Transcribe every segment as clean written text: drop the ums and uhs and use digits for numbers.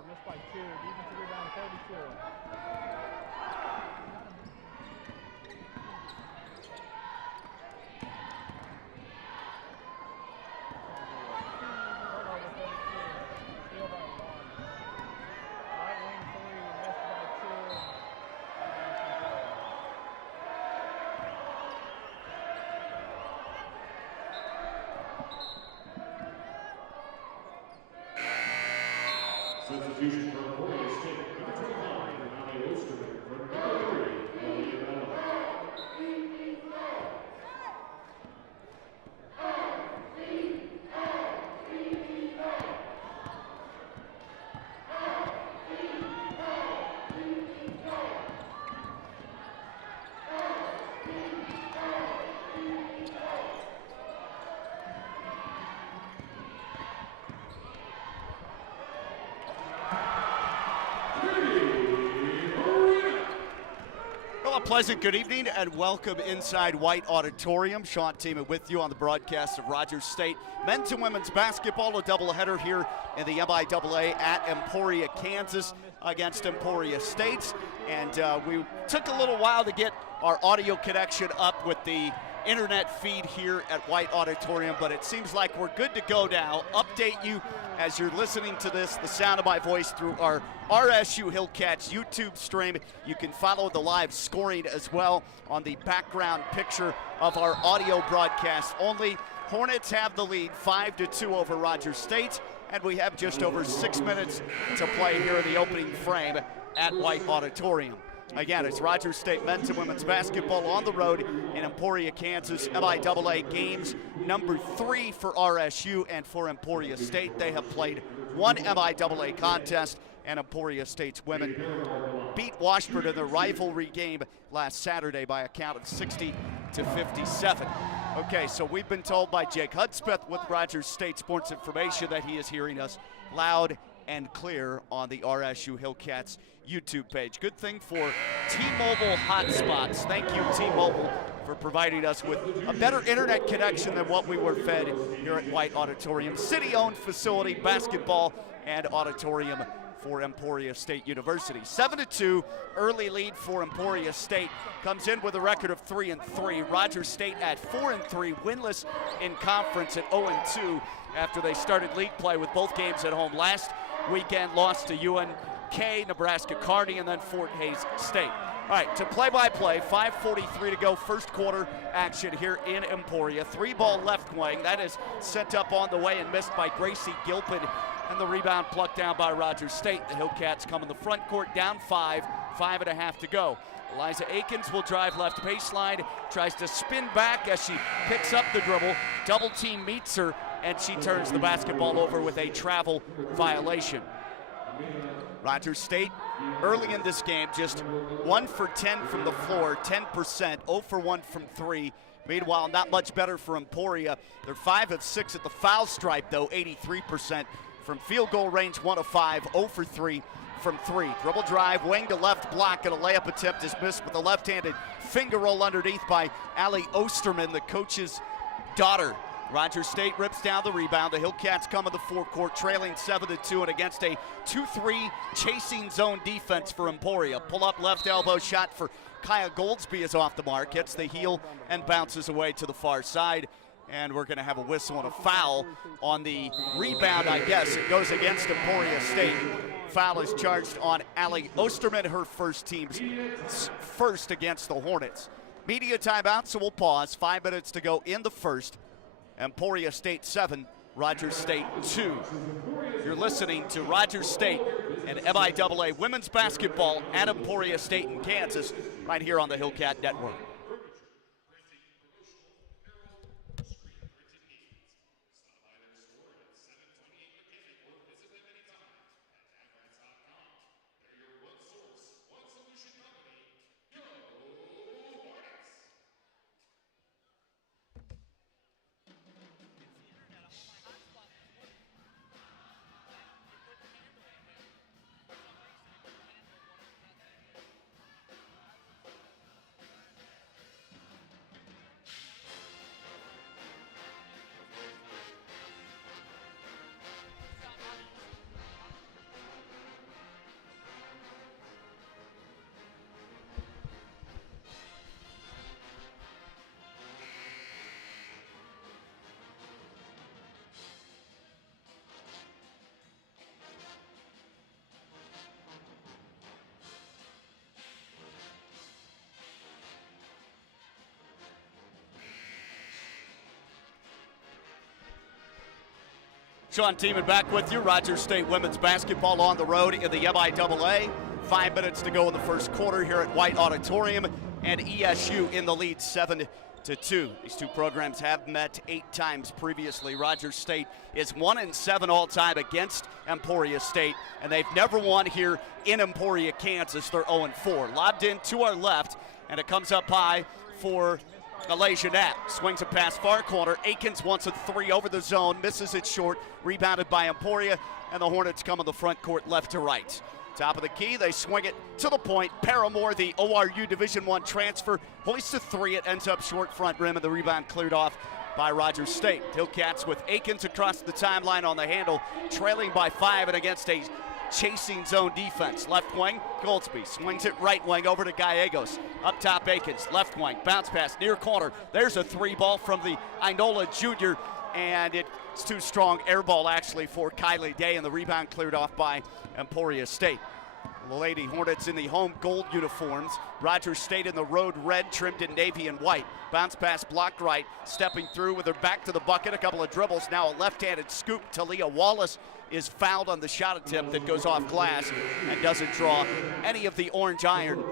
jumper, missed by 2. Defensive rebound, 32. Substitution for Emporia State, number 29, Ali Osterman from number 3, Well, a pleasant good evening and welcome inside White Auditorium. Sean Teeman with you on the broadcast of Rogers State men's and women's basketball, a doubleheader here in the MIAA at Emporia, Kansas against Emporia State. And we took a little while to get our audio connection up with the internet feed here at White Auditorium, but it seems like we're good to go now. Update you as you're listening to this, the sound of my voice, through our RSU Hillcats YouTube stream. You can follow the live scoring as well on the background picture of our audio broadcast only. Hornets have the lead 5-2 over Rogers State, and we have just over 6 minutes to play here in the opening frame at White Auditorium. Again, it's Rogers State men's and women's basketball on the road in Emporia, Kansas. MIAA games number 3 for RSU and for Emporia State. They have played one MIAA contest, and Emporia State's women beat Washburn in their rivalry game last Saturday by a count of 60-57. Okay, so we've been told by Jake Hudspeth with Rogers State Sports Information that he is hearing us loud and clear on the RSU Hillcats YouTube page. Good thing for T-Mobile hotspots. Thank you, T-Mobile, for providing us with a better internet connection than what we were fed here at White Auditorium. City-owned facility, basketball and auditorium for Emporia State University. 7-2, early lead for Emporia State. Comes in with a record of 3-3. Rogers State at 4-3, winless in conference at 0-2 after they started league play with both games at home last weekend. Lost to UNK, Nebraska Kearney, and then Fort Hays State. All right, to play-by-play, 5:43 to go, first quarter action here in Emporia. 3-ball left wing, that is sent up on the way and missed by Gracie Gilpin, and the rebound plucked down by Rogers State. The Hillcats come in the front court, down 5.5 to go. Eliza Akins will drive left baseline, tries to spin back as she picks up the dribble. Double team meets her, and she turns the basketball over with a travel violation. Rogers State, early in this game, just 1 for 10 from the floor, 10%, 0 for 1 from 3. Meanwhile, not much better for Emporia. They're 5 of 6 at the foul stripe, though, 83%. From field goal range, 1 of 5, 0 for 3 from 3. Dribble drive, wing to left block, and a layup attempt is missed with a left-handed finger roll underneath by Ali Osterman, the coach's daughter. Rogers State rips down the rebound. The Hillcats come in the forecourt, trailing 7-2, and against a 2-3 chasing zone defense for Emporia. Pull up left elbow shot for Kaya Goldsby is off the mark, hits the heel and bounces away to the far side. And we're going to have a whistle and a foul on the rebound, I guess. It goes against Emporia State. Foul is charged on Ali Osterman, her first team's first against the Hornets. Media timeout, so we'll pause. 5 minutes to go in the first. Emporia State 7, Rogers State 2. You're listening to Rogers State and MIAA women's basketball at Emporia State in Kansas, right here on the Hillcat Network. Sean Tiemann back with you. Rogers State women's basketball on the road in the MIAA. 5 minutes to go in the first quarter here at White Auditorium, and ESU in the lead 7-2. These two programs have met 8 times previously. Rogers State is 1-7 all time against Emporia State, and they've never won here in Emporia, Kansas. They're 0-4. Lobbed in to our left, and it comes up high for Alasia Knapp. Swings a pass far corner. Akins wants a 3 over the zone, misses it short, rebounded by Emporia, and the Hornets come on the front court left to right. Top of the key, they swing it to the point. Paramore, the ORU Division I transfer, hoists a 3. It ends up short front rim, and the rebound cleared off by Rogers State. Hillcats with Akins across the timeline on the handle, trailing by 5 and against a chasing zone defense. Left wing, Goldsby swings it right wing over to Gallegos. Up top, Akins, left wing, bounce pass, near corner. There's a 3 ball from the Inola Jr., and it's too strong. Air ball actually for Kylie Day, and the rebound cleared off by Emporia State. The Lady Hornets in the home gold uniforms. Rogers State in the road red, trimmed in navy and white. Bounce pass blocked right, stepping through with her back to the bucket, a couple of dribbles, now a left-handed scoop. Talia Wallace is fouled on the shot attempt that goes off glass and doesn't draw any of the orange iron.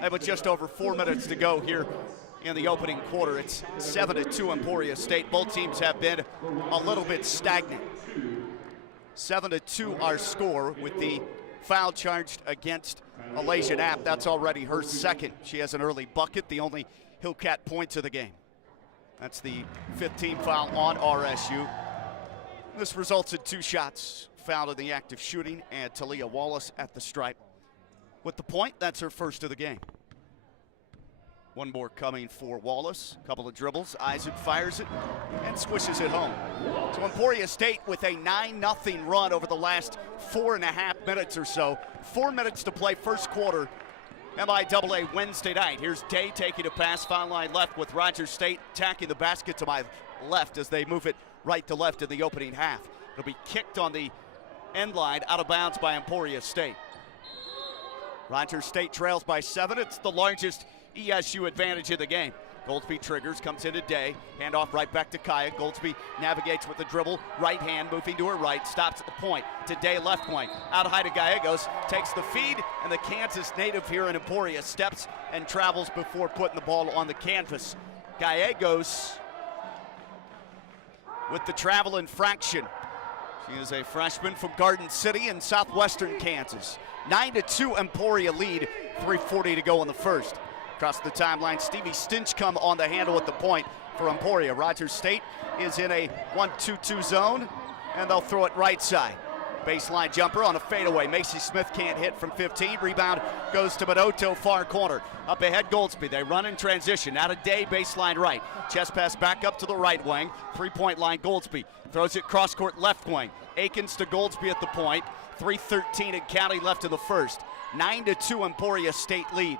And with just over 4 minutes to go here in the opening quarter, it's 7-2 Emporia State. Both teams have been a little bit stagnant. 7-2 our score, with the foul charged against Alasia Knapp. That's already her second. She has an early bucket, the only Hillcat points of the game. That's the 15th foul on RSU. This results in 2 shots fouled in the act of shooting, and Talia Wallace at the stripe with the point. That's her first of the game. One more coming for Wallace. A couple of dribbles. Eisen fires it and swishes it home. So Emporia State with a 9-0 run over the last 4.5 minutes or so. 4 minutes to play first quarter. MIAA Wednesday night. Here's Day taking a pass, foul line left, with Rogers State attacking the basket to my left as they move it right to left in the opening half. It'll be kicked on the end line, out of bounds by Emporia State. Rogers State trails by 7. It's the largest ESU advantage of the game. Goldsby triggers, comes into Day, handoff right back to Kaya. Goldsby navigates with the dribble, right hand moving to her right, stops at the point to Day left wing. Out high to Gallegos, takes the feed, and the Kansas native here in Emporia steps and travels before putting the ball on the canvas. Gallegos with the travel infraction. She is a freshman from Garden City in southwestern Kansas. 9-2 Emporia lead, 3:40 to go in the first. Across the timeline, Stevie Stinchcomb on the handle at the point for Emporia. Rogers State is in a 1-2-2 zone, and they'll throw it right side. Baseline jumper on a fadeaway. Macy Smith can't hit from 15. Rebound goes to Minoto, far corner. Up ahead, Goldsby. They run in transition. Out of Day, baseline right. Chest pass back up to the right wing. 3-point line, Goldsby. Throws it cross court left wing. Akins to Goldsby at the point. 3:13 in county left in the first. 9-2 Emporia State lead.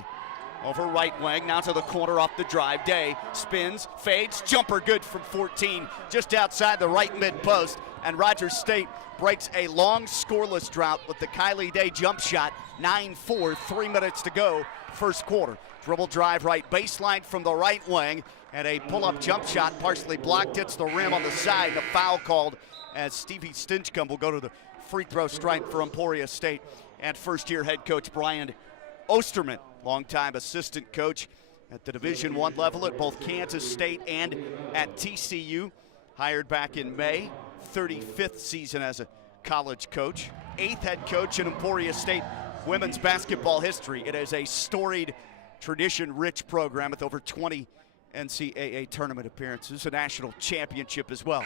Over right wing, now to the corner off the drive. Day spins, fades, jumper good from 14, just outside the right mid post. And Rogers State breaks a long scoreless drought with the Kylie Day jump shot. 9-4, 3 minutes to go, first quarter. Dribble drive right baseline from the right wing, and a pull-up jump shot partially blocked, hits the rim on the side. A foul called as Stevie Stinchcomb will go to the free throw stripe for Emporia State. And first-year head coach Brian Osterman, longtime assistant coach at the Division I level at both Kansas State and at TCU. Hired back in May, 35th season as a college coach. 8th head coach in Emporia State women's basketball history. It is a storied, tradition-rich program with over 20 NCAA tournament appearances, a national championship as well.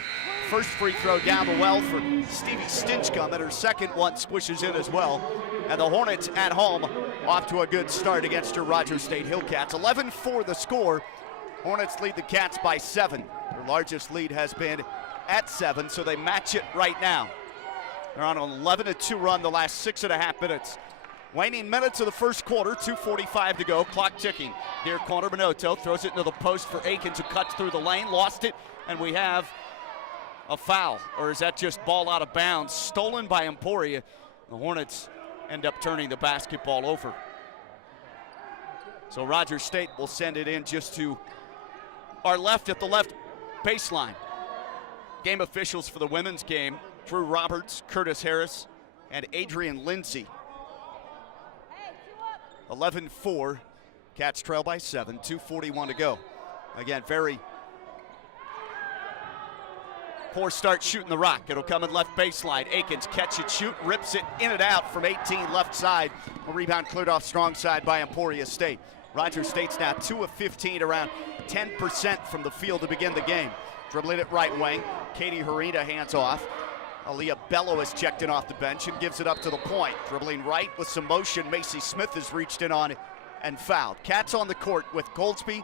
First free throw down the well for Stevie Stinchcomb, and her second one swishes in as well. And the Hornets at home off to a good start against your Rogers State Hillcats. 11-4 the score. Hornets lead the Cats by 7. Their largest lead has been at 7, so they match it right now. They're on an 11-2 run the last 6.5 minutes. Waning minutes of the first quarter, 2:45 to go, clock ticking. Near corner, Minoto throws it into the post for Akins, who cuts through the lane, lost it, and we have a foul. Or is that just ball out of bounds? Stolen by Emporia. The Hornets end up turning the basketball over. So Rogers State will send it in just to our left at the left baseline. Game officials for the women's game: Drew Roberts, Curtis Harris, and Adrian Lindsay. 11-4. Cats trail by 7, 2:41 to go. Again, very poor start shooting the rock. It'll come in left baseline. Akins catch and shoot, rips it in and out from 18 left side. A rebound cleared off strong side by Emporia State. Rogers State's now 2 of 15, around 10% from the field to begin the game. Dribbling it right wing. Katie Harina hands off. Aaliyah Bello has checked in off the bench and gives it up to the point. Dribbling right with some motion, Macy Smith has reached in on and fouled. Cats on the court with Goldsby,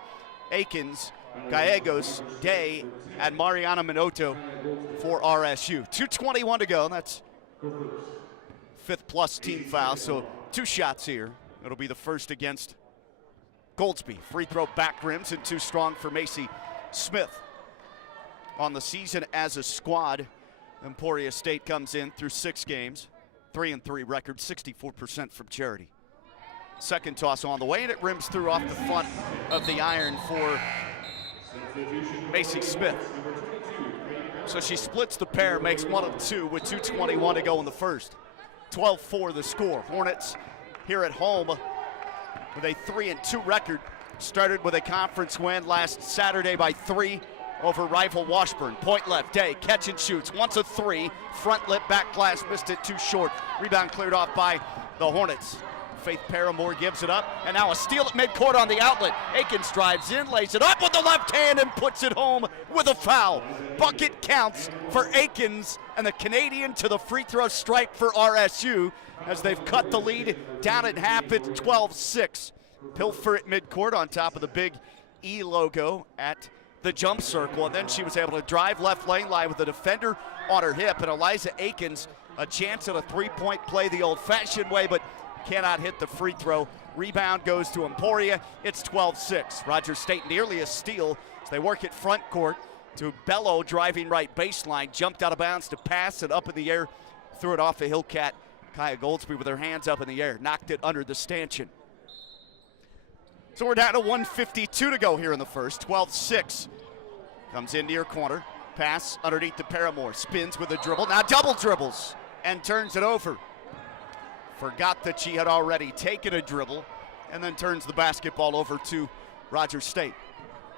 Akins, Gallegos, Day, and Mariana Minotto for RSU. 2:21 to go. That's 5th plus team foul, so 2 shots here. It'll be the first against Goldsby. Free throw back rims and too strong for Macy Smith. On the season as a squad, Emporia State comes in through 6 games, 3-3 record, 64% from charity. Second toss on the way, and it rims through off the front of the iron for Macy Smith. So she splits the pair, makes 1 of 2 with 2:21 to go in the first. 12-4 the score. Hornets here at home with a 3-2 record. Started with a conference win last Saturday by 3 over rival Washburn. Point left, Day, catch and shoots. Wants a 3, front lip, back glass, missed it too short. Rebound cleared off by the Hornets. Faith Paramore gives it up, and now a steal at midcourt on the outlet. Akins drives in, lays it up with the left hand, and puts it home with a foul. Bucket counts for Akins, and the Canadian to the free throw stripe for RSU as they've cut the lead down at half. It's 12-6. Pilfer at midcourt on top of the big E logo at the jump circle, and then she was able to drive left lane line with a defender on her hip, and Eliza Akins a chance at a 3-point play the old-fashioned way, but cannot hit the free throw. Rebound goes to Emporia. It's 12-6. Rogers State nearly a steal as they work at front court to Bello driving right baseline, jumped out of bounds to pass it up in the air, threw it off a Hillcat. Kaya Goldsby with her hands up in the air, knocked it under the stanchion. So we're down to 1:52 to go here in the first. 12-6. Comes in near corner. Pass underneath to Paramore. Spins with a dribble. Now double dribbles and turns it over. Forgot that she had already taken a dribble and then turns the basketball over to Rogers State.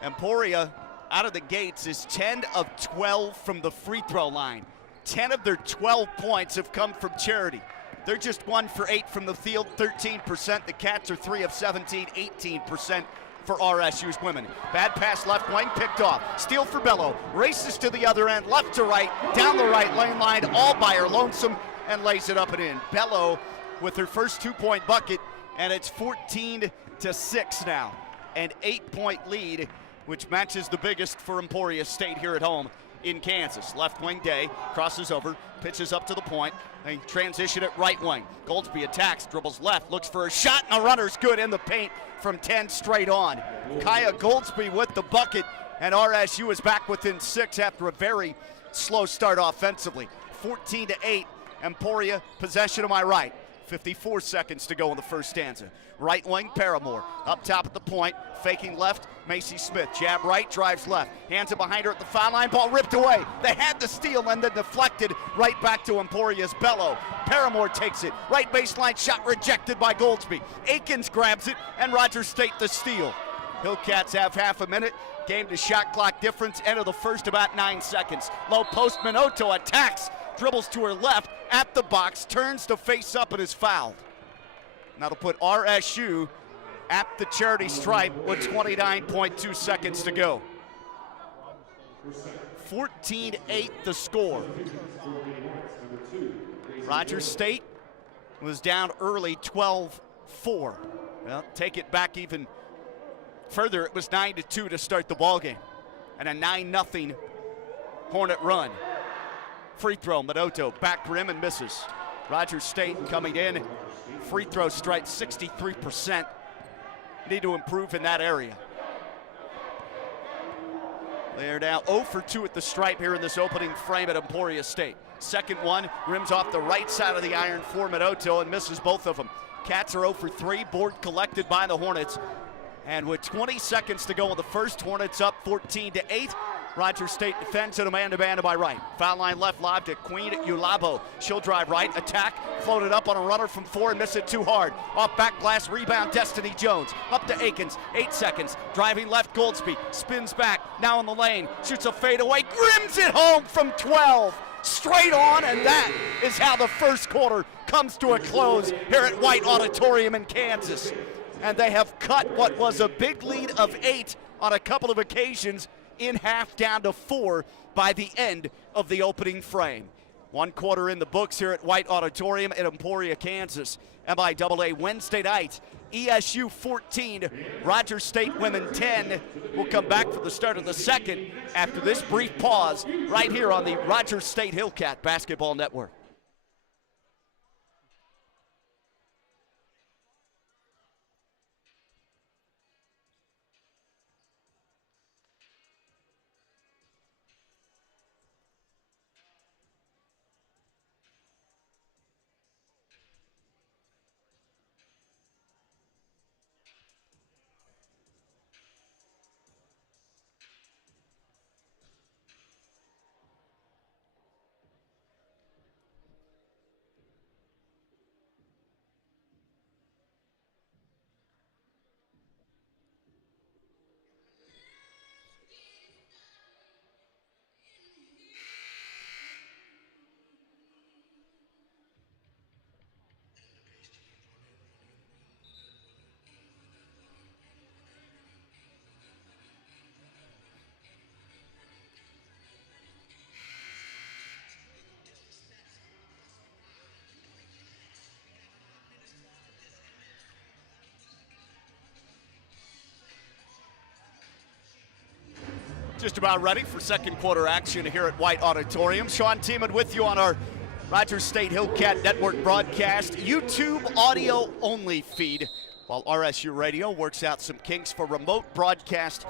Emporia out of the gates is 10 of 12 from the free throw line. 10 of their 12 points have come from charity. They're just 1 for 8 from the field, 13%. The Cats are 3 of 17, 18% for RSU's women. Bad pass left wing, picked off. Steal for Bello. Races to the other end, left to right, down the right lane line, all by her lonesome, and lays it up and in. Bello with her first 2-point bucket, and it's 14-6 now. An 8-point lead, which matches the biggest for Emporia State here at home in Kansas. Left wing Day crosses over, pitches up to the point. They transition it right wing. Goldsby attacks, dribbles left, looks for a shot, and a runner's good in the paint from 10 straight on. Kaya Goldsby with the bucket, and RSU is back within 6 after a very slow start offensively. 14-8, Emporia, possession to my right. 54 seconds to go in the first stanza. Right wing Paramore, up top at the point, faking left, Macy Smith. Jab right, drives left, hands it behind her at the foul line, ball ripped away. They had the steal and then deflected right back to Emporia's Bello. Paramore takes it, right baseline shot rejected by Goldsby. Akins grabs it, and Rogers State the steal. Hillcats have half a minute. Game to shot clock difference, end of the first about 9 seconds. Low post, Minotto attacks, dribbles to her left, at the box, turns to face up and is fouled. Now to put RSU at the charity stripe with 29.2 seconds to go. 14-8 the score. Rogers State was down early 12-4. Well, take it back even further, it was 9-2 to start the ballgame. And a 9-0 Hornet run. Free throw, Minotto, back rim and misses. Rogers State coming in, free throw strike 63%. Need to improve in that area. They're now 0 for 2 at the stripe here in this opening frame at Emporia State. Second one, rims off the right side of the iron for Minotto and misses both of them. Cats are 0 for 3, board collected by the Hornets. And with 20 seconds to go in the first, Hornets up 14-8. Rogers State defends it a man-to-man to my right. Foul line left, lob to Queen Ulabo. She'll drive right, attack, floated up on a runner from 4 and miss it too hard. Off back glass, rebound, Destiny Jones. Up to Akins, 8 seconds. Driving left, Goldsby, spins back, now in the lane, shoots a fadeaway, grims it home from 12. Straight on, and that is how the first quarter comes to a close here at White Auditorium in Kansas. And they have cut what was a big lead of 8 on a couple of occasions in half down to 4 by the end of the opening frame. 1 quarter in the books here at White Auditorium in Emporia, Kansas. MIAA Wednesday night, ESU 14, Rogers State women 10. We'll come back for the start of the second after this brief pause right here on the Rogers State Hillcat Basketball Network. Just about ready for second quarter action here at White Auditorium. Sean Tiemann with you on our Rogers State Hillcat Network broadcast, YouTube audio only feed, while RSU Radio works out some kinks for remote broadcast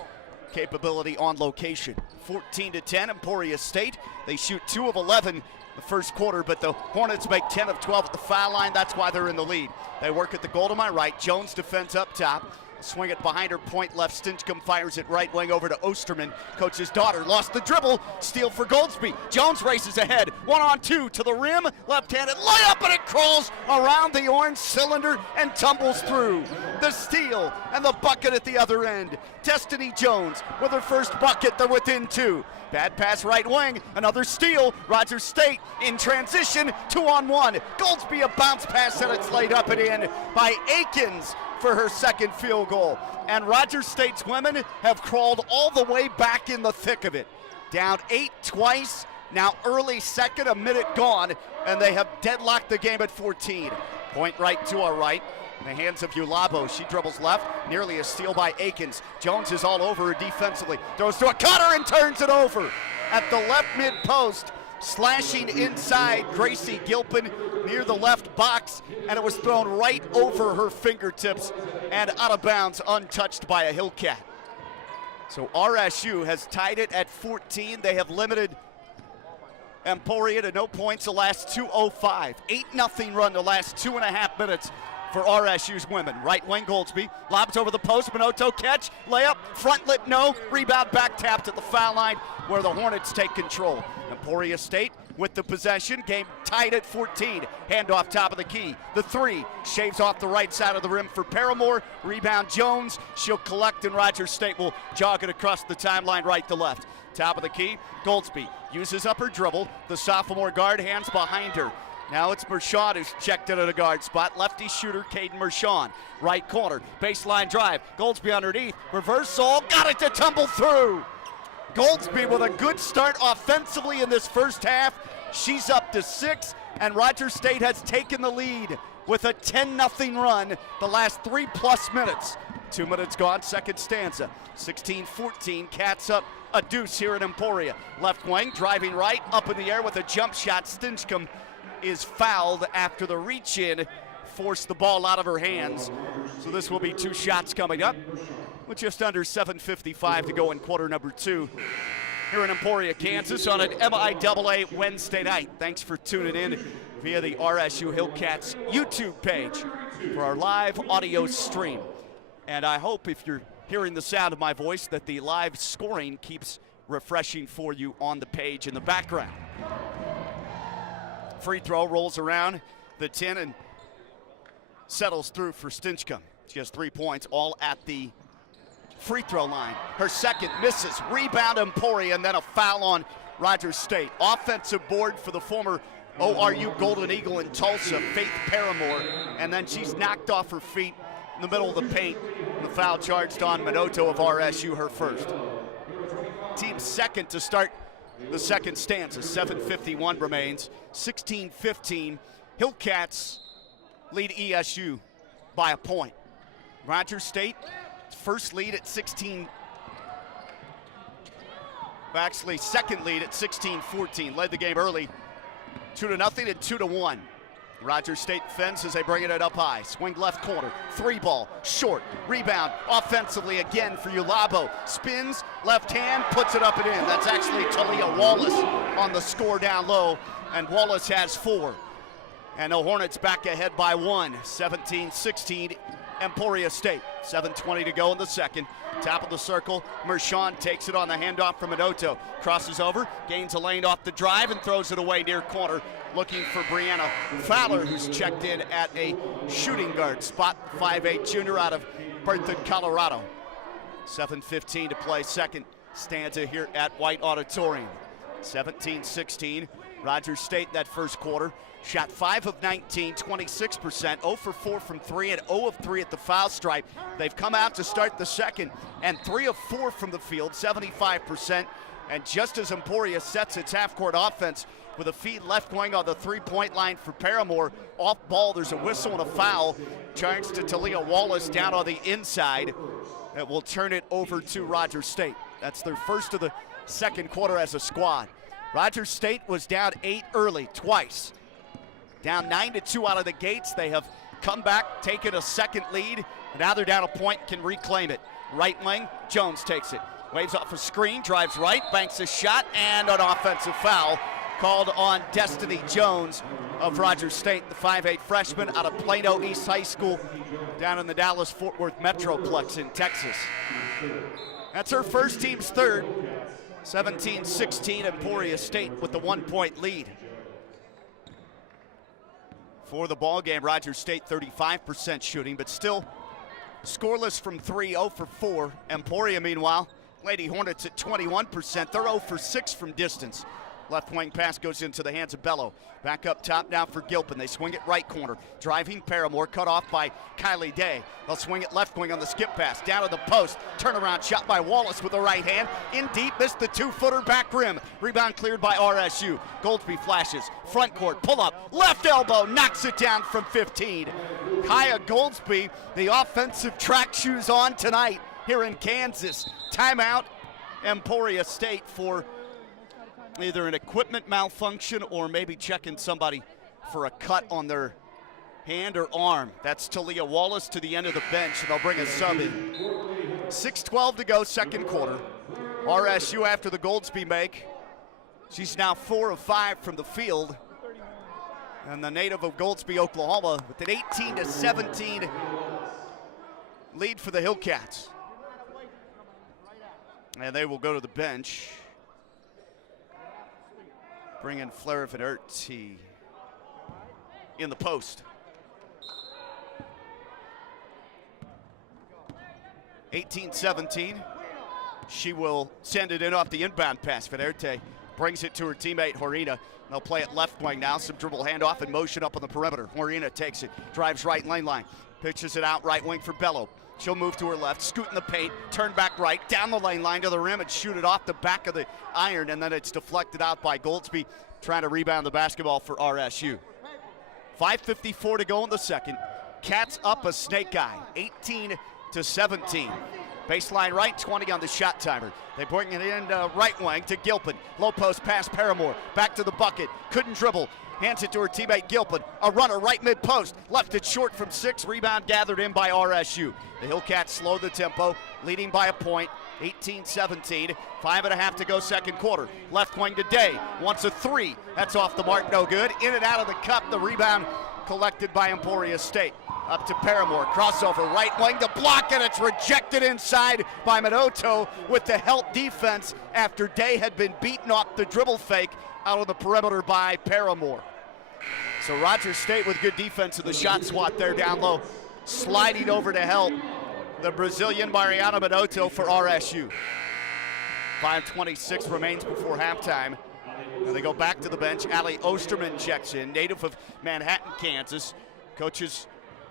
capability on location. 14-10, Emporia State. They shoot 2 of 11 the first quarter, but the Hornets make 10 of 12 at the foul line. That's why they're in the lead. They work at the goal to my right. Jones defends up top. Swing it behind her, point left. Stinchcomb fires it right wing over to Osterman. Coach's daughter lost the dribble. Steal for Goldsby. Jones races ahead. 1-on-2 to the rim. Left-handed layup, and it crawls around the orange cylinder and tumbles through. The steal and the bucket at the other end. Destiny Jones with her first bucket. They're within 2. Bad pass right wing. Another steal. Rogers State in transition. 2-on-1. Goldsby a bounce pass, and it's laid up and in by Akins for her second field goal. And Rogers State's women have crawled all the way back in the thick of it. Down 8 twice, now early second, a minute gone, and they have deadlocked the game at 14. Point right to our right. In the hands of Ulabo. She dribbles left, nearly a steal by Akins. Jones is all over her defensively. Throws to a cutter and turns it over. At the left mid post, slashing inside Gracie Gilpin near the left box, and it was thrown right over her fingertips and out of bounds, untouched by a Hillcat. So RSU has tied it at 14. They have limited Emporia to no points the last 2:05. 8-0 run the last 2.5 minutes for RSU's women. Right wing Goldsby, lobs over the post, Minoto catch, layup, front lip no, rebound back tapped at the foul line where the Hornets take control. Emporia State with the possession, game tied at 14. Handoff top of the key, the 3, shaves off the right side of the rim for Paramore, rebound Jones, she'll collect and Rogers State will jog it across the timeline right to left. Top of the key, Goldsby uses up her dribble, the sophomore guard hands behind her. Now it's Mershon who's checked in at a guard spot. Lefty shooter, Caden Mershon. Right corner, baseline drive. Goldsby underneath, reversal, got it to tumble through. Goldsby with a good start offensively in this first half. She's up to 6, and Rogers State has taken the lead with a 10-0 run the last 3+ minutes. 2 minutes gone, second stanza. 16-14, Cats up a deuce here at Emporia. Left wing, driving right, up in the air with a jump shot. Stinchcomb is fouled after the reach-in forced the ball out of her hands. So this will be 2 shots coming up with just under 7:55 to go in quarter number 2 here in Emporia, Kansas on an MIAA Wednesday night. Thanks for tuning in via the RSU Hillcats YouTube page for our live audio stream. And I hope if you're hearing the sound of my voice that the live scoring keeps refreshing for you on the page in the background. Free throw rolls around the 10 and settles through for Stinchcomb. She has 3 points, all at the free throw line. Her second misses. Rebound Emporia, and then a foul on Rogers State. Offensive board for the former ORU Golden Eagle in Tulsa, Faith Paramore, and then she's knocked off her feet in the middle of the paint. The foul charged on Minoto of RSU, her first. Team second to start the second stanza. 7:51 remains. 16-15. Hillcats lead ESU by a point. Rogers State first lead at 16. Actually, second lead at 16-14. Led the game early, 2-0 and 2-1. Rogers State defends as they bring it up high. Swing left corner, 3 ball, short, rebound, offensively again for Ulabo. Spins, left hand, puts it up and in. That's actually Talia Wallace on the score down low, and Wallace has 4. And the Hornets back ahead by 1, 17-16, Emporia State. 7:20 to go in the second. Top of the circle, Mershon takes it on the handoff from Minoto. Crosses over, gains a lane off the drive and throws it away near corner. Looking for Brianna Fowler, who's checked in at a shooting guard spot. 5'8" junior out of Berthoud, Colorado. 7:15 to play second stanza here at White Auditorium. 17-16, Rogers State that first quarter. Shot 5 of 19, 26%, 0 for 4 from 3, and 0 of 3 at the foul stripe. They've come out to start the second, and 3 of 4 from the field, 75%. And just as Emporia sets its half-court offense with a feed left wing on the three-point line for Paramore, off ball, there's a whistle and a foul. Charged to Talia Wallace down on the inside. That will turn it over to Rogers State. That's their first of the second quarter as a squad. Rogers State was down 8 early, twice. Down 9-2 out of the gates. They have come back, taken a second lead, and now they're down a point, can reclaim it. Right wing, Jones takes it. Waves off a screen, drives right, banks a shot, and an offensive foul called on Destiny Jones of Rogers State, the 5'8" freshman out of Plano East High School down in the Dallas-Fort Worth Metroplex in Texas. That's her first, team's third. 17-16, Emporia State with the 1-point lead. For the ball game, Rogers State 35% shooting, but still scoreless from 3, 0 for 4. Emporia, meanwhile, Lady Hornets at 21%. They're 0 for 6 from distance. Left wing pass goes into the hands of Bello. Back up top now for Gilpin. They swing it right corner. Driving Paramore, cut off by Kylie Day. They'll swing it left wing on the skip pass. Down to the post. Turnaround shot by Wallace with the right hand. In deep, missed the 2-footer back rim. Rebound cleared by RSU. Goldsby flashes. Front court, pull up. Left elbow, knocks it down from 15. Kaya Goldsby, the offensive track shoes on tonight here in Kansas. Timeout, Emporia State for either an equipment malfunction or maybe checking somebody for a cut on their hand or arm. That's Talia Wallace to the end of the bench, and they'll bring a sub in. 6:12 to go, second quarter. RSU after the Goldsby make. She's now 4 of 5 from the field. And the native of Goldsby, Oklahoma, with an 18-17 lead for the Hillcats. And they will go to the bench. Bring in Fleur Viderti in the post. 18-17. She will send it in off the inbound pass. Viderti brings it to her teammate Horina. They'll play it left wing now. Some dribble handoff and motion up on the perimeter. Horina takes it, drives right lane line, pitches it out right wing for Bello. She'll move to her left, scoot in the paint, turn back right, down the lane line to the rim and shoot it off the back of the iron, and then it's deflected out by Goldsby, trying to rebound the basketball for RSU. 5:54 to go in the second. Cats up a snake eye, 18-17. Baseline right, 20 on the shot timer. They bring it in right wing to Gilpin. Low post pass Paramore, back to the bucket, couldn't dribble. Hands it to her teammate Gilpin. A runner right mid-post. Left it short from 6. Rebound gathered in by RSU. The Hillcats slow the tempo, leading by a point. 18-17. 5.5 to go second quarter. Left wing to Day. Wants a 3. That's off the mark, no good. In and out of the cup. The rebound collected by Emporia State. Up to Paramore, crossover, right wing, the block, and it's rejected inside by Minoto with the help defense after Day had been beaten off the dribble fake out on the perimeter by Paramore. So Rogers State with good defense in the shot swat there down low, sliding over to help the Brazilian Mariana Minoto for RSU. 5:26 remains before halftime. And they go back to the bench. Allie Osterman checks in, native of Manhattan, Kansas. Coach's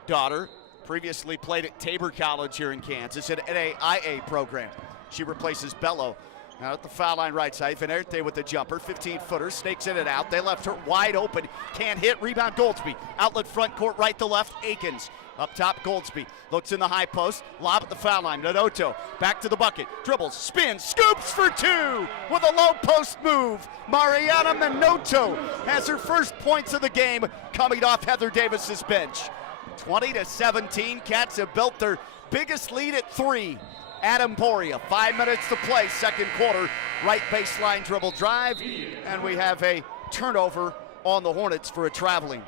daughter previously played at Tabor College here in Kansas, an NAIA program. She replaces Bello. Now at the foul line right side, Venerte with the jumper, 15-footer, snakes in and out. They left her wide open, can't hit, rebound Goldsby. Outlet front court, right to left, Akins. Up top, Goldsby looks in the high post, lob at the foul line. Minoto back to the bucket, dribbles, spins, scoops for two with a low post move. Mariana Minoto has her first points of the game coming off Heather Davis's bench. 20-17, Cats have built their biggest lead at 3 at Emporia. 5 minutes to play, second quarter. Right baseline dribble drive, and we have a turnover on the Hornets for a traveling.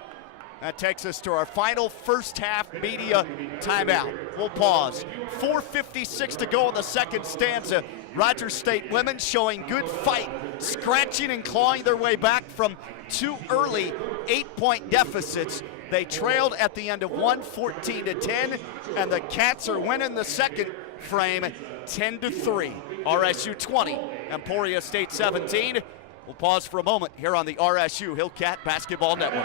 That takes us to our final first half media timeout. We'll pause. 4:56 to go in the second stanza. Rogers State women showing good fight, scratching and clawing their way back from 2 early 8-point deficits. They trailed at the end of 1-14-10, and the Cats are winning the second frame 10-3. RSU 20, Emporia State 17. We'll pause for a moment here on the RSU Hillcat Basketball Network.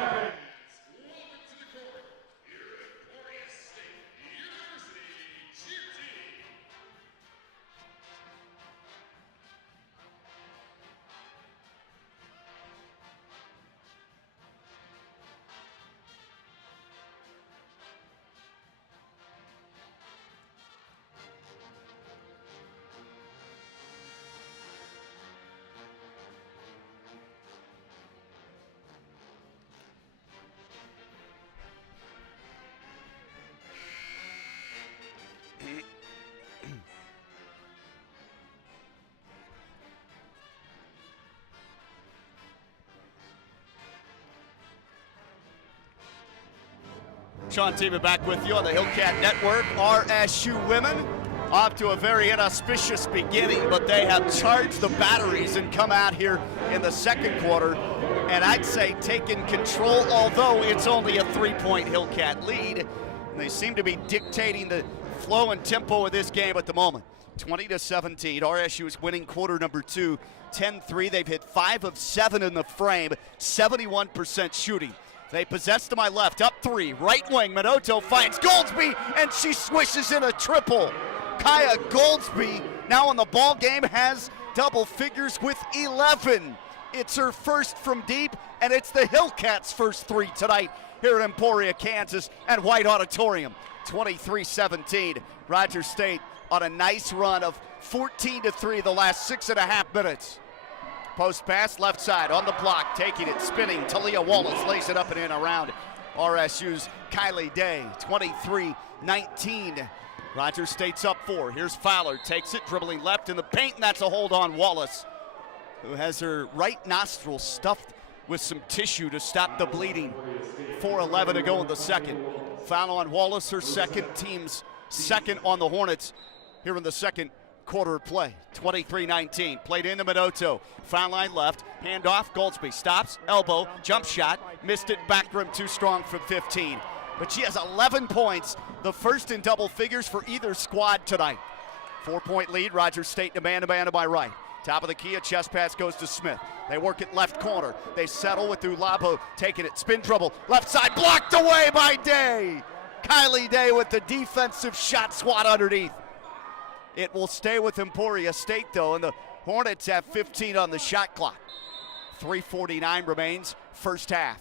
Sean Teeman back with you on the Hillcat Network. RSU women off to a very inauspicious beginning, but they have charged the batteries and come out here in the second quarter, and I'd say taken control, although it's only a 3-point Hillcat lead. And they seem to be dictating the flow and tempo of this game at the moment. 20-17, RSU is winning quarter number 2, 10-3. They've hit 5 of 7 in the frame, 71% shooting. They possess to my left, up 3, right wing, Minoto finds Goldsby, and she swishes in a triple. Kaya Goldsby, now in the ball game, has double figures with 11. It's her first from deep, and it's the Hillcats' first 3 tonight here at Emporia, Kansas, and White Auditorium. 23-17, Rogers State on a nice run of 14-3 the last 6.5 minutes. Post pass, left side, on the block, taking it, spinning. Talia Wallace lays it up and in around RSU's Kylie Day. 23-19. Rogers State's up 4. Here's Fowler, takes it, dribbling left in the paint, and that's a hold on Wallace, who has her right nostril stuffed with some tissue to stop the bleeding. 4:11 to go in the second. Foul on Wallace, her second, team's second on the Hornets here in the second quarter of play. 23-19, played into Minoto, foul line left, handoff, Goldsby stops, elbow, jump shot, missed it, back rim too strong from 15. But she has 11 points, the first in double figures for either squad tonight. 4-point lead, Rogers State to man-to-man to my right. Top of the key, a chest pass goes to Smith. They work it left corner. They settle with Ulabo taking it, spin dribble, left side, blocked away by Day. Kylie Day with the defensive shot swat underneath. It will stay with Emporia State, though, and the Hornets have 15 on the shot clock. 3:49 remains, first half.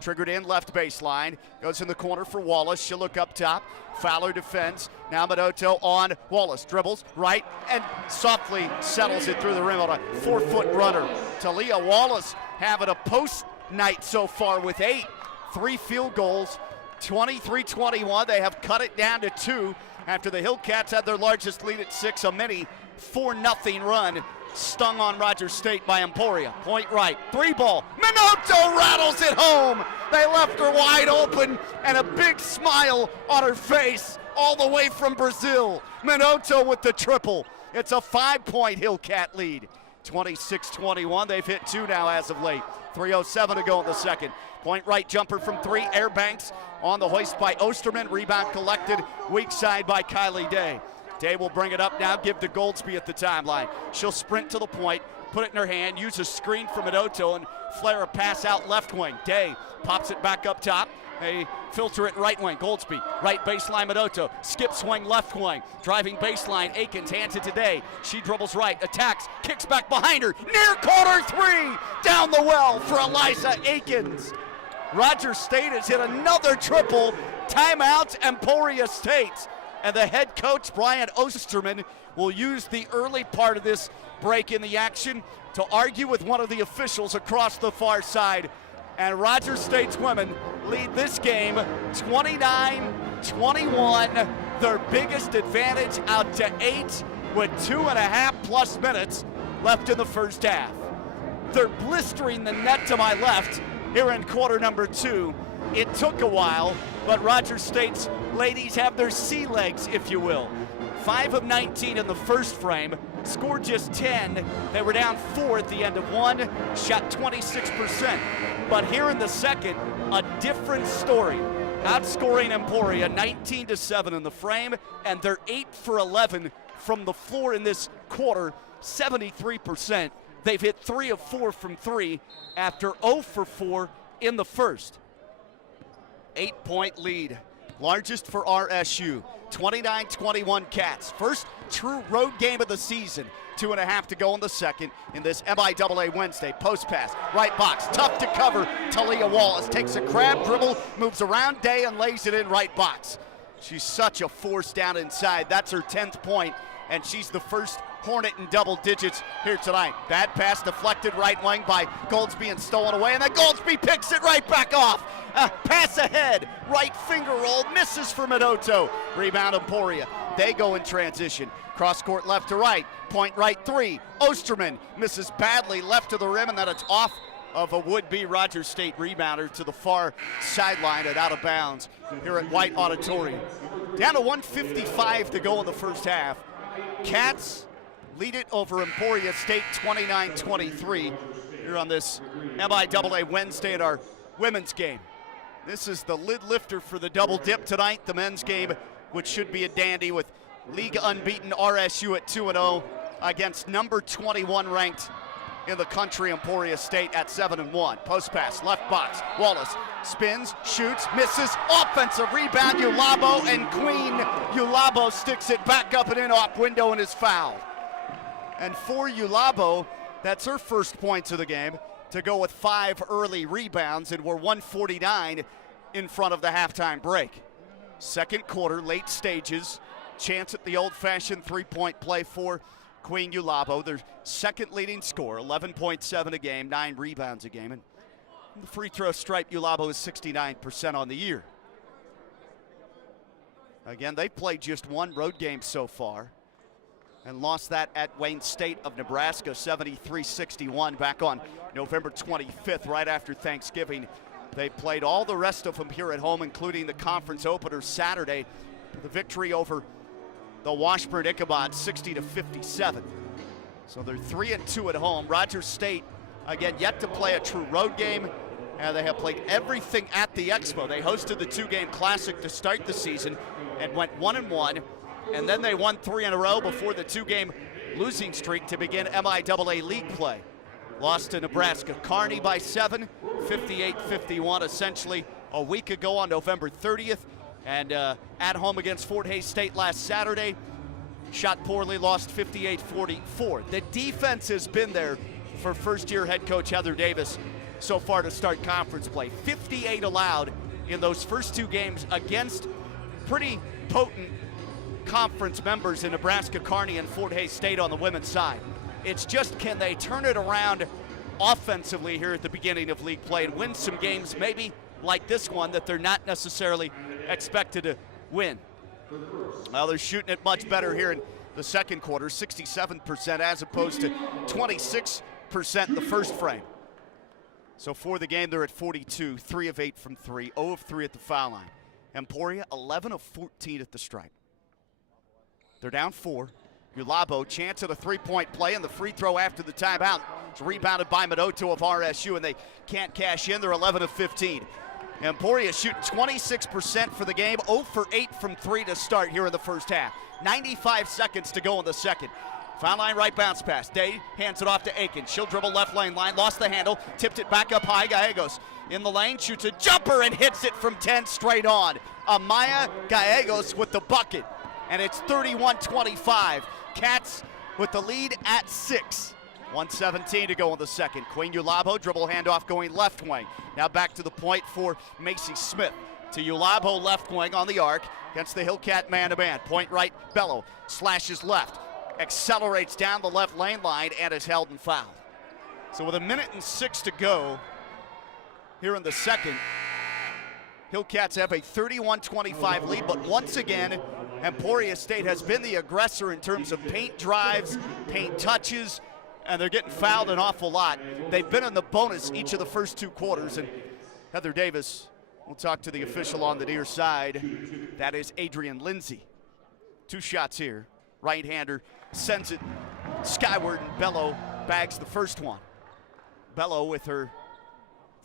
Triggered in, left baseline. Goes in the corner for Wallace. She'll look up top. Fowler defends. Now Minoto on Wallace. Dribbles right and softly settles it through the rim on a 4-foot runner. Talia Wallace having a post night so far with 8. 3 field goals, 23-21. They have cut it down to 2. After the Hillcats had their largest lead at 6, a mini 4-0 run stung on Rogers State by Emporia. Point right, 3 ball, Minoto rattles it home. They left her wide open and a big smile on her face all the way from Brazil. Minoto with the triple. It's a 5-point Hillcat lead. 26-21. They've hit 2 now as of late. 3:07 to go in the second. Point right jumper from 3. Air banks on the hoist by Osterman. Rebound collected weak side by Kylie Day. Day will bring it up now, give to Goldsby at the timeline. She'll sprint to the point, put it in her hand, use a screen from Minoto, and flare a pass out left wing. Day pops it back up top. They filter it right wing. Goldsby, right baseline Minoto. Skip swing left wing. Driving baseline. Aikens hands it to Day. She dribbles right, attacks, kicks back behind her. Near corner 3. Down the well for Eliza Aikens. Rogers State has hit another triple. Timeout, Emporia State. And the head coach, Brian Osterman, will use the early part of this break in the action to argue with one of the officials across the far side. And Rogers State's women lead this game 29-21. Their biggest advantage out to 8 with 2.5+ minutes left in the first half. They're blistering the net to my left here in quarter number 2. It took a while, but Rogers State's ladies have their sea legs, if you will. 5 of 19 in the first frame, scored just 10. They were down 4 at the end of 1, shot 26%. But here in the second, a different story. Outscoring Emporia 19-7 in the frame, and they're 8 for 11 from the floor in this quarter, 73%. They've hit 3 of 4 from 3 after 0 for 4 in the first. 8-point lead, largest for RSU. 29-21 Cats. First true road game of the season. 2.5 to go in the second in this MIAA Wednesday. Post pass, right box, tough to cover. Talia Wallace takes a crab dribble, moves around Day and lays it in right box. She's such a force down inside. That's her 10th point, and she's the first Hornet in double digits here tonight. Bad pass deflected right wing by Goldsby and stolen away, and then Goldsby picks it right back off. Pass ahead, right finger roll, misses for Minoto. Rebound Emporia. They go in transition. Cross court left to right, point right 3. Osterman misses badly left to the rim, and then it's off of a would-be Rogers State rebounder to the far sideline and out of bounds here at White Auditorium. Down to 1:55 to go in the first half. Cats lead it over Emporia State 29-23 here on this MIAA Wednesday at our women's game. This is the lid lifter for the double dip tonight, the men's game, which should be a dandy with league unbeaten RSU at 2-0 against number 21 ranked in the country, Emporia State at 7-1. Post pass, left box, Wallace spins, shoots, misses, offensive rebound, Ulabo, and Queen Ulabo sticks it back up and in off window and is fouled. And for Ulabo, that's her first points of the game to go with 5 early rebounds, and we're 149 in front of the halftime break. Second quarter, late stages, chance at the old-fashioned three-point play for Queen Ulabo, their second leading scorer, 11.7 a game, 9 rebounds a game, and the free throw stripe, Ulabo is 69% on the year. Again, they've played just 1 road game so far and lost that at Wayne State of Nebraska, 73-61 back on November 25th, right after Thanksgiving. They played all the rest of them here at home, including the conference opener Saturday, the victory over the Washburn Ichabod 60-57. So they're 3-2 at home. Rogers State, again, yet to play a true road game. And they have played everything at the Expo. They hosted the 2-game Classic to start the season and went 1-1. And then they won 3 in a row before the 2-game losing streak to begin MIAA league play. Lost to Nebraska Kearney by 7, 58-51, essentially a week ago on November 30th. And at home against Fort Hays State last Saturday, shot poorly, lost 58-44. The defense has been there for first-year head coach Heather Davis so far to start conference play. 58 allowed in those first 2 games against pretty potent conference members in Nebraska Kearney and Fort Hays State on the women's side. It's just, can they turn it around offensively here at the beginning of league play and win some games, maybe like this one, that they're not necessarily expected to win. Well, they're shooting it much better here in the second quarter, 67% as opposed to 26% in the first frame. So for the game, they're at 42, 3 of 8 from 3, 0 of 3 at the foul line. Emporia, 11 of 14 at the stripe. They're down 4. Ulabo, chance at a three-point play, and the free throw after the timeout. It's rebounded by Minoto of RSU, and they can't cash in. They're 11 of 15. Emporia shooting 26% for the game, 0 for 8 from 3 to start here in the first half. 95 seconds to go in the second. Foul line right bounce pass. Day hands it off to Aiken. She'll dribble left lane line, lost the handle, tipped it back up high. Gallegos in the lane, shoots a jumper and hits it from 10 straight on. Amaya Gallegos with the bucket, and it's 31-25. Cats with the lead at 6. 1:17 to go in the second. Queen Ulabo, dribble handoff going left wing. Now back to the point for Macy Smith. To Ulabo left wing on the arc against the Hillcat man-to-man. Point right, Bello slashes left. Accelerates down the left lane line and is held and fouled. So with 1:06 to go here in the second, Hillcats have a 31-25 lead, but once again, Emporia State has been the aggressor in terms of paint drives, paint touches, and they're getting fouled an awful lot. They've been in the bonus each of the first 2 quarters, and Heather Davis will talk to the official on the near side. That is Adrian Lindsay. 2 shots here. Right-hander sends it skyward, and Bello bags the first one. Bello with her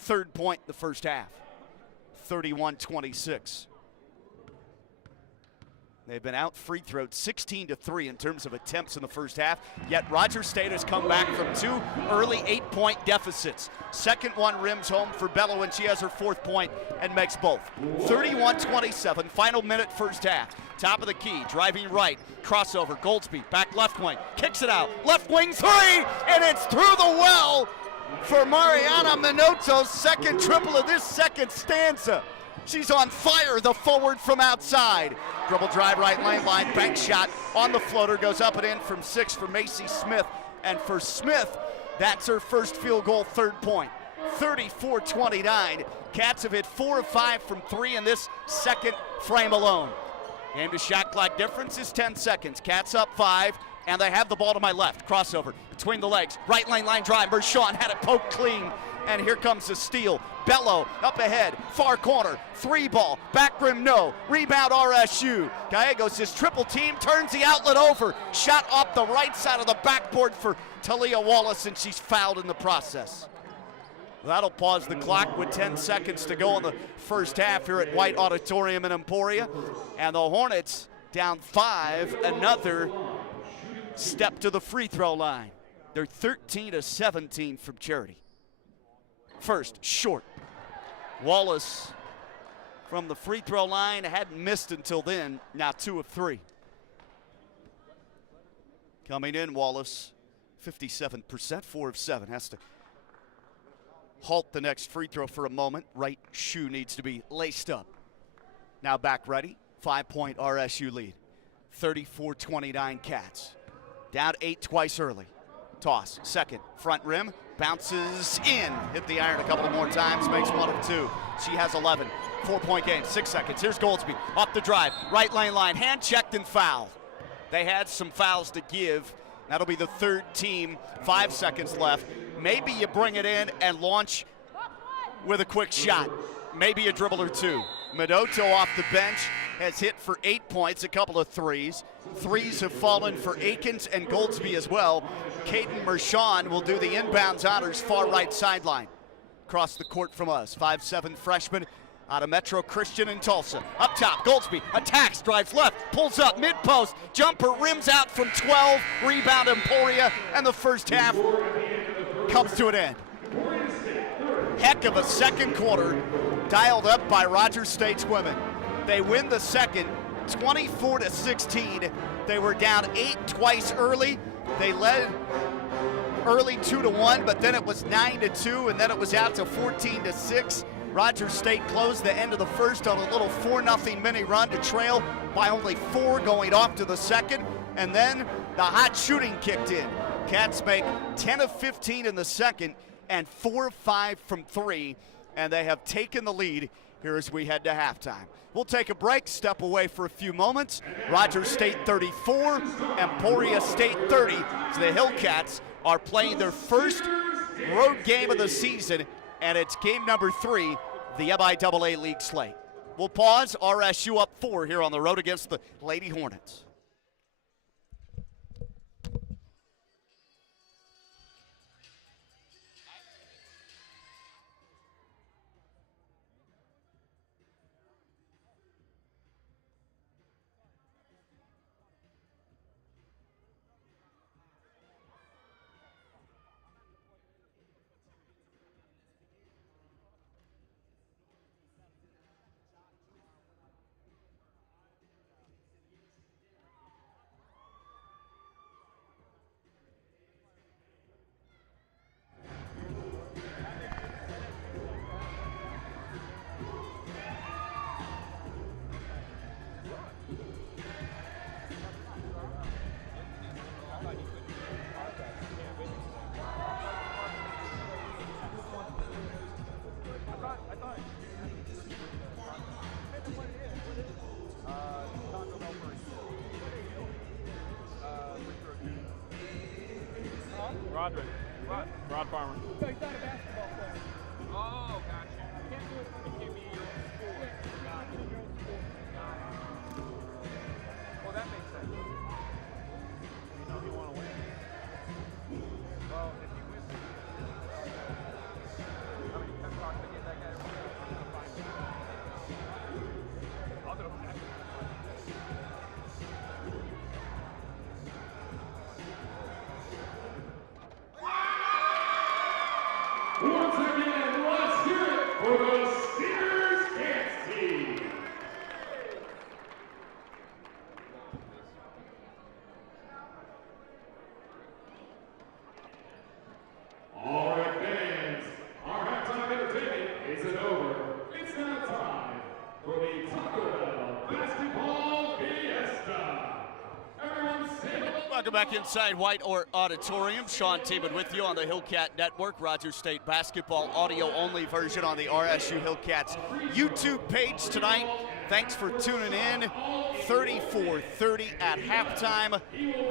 3rd point in the first half. 31-26. They've been out free throwed 16-3 in terms of attempts in the first half, yet Rogers State has come back from 2 early 8-point deficits. Second one rims home for Bello, and she has her 4th point and makes both. 31-27, final minute first half. Top of the key, driving right, crossover, Goldsby, back left wing, kicks it out, left wing 3, and it's through the well for Mariana Minoto's 2nd triple of this second stanza. She's on fire, the forward from outside. Dribble drive right lane line, bank shot on the floater, goes up and in from 6 for Macy Smith. And for Smith, that's her first field goal, 3rd point. 34-29. Cats have hit 4 of 5 from 3 in this second frame alone. Game to shot clock difference is 10 seconds. Cats up 5, and they have the ball to my left. Crossover between the legs, right lane line drive. Mershon had it poked clean, and here comes the steal. Bello up ahead, far corner, 3 ball, back rim no, rebound RSU. Gallegos is triple team, turns the outlet over, shot off the right side of the backboard for Talia Wallace, and she's fouled in the process. That'll pause the clock with 10 seconds to go in the first half here at White Auditorium in Emporia. And the Hornets down 5, another step to the free throw line. They're 13-17 from Charity. First, short. Wallace from the free throw line hadn't missed until then, now 2 of 3. Coming in, Wallace, 57%, 4 of 7. Has to halt the next free throw for a moment. Right shoe needs to be laced up. Now back ready. 5-point RSU lead. 34-29 Cats. Down 8 twice early. Toss, second, front rim, bounces in. Hit the iron a couple more times, makes 1 of 2. She has 11. 4-point game, 6 seconds. Here's Goldsby, off the drive, right lane line, hand checked and fouled. They had some fouls to give. That'll be the 3rd team, 5 seconds left. Maybe you bring it in and launch with a quick shot. Maybe a dribble or 2. Minoto off the bench has hit for 8 points, a couple of threes. Threes have fallen for Akins and Goldsby as well. Caden Mershon will do the inbounds honors, far right sideline. Across the court from us, 5'7" freshman out of Metro Christian in Tulsa. Up top, Goldsby attacks, drives left, pulls up, mid-post, jumper, rims out from 12, rebound Emporia, and the first half comes to an end. Heck of a second quarter, dialed up by Rogers State's women. They win the second, 24-16. They were down 8 twice early. They led early 2-1, but then it was 9-2, and then it was out to 14-6. Rogers State closed the end of the first on a little 4-0 mini run to trail by only 4 going off to the second, and then the hot shooting kicked in. Cats make 10 of 15 in the second and 4 of 5 from 3, and they have taken the lead here as we head to halftime. We'll take a break, step away for a few moments. Rogers State 34, Emporia State 30. So the Hillcats are playing their first road game of the season and it's game number 3, the MIAA League slate. We'll pause. RSU up 4 here on the road against the Lady Hornets. Rod Farmer. So he's not a basketball player. Oh, gotcha. You can't do it. It can't be your own sport. Not in your own sport. Well, that makes sense. You know, you want to win. Well, if you win, I mean, pep talk to get that guy. I'll do it. Once again, let's hear it for the Steelers dance team. All right, fans, our halftime entertainment isn't over. It's now time for the Taco Bell Basketball Fiesta. Everyone say hello. Welcome back inside White Auditorium. Sean Teeman with you on the Hillcat Network. Rogers State basketball audio-only version on the RSU Hillcats YouTube page tonight. Thanks for tuning in. 34-30 at halftime.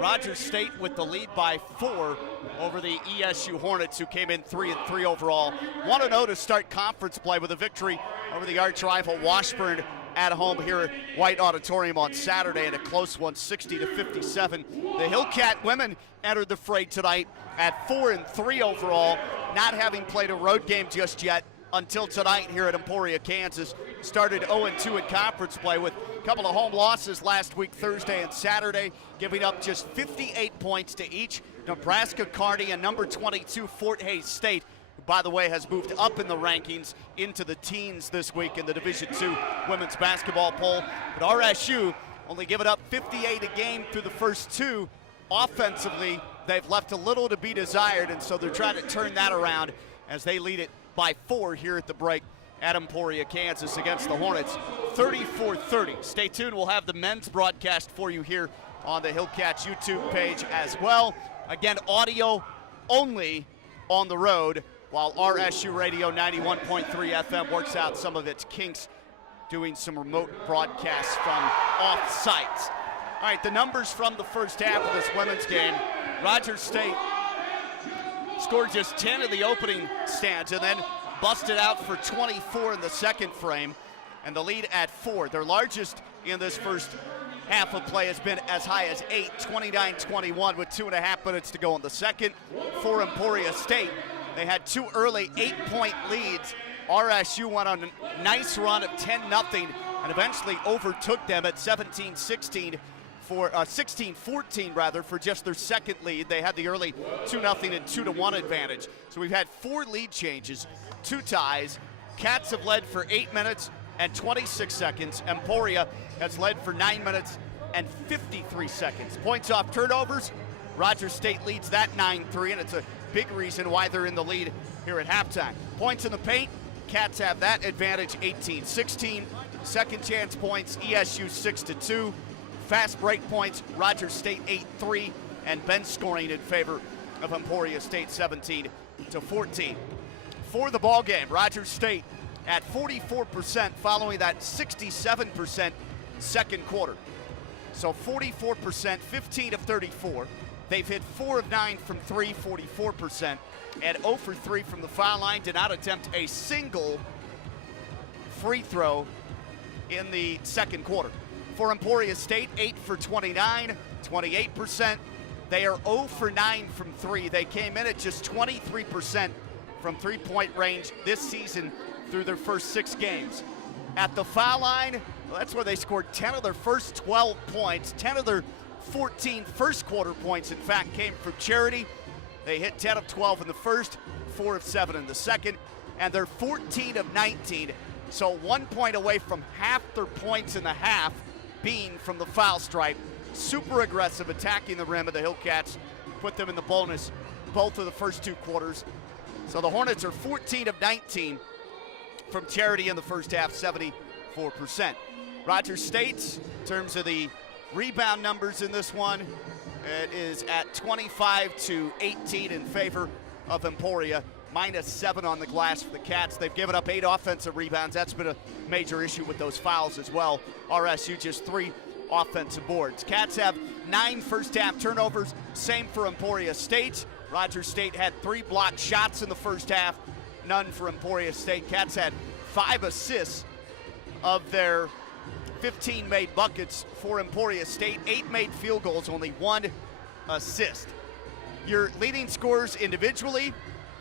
Rogers State with the lead by 4 over the ESU Hornets, who came in 3-3 overall. 1-0 to start conference play with a victory over the arch rival Washburn at home here at White Auditorium on Saturday in a close one, 60-57. The Hillcat women entered the fray tonight at 4-3 overall, not having played a road game just yet until tonight here at Emporia, Kansas. Started 0-2 in conference play with a couple of home losses last week, Thursday and Saturday, giving up just 58 points to each. Nebraska Kearney and number 22 Fort Hays State, who, by the way, has moved up in the rankings into the teens this week in the Division II women's basketball poll. But RSU only giving up 58 a game through the first 2. Offensively, they've left a little to be desired, and so they're trying to turn that around as they lead it by 4 here at the break at Emporia, Kansas against the Hornets, 34-30. Stay tuned. We'll have the men's broadcast for you here on the Hillcats YouTube page as well. Again, audio only on the road, while RSU Radio 91.3 FM works out some of its kinks, doing some remote broadcasts from off-site. All right, the numbers from the first half of this women's game. Rogers State scored just 10 in the opening stanza, and then busted out for 24 in the second frame, and the lead at 4. Their largest in this first half of play has been as high as 8, 29-21 with 2.5 minutes to go in the second. For Emporia State, they had 2 early 8-point leads. RSU went on a nice run of 10-0 and eventually overtook them at 17-16 for 16-14 rather for just their second lead. They had the early 2-0 and 2-1 advantage. So we've had 4 lead changes, 2 ties. Cats have led for 8 minutes and 26 seconds. Emporia has led for 9 minutes and 53 seconds. Points off turnovers, Rogers State leads that 9-3, and it's a big reason why they're in the lead here at halftime. Points in the paint, Cats have that advantage, 18-16. Second chance points, ESU 6-2. Fast break points, Rogers State 8-3, and bench scoring in favor of Emporia State 17-14. For the ball game, Rogers State at 44% following that 67% second quarter. So 44%, 15 of 34, They've hit 4 of 9 from 3, 44%, and 0 for 3 from the foul line. Did not attempt a single free throw in the second quarter. For Emporia State, 8 for 29, 28%. They are 0 for 9 from 3. They came in at just 23% from three-point range this season through their first 6 games. At the foul line, well, that's where they scored 10 of their first 12 points. 10 of their 14 first quarter points, in fact, came from Charity. They hit 10 of 12 in the first, 4 of 7 in the second, and they're 14 of 19. So 1 point away from half their points in the half being from the foul stripe. Super aggressive, attacking the rim of the Hillcats. Put them in the bonus both of the first 2 quarters. So the Hornets are 14 of 19 from Charity in the first half, 74%. Rogers State, in terms of the rebound numbers in this one, it is at 25 to 18 in favor of Emporia. -7 on the glass for the Cats. They've given up 8 offensive rebounds. That's been a major issue with those fouls as well. RSU just 3 offensive boards. Cats have 9 first half turnovers. Same for Emporia State. Rogers State had 3 blocked shots in the first half. None for Emporia State. Cats had 5 assists of their 15 made buckets for Emporia State. 8 made field goals, only 1 assist. Your leading scorers individually,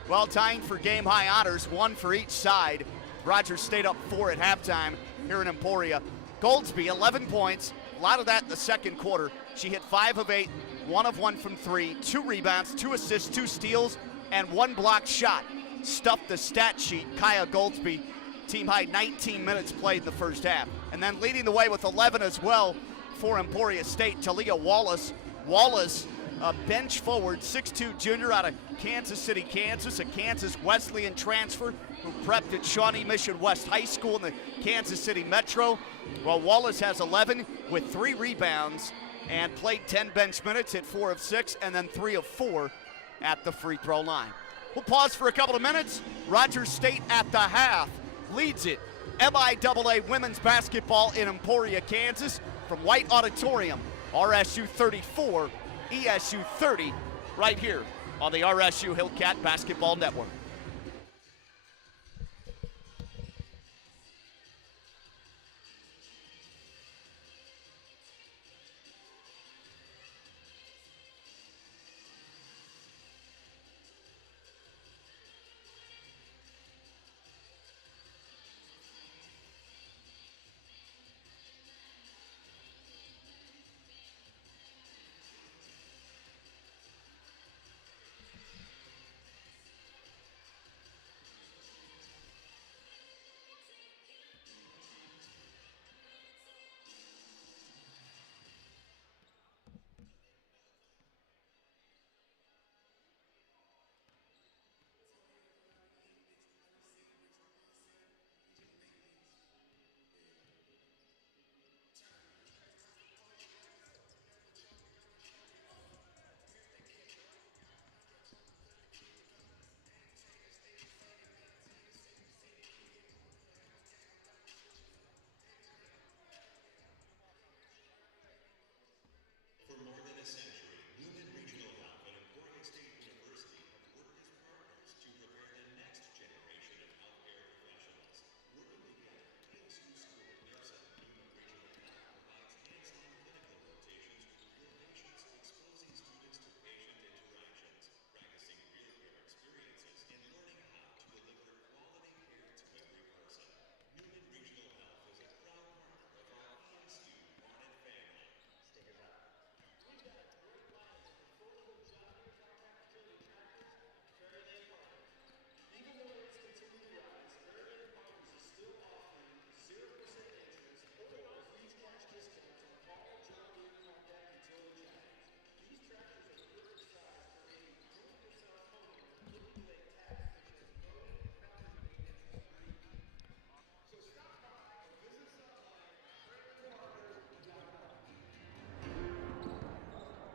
well, tying for game high honors, 1 for each side. Rogers State up 4 at halftime here in Emporia. Goldsby, 11 points, a lot of that in the second quarter. She hit 5 of 8, 1 of 1 from 3, 2 rebounds, 2 assists, 2 steals, and 1 blocked shot. Stuffed the stat sheet. Kaya Goldsby, team high 19 minutes played in the first half. And then leading the way with 11 as well for Emporia State, Talia Wallace. Wallace, a bench forward, 6'2 junior out of Kansas City, Kansas, a Kansas Wesleyan transfer who prepped at Shawnee Mission West High School in the Kansas City Metro. Well, Wallace has 11 with 3 rebounds and played 10 bench minutes, hit 4 of 6, and then 3 of 4 at the free throw line. We'll pause for a couple of minutes. Rogers State at the half leads it. MIAA women's basketball in Emporia, Kansas, from White Auditorium. RSU 34, ESU 30, right here on the RSU Hillcat Basketball Network.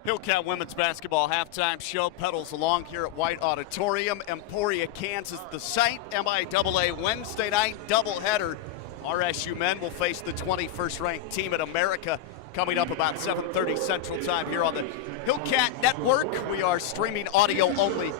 Hillcat women's basketball halftime show pedals along here at White Auditorium. Emporia, Kansas, the site. MIAA Wednesday night doubleheader. RSU men will face the 21st ranked team at America coming up about 7:30 Central Time here on the Hillcat Network. We are streaming audio only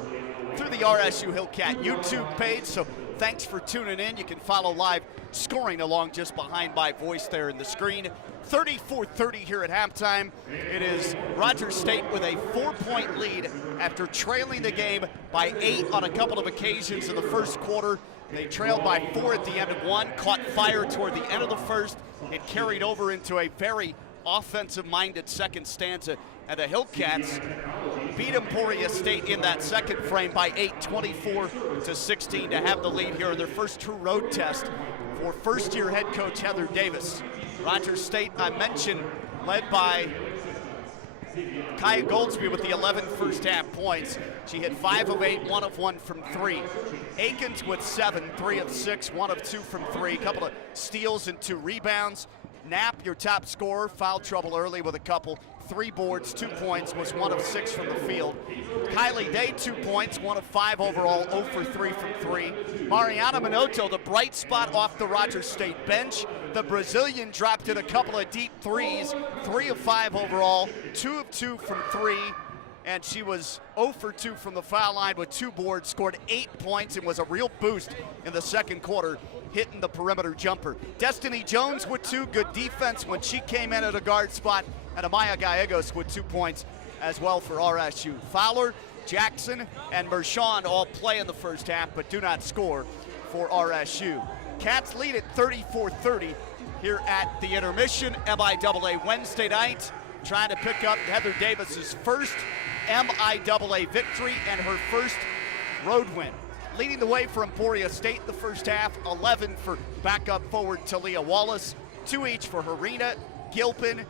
through the RSU Hillcat YouTube page, so thanks for tuning in. You can follow live scoring along just behind my voice there in the screen. 34-30 here at halftime. It is Rogers State with a 4-point lead after trailing the game by 8 on a couple of occasions in the first quarter. They trailed by 4 at the end of one, caught fire toward the end of the first. It carried over into a very offensive-minded second stanza, and the Hillcats beat Emporia State in that second frame by 8, 24-16 to have the lead here in their first true road test for first-year head coach Heather Davis. Rogers State, I mentioned, led by Kaya Goldsby with the 11 first-half points. She hit 5 of 8, 1 of 1 from 3. Akins with 7, 3 of 6, 1 of 2 from 3. A couple of steals and 2 rebounds. Knapp, your top scorer, foul trouble early with a couple. 3 boards, 2 points, was 1 of 6 from the field. Kylie Day, 2 points, 1 of 5 overall, 0 for 3 from 3. Mariana Minotto, the bright spot off the Rogers State bench. The Brazilian dropped in a couple of deep threes, 3 of 5 overall, 2 of 2 from 3. And she was 0 for 2 from the foul line with 2 boards, scored 8 points, and was a real boost in the second quarter, hitting the perimeter jumper. Destiny Jones with 2, good defense when she came in at a guard spot, and Amaya Gallegos with 2 points as well for RSU. Fowler, Jackson, and Mershon all play in the first half, but do not score for RSU. Cats lead at 34-30 here at the intermission. MIAA Wednesday night, trying to pick up Heather Davis's first MIAA victory and her first road win. Leading the way for Emporia State the first half, 11 for backup forward Talia Wallace, 2 each for Harina, Gilpin,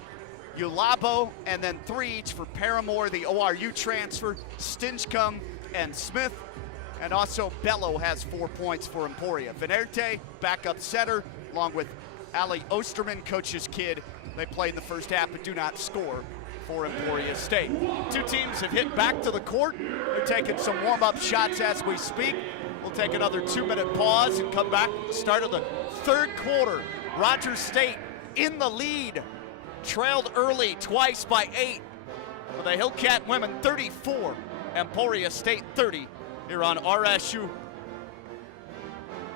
Ulabo, and then 3 each for Paramore, the ORU transfer, Stinchcomb, and Smith. And also Bello has 4 points for Emporia. Venerte, backup center, along with Ali Osterman, coach's kid. They played in the first half but do not score for Emporia State. 2 teams have hit back to the court. They're taking some warm-up shots as we speak. We'll take another 2-minute pause and come back at the start of the third quarter. Rogers State in the lead. Trailed early twice by 8 for the Hillcat women, 34, Emporia State 30, here on RSU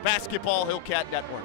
Basketball Hillcat Network.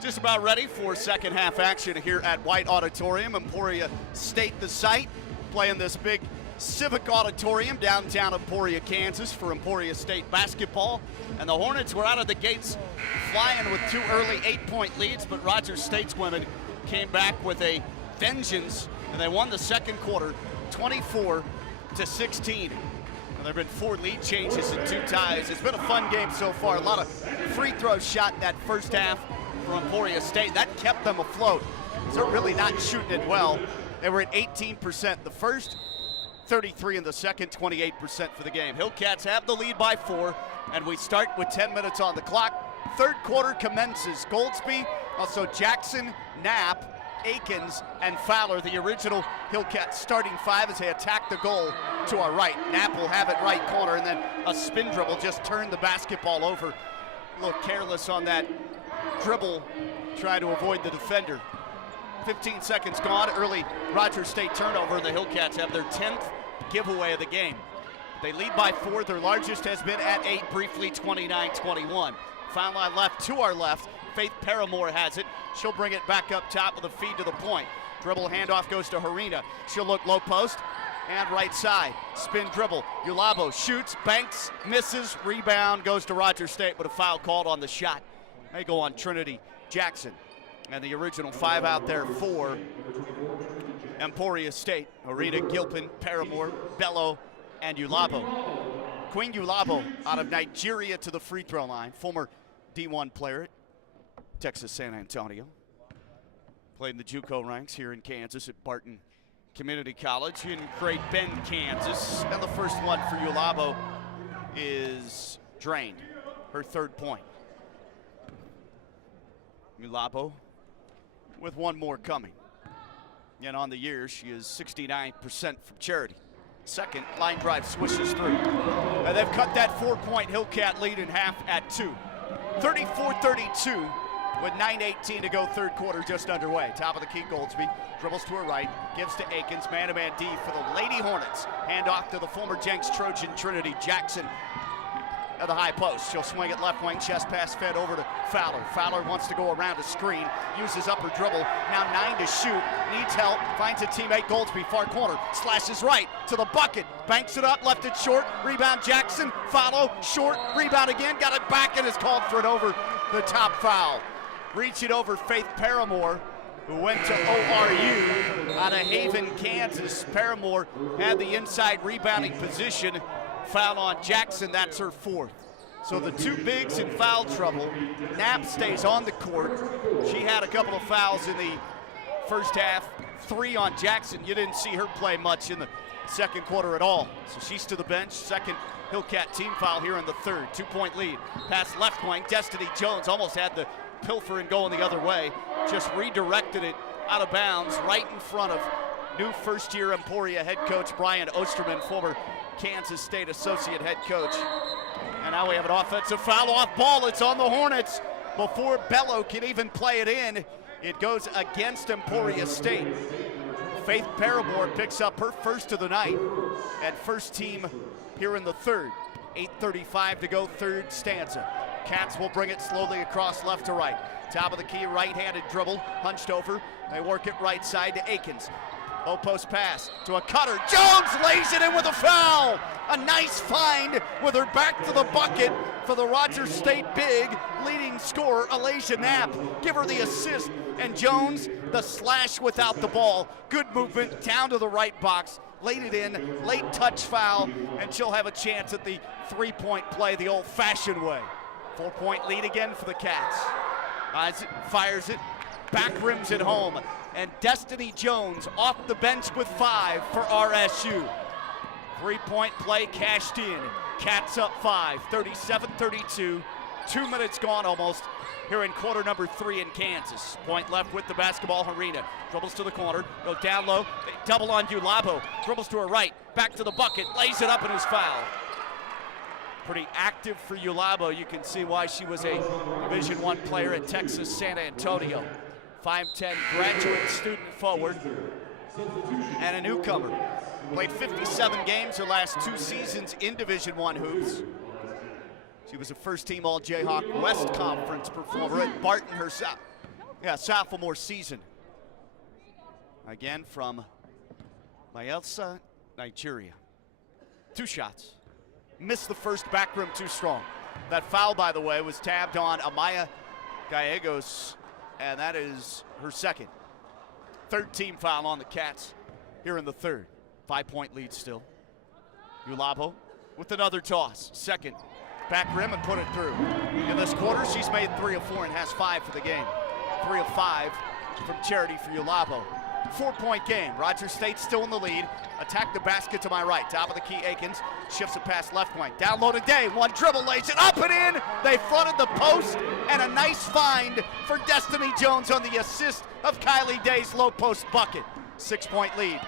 Just about ready for second half action here at White Auditorium. Emporia State the site, playing this big Civic Auditorium downtown Emporia, Kansas for Emporia State basketball. And the Hornets were out of the gates flying with 2 early 8-point leads, but Rogers State's women came back with a vengeance, and they won the second quarter 24-16. And there have been 4 lead changes and 2 ties. It's been a fun game so far. A lot of free throws shot in that first half for Emporia State. That kept them afloat. So they're really not shooting it well. They were at 18% the first, 8:33 in the second, 28% for the game. Hillcats have the lead by 4, and we start with 10 minutes on the clock. Third quarter commences. Goldsby, also Jackson, Knapp, Akins, and Fowler, the original Hillcats starting 5 as they attack the goal to our right. Knapp will have it right corner, and then a spin dribble just turned the basketball over. A little careless on that dribble, trying to avoid the defender. 15 seconds gone, early Rogers State turnover. The Hillcats have their 10th giveaway of the game. They lead by 4. Their largest has been at 8, briefly 29-21. Foul line left to our left. Faith Paramore has it. She'll bring it back up top with a feed to the point. Dribble handoff goes to Harina. She'll look low post and right side. Spin dribble. Ulabo shoots, banks, misses, rebound, goes to Rogers State with a foul called on the shot. They go on Trinity Jackson. And the original 5 out there for Emporia State. Harina, Gilpin, Paramore, Bello, and Ulabo. Queen Ulabo out of Nigeria to the free throw line. Former D1 player at Texas San Antonio. Played in the JUCO ranks here in Kansas at Barton Community College in Great Bend, Kansas. And the first one for Ulabo is drained. Her 3rd point. Ulabo with one more coming. And on the year, she is 69% from charity. Second, line drive swishes through. And they've cut that 4-point Hillcat lead in half at 2. 34-32 with 9:18 to go, third quarter just underway. Top of the key, Goldsby dribbles to her right, gives to Akins, man-to-man D for the Lady Hornets. Hand off to the former Jenks Trojan Trinity Jackson at the high post. She'll swing it left wing, chest pass fed over to Fowler. Fowler wants to go around a screen, uses upper dribble, now 9 to shoot, needs help, finds a teammate, Goldsby, far corner, slashes right to the bucket, banks it up, left it short, rebound Jackson, follow, short, rebound again, got it back and is called for an over the top foul. Reach it over Faith Paramore, who went to ORU out of Haven, Kansas. Paramore had the inside rebounding position. Foul on Jackson, that's her 4th. So the 2 bigs in foul trouble. Knapp stays on the court. She had a couple of fouls in the first half. 3 on Jackson. You didn't see her play much in the second quarter at all. So she's to the bench. Second Hillcat team foul here in the 3rd. 2-point lead. Pass left wing. Destiny Jones almost had the pilfer and going the other way. Just redirected it out of bounds right in front of new first-year Emporia head coach Brian Osterman, former Kansas State associate head coach. And now we have an offensive foul off ball. It's on the Hornets. Before Bello can even play it in, it goes against Emporia State. Faith Paramore picks up her 1st of the night and first team here in the 3rd. 8:35 to go, 3rd stanza. Cats will bring it slowly across left to right. Top of the key, right-handed dribble, hunched over. They work it right side to Akins. Low post pass to a cutter. Jones lays it in with a foul. A nice find with her back to the bucket for the Rogers State big leading scorer, Alasia Knapp. Give her the assist. And Jones, the slash without the ball. Good movement down to the right box. Laid it in, late touch foul, and she'll have a chance at the 3-point play the old-fashioned way. 4-point lead again for the Cats. Eyes it, fires it, back rims it home. And Destiny Jones off the bench with 5 for RSU. 3-point play cashed in. Cats up 5, 37-32. 2 minutes gone almost here in quarter number 3 in Kansas. Point left with the basketball, Harina. Dribbles to the corner, goes down low, they double on Ulabo. Dribbles to her right, back to the bucket, lays it up and is fouled. Pretty active for Ulabo. You can see why she was a Division I player at Texas San Antonio. 5'10" graduate student forward and a newcomer. Played 57 games her last 2 seasons in Division I hoops. She was a first-team All-Jayhawk West Conference performer at Barton herself. Sophomore season. Again from Bayelsa, Nigeria. 2 shots. Missed the first, back rim too strong. That foul, by the way, was tabbed on Amaya Gallegos, and that is her 2nd. 3rd team foul on the Cats here in the 3rd. 5-point lead still. Ulabo with another toss. 2nd, back rim and put it through. In this quarter, she's made 3 of 4 and has 5 for the game. 3 of 5 from charity for Ulabo. 4-point game. Rogers State still in the lead. Attack the basket to my right. Top of the key, Akins shifts it past left wing. Down low to Day. One dribble, lays it up and in. They fronted the post, and a nice find for Destiny Jones on the assist of Kylie Day's low post bucket. 6-point lead.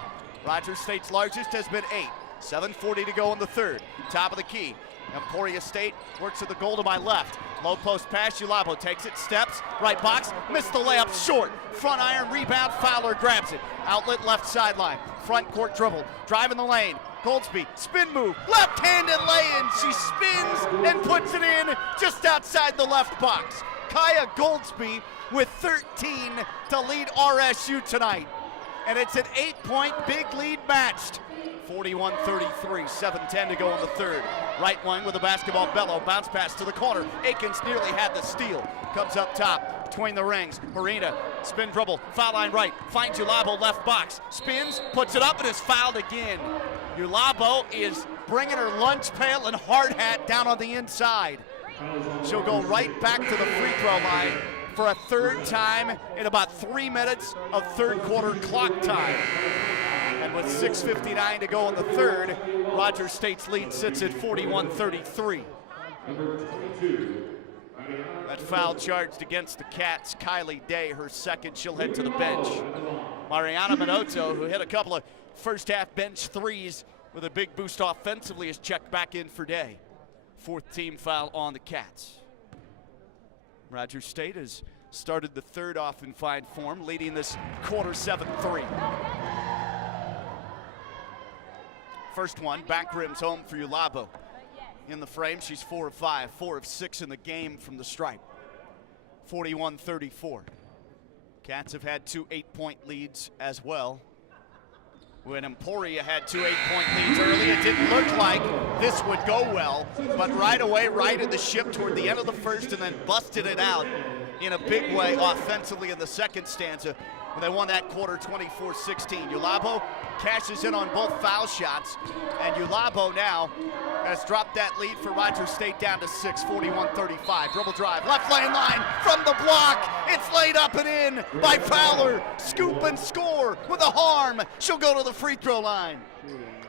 Rogers State's largest has been 8. 7:40 to go in the third. Top of the key. Emporia State works at the goal to my left. Low post pass, Ulabo takes it, steps, right box, missed the layup short. Front iron, rebound, Fowler grabs it. Outlet left sideline, front court dribble, driving the lane. Goldsby, spin move, left-handed lay-in. She spins and puts it in just outside the left box. Kaya Goldsby with 13 to lead RSU tonight. And it's an 8-point big lead matched. 41-33, 7:10 to go in the third. Right wing with the basketball, Bello, bounce pass to the corner. Akins nearly had the steal. Comes up top, between the rings. Marina, spin dribble, foul line right, finds Ulabo left box. Spins, puts it up, and is fouled again. Ulabo is bringing her lunch pail and hard hat down on the inside. She'll go right back to the free throw line for a third time in about 3 minutes of third quarter clock time. And with 6:59 to go in the third, Rogers State's lead sits at 41-33. That foul charged against the Cats. Kylie Day, her second. She'll head to the bench. Mariana Minotto, who hit a couple of first half bench threes with a big boost offensively, is checked back in for Day. 4th team foul on the Cats. Rogers State has started the third off in fine form, leading this quarter 7-3. First one, back rims home for Ulabo. In the frame, she's 4 of 5, 4 of 6 in the game from the stripe. 41-34. Cats have had 2 8-point leads as well. When Emporia had 2 8-point leads early, it didn't look like this would go well, but right away righted the ship toward the end of the first and then busted it out in a big way offensively in the second stanza when they won that quarter 24-16. Ulabo cashes in on both foul shots, and Ulabo now has dropped that lead for Rogers State down to 6, 41-35. Dribble drive, left lane line from the block. It's laid up and in by Fowler. Scoop and score with a harm. She'll go to the free throw line.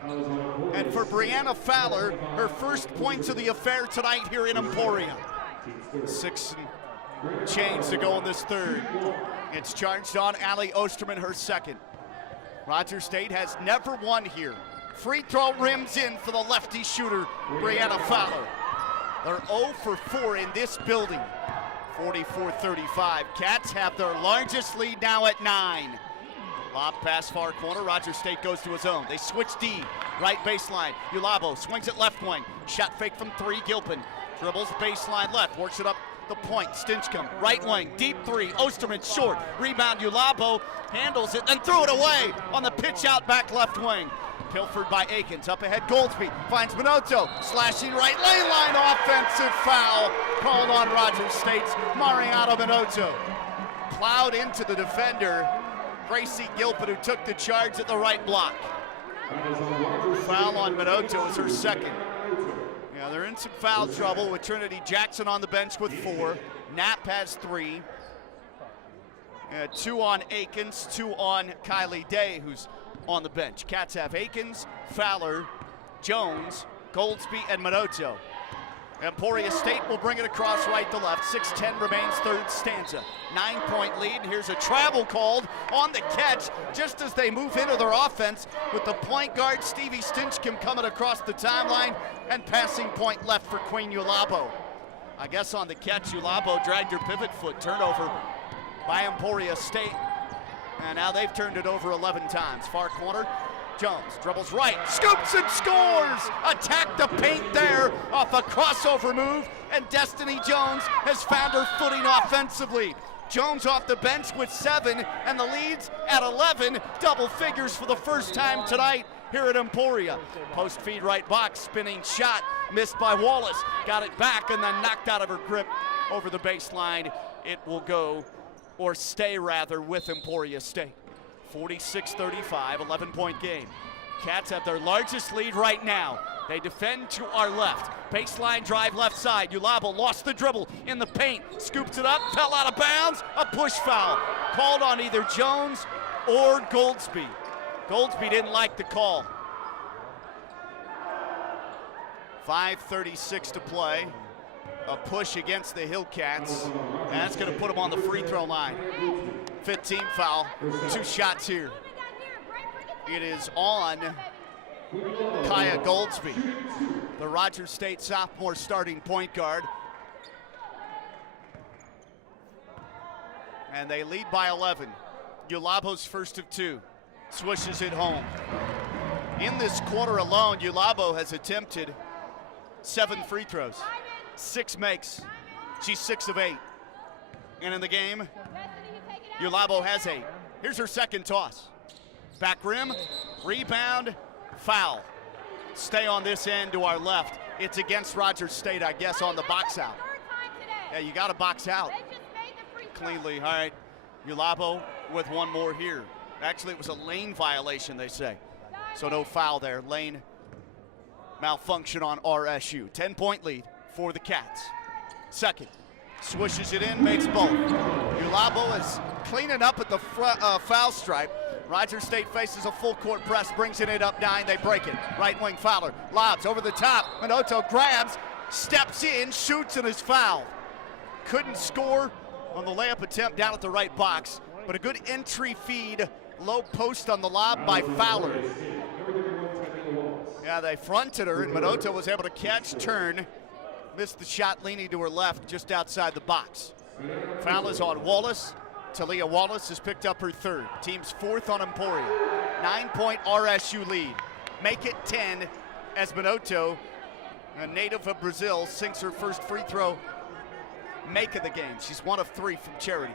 And for Brianna Fowler, her first points of the affair tonight here in Emporia. 6 and change to go in this third. It's charged on Allie Osterman, her second. Rogers State has never won here. Free throw rims in for the lefty shooter, Brianna Fowler. They're 0 for 4 in this building. 44-35. Cats have their largest lead now at 9. Lob pass far corner. Rogers State goes to his own. They switch D. Right baseline. Ulabo swings it left wing. Shot fake from 3. Gilpin dribbles baseline left. Works it up the point. Stinchcomb right wing. Deep 3. Osterman short. Rebound. Ulabo handles it and threw it away on the pitch out back left wing. Pilfered by Akins. Up ahead, Goldsby finds Minotto. Slashing right lane line. Offensive foul called on Rogers State's Mariana Minotto. Plowed into the defender, Gracie Gilpin, who took the charge at the right block. Foul on Minotto is her second. Yeah, they're in some foul trouble with Trinity Jackson on the bench with 4. Knapp has 3. 2 on Akins, 2 on Kylie Day, who's on the bench. Cats have Akins, Fowler, Jones, Goldsby, and Minotto. Emporia State will bring it across right to left. 6:10 remains, third stanza. 9-point lead. Here's a travel called on the catch just as they move into their offense with the point guard Stevie Stinchcomb coming across the timeline and passing point left for Queen Ulabo. I guess on the catch, Ulabo dragged her pivot foot. Turnover by Emporia State. And now they've turned it over 11 times. Far corner, Jones dribbles right, scoops and scores! Attack the paint there off a crossover move, and Destiny Jones has found her footing offensively. Jones off the bench with 7, and the lead's at 11, double figures for the first time tonight here at Emporia. Post feed right box, spinning shot, missed by Wallace. Got it back and then knocked out of her grip over the baseline. It will go, or stay rather, with Emporia State. 46-35, 11-point game. Cats have their largest lead right now. They defend to our left. Baseline drive left side. Ulabo lost the dribble in the paint. Scoops it up, fell out of bounds. A push foul called on either Jones or Goldsby. Goldsby didn't like the call. 5:36 to play. A push against the Hillcats. And that's going to put them on the free throw line. 15 foul, 2 shots here. It is on Kaya Goldsby, the Rogers State sophomore starting point guard. And they lead by 11. Ulabo's first of 2. Swishes it home. In this quarter alone, Ulabo has attempted 7 free throws. 6 makes. She's 6 of 8. And in the game, Ulabo has 8. Here's her second toss. Back rim, rebound, foul. Stay on this end to our left. It's against Rogers State, I guess, on the box out. Yeah, you got to box out cleanly. All right, Ulabo with one more here. Actually, it was a lane violation, they say. So no foul there. Lane malfunction on RSU. 10-point lead for the Cats. Second, swishes it in, makes both. Ulabo is cleaning up at the foul stripe. Rogers State faces a full court press, brings it up 9, they break it. Right wing Fowler, lobs over the top. Minoto grabs, steps in, shoots, and is fouled. Couldn't score on the layup attempt down at the right box, but a good entry feed, low post on the lob by Fowler. Yeah, they fronted her, and Minoto was able to catch, turn, missed the shot leaning to her left just outside the box. Foul is on Wallace. Talia Wallace has picked up her 3rd. Team's 4th on Emporia. 9-point RSU lead. Make it 10 as Minoto, a native of Brazil, sinks her first free throw make of the game. She's 1 of 3 from charity.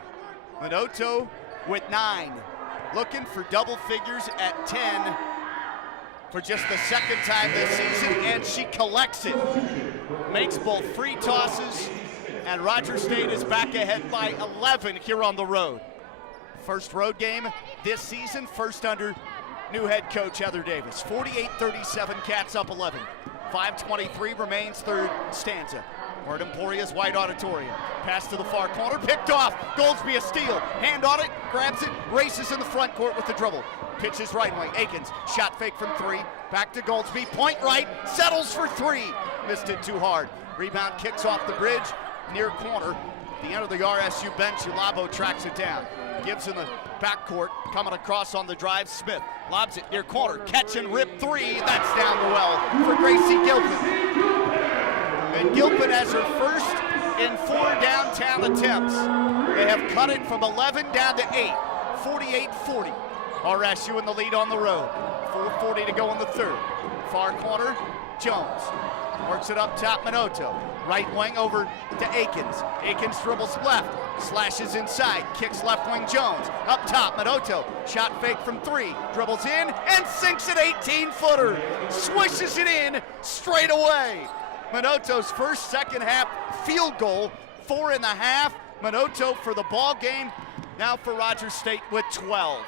Minoto with 9. Looking for double figures at 10 for just the 2nd time this season, and she collects it. Makes both free tosses, and Rogers State is back ahead by 11 here on the road. First road game this season, first under new head coach Heather Davis. 48-37, Cats up 11. 5:23 remains, 3rd stanza. We're at Emporia's White Auditorium. Pass to the far corner, picked off. Goldsby a steal. Hand on it, grabs it, races in the front court with the dribble. Pitches right wing. Akins, shot fake from 3. Back to Goldsby, point right, settles for 3. Missed it too hard. Rebound kicks off the bridge, near corner. The end of the RSU bench, Ulabo tracks it down. Gibbs in the backcourt, coming across on the drive. Smith lobs it near corner, catch and rip 3. That's down the well for Gracie Gilpin. And Gilpin has her first in 4 downtown attempts. They have cut it from 11 down to 8. 48-40. RSU in the lead on the road. 4:40 to go in the 3rd. Far corner, Jones. Works it up top, Minoto. Right wing over to Akins. Akins dribbles left, slashes inside, kicks left wing Jones. Up top, Minoto. Shot fake from 3, dribbles in, and sinks an 18-footer. Swishes it in straight away. Minoto's first second half field goal, 4.5. Minoto for the ball game, now for Rogers State with 12.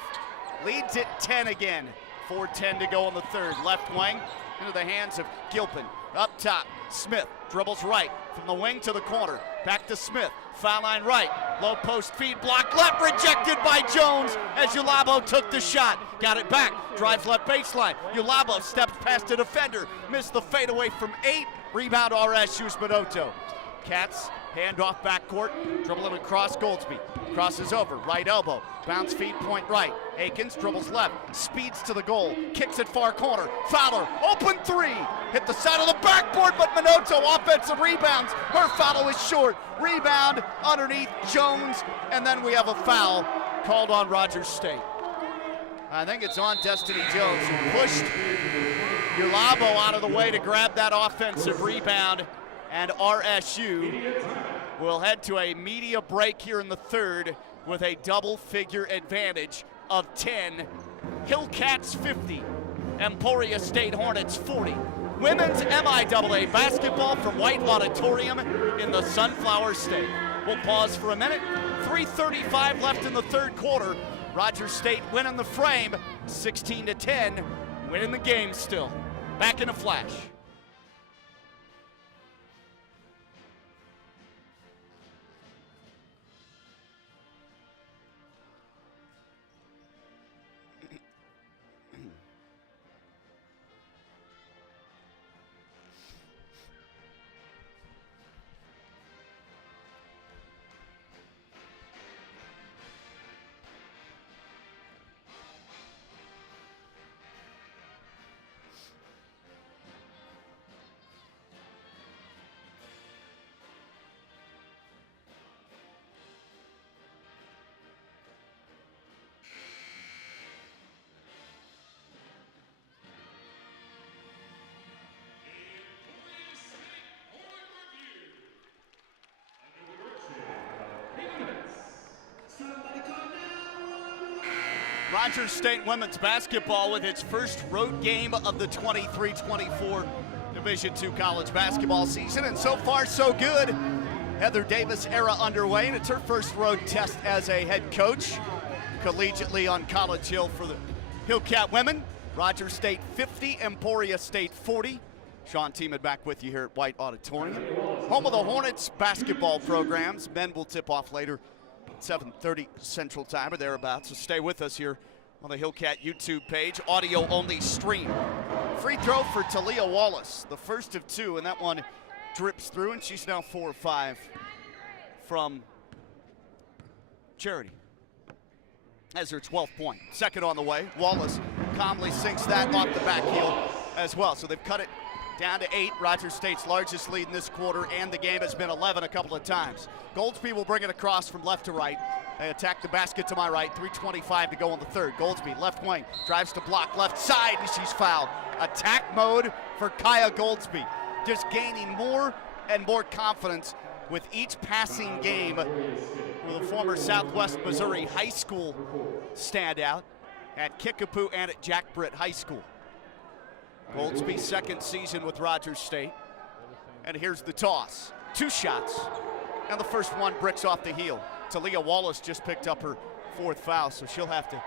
Leads at 10 again. 4:10 to go in the 3rd. Left wing into the hands of Gilpin. Up top, Smith dribbles right from the wing to the corner. Back to Smith, foul line right. Low post feed, block left, rejected by Jones as Ulabo took the shot. Got it back, drives left baseline. Ulabo steps past the defender, missed the fadeaway from 8. Rebound RSU's Minoto. Cats hand off backcourt, dribbling across Goldsby. Crosses over, right elbow, bounce feed, point right. Akins dribbles left, speeds to the goal, kicks it far corner. Fowler, open 3, hit the side of the backboard, but Minoto offensive rebounds. Her follow is short. Rebound underneath Jones, and then we have a foul called on Rogers State. I think it's on Destiny Jones, who pushed Ulabo out of the way to grab that offensive rebound, and RSU will head to a media break here in the 3rd with a double-figure advantage of 10. Hillcats 50, Emporia State Hornets 40. Women's MIAA basketball from White Auditorium in the Sunflower State. We'll pause for a minute. 3:35 left in the 3rd quarter. Rogers State winning the frame, 16-10, winning the game still. Back in a flash. Rogers State women's basketball with its first road game of the 23-24 Division II college basketball season, and so far so good. Heather Davis era underway, and it's her first road test as a head coach collegiately on College Hill for the Hillcat women. Rogers State 50, Emporia State 40. Sean Tiemann back with you here at White Auditorium. Home of the Hornets basketball programs. Men will tip off later at 7:30 Central Time or thereabouts, so stay with us here on the Hillcat YouTube page. Audio only stream. Free throw for Talia Wallace, the first of two, and that one drips through, and she's now 4 or 5 from Charity. As her 12th point. Second on the way. Wallace calmly sinks that off the back heel as well. So they've cut it down to 8. Rogers State's largest lead in this quarter, and the game has been 11 a couple of times. Goldsby will bring it across from left to right. They attack the basket to my right. 3:25 to go on the third. Goldsby, left wing, drives to block, left side, and she's fouled. Attack mode for Kaya Goldsby. Just gaining more and more confidence with each passing game with a former Southwest Missouri High School standout at Kickapoo and at Jack Britt High School. Goldsby's second season with Rogers State. And here's the toss. 2 shots, and the first one bricks off the heel. Talia Wallace just picked up her 4th foul, so she'll have to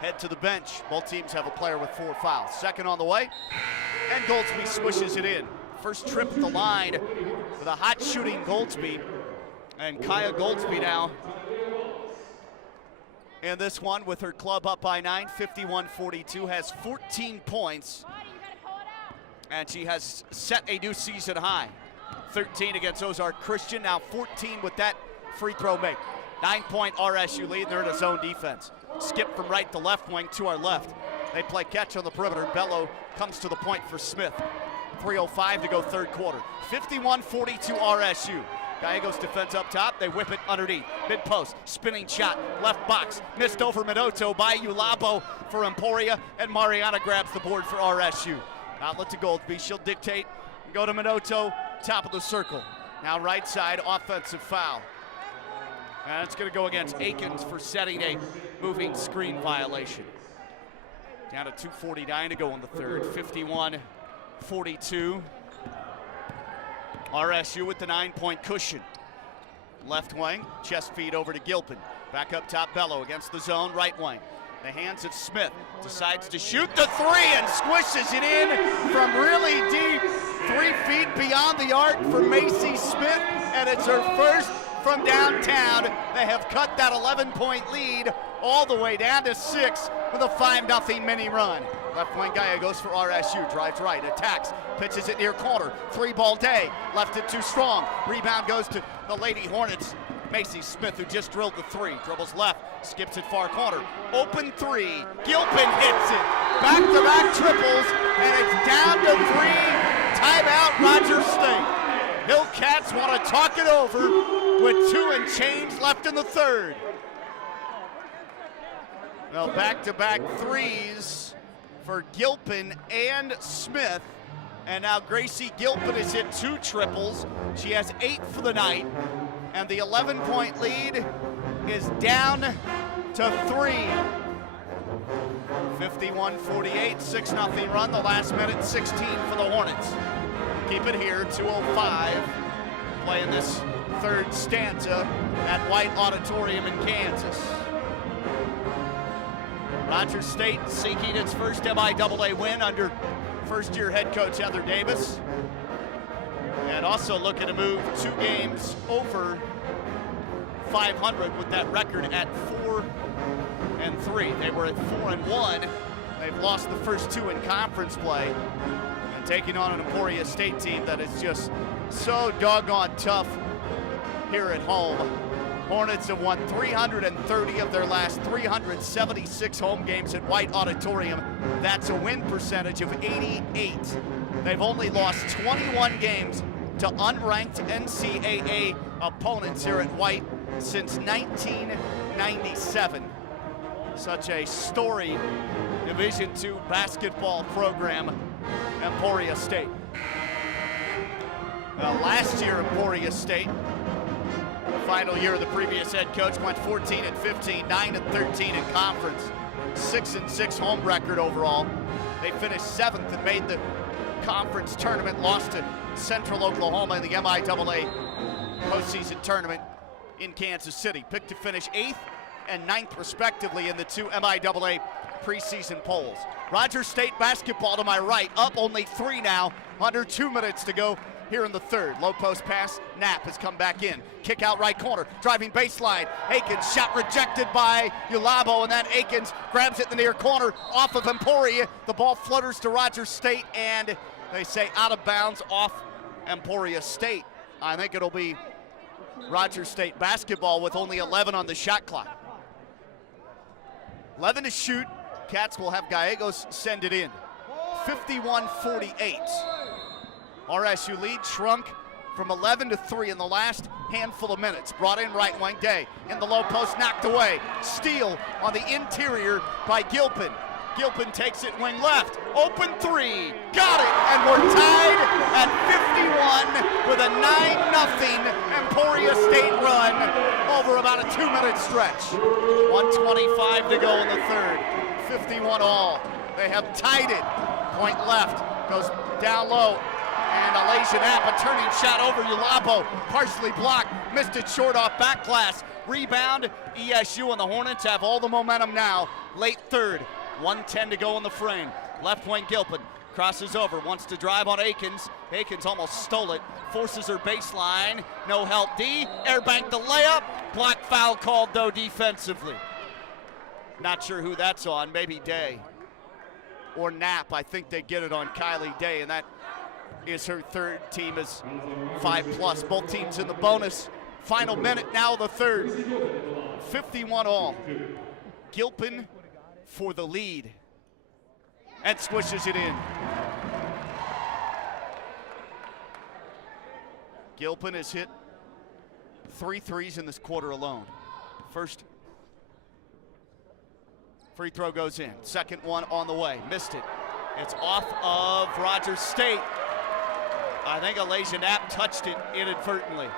head to the bench. Both teams have a player with 4 fouls. Second on the way, and Goldsby swishes it in. First trip at the line with a hot shooting Goldsby. And Kaya Goldsby now in this one with her club up by 9, 51-42, has 14 points. And she has set a new season high. 13 against Ozark Christian, now 14 with that free throw make. 9-point RSU lead, and they're in a zone defense. Skip from right to left wing to our left. They play catch on the perimeter. Bello comes to the point for Smith. 3:05 to go third quarter. 51-42 RSU. Gallegos defense up top. They whip it underneath. Mid post. Spinning shot. Left box. Missed over Minoto by Ulabo for Emporia. And Mariana grabs the board for RSU. Outlet to Goldsby. She'll dictate. Go to Minoto. Top of the circle. Now right side. Offensive foul. And it's going to go against Akins for setting a moving screen violation. Down to 2:49 to go in the third. 51-42. RSU with the 9-point cushion. Left wing, chest feed over to Gilpin. Back up top, Bello against the zone, right wing. The hands of Smith, decides to shoot the 3 and squishes it in from really deep. 3 feet beyond the arc for Macy Smith, and it's her first from downtown. They have cut that 11-point lead all the way down to 6 with a 5-0 mini run. Left wing Gallegos for RSU, drives right, attacks, pitches it near corner, 3-ball day, left it too strong. Rebound goes to the Lady Hornets. Macy Smith, who just drilled the 3, dribbles left, skips it far corner. Open 3, Gilpin hits it. Back-to-back triples, and it's down to 3. Timeout, Rogers State. Hillcats want to talk it over with 2 and change left in the third. Well, back-to-back 3s for Gilpin and Smith. And now Gracie Gilpin has hit 2 triples. She has 8 for the night. And the 11-point lead is down to 3. 51-48, 6-0 run. The last minute, 16 for the Hornets. Keep it here, 2:05. Playing this third stanza at White Auditorium in Kansas. Rogers State seeking its first MIAA win under first-year head coach Heather Davis. And also looking to move 2 games over 500 with that record at 4-3. They were at 4-1. They've lost the first 2 in conference play. And taking on an Emporia State team that is just so doggone tough here at home. Hornets have won 330 of their last 376 home games at White Auditorium. That's a win percentage of 88. They've only lost 21 games to unranked NCAA opponents here at White since 1997. Such a storied Division II basketball program, Emporia State. Well, last year, Emporia State Final year of the previous head coach, went 14-15, 9-13 in conference, 6-6 home record overall. They finished 7th and made the conference tournament, lost to Central Oklahoma in the MIAA postseason tournament in Kansas City. Picked to finish 8th and 9th respectively in the 2 MIAA preseason polls. Rogers State basketball to my right, up only 3 now, under 2 minutes to go here in the third. Low post pass, Knapp has come back in. Kick out right corner, driving baseline. Akins, shot rejected by Ulabo, and then Akins grabs it in the near corner off of Emporia. The ball flutters to Rogers State, and they say out of bounds off Emporia State. I think it'll be Rogers State basketball with only 11 on the shot clock. 11 to shoot. Cats will have Gallegos send it in. 51-48. RSU lead shrunk from 11 to 3 in the last handful of minutes. Brought in right wing, Day in the low post, knocked away. Steal on the interior by Gilpin. Gilpin takes it wing left. Open 3. Got it. And we're tied at 51 with a 9-0 Emporia State run over about a 2-minute stretch. 1:25 to go in the third. 51 all. They have tied it. Point left. Goes down low. And Alasia Knapp, a turning shot over Ulabo, partially blocked, missed it short off back glass. Rebound, ESU and the Hornets have all the momentum now. Late third, 1:10 to go in the frame. Left wing Gilpin crosses over, wants to drive on Akins. Akins almost stole it, forces her baseline, no help D, airbank the layup, block foul called though defensively. Not sure who that's on, maybe Day or Knapp. I think they get it on Kylie Day, and that is her third. Team is 5+. Both teams in the bonus. Final minute now, the third. 51 all. Gilpin for the lead and swishes it in. Gilpin has hit 3 threes in this quarter alone. First free throw goes in. Second one on the way. Missed it. It's off of Rogers State. I think Alasia Knapp touched it inadvertently.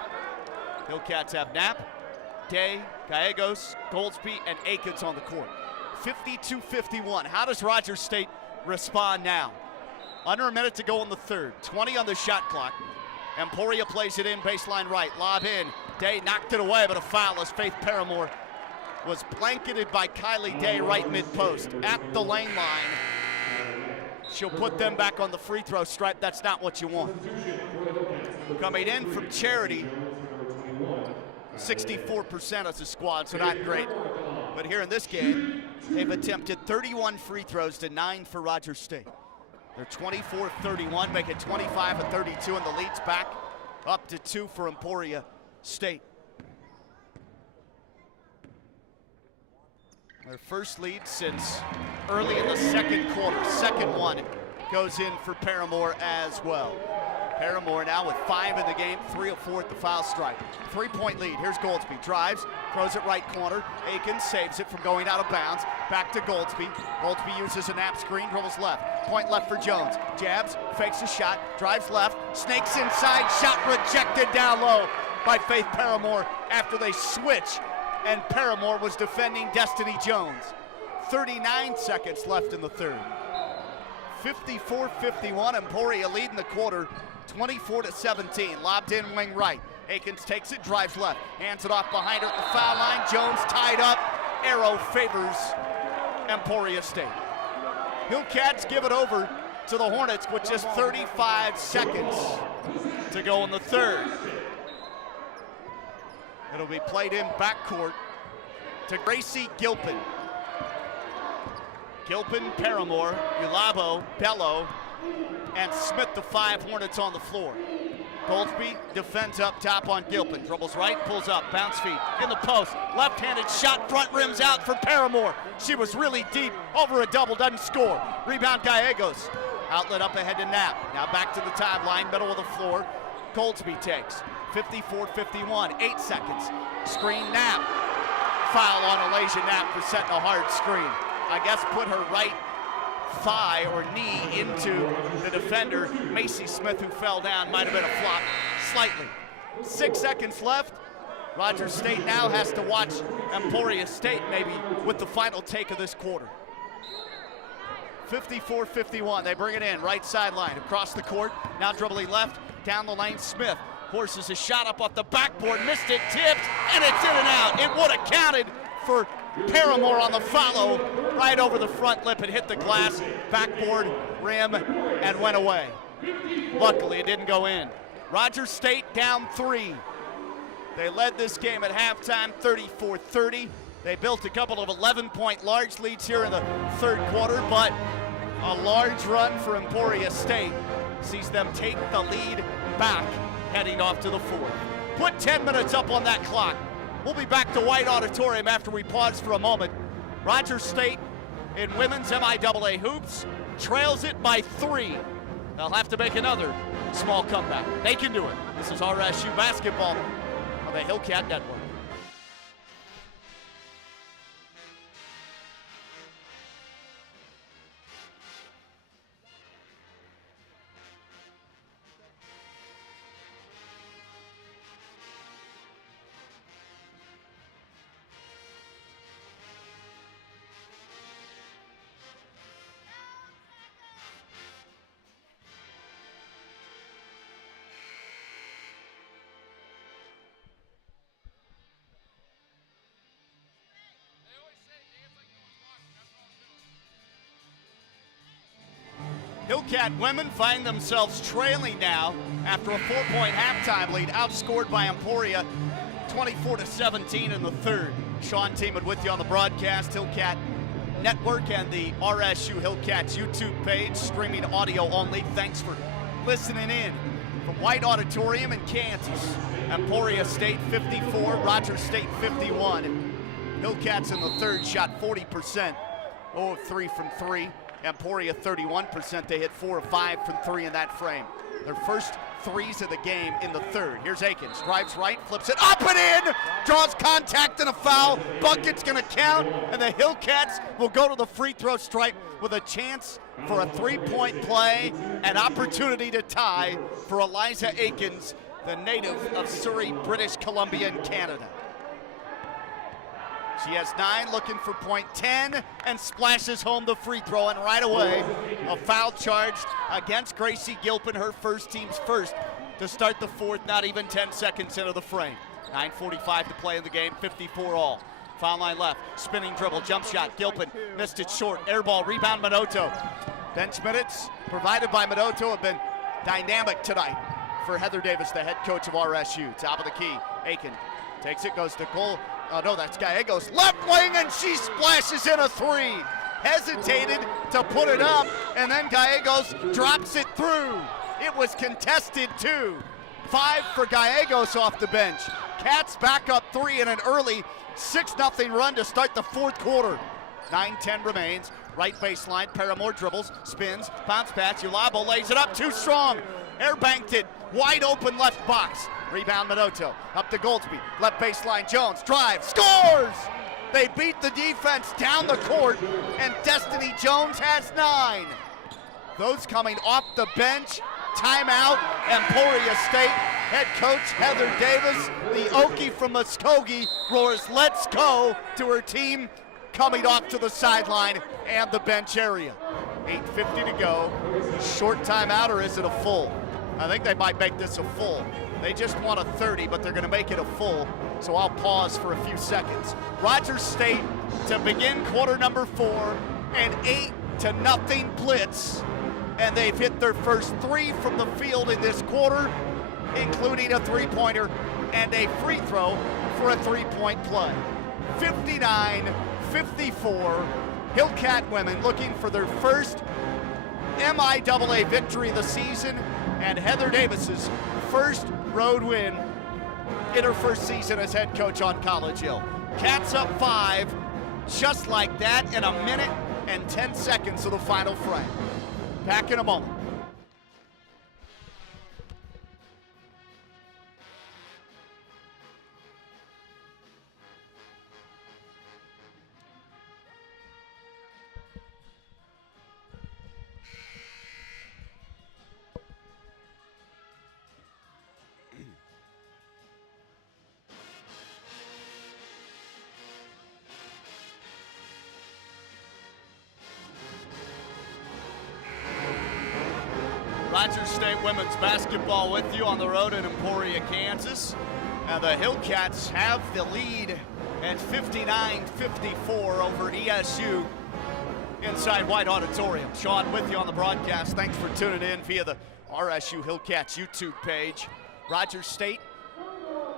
Hillcats have Knapp, Day, Gallegos, Goldsby, and Akins on the court. 52-51. How does Rogers State respond now? Under a minute to go in the third. 20 on the shot clock. Emporia plays it in, baseline right. Lob in. Day knocked it away, but a foul as Faith Paramore was blanketed by Kylie Day right mid-post at the lane line. She'll put them back on the free throw stripe. That's not what you want. Coming in from Charity, 64% as a squad, so not great. But here in this game, they've attempted 31 free throws to 9 for Rogers State. They're 24-31, make it 25-32, and the lead's back up to 2 for Emporia State. Their first lead since early in the second quarter. Second one goes in for Paramore as well. Paramore now with 5 in the game, 3 of 4 at the foul stripe. 3-point lead. Here's Goldsby. Drives, throws it right corner. Akins saves it from going out of bounds. Back to Goldsby. Goldsby uses a Knapp screen, dribbles left. Point left for Jones. Jabs, fakes a shot, drives left, snakes inside, shot rejected down low by Faith Paramore after they switch. And Paramore was defending Destiny Jones. 39 seconds left in the third. 54-51, Emporia leading the quarter, 24-17. Lobbed in wing right. Akins takes it, drives left, hands it off behind her at the foul line. Jones tied up. Arrow favors Emporia State. Hillcats give it over to the Hornets with just 35 seconds to go in the third. It'll be played in backcourt to Gracie Gilpin. Gilpin, Paramore, Ulabo, Bello, and Smith, the 5 Hornets on the floor. Goldsby defends up top on Gilpin. Dribbles right, pulls up, bounce feed in the post. Left-handed shot, front rims out for Paramore. She was really deep, over a double, doesn't score. Rebound Gallegos. Outlet up ahead to Knapp. Now back to the timeline, middle of the floor. Goldsby takes. 54-51, 8 seconds. Screen Knapp. Foul on Alasia Knapp for setting a hard screen. I guess put her right thigh or knee into the defender. Macy Smith, who fell down, might have been a flop slightly. 6 seconds left. Rogers State now has to watch Emporia State maybe with the final take of this quarter. 54-51, they bring it in, right sideline, across the court, now dribbling left, down the lane, Smith. Forces a shot up off the backboard, missed it, tipped, and it's in and out. It would have counted for Paramore on the follow, right over the front lip. It hit the glass, backboard, rim, and went away. Luckily, it didn't go in. Rogers State down 3. They led this game at halftime, 34-30. They built a couple of 11-point large leads here in the third quarter, but a large run for Emporia State sees them take the lead back, heading off to the fourth. Put 10 minutes up on that clock. We'll be back to White Auditorium after we pause for a moment. Rogers State in women's MIAA hoops trails it by 3. They'll have to make another small comeback. They can do it. This is RSU basketball on the Hillcat Network. Hillcat women find themselves trailing now after a 4-point halftime lead, outscored by Emporia 24-17 in the third. Sean Teeman with you on the broadcast, Hillcat Network and the RSU Hillcats YouTube page, streaming audio only. Thanks for listening in. From White Auditorium in Kansas, Emporia State 54, Rogers State 51. Hillcats in the third shot 40%, 0 of 3 from 3. Emporia 31%. They hit 4 of 5 from 3 in that frame. Their first threes of the game in the third. Here's Akins, drives right, flips it up and in, draws contact and a foul. Bucket's gonna count, and the Hillcats will go to the free throw stripe with a chance for a 3-point play, an opportunity to tie for Eliza Akins, the native of Surrey, British Columbia, and Canada. She has 9, looking for point 10, and splashes home the free throw, and right away, a foul charged against Gracie Gilpin, her first, team's first, to start the fourth, not even 10 seconds into the frame. 9:45 to play in the game, 54 all. Foul line left, spinning dribble, jump shot, Gilpin missed it short, air ball, rebound Minoto. Bench minutes provided by Minoto have been dynamic tonight for Heather Davis, the head coach of RSU. Top of the key, Aiken takes it, goes to goal. Oh no, that's Gallegos, left wing, and she splashes in a 3. Hesitated to put it up, and then Gallegos drops it through. It was contested too. 5 for Gallegos off the bench. Cats back up 3 in an early 6-0 run to start the fourth quarter. 9:10 remains, right baseline, Paramore dribbles, spins, bounce pass, Ulabo lays it up, too strong. Air banked it, wide open left box. Rebound Minoto, up to Goldsby, left baseline, Jones, drives, scores! They beat the defense down the court, and Destiny Jones has 9. Those coming off the bench, timeout, Emporia State. Head coach Heather Davis, the Okie from Muskogee, roars, "Let's go," to her team coming off to the sideline and the bench area. 8:50 to go, short timeout, or is it a full? I think they might make this a full. They just want a 30, but they're gonna make it a full, so I'll pause for a few seconds. Rogers State to begin quarter number 4, an 8-0 blitz, and they've hit their first 3 from the field in this quarter, including a 3-pointer and a free throw for a 3-point play. 59-54, Hillcat women looking for their first MIAA victory of the season, and Heather Davis's first road win in her first season as head coach on College Hill. Cats up 5, just like that, in a minute and 10 seconds of the final frame. Back in a moment. Rogers State women's basketball with you on the road in Emporia, Kansas. And the Hillcats have the lead at 59-54 over ESU inside White Auditorium. Sean with you on the broadcast. Thanks for tuning in via the RSU Hillcats YouTube page. Rogers State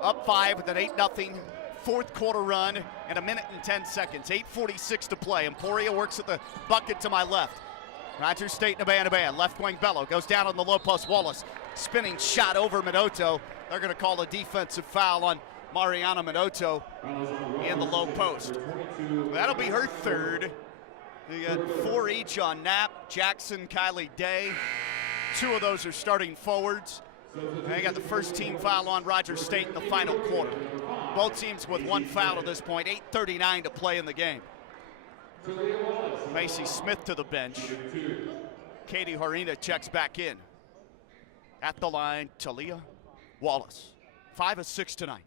up 5 with an 8-0 fourth quarter run and 1 minute and 10 seconds. 8:46 to play. Emporia works at the bucket to my left. Rogers State in a man-to-man. Left wing Bello goes down on the low post. Wallace spinning shot over Minoto. They're going to call a defensive foul on Mariana Minoto in the low post. That'll be her third. We got 4 each on Knapp, Jackson, Kylie Day. 2 of those are starting forwards. And they got the first team foul on Rogers State in the final quarter. Both teams with 1 foul at this point. 8:39 to play in the game. Macy Smith to the bench. Katie Harina checks back in. At the line, Talia Wallace. 5 of 6 tonight.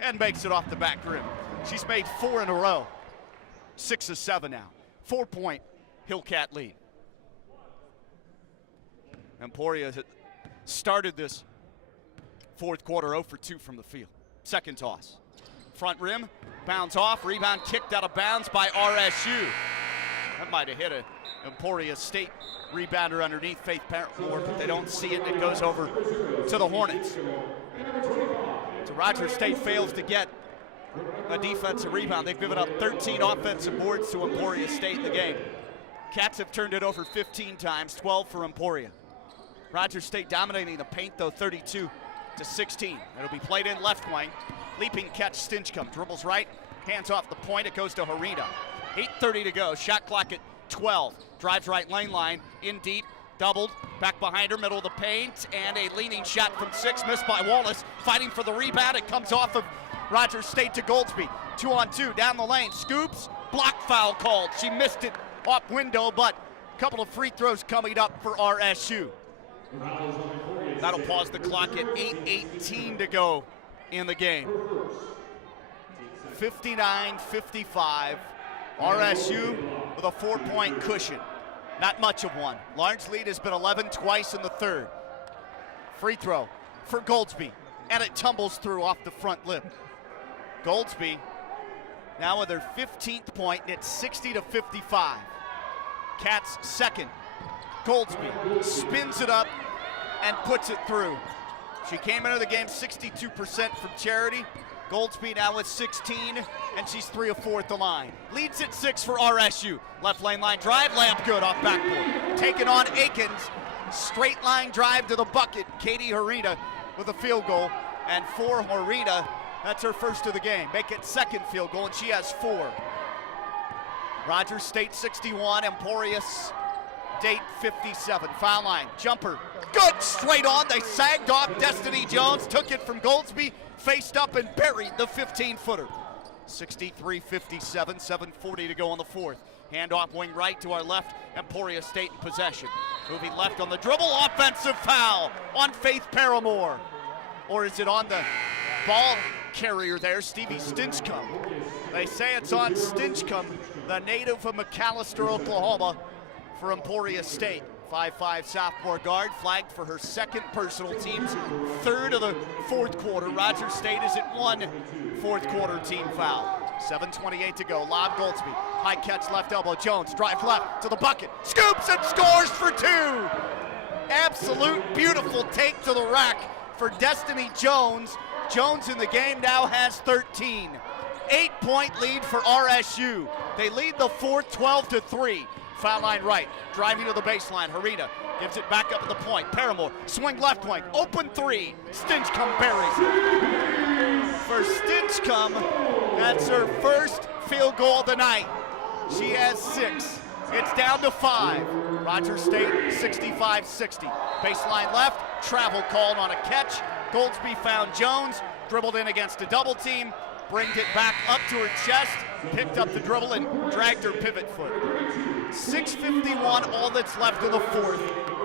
And makes it off the back rim. She's made 4 in a row. 6 of 7 now. 4-point Hillcat lead. Emporia started this fourth quarter 0 for 2 from the field. Second toss. Front rim, bounce off, rebound kicked out of bounds by RSU. That might have hit a Emporia State rebounder underneath Faith Paramore, but they don't see it. It goes over to the Hornets. So Rogers State fails to get a defensive rebound. They've given up 13 offensive boards to Emporia State in the game. Cats have turned it over 15 times, 12 for Emporia. Rogers State dominating the paint, though, 32-16. It'll be played in left wing. Leaping catch, Stinchcomb dribbles right, hands off the point. It goes to Harina. 8:30 to go. Shot clock at 12. Drives right lane line, in deep, doubled, back behind her, middle of the paint, and a leaning shot from 6, missed by Wallace. Fighting for the rebound. It comes off of Rogers State to Goldsby. 2-on-2 down the lane. Scoops, block foul called. She missed it off window, but a couple of free throws coming up for RSU. That'll pause the clock at 8:18 to go in the game. 59-55. RSU with a 4-point cushion. Not much of one. Large lead has been 11 twice in the third. Free throw for Goldsby, and it tumbles through off the front lip. Goldsby now with her 15th point, and it's 60-55. Cats second. Goldsby spins it up and puts it through. She came into the game 62% from charity. Goldsby now with 16, and she's 3 of 4 at the line. Leads at 6 for RSU. Left lane line drive, layup good off backboard. Taken on Akins. Straight line drive to the bucket. Katie Harina with a field goal, and for Harina, that's her first of the game. Make it second field goal, and she has 4. Rogers State 61, Emporia State 57. Foul line, jumper, good, straight on. They sagged off. Destiny Jones took it from Goldsby, faced up and buried the 15-footer. 63-57, 7:40 to go in the fourth. Hand off wing right to our left, Emporia State in possession. Moving left on the dribble, offensive foul on Faith Paramore. Or is it on the ball carrier there, Stevie Stinchcomb? They say it's on Stinchcomb, the native of McAllister, Oklahoma, for Emporia State. 5'5" sophomore guard, flagged for her second personal, team's third of the fourth quarter. Rogers State is at 1 fourth quarter team foul. 7:28 to go. Lob Goldsby. High catch left elbow. Jones drive left to the bucket. Scoops and scores for 2. Absolute beautiful take to the rack for Destiny Jones. Jones in the game now has 13. 8-point lead for RSU. They lead the fourth 12-3. Foul line right, driving to the baseline. Harina gives it back up at the point. Paramore, swing left wing, open 3. Stinchcomb buries. For Stinchcomb, that's her first field goal of the night. She has 6. It's down to 5. Rogers State 65-60. Baseline left, travel called on a catch. Goldsby found Jones, dribbled in against a double team, bringed it back up to her chest, picked up the dribble and dragged her pivot foot. 6:51, all that's left in the fourth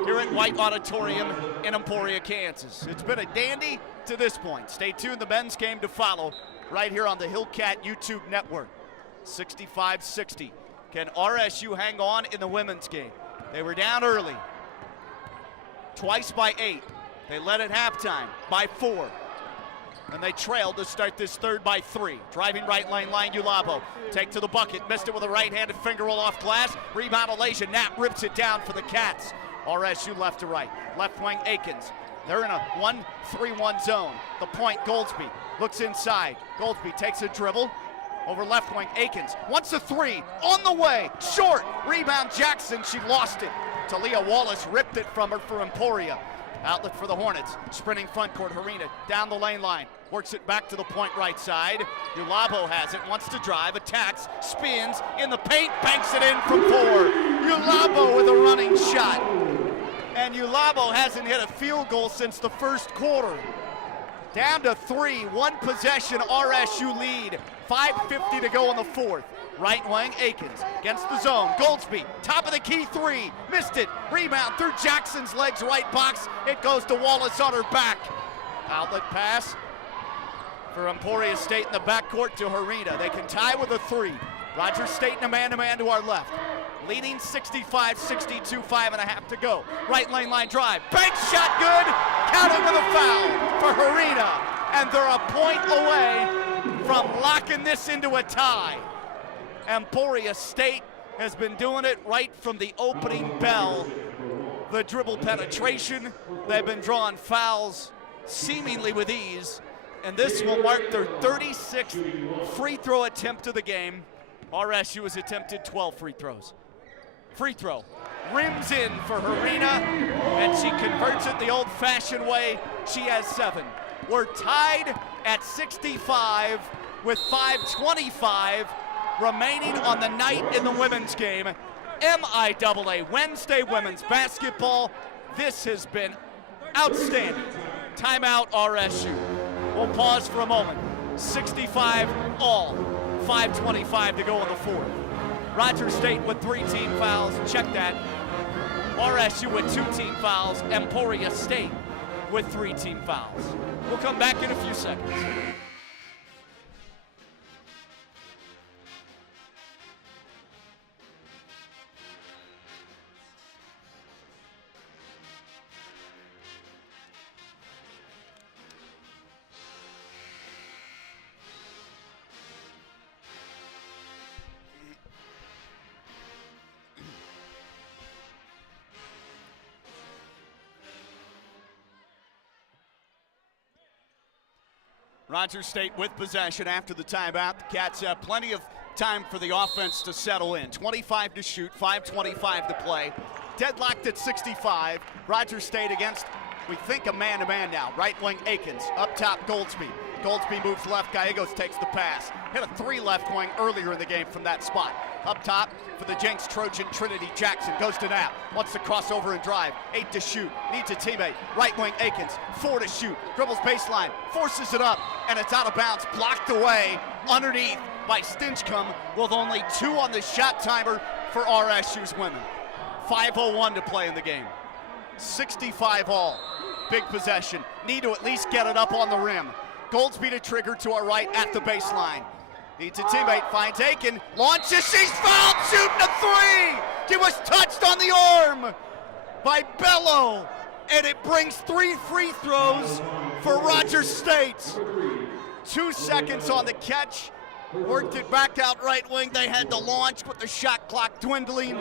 here at White Auditorium in Emporia, Kansas. It's been a dandy to this point. Stay tuned, the men's game to follow right here on the Hillcat YouTube network. 65-60. Can RSU hang on in the women's game? They were down early. twice by 8. They led at halftime by 4. And they trailed to start this third by 3. Driving right lane, Ulabo. Take to the bucket, missed it with a right-handed finger roll off glass. Rebound, Alasia Knapp rips it down for the Cats. RSU left to right. Left wing, Akins. They're in a 1-3-1 zone. The point, Goldsby looks inside. Goldsby takes a dribble. Over left wing, Akins wants a 3, on the way, short. Rebound, Jackson, she lost it. Talia Wallace ripped it from her for Emporia. Outlet for the Hornets, sprinting front court, Harina down the lane line, works it back to the point right side. Ulabo has it, wants to drive, attacks, spins, in the paint, banks it in from 4. Ulabo with a running shot. And Ulabo hasn't hit a field goal since the first quarter. Down to 3, 1 possession, RSU lead. 5:50 to go in the fourth. Right wing, Akins against the zone. Goldsby, top of the key 3, missed it. Rebound through Jackson's legs, right box. It goes to Wallace on her back. Outlet pass for Emporia State in the backcourt to Harina. They can tie with a 3. Rogers State in a man-to-man to our left. Leading 65-62, 5.5 to go. Right lane line drive, bank shot good. Counted with a foul for Harina. And they're a point away from locking this into a tie. Emporia State has been doing it right from the opening bell. The dribble penetration, they've been drawing fouls seemingly with ease, and this will mark their 36th free throw attempt of the game. RSU has attempted 12 free throws. Free throw, rims in for Harina, and she converts it the old-fashioned way. She has 7. We're tied at 65 with 5:25 remaining on the night in the women's game. MIAA Wednesday women's basketball. This has been outstanding. Timeout RSU. We'll pause for a moment. 65 all. 5:25 to go in the fourth. Rogers State with 3 team fouls. Check that. RSU with 2 team fouls. Emporia State with 3 team fouls. We'll come back in a few seconds. Rogers State with possession after the timeout. The Cats have plenty of time for the offense to settle in. 25 to shoot, 5:25 to play. Deadlocked at 65. Rogers State against, we think, a man-to-man now. Right wing, Akins. Up top, Goldsby. Goldsby moves left. Gallegos takes the pass. Hit a 3 left wing earlier in the game from that spot. Up top for the Jenks Trojan, Trinity Jackson. Goes to Knapp. Wants to cross over and drive. 8 to shoot. Needs a teammate. Right wing, Akins. 4 to shoot. Dribbles baseline. Forces it up. And it's out of bounds. Blocked away underneath by Stinchcomb with only 2 on the shot timer for RSU's women. 5:01 to play in the game. 65 all. Big possession. Need to at least get it up on the rim. Goldsby to trigger to our right at the baseline. Needs a teammate, finds Aiken, launches, she's fouled, shooting a 3! She was touched on the arm by Bello, and it brings 3 free throws for Rogers State. 2 seconds on the catch, worked it back out right wing. They had to launch with the shot clock dwindling,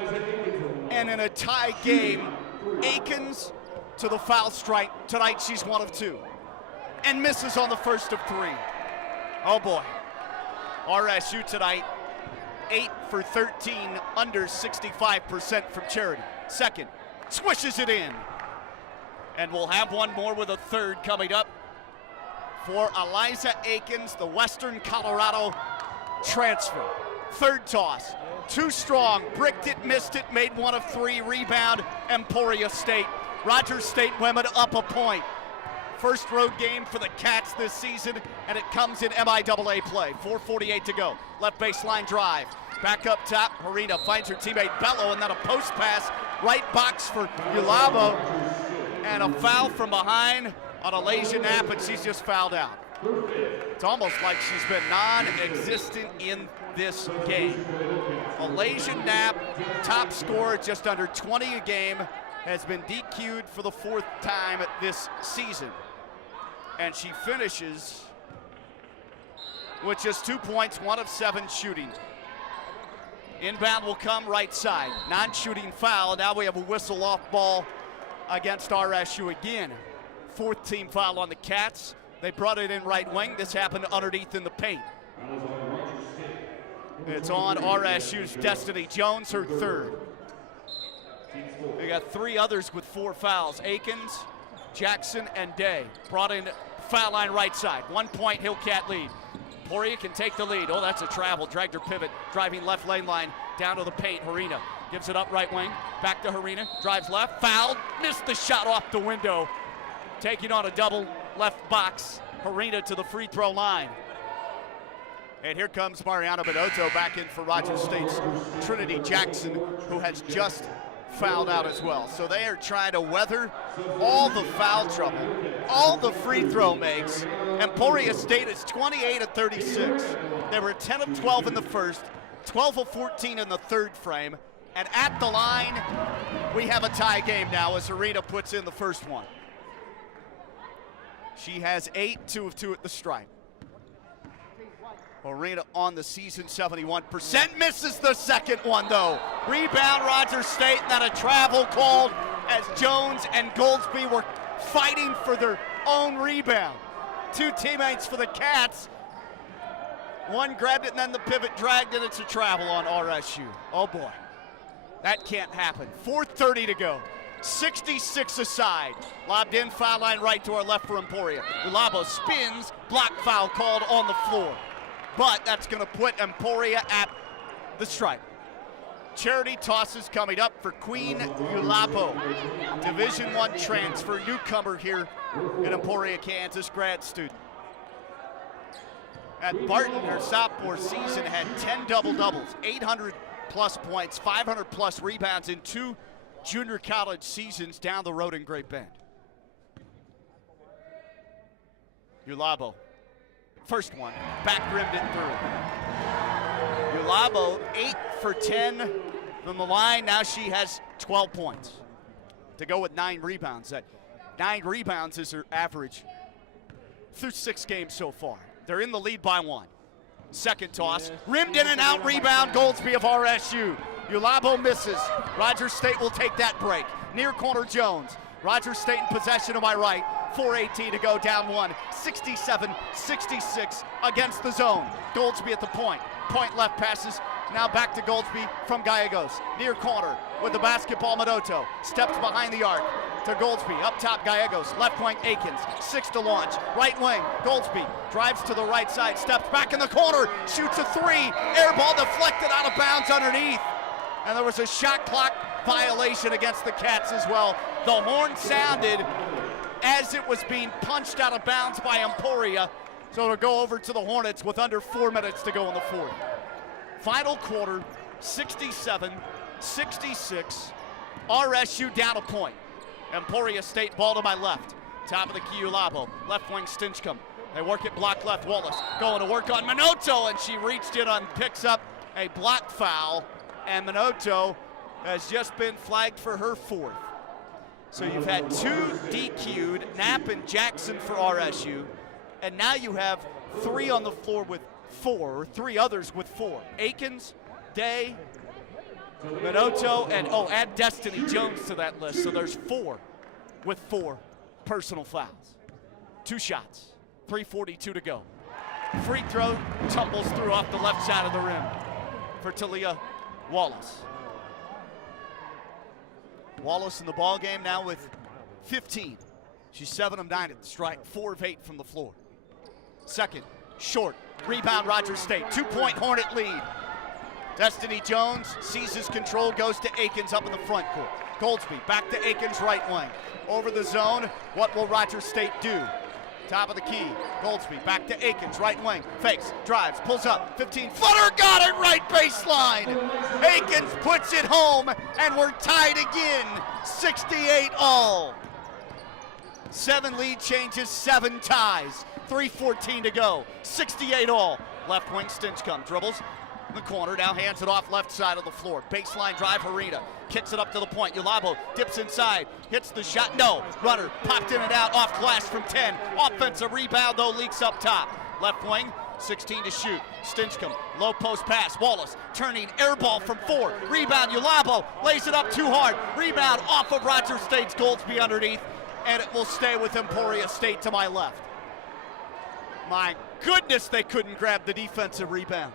and in a tie game, Akins to the foul stripe. Tonight she's 1 of 2. And misses on the first of 3. Oh boy. RSU tonight, 8 for 13, under 65% from charity. Second, swishes it in. And we'll have one more with a third coming up for Eliza Akins, the Western Colorado transfer. Third toss, too strong, bricked it, missed it, made 1 of 3, rebound, Emporia State. Rogers State women up a point. First road game for the Cats this season, and it comes in MIAA play. 4:48 to go. Left baseline drive. Back up top, Harina finds her teammate Bello, and then a post pass. Right box for Ulabo. And a foul from behind on Alasia Knapp, and she's just fouled out. It's almost like she's been non-existent in this game. Alasia Knapp, top scorer, just under 20 a game. has been DQ'd for the 4th time this season. And she finishes with just 2 points, 1 of 7 shooting. Inbound will come right side. Non-shooting foul. Now we have a whistle off ball against RSU again. 4th team foul on the Cats. They brought it in right wing. This happened underneath in the paint. It's on RSU's Destiny Jones, her 3rd. We got 3 others with 4 fouls. Akins, Jackson, and Day. Brought in foul line right side. 1 point Hillcat lead. Emporia can take the lead. Oh, that's a travel. Dragged her pivot. Driving left lane line down to the paint. Harina gives it up right wing. Back to Harina. Drives left. Fouled. Missed the shot off the window. Taking on a double left box. Harina to the free throw line. And here comes Mariana Minotto back in for Rogers State's Trinity Jackson, who has just fouled out as well. So they are trying to weather all the foul trouble, all the free throw makes. Emporia State is 28 of 36. They were 10 of 12 in the first, 12 of 14 in the 3rd frame. And at the line, we have a tie game now as Harina puts in the first one. She has 8, 2 of 2 at the stripe. Harina on the season, 71%. Misses the second one, though. Rebound, Rogers State, and then a travel called as Jones and Goldsby were fighting for their own rebound. 2 teammates for the Cats. One grabbed it, and then the pivot dragged it. It's a travel on RSU. Oh, boy. That can't happen. 4:30 to go. 66 aside. Lobbed in, foul line right to our left for Emporia. Ulabo spins, block foul called on the floor. But that's going to put Emporia at the stripe. Charity tosses coming up for Queen Ulabo. Division I transfer, newcomer here in Emporia, Kansas, grad student. At Barton, her sophomore season had 10 double-doubles, 800-plus points, 500-plus rebounds in 2 junior college seasons down the road in Great Bend. Ulabo. First one, back rimmed it through. Ulabo, 8 for 10 from the line. Now she has 12 points to go with 9 rebounds. That 9 rebounds is her average through 6 games so far. They're in the lead by 1. Second toss, rimmed in and out, rebound, Goldsby of RSU. Ulabo misses. Rogers State will take that break. Near corner Jones. Rogers State in possession to my right. 4:18 to go, down 1. 67-66 against the zone. Goldsby at the point. Point left passes. Now back to Goldsby from Gallegos. Near corner with the basketball, Minotto. Steps behind the arc to Goldsby. Up top, Gallegos. Left wing, Akins. 6 to launch. Right wing, Goldsby. Drives to the right side. Steps back in the corner. Shoots a 3. Air ball deflected out of bounds underneath. And there was a shot clock violation against the Cats as well. The horn sounded as it was being punched out of bounds by Emporia. So it'll go over to the Hornets with under 4 minutes to go in the 4th. Final quarter, 67-66. RSU down a point. Emporia State ball to my left. Top of the key, Ulabo. Left wing, Stinchcomb. They work it block left, Wallace. Going to work on Minotto, and she reached in on, picks up a block foul. And Minotto has just been flagged for her 4th. So you've had 2 DQ'd, Knapp and Jackson for RSU, and now you have 3 on the floor with 4, or 3 others with 4. Akins, Day, Minotto, and add Destiny Jones to that list. So there's 4 with 4 personal fouls. 2 shots, 3:42 to go. Free throw tumbles through off the left side of the rim for Talia Wallace. Wallace in the ball game now with 15. She's 7 of 9 at the strike, 4 of 8 from the floor. Second, short, rebound Rogers State, 2-point Hornet lead. Destiny Jones seizes control, goes to Akins up in the front court. Goldsby back to Akins right wing. Over the zone, what will Rogers State do? Top of the key, Goldsby back to Akins, right wing, fakes, drives, pulls up, 15-footer, got it right baseline. Akins puts it home, and we're tied again, 68 all. 7 lead changes, 7 ties, 3:14 to go, 68 all. Left wing, Stinchcomb dribbles, the corner, now hands it off left side of the floor. Baseline drive, Harina kicks it up to the point. Ulabo dips inside, hits the shot, no. Runner popped in and out, off glass from 10. Offensive rebound though, leaks up top. Left wing, 16 to shoot. Stinchcomb, low post pass. Wallace turning, air ball from 4. Rebound, Ulabo lays it up too hard. Rebound off of Rogers State's Goldsby underneath, and it will stay with Emporia State to my left. My goodness, they couldn't grab the defensive rebound.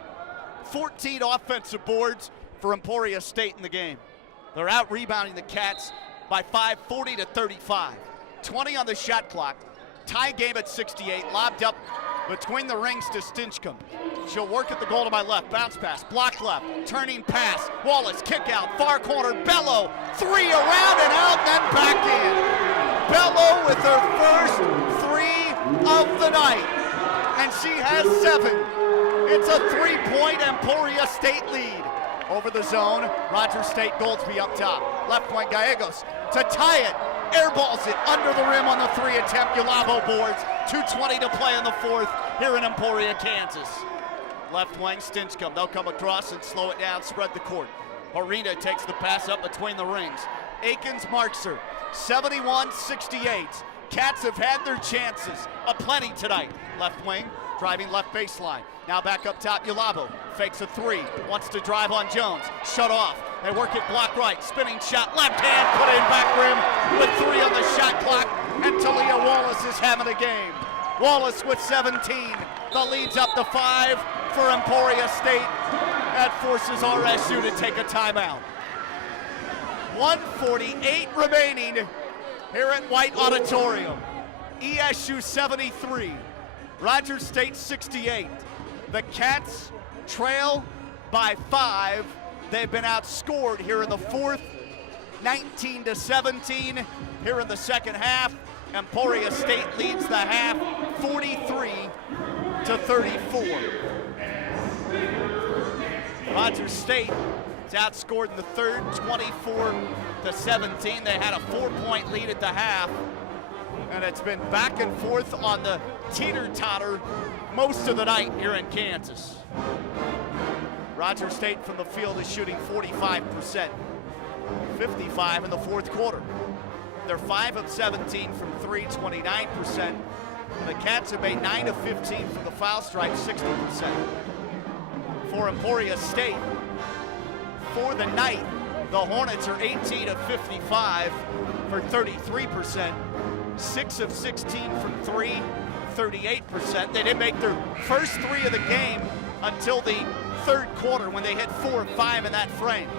14 offensive boards for Emporia State in the game. They're out rebounding the Cats by 5, 40 to 35. 20 on the shot clock. Tie game at 68, lobbed up between the rings to Stinchcomb. She'll work at the goal to my left, bounce pass, block left, turning pass. Wallace, kick out, far corner, Bello, 3 around and out, then back in. Bello with her first 3 of the night. And she has 7. It's a 3-point Emporia State lead. Over the zone, Rogers State Goldsby up top. Left point Gallegos to tie it. Airballs it under the rim on the 3 attempt. Ulabo boards. 2:20 to play in the 4th here in Emporia, Kansas. Left wing Stinchcomb. They'll come across and slow it down, spread the court. Harina takes the pass up between the rings. Akins marks her. 71-68. Cats have had their chances, aplenty tonight. Left wing, driving left baseline. Now back up top, Ulabo fakes a 3, wants to drive on Jones, shut off. They work it block right, spinning shot, left hand, put in back rim with 3 on the shot clock, and Talia Wallace is having a game. Wallace with 17, the lead's up to 5 for Emporia State. That forces RSU to take a timeout. 1:48 remaining here at White Auditorium. ESU 73, Rogers State 68. The Cats trail by 5. They've been outscored here in the 4th, 19-17. Here in the second half, Emporia State leads the half 43-34. Rogers State is outscored in the 3rd, 24-17. They had a 4-point lead at the half, and it's been back and forth on the teeter-totter most of the night here in Kansas. Rogers State from the field is shooting 45%, 55 in the 4th quarter. They're 5 of 17 from 3, 29%. The Cats have made 9 of 15 from the foul stripe, 60%. For Emporia State, for the night, the Hornets are 18 of 55 for 33%, 6 of 16 from 3, 38%. They didn't make their first 3 of the game until the 3rd quarter when they hit 4 of 5 in that frame.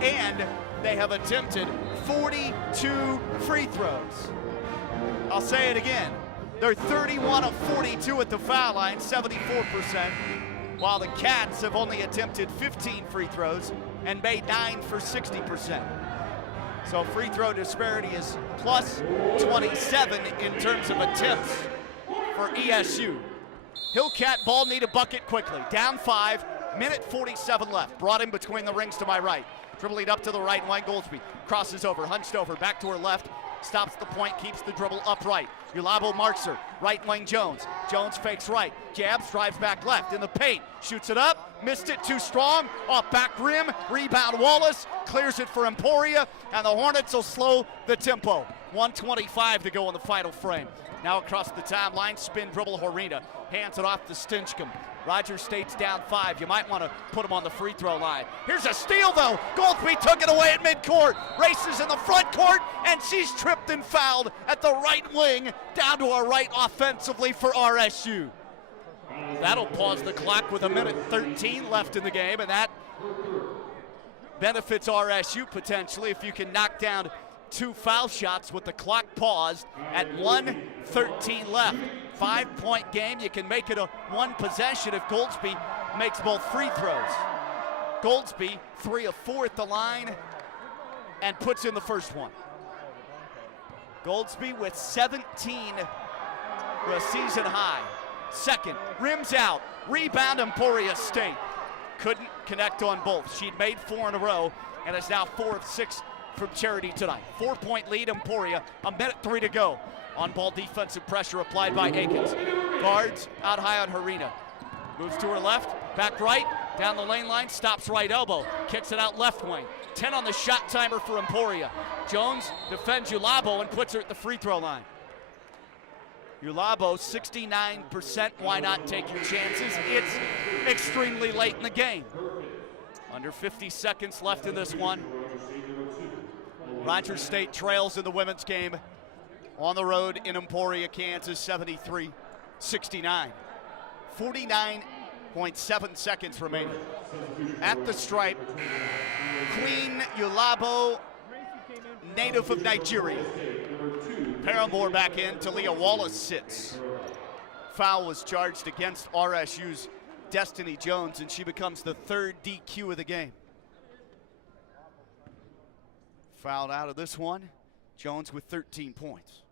And they have attempted 42 free throws. I'll say it again. They're 31 of 42 at the foul line, 74%, while the Cats have only attempted 15 free throws and made 9 for 60%. So free throw disparity is plus 27 in terms of attempts for ESU. Hillcat ball need a bucket quickly. Down 5, minute 47 left. Brought in between the rings to my right. Dribbling up to the right wing, Goldsby crosses over, hunched over, back to her left. Stops the point, keeps the dribble upright. Ulabo marks her. Right wing Jones. Jones fakes right. Jabs, drives back left in the paint. Shoots it up. Missed it too strong. Off back rim. Rebound Wallace. Clears it for Emporia. And the Hornets will slow the tempo. 1:25 to go in the final frame. Now across the timeline, spin dribble Harina. Hands it off to Stinchcomb. Rogers State's down 5. You might want to put him on the free throw line. Here's a steal, though. Goldsby took it away at midcourt. Races in the front court, and she's tripped and fouled at the right wing, down to our right offensively for RSU. That'll pause the clock with 1:13 left in the game, and that benefits RSU potentially if you can knock down 2 foul shots with the clock paused at 1:13 left. 5-point game, you can make it a 1 possession if Goldsby makes both free throws. Goldsby 3 of 4 at the line and puts in the first one. Goldsby with 17 for a season high. Second, rims out, rebound Emporia State. Couldn't connect on both. She'd made 4 in a row and is now 4 of 6 from Charity tonight. 4-point lead Emporia, 1:03 to go. On-ball defensive pressure applied by Akins. Guards out high on Harina. Moves to her left, back right, Down the lane line, stops right elbow, kicks it out left wing. 10 on the shot timer for Emporia. Jones defends Ulabo and puts her at the free throw line. Ulabo, 69%. Why not take your chances? It's extremely late in the game. Under 50 seconds left in this one. Rogers State trails in the women's game on the road in Emporia, Kansas, 73-69. 49.7 seconds remaining. At the stripe, Queen Ulabo, native of Nigeria. Paramore back in, Talia Wallace sits. Foul was charged against RSU's Destiny Jones, and she becomes the third DQ of the game. Fouled out of this one, Jones with 13 points.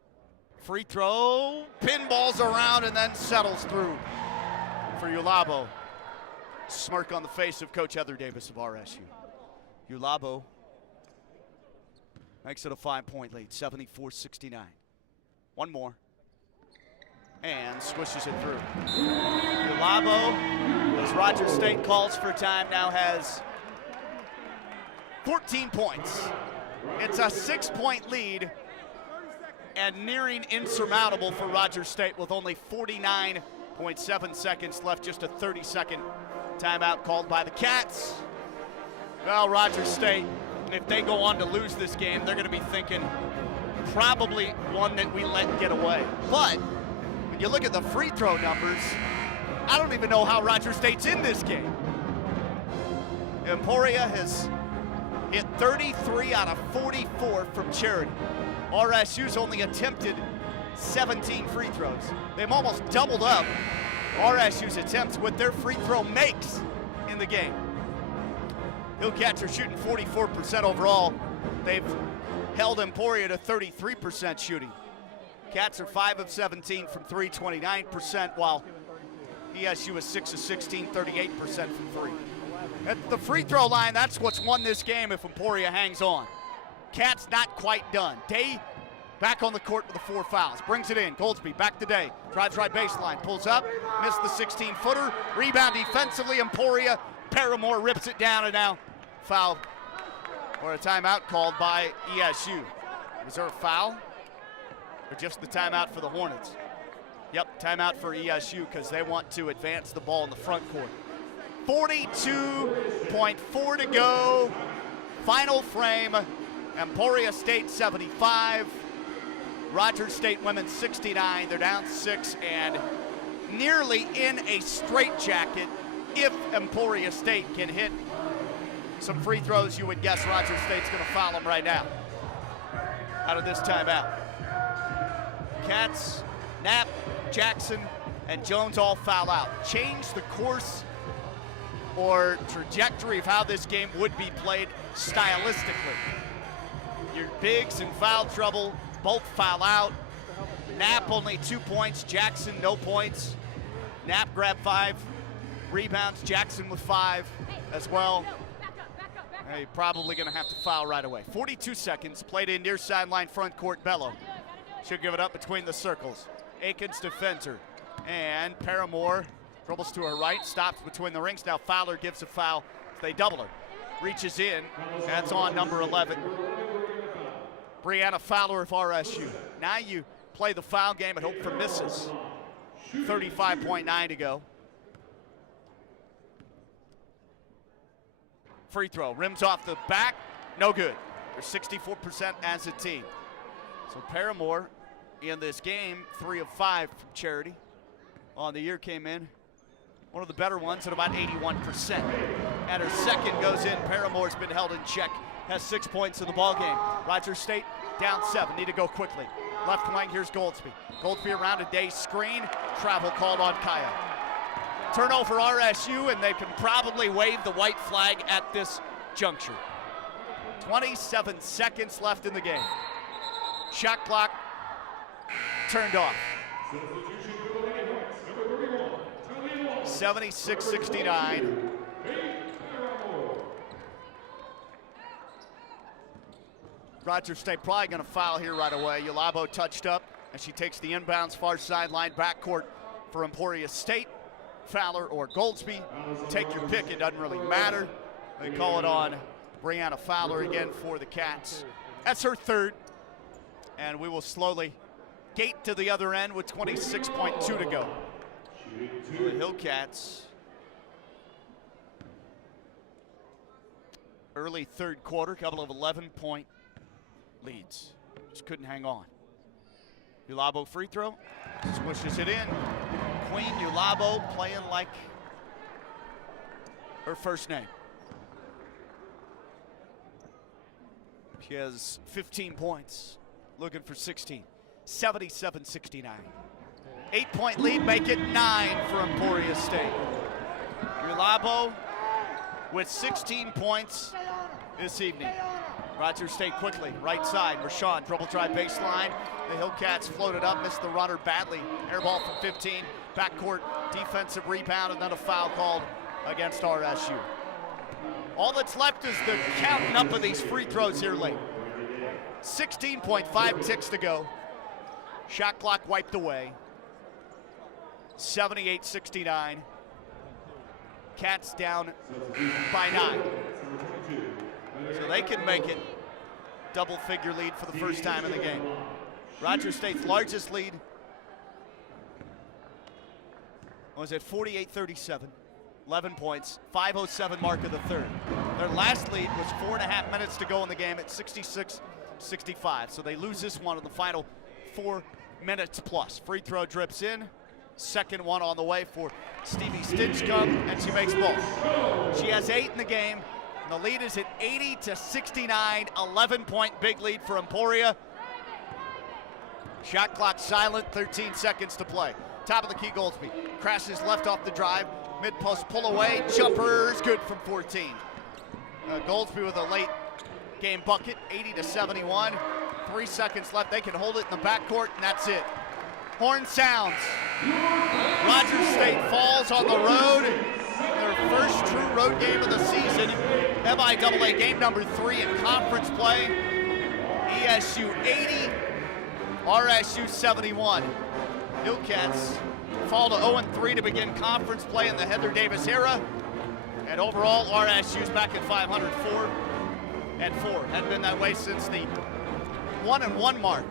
Free throw, pinballs around and then settles through for Ulabo. Smirk on the face of Coach Heather Davis of RSU. Ulabo makes it a 5-point lead, 74-69. One more. And swishes it through. Ulabo, as Rogers State calls for time, now has 14 points. It's a 6-point lead and nearing insurmountable for Rogers State with only 49.7 seconds left, just a 30-second timeout called by the Cats. Well, Rogers State, if they go on to lose this game, they're going to be thinking probably one that we let get away. But when you look at the free throw numbers, I don't even know how Rogers State's in this game. Emporia has hit 33 out of 44 from charity. RSU's only attempted 17 free throws. They've almost doubled up RSU's attempts with their free throw makes in the game. Hillcats are shooting 44% overall. They've held Emporia to 33% shooting. Cats are 5 of 17 from 3, 29%, while ESU is 6 of 16, 38% from 3. At the free throw line, that's what's won this game if Emporia hangs on. Cats not quite done. Day back on the court with the 4 fouls. Brings it in. Goldsby back to Day. Drives right baseline. Pulls up. Missed the 16-footer. Rebound defensively. Emporia. Paramore rips it down, and now foul or a timeout called by ESU. Was there a foul? Or just the timeout for the Hornets? Yep, timeout for ESU because they want to advance the ball in the front court. 42.4 to go. Final frame. Emporia State 75. Rogers State women 69. They're down 6 and nearly in a straitjacket if Emporia State can hit some free throws. You would guess Rogers State's going to foul them right now out of this timeout. Cats, Knapp, Jackson, and Jones all foul out. Change the course or trajectory of how this game would be played stylistically. Your bigs in foul trouble, both foul out. Knapp only 2 points, Jackson no points. Knapp grabbed 5 rebounds, Jackson with 5 as well. Hey, probably gonna have to foul right away. 42 seconds, played in near sideline front court, Bello. Should give it up between the circles. Akins defends her. And Paramore dribbles to her right, stops between the rings. Now Fowler gives a foul. They double her. Reaches in. That's on number 11. Brianna Fowler of RSU. Now you play the foul game and hope for misses. 35.9 to go. Free throw. Rims off the back. No good. They're 64% as a team. So Paramore in this game, 3 of 5 from charity. On the year came in one of the better ones at about 81%. And her second goes in. Paramore's been held in check, has 6 points in the ball game. Rogers State down 7, need to go quickly. Left wing, here's Goldsby. Goldsby around a Day screen, travel called on Kaya. Turnover RSU, and they can probably wave the white flag at this juncture. 27 seconds left in the game. Shot clock turned off. 76-69. Rogers State probably going to foul here right away. Ulabo touched up, and she takes the inbounds far sideline backcourt for Emporia State. Fowler or Goldsby. Take your pick, it doesn't really matter. They call it on Brianna Fowler again for the Cats. That's her third, and we will slowly gate to the other end with 26.2 to go. The Hillcats, early third quarter, couple of 11-point leads. Just couldn't hang on. Ulabo free throw, swishes it in. Queen Ulabo playing like her first name. She has 15 points, looking for 16. 77-69. 8-point lead, make it 9 for Emporia State. Ulabo with 16 points this evening. Rogers State quickly, right side. Rashawn, dribble drive baseline. The Hillcats floated up, missed the runner badly. Air ball from 15. Backcourt defensive rebound, and then a foul called against RSU. All that's left is the counting up of these free throws here late. 16.5 ticks to go. Shot clock wiped away. 78-69. Cats down by 9. So they can make it double-figure lead for the first time in the game. Rogers State's largest lead was at 48-37, 11 points, 5:07 mark of the third. Their last lead was 4.5 minutes to go in the game at 66-65. So they lose this one in the final 4 minutes plus. Free throw drips in. Second one on the way for Stevie Stinchcomb, and she makes both. She has 8 in the game. And the lead is at 80-69, 11-point big lead for Emporia. Shot clock silent, 13 seconds to play. Top of the key, Goldsby. Crashes left off the drive. Mid-post pull away. Jumpers good from 14. Goldsby with a late game bucket, 80-71. 3 seconds left. They can hold it in the backcourt, and that's it. Horn sounds. Rogers State falls on the road. Their first true road game of the season. MIAA game number 3 in conference play. ESU 80, RSU 71. Hillcats fall to 0-3 to begin conference play in the Heather Davis era. And overall, RSU's back at 504 and 4. Hadn't been that way since the 1-1 mark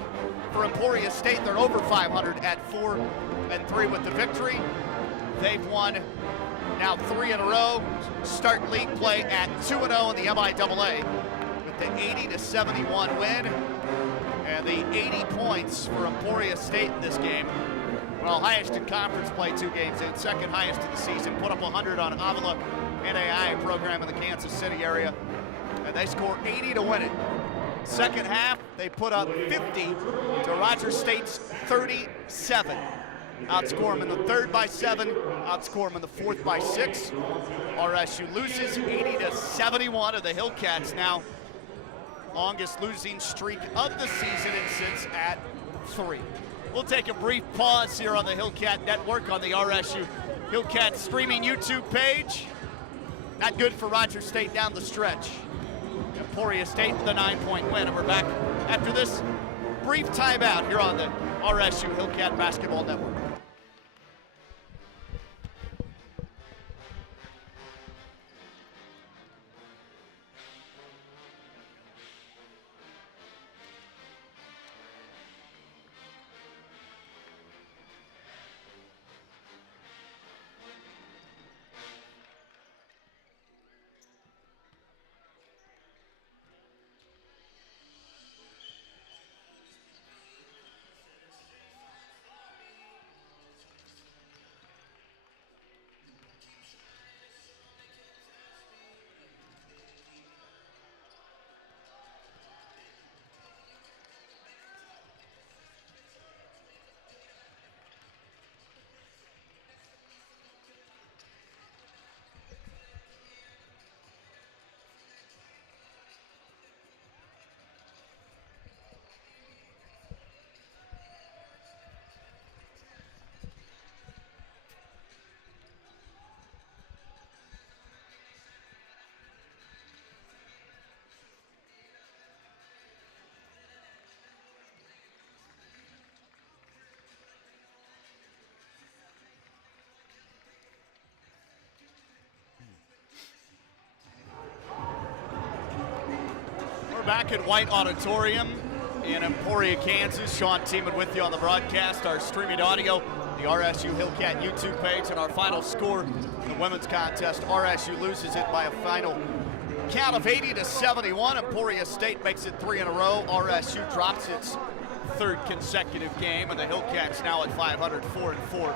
for Emporia State. They're over 500 at 4-3 with the victory. They've won now 3 in a row. Start league play at 2-0 in the MIAA with the 80-71 win. And the 80 points for Emporia State in this game. Well, highest in conference play, 2 games in. Second highest of the season. Put up 100 on Avila NAI program in the Kansas City area. And they score 80 to win it. Second half, they put up 50 to Rogers State's 37. Outscore them in the third by 7, outscore them in the fourth by 6. RSU loses 80-71 to the Hillcats now. Longest losing streak of the season and sits at 3. We'll take a brief pause here on the Hillcat Network on the RSU Hillcat streaming YouTube page. Not good for Rogers State down the stretch. Emporia State with a 9-point win, and we're back after this brief timeout here on the RSU Hillcat Basketball Network. back at White Auditorium in Emporia, Kansas. Sean Teeman with you on the broadcast. Our streaming audio, the RSU Hillcat YouTube page, and our final score in the women's contest. RSU loses it by a final count of 80-71. Emporia State makes it 3 in a row. RSU drops its third consecutive game, and the Hillcats now at 500, 4-4.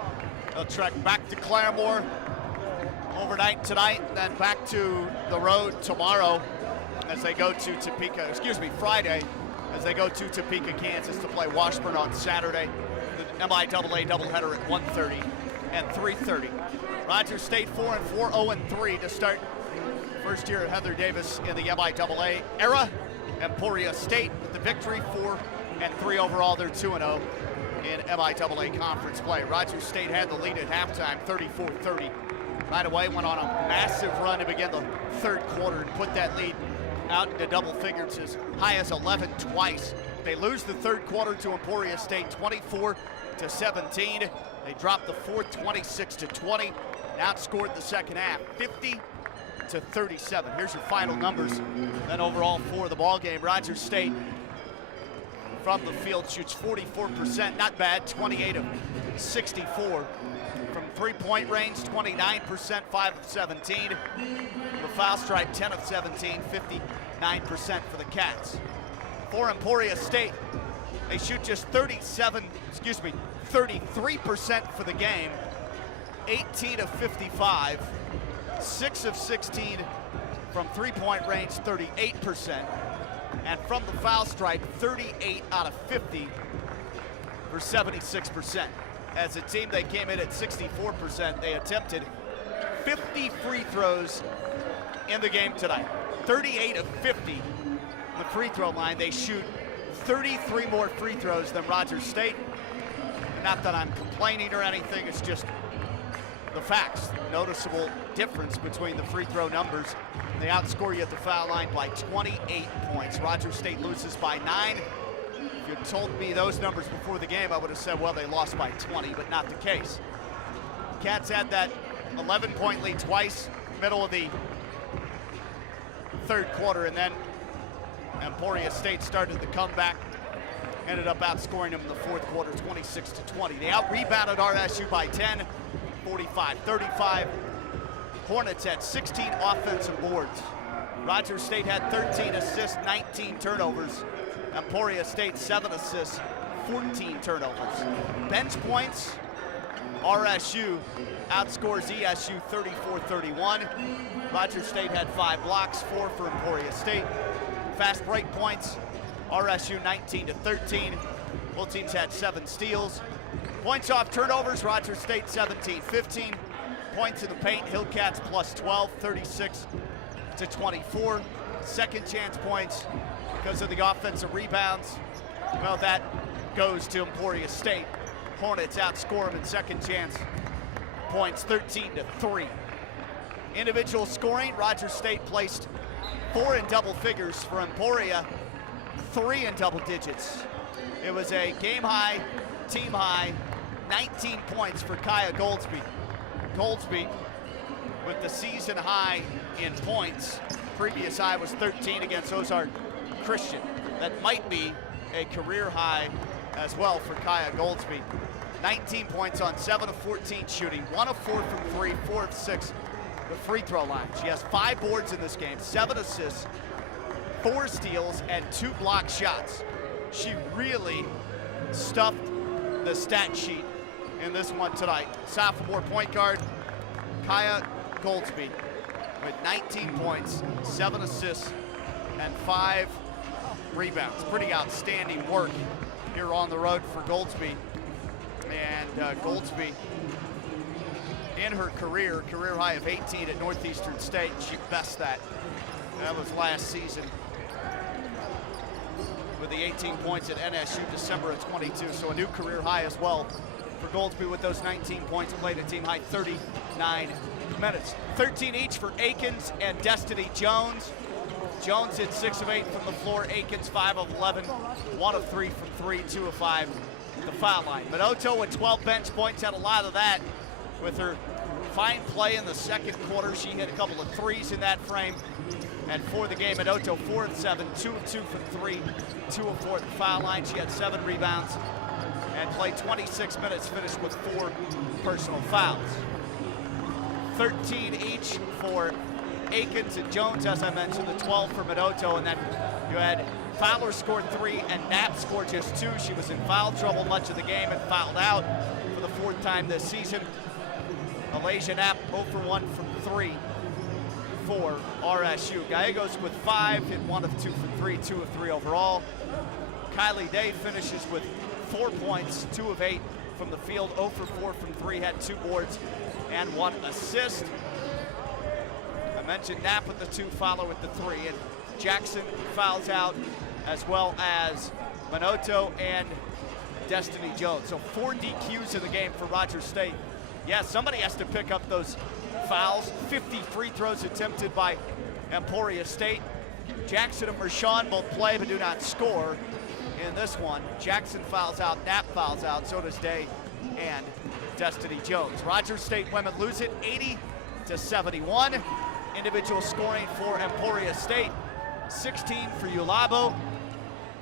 They'll trek back to Claremore overnight tonight, then back to the road tomorrow as they go to Topeka, Friday, as they go to Topeka, Kansas to play Washburn on Saturday. The MIAA doubleheader at 1:30 and 3:30. Rogers State 4-4, 0-3 to start first year of Heather Davis in the MIAA era. Emporia State with the victory, 4-3 overall. They're 2-0 in MIAA conference play. Rogers State had the lead at halftime, 34-30. Right away went on a massive run to begin the third quarter and put that lead out into double figures as high as 11 twice. They lose the third quarter to Emporia State 24-17. They dropped the fourth 26-20. Outscored the second half 50-37. Here's your final numbers. Then overall for the ball game, Rogers State from the field shoots 44%, not bad, 28 of 64. From three-point range, 29%, 5 of 17. The foul stripe, 10 of 17, 59% for the Cats. For Emporia State, they shoot just 33% for the game, 18 of 55, 6 of 16 from three-point range, 38%, and from the foul stripe, 38 out of 50 for 76%. As a team, they came in at 64%. They attempted 50 free throws in the game tonight. 38 of 50 the free throw line. They shoot 33 more free throws than Rogers State. And not that I'm complaining or anything, it's just the facts. Noticeable difference between the free throw numbers. They outscore you at the foul line by 28 points. Rogers State loses by 9. If you told me those numbers before the game, I would have said, well, they lost by 20, but not the case. Cats had that 11-point lead twice, middle of the third quarter, and then Emporia State started the comeback, ended up outscoring them in the fourth quarter, 26-20. They out-rebounded RSU by 10, 45-35. Hornets had 16 offensive boards. Rogers State had 13 assists, 19 turnovers. Emporia State 7 assists, 14 turnovers. Bench points, RSU outscores ESU 34-31. Rogers State had 5 blocks, 4 for Emporia State. Fast break points, RSU 19-13. Both teams had 7 steals. Points off turnovers, Rogers State 17-15. Points in the paint, Hillcats plus 12, 36-24. Second chance points because of the offensive rebounds. Well, that goes to Emporia State. Hornets outscore them in second chance points, 13-3. Individual scoring, Rogers State placed 4 in double figures. For Emporia, 3 in double digits. It was a game high, team high, 19 points for Kaya Goldsby. Goldsby with the season high in points. Previous high was 13 against Ozark Christian. That might be a career high as well for Kaya Goldsby. 19 points on 7 of 14 shooting, 1 of 4 from 3, 4 of 6 the free throw line. She has 5 boards in this game, 7 assists, 4 steals, and 2 block shots. She really stuffed the stat sheet in this one tonight. Sophomore point guard, Kaya Goldsby, with 19 points, 7 assists, and 5 rebounds. Pretty outstanding work here on the road for Goldsby. And Goldsby, in her career high of 18 at Northeastern State. She best that. That was last season with the 18 points at NSU December of 22. So a new career high as well for Goldsby with those 19 points, played a team high 39 minutes. 13 each for Akins and Destiny Jones. Jones hit 6 of 8 from the floor. Akins 5 of 11, 1 of 3 from 3, 2 of 5 at the foul line. Minoto with 12 bench points, had a lot of that with her Fine play in the second quarter. She hit a couple of threes in that frame. And for the game, Minoto 4 of 7, 2 of 2 from 3, 2 of 4 at the foul line. She had 7 rebounds and played 26 minutes, finished with 4 personal fouls. 13 each for Akins and Jones, as I mentioned, the 12 for Minoto, and then you had Fowler scored 3 and Knapp scored just 2. She was in foul trouble much of the game and fouled out for the 4th time this season. Malaysia Knapp 0 for 1 from 3 for RSU. Gallegos with 5, hit 1 of 2 from 3, 2 of 3 overall. Kylie Day finishes with 4 points, 2 of 8 from the field, 0 for 4 from 3, had 2 boards and 1 assist. I mentioned Knapp with the 2, Fowler with the 3, and Jackson fouls out, as well as Minoto and Destiny Jones. So 4 DQs in the game for Rogers State. Yeah, somebody has to pick up those fouls. 50 free throws attempted by Emporia State. Jackson and Mershon both play but do not score in this one. Jackson fouls out, Knapp fouls out, so does Day and Destiny Jones. Rogers State women lose it 80-71. Individual scoring for Emporia State, 16 for Ulabo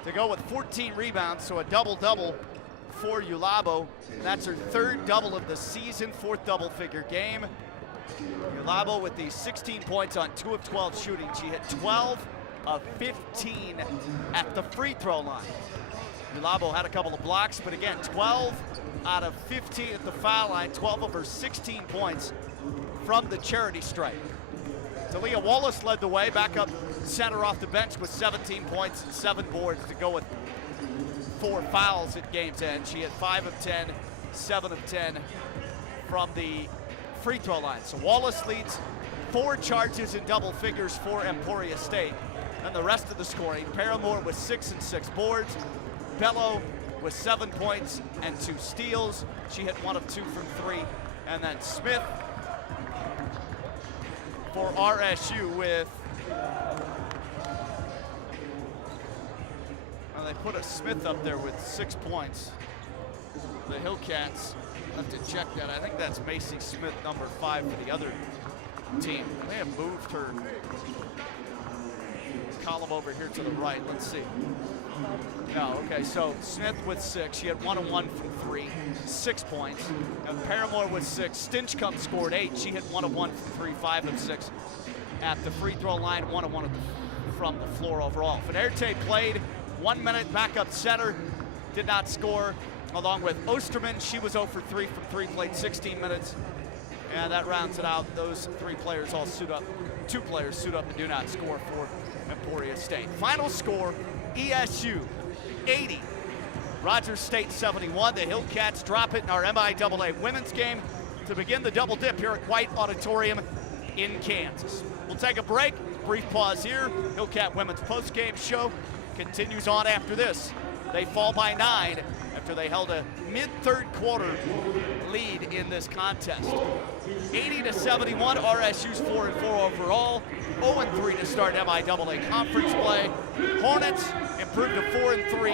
to go with 14 rebounds, so a double-double for Ulabo. That's her 3rd double of the season, 4th double-figure game. Ulabo with the 16 points on 2 of 12 shooting. She hit 12 of 15 at the free throw line. Ulabo had a couple of blocks, but again, 12 out of 15 at the foul line, 12 of her 16 points from the charity stripe. Talia Wallace led the way, back up center off the bench with 17 points and 7 boards to go with 4 fouls at game's end. She had 5 of 10, 7 of 10 from the free throw line. So Wallace leads 4 charges in double figures for Emporia State. And the rest of the scoring, Paramore with 6 and 6 boards, Bello with 7 points and 2 steals. She hit 1 of 2 from 3. And then Smith for RSU with, well, they put a Smith up there with 6 points. The Hillcats, I have to check that. I think that's Macy Smith, number 5 for the other team. They have moved her column over here to the right. Let's see. No, okay, so Smith with 6. She had 1 of 1 from 3, 6 points. And Paramore with 6. Stinchcomb scored 8. She hit 1 of 1 from 3, 5 of 6 at the free throw line, 1 of 1 from the floor overall. Fenerte played 1 minute, backup center, did not score. Along with Osterman, she was 0 for 3 from 3, played 16 minutes. And that rounds it out. Those 3 players all suit up. 2 players suit up and do not score for Emporia State. Final score, ESU 80, Rogers State 71. The Hillcats drop it in our MIAA women's game to begin the double dip here at White Auditorium in Kansas. We'll take a break, brief pause here. Hillcat women's post-game show continues on after this. They fall by 9 after they held a mid-third quarter lead in this contest. 80-71, RSU's 4-4 overall, 0-3 to start MIAA conference play. Hornets improved to 4-3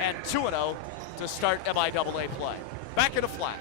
and 2-0 to start MIAA play. Back in a flash.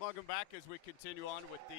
Welcome back as we continue on with the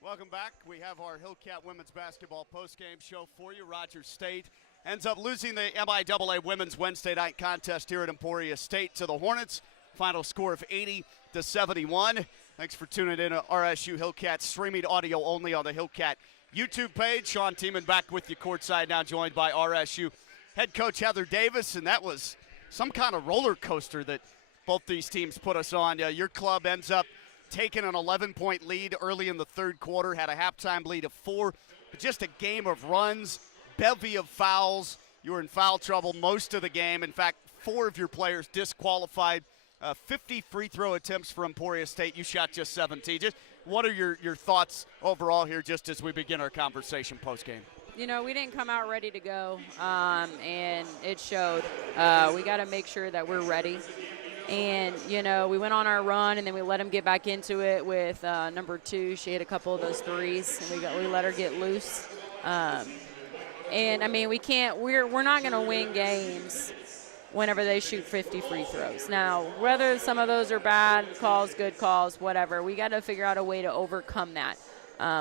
Welcome back. We have our Hillcat women's basketball postgame show for you. Rogers State ends up losing the MIAA women's Wednesday night contest here at Emporia State to the Hornets. Final score of 80-71. Thanks for tuning in to RSU Hillcat, streaming audio only on the Hillcat YouTube page. Sean Tiemann back with you courtside now, joined by RSU head coach Heather Davis, and that was some kind of roller coaster that both these teams put us on. Your club ends up taking an 11-point lead early in the third quarter, had a halftime lead of 4, but just a game of runs, bevy of fouls. You were in foul trouble most of the game. In fact, 4 of your players disqualified. 50 free throw attempts for Emporia State. You shot just 17. Just what are your thoughts overall here just as we begin our conversation post-game? You know, we didn't come out ready to go, and it showed. We got to make sure that we're ready. And, you know, we went on our run, and then we let them get back into it with number 2. She hit a couple of those threes, and we let her get loose. And, I mean, we're not going to win games whenever they shoot 50 free throws. Now, whether some of those are bad calls, good calls, whatever, we got to figure out a way to overcome that.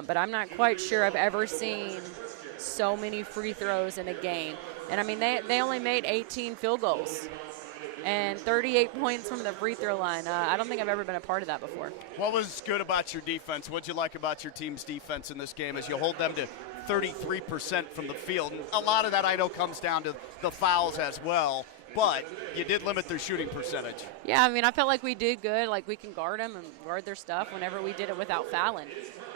But I'm not quite sure I've ever seen so many free throws in a game. And, I mean, they only made 18 field goals and 38 points from the free throw line. I don't think I've ever been a part of that before. What was good about your defense? What did you like about your team's defense in this game as you hold them to 33% from the field? And a lot of that, I know, comes down to the fouls as well, but you did limit their shooting percentage. Yeah, I mean, I felt like we did good. Like, we can guard them and guard their stuff whenever we did it without fouling.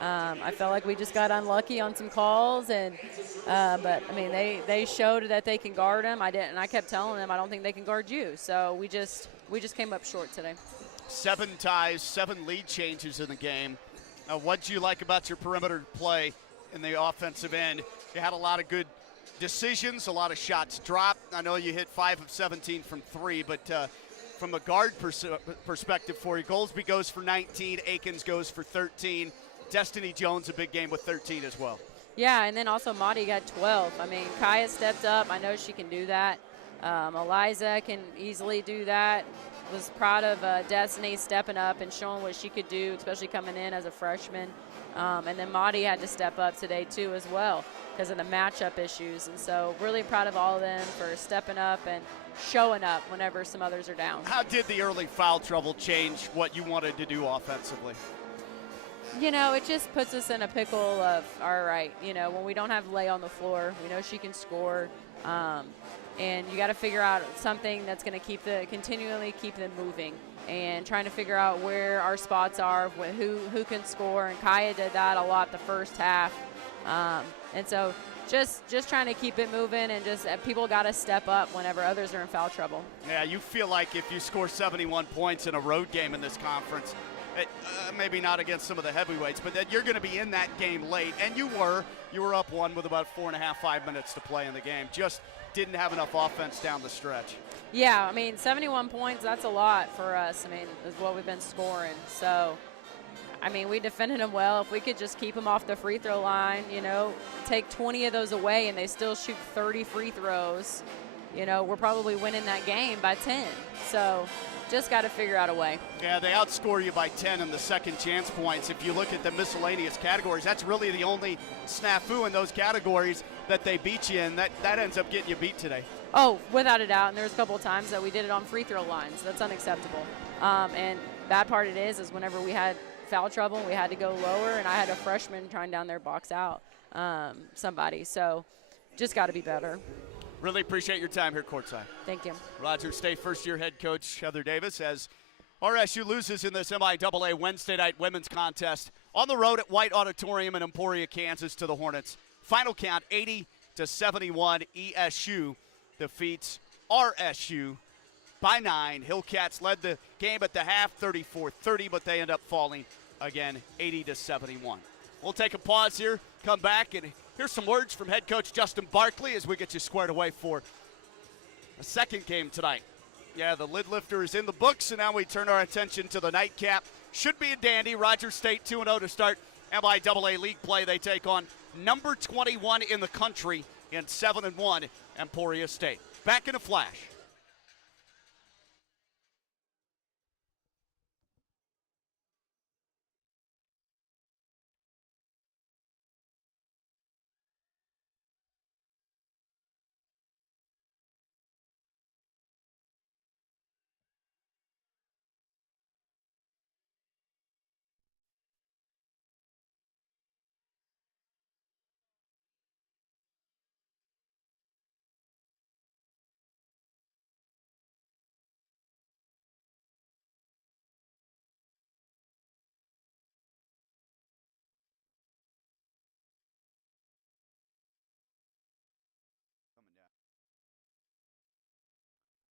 I felt like we just got unlucky on some calls, but I mean, they showed that they can guard them. I didn't, and I kept telling them I don't think they can guard you. So we just came up short today. 7 ties, 7 lead changes in the game. What do you like about your perimeter play in the offensive end? You had a lot of good decisions, a lot of shots dropped. I know you hit 5 of 17 from 3, but from a guard perspective for you, Goldsby goes for 19, Akins goes for 13. Destiny Jones, a big game with 13 as well. Yeah, and then also Maudie got 12. I mean, Kaya stepped up. I know she can do that. Eliza can easily do that. Was proud of Destiny stepping up and showing what she could do, especially coming in as a freshman. And then Maudie had to step up today, too, as well, because of the matchup issues. And so really proud of all of them for stepping up and showing up whenever some others are down. How did the early foul trouble change what you wanted to do offensively? You know, it just puts us in a pickle of, all right, you know, when we don't have Lay on the floor, we know she can score. And you got to figure out something that's going to continually keep them moving and trying to figure out where our spots are, who can score. And Kaya did that a lot the first half. And so just trying to keep it moving, and just people got to step up whenever others are in foul trouble. Yeah, you feel like if you score 71 points in a road game in this conference, maybe not against some of the heavyweights, but that you're going to be in that game late. And you were up 1 with about 4.5, 5 minutes to play in the game. Just didn't have enough offense down the stretch. Yeah, I mean, 71 points, that's a lot for us. I mean, is what we've been scoring. So, I mean, we defended them well. If we could just keep them off the free throw line, you know, take 20 of those away and they still shoot 30 free throws, you know, we're probably winning that game by 10. So just got to figure out a way. Yeah, they outscore you by 10 in the second chance points. If you look at the miscellaneous categories, that's really the only snafu in those categories that they beat you in. That ends up getting you beat today. Oh, without a doubt. And there's a couple of times that we did it on free throw lines. That's unacceptable. And bad part it is whenever we had foul trouble, we had to go lower, and I had a freshman trying down there box out somebody. So just got to be better. Really appreciate your time here courtside. Thank you. Rogers State first-year head coach Heather Davis as RSU loses in this MIAA Wednesday night women's contest on the road at White Auditorium in Emporia, Kansas to the Hornets. Final count 80-71. ESU defeats RSU by 9. Hillcats led the game at the half 34-30, but they end up falling again 80-71. We'll take a pause here, come back, and here's some words from head coach Justin Barkley as we get you squared away for a second game tonight. Yeah, the lid lifter is in the books, and now we turn our attention to the nightcap. Should be a dandy. Rogers State 2-0 to start MIAA League play. They take on number 21 in the country and 7-1 Emporia State. Back in a flash.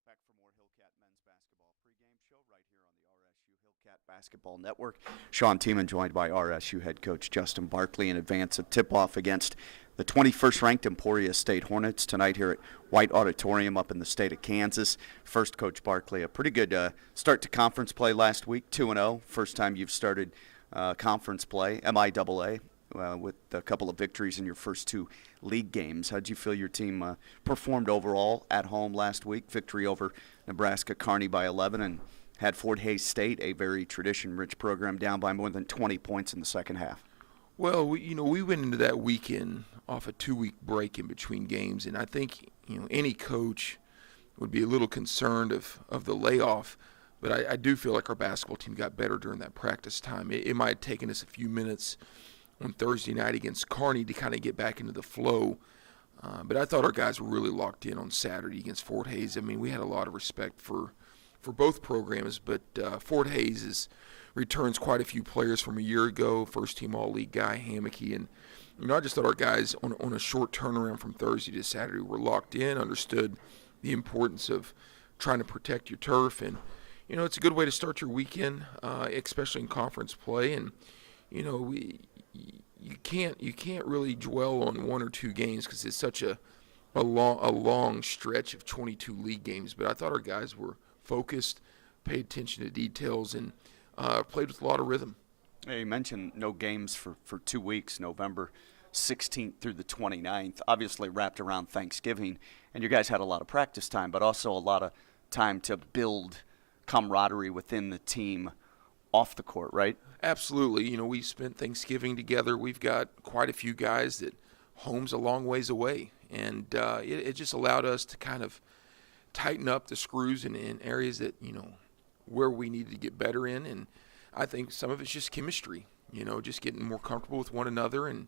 Back for more Hillcat men's basketball pregame show right here on the RSU Hillcat Basketball Network. Sean Tiemann joined by RSU head coach Justin Barkley in advance of tip-off against the 21st ranked Emporia State Hornets tonight here at White Auditorium up in the state of Kansas. First, Coach Barkley, a pretty good start to conference play last week, 2-0. First time you've started conference play, MIAA, with a couple of victories in your first two league games. How did you feel your team performed overall at home last week? Victory over Nebraska Kearney by 11, and had Fort Hays State, a very tradition-rich program, down by more than 20 points in the second half. Well, we went into that weekend off a 2-week break in between games, and I think any coach would be a little concerned of the layoff, but I do feel like our basketball team got better during that practice time. It might have taken us a few minutes on Thursday night against Kearney to kind of get back into the flow. But I thought our guys were really locked in on Saturday against Fort Hays. I mean, we had a lot of respect for both programs, but Fort Hays returns quite a few players from a year ago, first-team All-League guy, Hammocky. And, I just thought our guys on a short turnaround from Thursday to Saturday were locked in, understood the importance of trying to protect your turf. And, it's a good way to start your weekend, especially in conference play. And, you can't really dwell on one or two games because it's such a long stretch of 22 league games. But I thought our guys were focused, paid attention to details, and played with a lot of rhythm. Yeah, you mentioned no games for 2 weeks, November 16th through the 29th, obviously wrapped around Thanksgiving, and you guys had a lot of practice time, but also a lot of time to build camaraderie within the team off the court, right? Absolutely. We spent Thanksgiving together. We've got quite a few guys that home's a long ways away, and it just allowed us to kind of tighten up the screws in areas that, where we needed to get better in. And I think some of it's just chemistry, just getting more comfortable with one another and,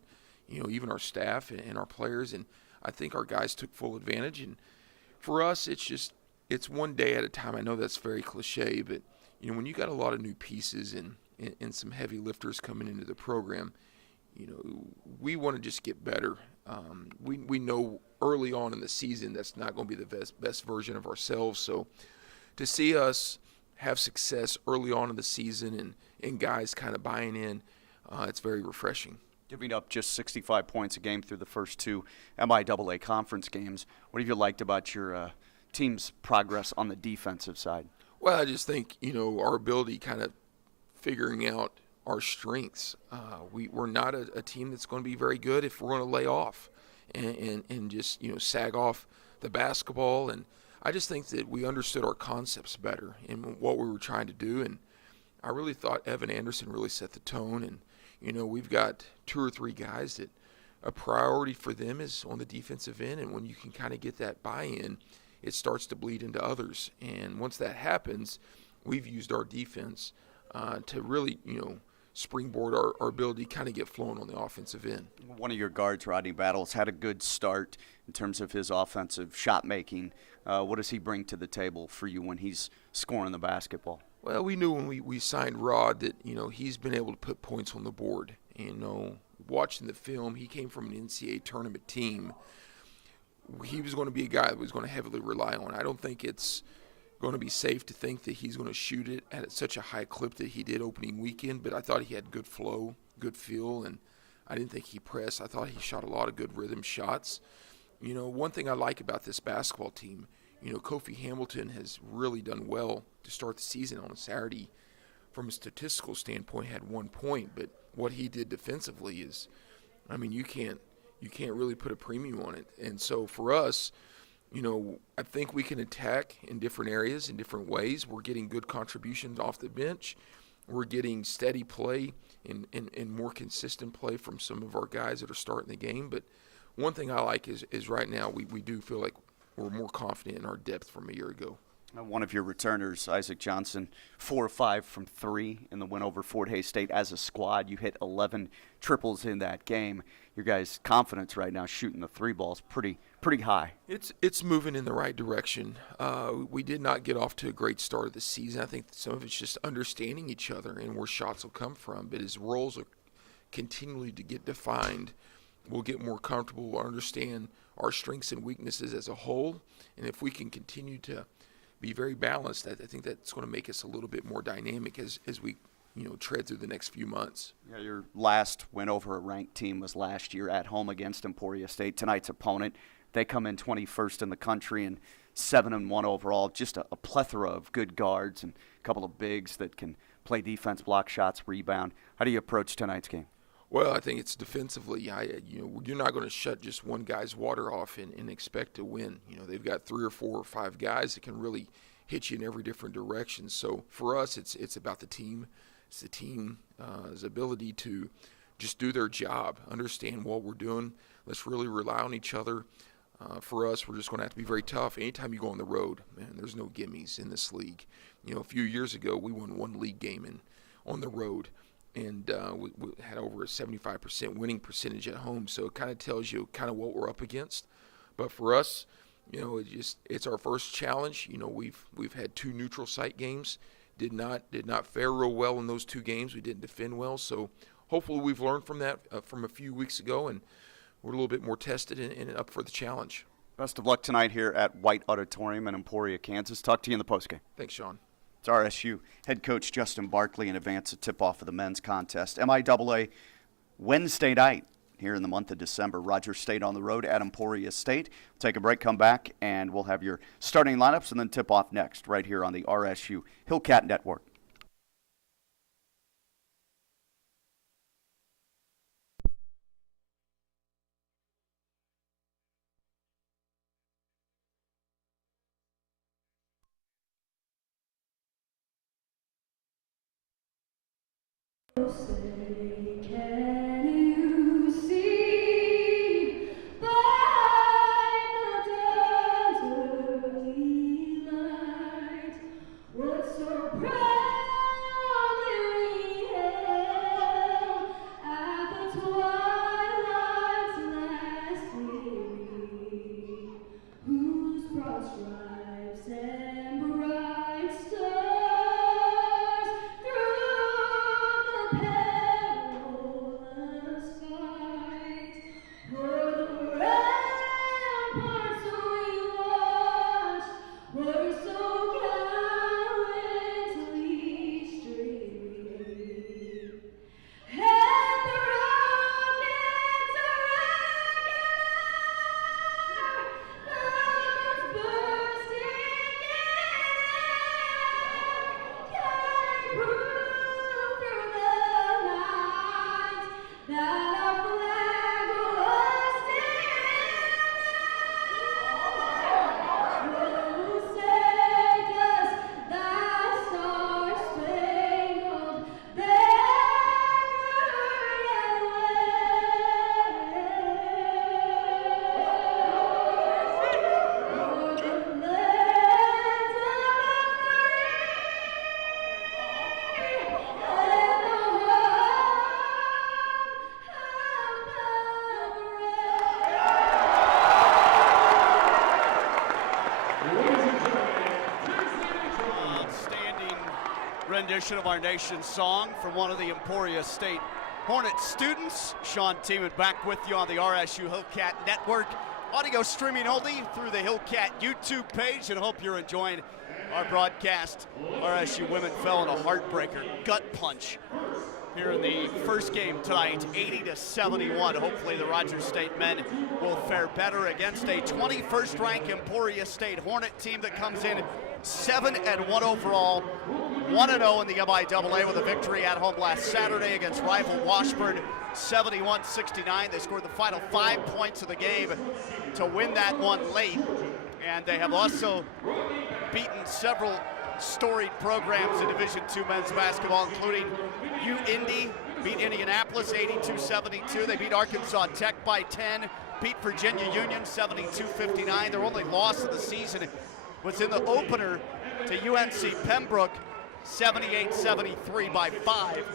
even our staff and our players. And I think our guys took full advantage. And for us, it's one day at a time. I know that's very cliche, but, when you got a lot of new pieces and some heavy lifters coming into the program, we want to just get better. We know early on in the season that's not going to be the best version of ourselves. So to see us have success early on in the season and guys kind of buying in, it's very refreshing. Giving up just 65 points a game through the first two MIAA conference games, what have you liked about your team's progress on the defensive side? Well, I just think, our ability kind of figuring out our strengths. We're not a team that's going to be very good if we're going to lay off and just, sag off the basketball. And I just think that we understood our concepts better and what we were trying to do. And I really thought Evan Anderson really set the tone. And, we've got 2 or 3 guys that a priority for them is on the defensive end. And when you can kind of get that buy-in, it starts to bleed into others. And once that happens, we've used our defense to really, springboard our ability to kind of get flowing on the offensive end. One of your guards, Rodney Battles, had a good start in terms of his offensive shot making. What does he bring to the table for you when he's scoring the basketball? Well, we knew when we signed Rod that, he's been able to put points on the board. And, watching the film, he came from an NCAA tournament team. He was going to be a guy that was going to heavily rely on. I don't think it's going to be safe to think that he's going to shoot it at such a high clip that he did opening weekend, but I thought he had good flow, good feel, and I didn't think he pressed. I thought he shot a lot of good rhythm shots. One thing I like about this basketball team, Kofi Hamilton has really done well to start the season on a Saturday. From a statistical standpoint, had 1 point, but what he did defensively is, you can't you can't really put a premium on it. And so for us, you know, I think we can attack in different areas, in different ways. We're getting good contributions off the bench. We're getting steady play and more consistent play from some of our guys that are starting the game. But one thing I like is right now we do feel like we're more confident in our depth from a year ago. One of your returners, Isaac Johnson, 4 or 5 from 3 in the win over Fort Hays State. As a squad, you hit 11 triples in that game. Your guys' confidence right now shooting the 3 balls pretty high. It's moving in the right direction. We did not get off to a great start of the season. I think some of it's just understanding each other and where shots will come from. But as roles are continually to get defined, we'll get more comfortable. We'll understand our strengths and weaknesses as a whole. And if we can continue to be very balanced, I think that's going to make us a little bit more dynamic as we tread through the next few months. Yeah, your last win over a ranked team was last year at home against Emporia State. Tonight's opponent, they come in 21st in the country and 7-1 overall. Just a plethora of good guards and a couple of bigs that can play defense, block shots, rebound. How do you approach tonight's game? Well, I think it's defensively. You're not going to shut just one guy's water off and expect to win. They've got 3 or 4 or 5 guys that can really hit you in every different direction. So for us, it's about the team. It's the team's ability to just do their job, understand what we're doing. Let's really rely on each other. For us, we're just going to have to be very tough. Anytime you go on the road, man, there's no gimmies in this league. A few years ago, we won 1 league game on the road. And we had over a 75% winning percentage at home. So it kind of tells you kind of what we're up against. But for us, it's our first challenge. We've had 2 neutral site games. Did not fare real well in those 2 games. We didn't defend well. So hopefully we've learned from that from a few weeks ago, and we're a little bit more tested and up for the challenge. Best of luck tonight here at White Auditorium in Emporia, Kansas. Talk to you in the postgame. Thanks, Sean. It's RSU head coach Justin Barkley in advance of tip-off of the men's contest. MIAA Wednesday night here in the month of December. Rogers State on the road at Emporia State. We'll take a break, come back, and we'll have your starting lineups and then tip-off next right here on the RSU Hillcat Network. Rendition of our nation's song from one of the Emporia State Hornet students. Sean Tiemann back with you on the RSU Hillcat Network. Audio streaming only through the Hillcat YouTube page, and hope you're enjoying our broadcast. RSU women fell in a heartbreaker gut punch here in the first game tonight, 80-71. Hopefully the Rogers State men will fare better against a 21st ranked Emporia State Hornet team that comes in 7-1 overall. 1-0 in the MIAA with a victory at home last Saturday against rival Washburn, 71-69. They scored the final 5 points of the game to win that one late. And they have also beaten several storied programs in Division II men's basketball, including Indy, beat Indianapolis 82-72. They beat Arkansas Tech by 10, beat Virginia Union 72-59. Their only loss of the season was in the opener to UNC Pembroke, 78-73 by 5.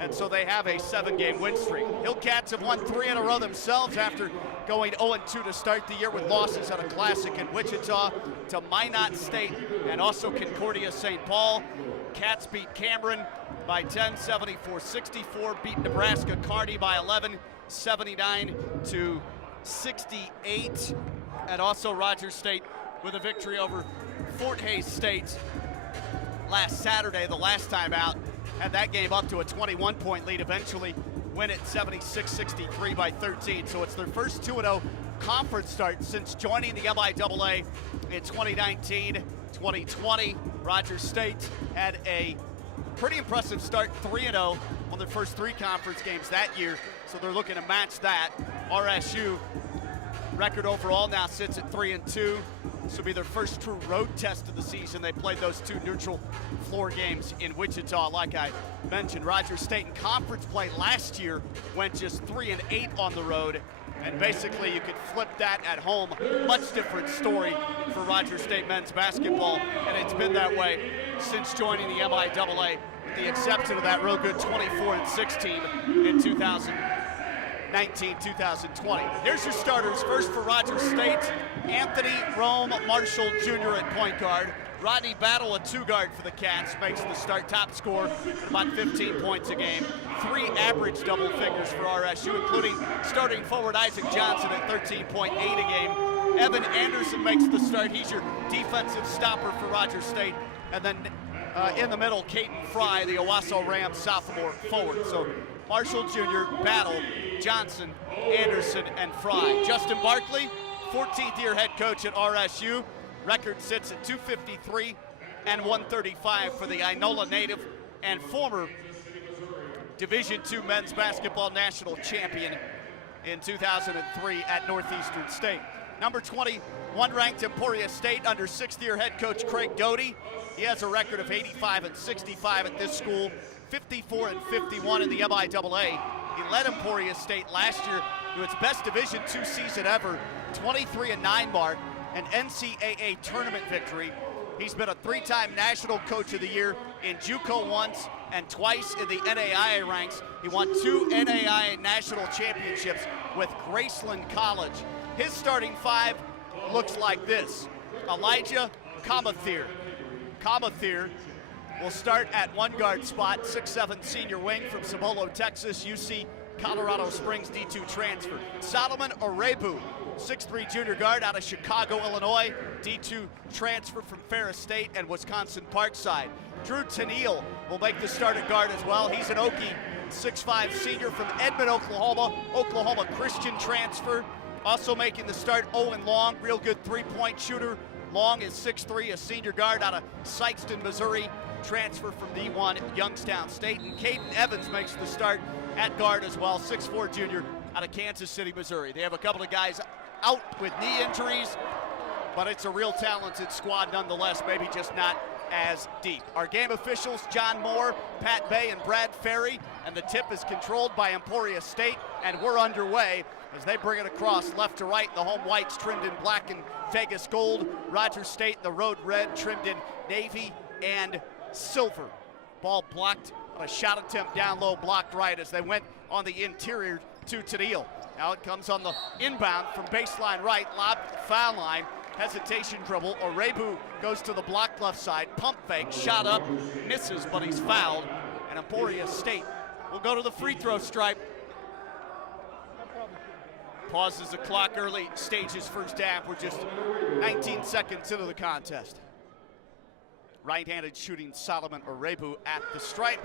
And so they have a 7-game win streak. Hillcats have won 3 in a row themselves after going 0-2 to start the year with losses at a classic in Wichita to Minot State and also Concordia St. Paul. Cats beat Cameron by 10, 74-64, beat Nebraska Kearney by 11, 79-68, and also Rogers State with a victory over Fort Hays State last Saturday, the last time out. Had that game up to a 21-point lead, eventually win it 76-63 by 13. So it's their first 2-0 conference start since joining the MIAA in 2019-2020. Rogers State had a pretty impressive start, 3-0 on their first 3 conference games that year, so they're looking to match that. RSU record overall now sits at 3-2. This will be their first true road test of the season. They played those 2 neutral floor games in Wichita. Like I mentioned, Rogers State in conference play last year went just 3-8 on the road, and basically you could flip that at home. Much different story for Rogers State men's basketball, and it's been that way since joining the MIAA, with the exception of that real good 24-6 team in 2019-2020. Here's your starters. First for Rogers State, Anthony Rome Marshall Jr. at point guard. Rodney Battle, a 2-guard for the Cats, makes the start, top scorer at about 15 points a game. 3 average double figures for RSU, including starting forward Isaac Johnson at 13.8 a game. Evan Anderson makes the start. He's your defensive stopper for Rogers State. And then in the middle, Caden Fry, the Owasso Rams sophomore forward. So Marshall Jr., Battle, Johnson, Anderson, and Fry. Justin Barkley, 14th year head coach at RSU. Record sits at 253 and 135 for the Inola native and former Division II men's basketball national champion in 2003 at Northeastern State. Number 21 ranked Emporia State under 6th year head coach Craig Doty. He has a record of 85 and 65 at this school, 54 and 51 in the MIAA. He led Emporia State last year to its best Division II season ever, 23-9 mark, an NCAA tournament victory. He's been a 3-time National Coach of the Year in JUCO once and twice in the NAIA ranks. He won 2 NAIA national championships with Graceland College. His starting 5 looks like this. Elijah Kamathir. Kamathir will start at 1-guard spot, 6'7" senior wing from Cibolo, Texas, UC Colorado Springs D2 transfer. Solomon Orebu, 6'3" junior guard out of Chicago, Illinois, D2 transfer from Ferris State and Wisconsin Parkside. Drew Tennille will make the start at guard as well. He's an Okie, 6'5" senior from Edmond, Oklahoma, Oklahoma Christian transfer. Also making the start, Owen Long, real good 3-point shooter. Long is 6'3", a senior guard out of Sikeston, Missouri, transfer from D1 Youngstown State. And Caden Evans makes the start at guard as well, 6'4" junior out of Kansas City, Missouri. They have a couple of guys out with knee injuries, but it's a real talented squad nonetheless, maybe just not as deep. Our game officials, John Moore, Pat Bay, and Brad Ferry, and the tip is controlled by Emporia State, and we're underway as they bring it across left to right. The home whites trimmed in black and Vegas gold. Rogers State, the road red, trimmed in navy and silver. Ball blocked on a shot attempt down low, blocked right as they went on the interior to Tennille. Now it comes on the inbound from baseline right, lob foul line, hesitation dribble. Orebu goes to the block left side, pump fake, shot up, misses, but he's fouled. And Emporia State will go to the free throw stripe. Pauses the clock early, stages first half. We're just 19 seconds into the contest. Right-handed shooting Solomon Orebu at the stripe,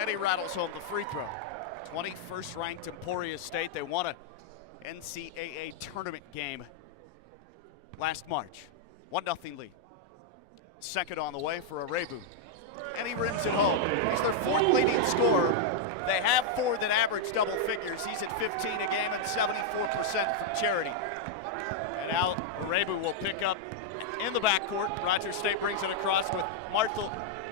and he rattles home the free throw. 21st ranked Emporia State. They won a NCAA tournament game last March. 1-0 lead. Second on the way for Orebu. and he rims it home. He's their 4th leading scorer. They have 4 that average double figures. He's at 15 a game and 74% from charity. And now Arebu will pick up in the backcourt. Rogers State brings it across with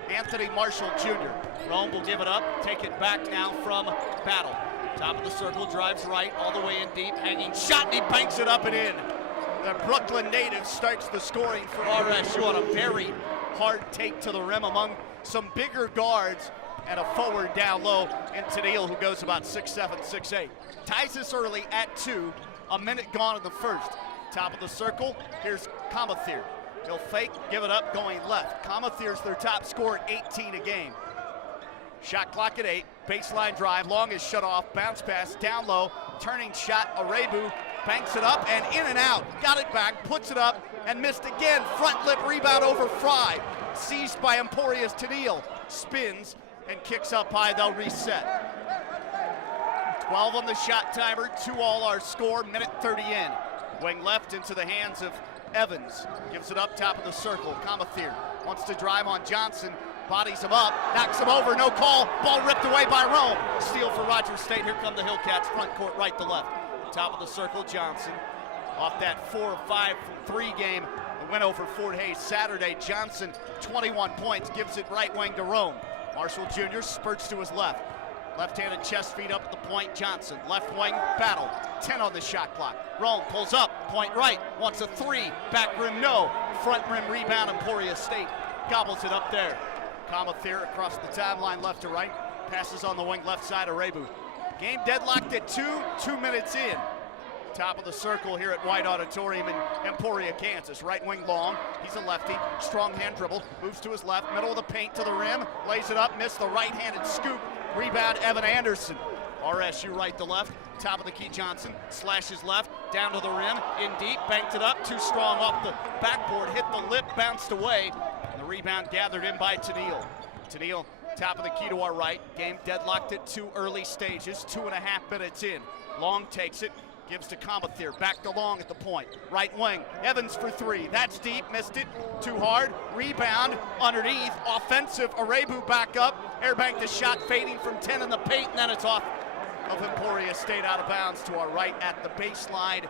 Anthony Marshall Jr. Rome will give it up, take it back now from Battle. Top of the circle, drives right, all the way in deep, hanging shot, and he banks it up and in. The Brooklyn native starts the scoring for RSU on a very hard take to the rim among some bigger guards and a forward down low in Tennille, who goes about 6'7", 6'8". Ties this early at 2, a minute gone in the first. Top of the circle, here's Kamathir. He'll fake, give it up, going left. Kamathir's their top scorer at 18 a game. Shot clock at 8, baseline drive, long is shut off, bounce pass, down low, turning shot, Arebu banks it up and in and out. Got it back, puts it up, and missed again. Front lip rebound over Fry. Seized by Emporia's Tennille. Spins and kicks up high, they'll reset. 12 on the shot timer, 2 all our score, minute 30 in. Wing left into the hands of Evans. Gives it up top of the circle. Kamathir wants to drive on Johnson. Bodies him up, knocks him over, no call. Ball ripped away by Rome. Steal for Rogers State. Here come the Hillcats, front court, right to left. Top of the circle, Johnson. Off that 4 of 5 from 3 game, a win over Fort Hays Saturday. Johnson, 21 points, gives it right wing to Rome. Marshall Jr. spurts to his left. Left-handed chest feed up at the point, Johnson. Left wing, Battle, 10 on the shot clock. Rome pulls up, point right, wants a 3. Back rim, no. Front rim rebound, Emporia State gobbles it up there. Kamathir across the timeline, left to right. Passes on the wing, left side, Arebu. Game deadlocked at 2 minutes in. Top of the circle here at White Auditorium in Emporia, Kansas. Right wing long, he's a lefty. Strong hand dribble, moves to his left, middle of the paint to the rim. Lays it up, missed the right-handed scoop. Rebound, Evan Anderson. RSU right to left, top of the key, Johnson. Slashes left, down to the rim, in deep, banked it up. Too strong off the backboard, hit the lip, bounced away. And the rebound gathered in by Tennille. Tennille, top of the key to our right. Game deadlocked at 2 early stages, 2.5 minutes in. Long takes it, gives to Kamathir, back to Long at the point. Right wing, Evans for 3, that's deep, missed it, too hard. Rebound underneath, offensive, Arebu back up. Airbank the shot, fading from 10 in the paint, and then it's off of Emporia State, out of bounds to our right at the baseline.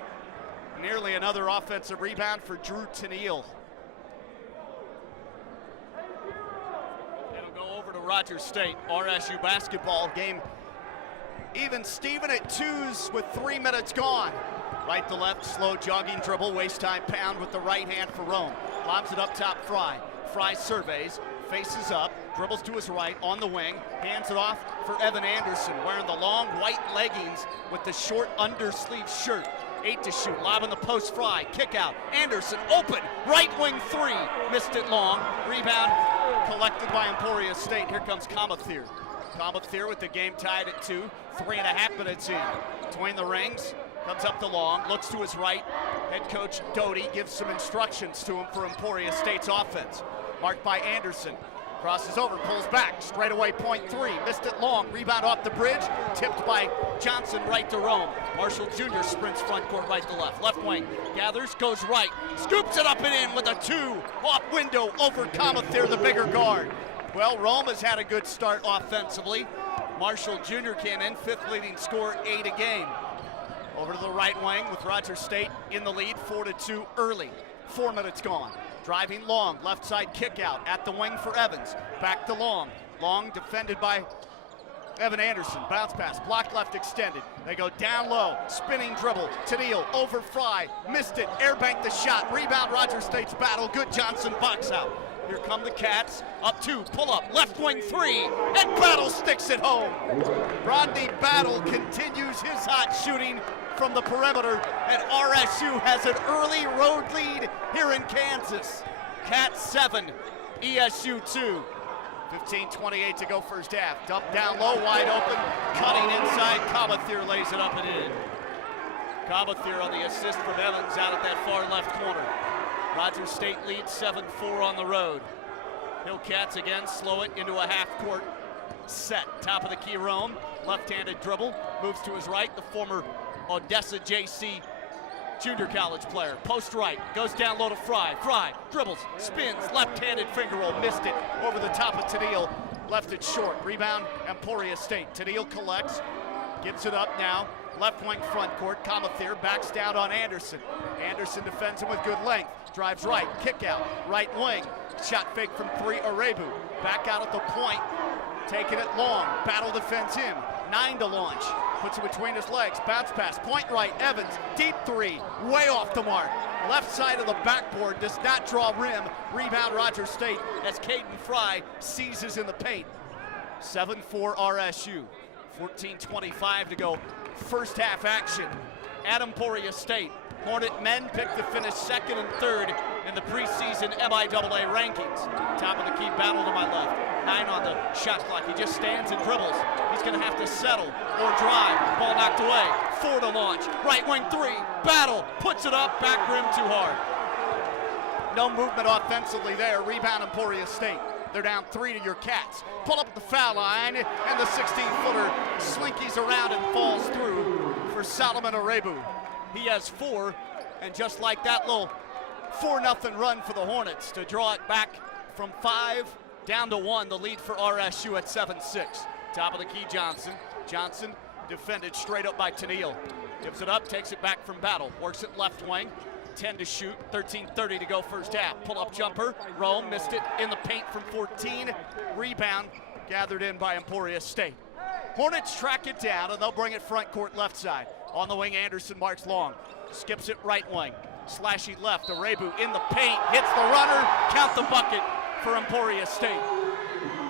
Nearly another offensive rebound for Drew Tennille. It'll go over to Rogers State. RSU basketball game even Steven at 2s with 3 minutes gone. Right to left, slow jogging dribble, waste time pound with the right hand for Rome. Lobs it up top, Fry. Fry surveys, faces up, dribbles to his right on the wing, hands it off for Evan Anderson, wearing the long white leggings with the short undersleeve shirt. 8 to shoot, lob in the post, Fry, kick out. Anderson open, right wing 3, missed it long. Rebound collected by Emporia State. Here comes Kamathir. Kamathir with the game tied at 2, 3.5 minutes in. Between the rings, comes up to Long, looks to his right. Head coach Doty gives some instructions to him for Emporia State's offense. Marked by Anderson, crosses over, pulls back, straight away point 3, missed it long, rebound off the bridge, tipped by Johnson right to Rome. Marshall Jr. sprints front court right to left. Left wing, gathers, goes right, scoops it up and in with a 2, off window over Kamathir, the bigger guard. Well, Rome has had a good start offensively. Marshall Jr. came in, 5th leading scorer, 8 a game. Over to the right wing with Rogers State in the lead, 4-2 early. 4 minutes gone. Driving Long, left side kick out at the wing for Evans. Back to Long. Long defended by Evan Anderson. Bounce pass, block left extended. They go down low, spinning dribble. Tennille over Fry, missed it, airbank the shot. Rebound Rogers State's Battle, good Johnson, box out. Here come the Cats, up 2, pull up, left wing 3, and Battle sticks it home. Rodney Battle continues his hot shooting from the perimeter, and RSU has an early road lead here in Kansas. Cats 7, ESU 2. 15:28 to go first half. Dump down low, wide open, cutting inside, Kamathir lays it up and in. Kamathir on the assist from Evans out at that far left corner. Rogers State leads 7-4 on the road. Hillcats again slow it into a half-court set. Top of the key, Rome. Left-handed dribble, moves to his right. The former Odessa JC junior college player. Post right, goes down low to Fry. Fry dribbles, spins, left-handed finger roll, missed it over the top of Tennille. Left it short. Rebound, Emporia State. Tennille collects, gives it up now. Left wing front court. Comathir backs down on Anderson. Anderson defends him with good length. Drives right, kick out, right wing. Shot fake from three, Arebu. Back out at the point, taking it long. Battle defends him. 9 to launch. Puts it between his legs. Bounce pass. Point right. Evans. Deep three. Way off the mark. Left side of the backboard. Does not draw rim. Rebound Rogers State as Caden Fry seizes in the paint. 7-4 RSU. 14:25 to go. First half action at Emporia State. Hornet men picked to finish second and third in the preseason MIAA rankings. Top of the key battle to my left. 9 on the shot clock. He just stands and dribbles. He's going to have to settle or drive. Ball knocked away. 4 to launch. Right wing 3. Battle. Puts it up. Back rim too hard. No movement offensively there. Rebound Emporia State. They're down 3 to your Cats. Pull up at the foul line, and the 16-footer slinkies around and falls through for Solomon Arebu. He has 4, and just like that little 4-0 run for the Hornets to draw it back from 5 down to 1, the lead for RSU at 7-6. Top of the key, Johnson. Johnson defended straight up by Tennille. Gives it up, takes it back from Battle. Works it left wing. 10 to shoot, 13:30 to go first half. Pull-up jumper, Rome missed it in the paint from 14. Rebound gathered in by Emporia State. Hornets track it down, and they'll bring it front court left side. On the wing, Anderson marks long. Skips it right wing. Slashy left, Arebu in the paint, hits the runner, count the bucket for Emporia State.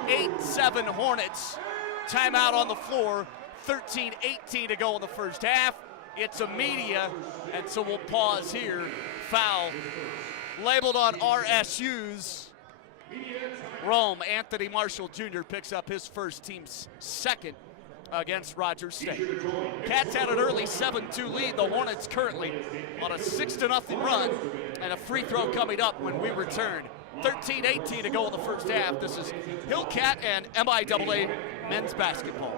8-7 Hornets. Timeout on the floor, 13:18 to go in the first half. It's a media, and so we'll pause here. Foul labeled on RSU's Rome. Anthony Marshall Jr. picks up his first, team's second against Rogers State. Cats had an early 7-2 lead. The Hornets currently on a 6-0 run, and a free throw coming up when we return. 13:18 to go in the first half. This is Hillcat and MIAA men's basketball.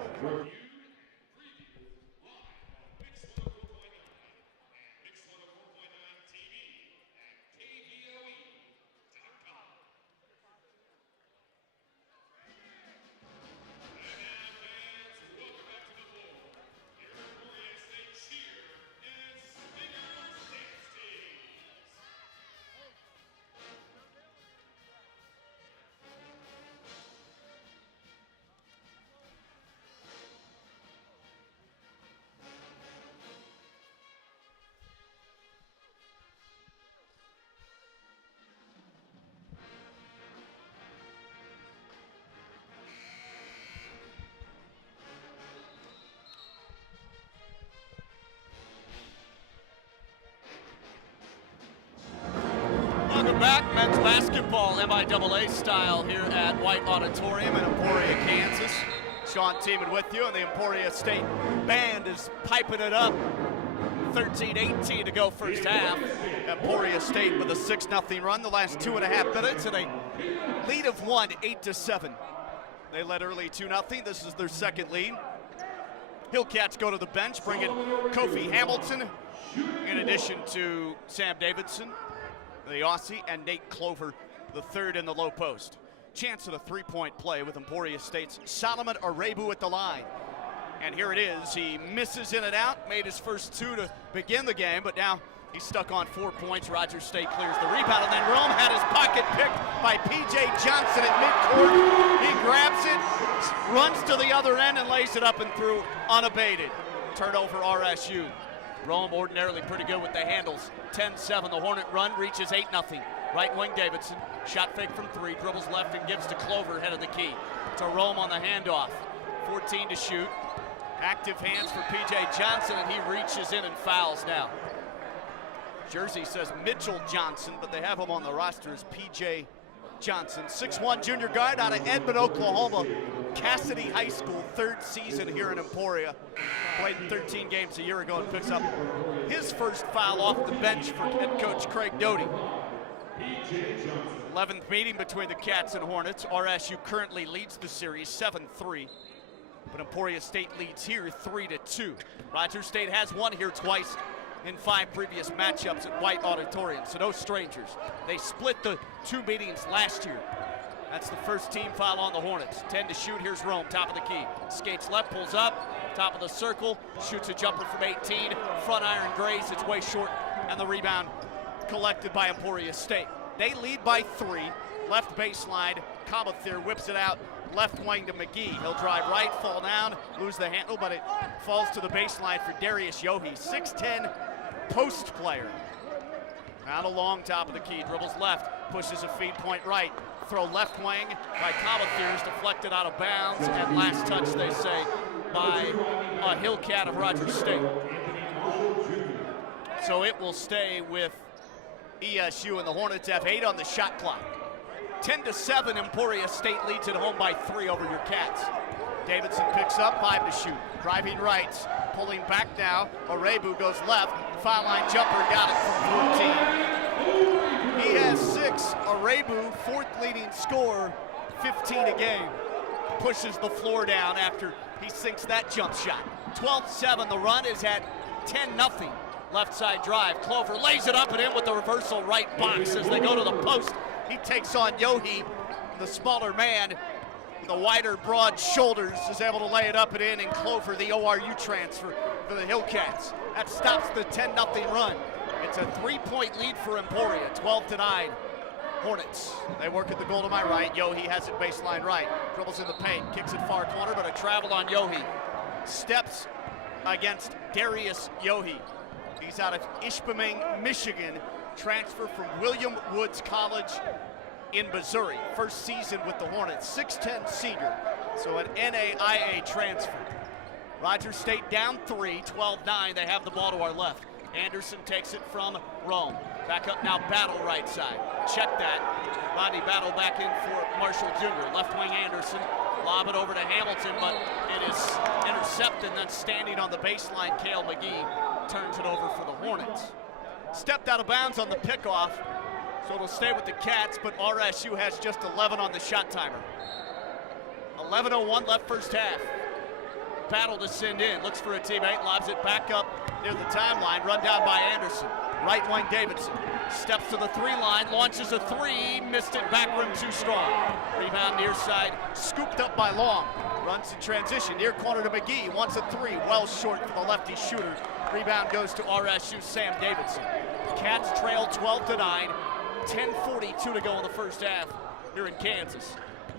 Welcome back, men's basketball, MIAA style here at White Auditorium in Emporia, Kansas. Sean Tiemann with you, and the Emporia State band is piping it up. 13:18 to go first half. Emporia State with a 6-0 run the last 2.5 minutes, and a lead of 1, 8-7. They led early 2-0. This is their second lead. Hillcats go to the bench, bring in Kofi Hamilton, in addition to Sam Davidson, the Aussie, and Nate Clover, the third in the low post. Chance at a three-point play with Emporia State's Solomon Arebu at the line. And here it is. He misses in and out, made his first 2 to begin the game, but now he's stuck on 4 points. Rogers State clears the rebound, and then Rome had his pocket picked by P.J. Johnson at midcourt. He grabs it, runs to the other end, and lays it up and through unabated. Turnover RSU. Rome ordinarily pretty good with the handles. 10-7, the Hornet run reaches 8-0. Right wing Davidson, shot fake from 3, dribbles left and gives to Clover, head of the key. To Rome on the handoff. 14 to shoot. Active hands for P.J. Johnson, and he reaches in and fouls now. Jersey says Mitchell Johnson, but they have him on the roster as P.J. Johnson. 6'1" junior guard out of Edmond, Oklahoma. Cassidy High School, 3rd season here in Emporia. Played in 13 games a year ago and picks up his first foul off the bench for head coach Craig Doty. 11th meeting between the Cats and Hornets. RSU currently leads the series 7-3, but Emporia State leads here 3-2. Rogers State has won here twice in 5 previous matchups at White Auditorium, so no strangers. They split the 2 meetings last year. That's the first team foul on the Hornets. 10 to shoot, here's Rome, top of the key. Skates left, pulls up, top of the circle, shoots a jumper from 18. Front iron grazed, it's way short, and the rebound collected by Emporia State. They lead by 3, left baseline, Comathir whips it out, left wing to McGee. He'll drive right, fall down, lose the handle, but it falls to the baseline for Darius Yohe, 6'10", post player. Out along top of the key, dribbles left, pushes a feed point right. Throw left wing by Comathir is deflected out of bounds, and last touch, they say, by a Hillcat of Rogers State. So it will stay with ESU, and the Hornets have 8 on the shot clock. 10-7, Emporia State leads at home by 3 over your Cats. Davidson picks up, 5 to shoot. Driving right, pulling back now. Arebu goes left. Foul line jumper, got it from 14. He has 6. Arebu, 4th leading scorer, 15 a game. Pushes the floor down after he sinks that jump shot. 12-7, the run is at 10-0. Left side drive, Clover lays it up and in with the reversal right box as they go to the post. He takes on Yohe, the smaller man, the wider, broad shoulders, is able to lay it up and in, and Clover, the ORU transfer for the Hillcats. That stops the 10-0 run. It's a 3-point lead for Emporia, 12-9. Hornets, they work at the goal to my right. Yohe has it baseline right. Dribbles in the paint, kicks it far corner, but a travel on Yohe. Steps against Darius Yohe. He's out of Ishpeming, Michigan, transfer from William Woods College in Missouri. First season with the Hornets, 6'10" senior, so an NAIA transfer. Rogers State down 3, 12-9. They have the ball to our left. Anderson takes it from Rome. Back up now, Battle right side. Check that. Rodney Battle back in for Marshall Jr. Left wing Anderson. Lob it over to Hamilton, but it is intercepted. That's standing on the baseline. Cale McGee turns it over for the Hornets. Stepped out of bounds on the pickoff, so it'll stay with the Cats, but RSU has just 11 on the shot timer. 11:01 left first half. Battle to send in, looks for a teammate, lobs it back up near the timeline, run down by Anderson. Right wing Davidson, steps to the 3 line, launches a 3, missed it, back rim too strong. Rebound near side, scooped up by Long. Runs in transition, near corner to McGee, wants a 3, well short for the lefty shooter. Rebound goes to RSU, Sam Davidson. Cats trail 12-9, 10:42 to go in the first half here in Kansas.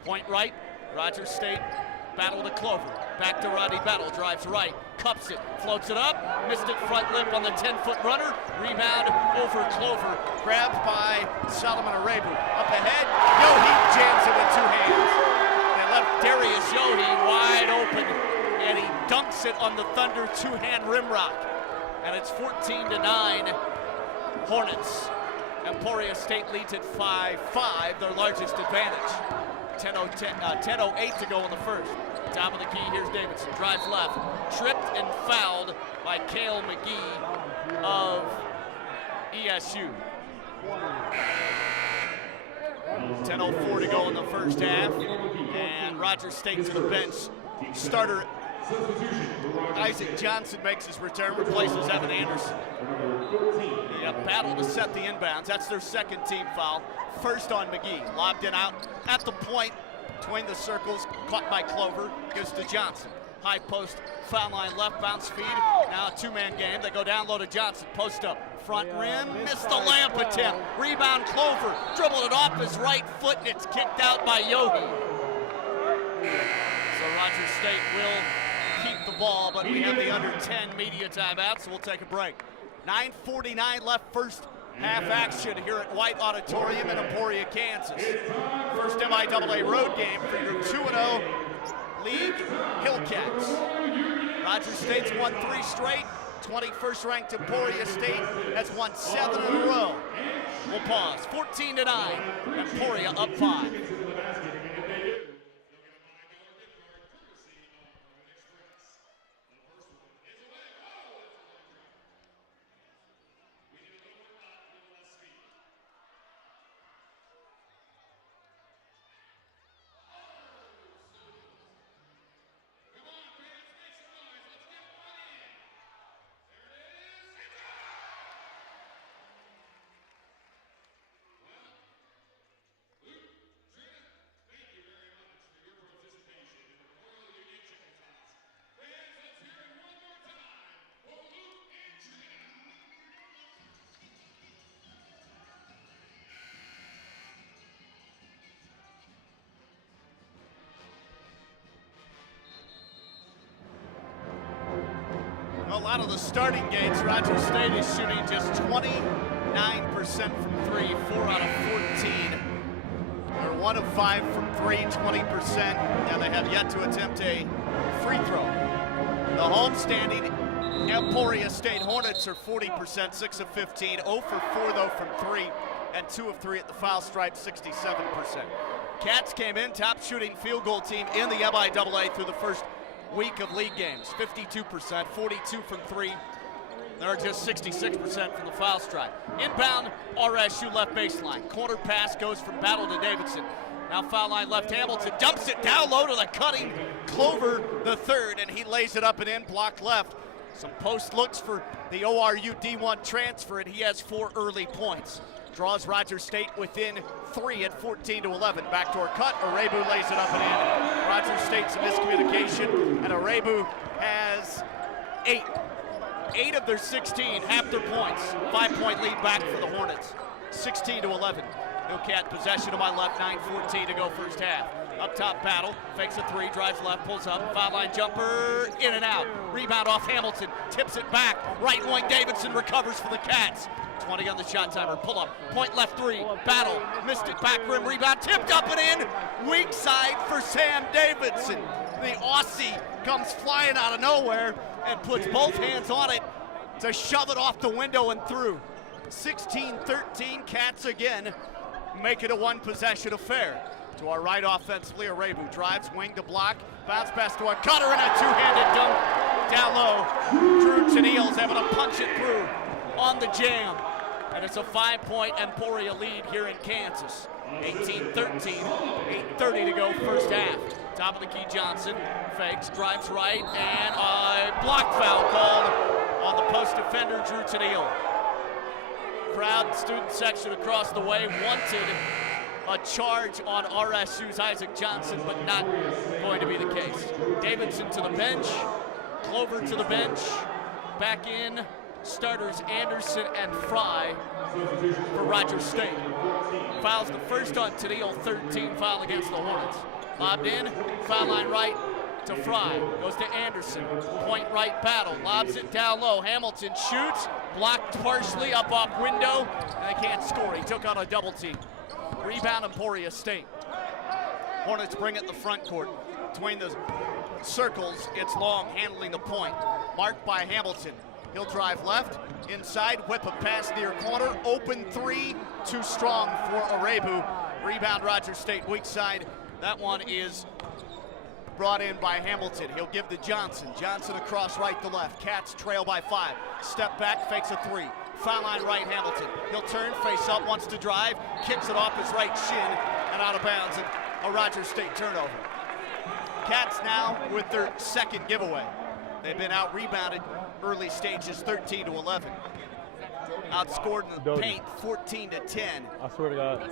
Point right, Rogers State, Battle to Clover. Back to Rodney Battle, drives right, cups it, floats it up, missed it front lip on the 10-foot runner. Rebound over Clover, grabbed by Solomon Arebu. Up ahead, Yohe jams it with 2 hands. They left Darius Yohe wide open, and he dunks it on the Thunder 2-hand rim rock. And it's 14-9 Hornets. Emporia State leads at 5-5, their largest advantage. 10:08 to go in the first. Top of the key, here's Davidson. Drives left, tripped and fouled by Cale McGee of ESU. 10:04 to go in the first half, and Rogers State to the bench. Starter Isaac Johnson makes his return, replaces Evan Anderson. They battle to set the inbounds. That's their second team foul. First on McGee. Lobbed it out at the point between the circles. Caught by Clover. Gives to Johnson. High post, foul line left, bounce feed. Now a 2-man game. They go down low to Johnson. Post up. Front rim. Missed the layup attempt. Rebound Clover. Dribbled it off his right foot, and it's kicked out by Yohe. So Rogers State will keep the ball, but we have the under 10 media timeout, so we'll take a break. 9:49 left first half action here at White Auditorium in Emporia, Kansas. First MIAA road game for your 2-0 league Hillcats. Rogers State's won 3 straight. 21st ranked Emporia State has won 7 in a row. We'll pause. 14-9. Emporia up 5. Well, out of the starting gates, Rogers State is shooting just 29% from 3, 4 out of 14. They're 1 of 5 from 3, 20%, and they have yet to attempt a free throw. The home-standing Emporia State Hornets are 40%, 6 of 15, 0 for 4 though from 3, and 2 of 3 at the foul stripe, 67%. Cats came in top shooting field goal team in the MIAA through the first week of league games, 52%, 42 from 3. They're just 66% from the foul stripe. Inbound, RSU left baseline. Corner pass goes from Battle to Davidson. Now foul line left, Hamilton dumps it down low to the cutting Clover the third, and he lays it up and in, block left. Some post looks for the ORU D1 transfer, and he has 4 early points. Draws Rogers State within 3 at 14-11. Backdoor cut, Arebu lays it up and in. Rogers State's a miscommunication, and Arebu has 8 of their 16, half their points. 5-point lead back for the Hornets, 16-11. Hillcat possession to my left, 9:14 to go first half. Up top, Battle, fakes a 3, drives left, pulls up, foul line jumper, in and out. Rebound off Hamilton, tips it back. Right wing Davidson recovers for the Cats. 20 on the shot timer, pull up, point left 3, Battle, missed it, back rim rebound, tipped up and in. Weak side for Sam Davidson. The Aussie comes flying out of nowhere and puts both hands on it to shove it off the window and through. 16-13, Cats again make it a 1-possession affair. To our right offensively, Arebu drives wing to block, bounce pass to a cutter and a 2-handed dunk down low. Drew Tennille's able to punch it through on the jam. And it's a 5-point Emporia lead here in Kansas. 18-13, 8:30 to go first half. Top of the key, Johnson fakes, drives right, and a block foul called on the post defender, Drew Tennille. Crowd, student section across the way wanted a charge on RSU's Isaac Johnson, but not going to be the case. Davidson to the bench, Clover to the bench, back in starters Anderson and Fry for Rogers State. Fouls the first on Tennille, 13 foul against the Hornets. Lobbed in, foul line right to Fry, goes to Anderson, point right Battle, lobs it down low, Hamilton shoots, blocked partially up off window, and they can't score. He took on a double team. Rebound Emporia State. Hornets bring it the front court. Between the circles, it's Long handling the point. Marked by Hamilton. He'll drive left, inside, whip a pass near corner, open 3, too strong for Arebu. Rebound Rogers State, weak side. That one is brought in by Hamilton. He'll give to Johnson. Johnson across right to left. Cats trail by 5. Step back, fakes a 3. Foul line right, Hamilton. He'll turn, face up, wants to drive, kicks it off his right shin and out of bounds, and a Rogers State turnover. Cats now with their second giveaway. They've been out-rebounded early stages, 13-11. Outscored in the paint, 14-10. I swear to God.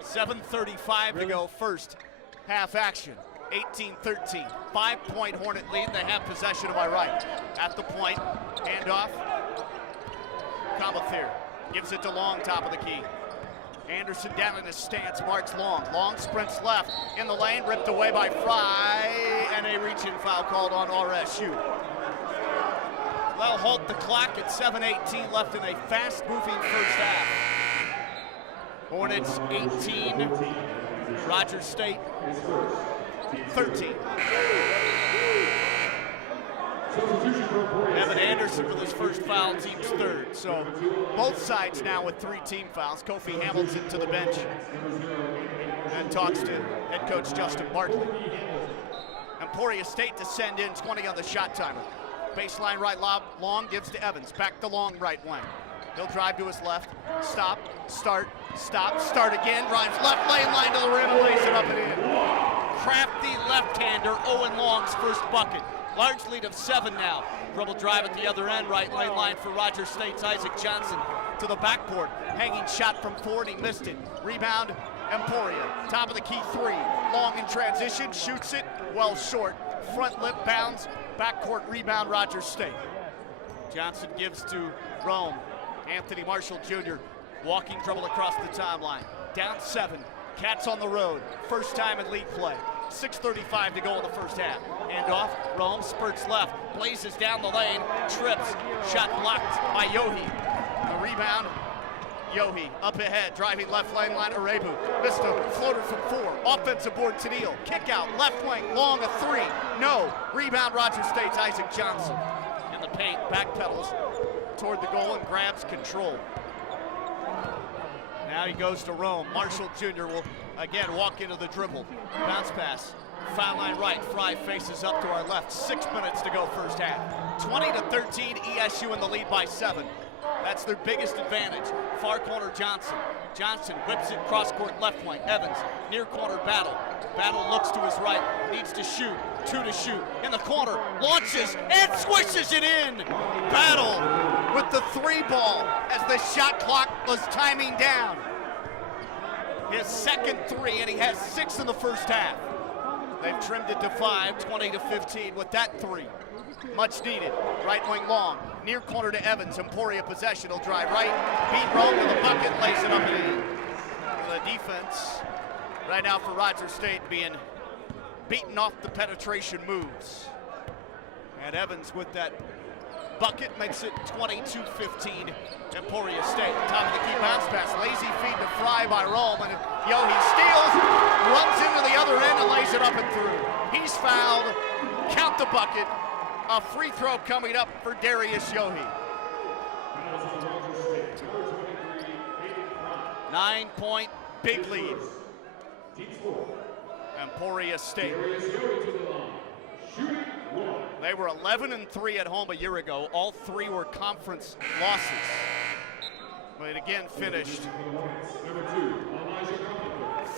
7:35 to go first half action. 18-13, 5-point Hornet lead. They have possession to my right. At the point, handoff. Kamathir gives it to Long, top of the key. Anderson down in his stance, marks Long. Long sprints left, in the lane, ripped away by Fry, and a reach-in foul called on RSU. They'll halt the clock at 7:18 left in a fast-moving first half. Hornets 18, Rogers State 13. Evan Anderson with his first foul, team's third. So both sides now with 3 team fouls. Kofi Hamilton to the bench and talks to head coach Justin Bartley. Emporia State to send in 20 on the shot timer. Baseline right lob, Long gives to Evans. Back to Long right wing. He'll drive to his left. Stop, start, stop, start again. Drives left lane, line to the rim, and lays it up and in. Crafty left-hander, Owen Long's first bucket. Large lead of 7 now. Dribble drive at the other end, right lane line for Rogers State's Isaac Johnson to the backboard. Hanging shot from 4, and he missed it. Rebound, Emporia. Top of the key 3. Long in transition, shoots it, well short. Front lip bounds, backcourt rebound, Rogers State. Johnson gives to Rome. Anthony Marshall Jr. walking dribble across the timeline. Down 7. Cats on the road. First time in league play. 6:35 to go in the first half. Handoff, Rome spurts left, blazes down the lane, trips, shot blocked by Yohi. The rebound, Yohi up ahead, driving left lane line, Arebu. Missed a floater from 4, offensive board to Neal. Kick out, left wing, long a 3, no. Rebound, Rogers State's Isaac Johnson. In the paint, backpedals toward the goal and grabs control. Now he goes to Rome. Marshall Jr. will again walk into the dribble. Bounce pass, foul line right. Fry faces up to our left. 6 minutes to go first half. 20-13, ESU in the lead by 7. That's their biggest advantage. Far corner Johnson. Johnson whips it cross court left wing. Evans, near corner Battle. Battle looks to his right, needs to shoot. 2 to shoot. In the corner, launches and swishes it in. Battle with the 3 ball as the shot clock was timing down. His second 3, and he has 6 in the first half. They've trimmed it to 5, 20-15 with that 3. Much needed. Right wing long. Near corner to Evans. Emporia possession. He'll drive right. Beat Rome to the bucket. Lays it up and in. The defense right now for Rogers State being beaten off the penetration moves. And Evans with that bucket makes it 22-15 Emporia State. Top of the key bounce pass. Lazy feed to Fry by Rome. And Yohi steals, runs into the other end and lays it up and through. He's fouled. Count the bucket. A free throw coming up for Darius Yohi. 9-point big lead. Emporia State. They were 11-3 at home a year ago. All 3 were conference losses. But again finished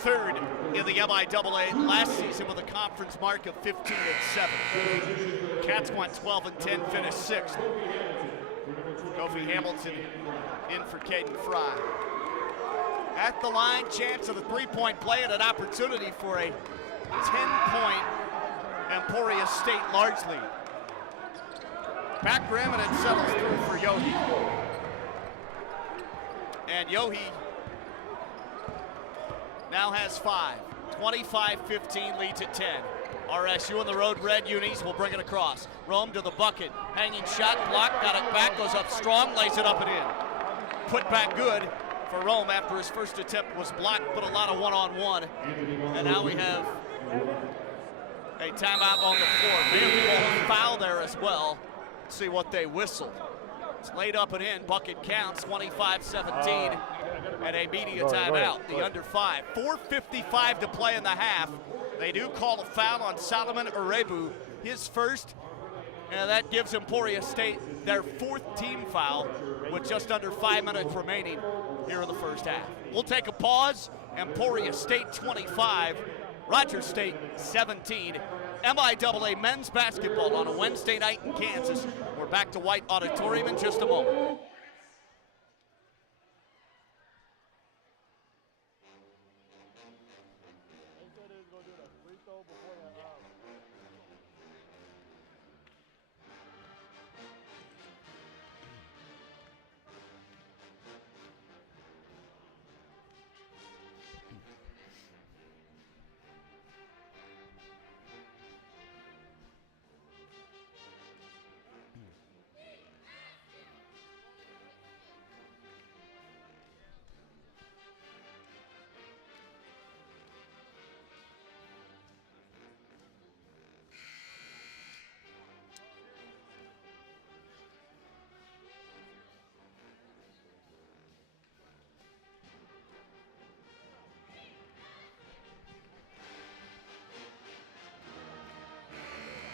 3rd in the MIAA last season with a conference mark of 15-7. Cats went 12-10, finished 6th. Kofi Hamilton in for Caden Fry. At the line, chance of a 3-point play and an opportunity for a 10-point Emporia State large lead. Back rim and it settles through for Yohi. And Yohi now has 5. 25-15 leads at 10. RSU on the road, red unis will bring it across. Rome to the bucket, hanging shot, blocked, got it back, goes up strong, lays it up and in. Put back good for Rome after his first attempt was blocked, but a lot of one-on-one. And now we have a timeout on the floor. Maybe a foul there as well. Let's see what they whistled. It's laid up and in, bucket counts, 25-17. And a media timeout, the under 5. 4:55 to play in the half. They do call a foul on Solomon Arebu, his first, and that gives Emporia State their 4th team foul with just under 5 minutes remaining here in the first half. We'll take a pause. Emporia State 25, Rogers State 17. MIAA men's basketball on a Wednesday night in Kansas. We're back to White Auditorium in just a moment.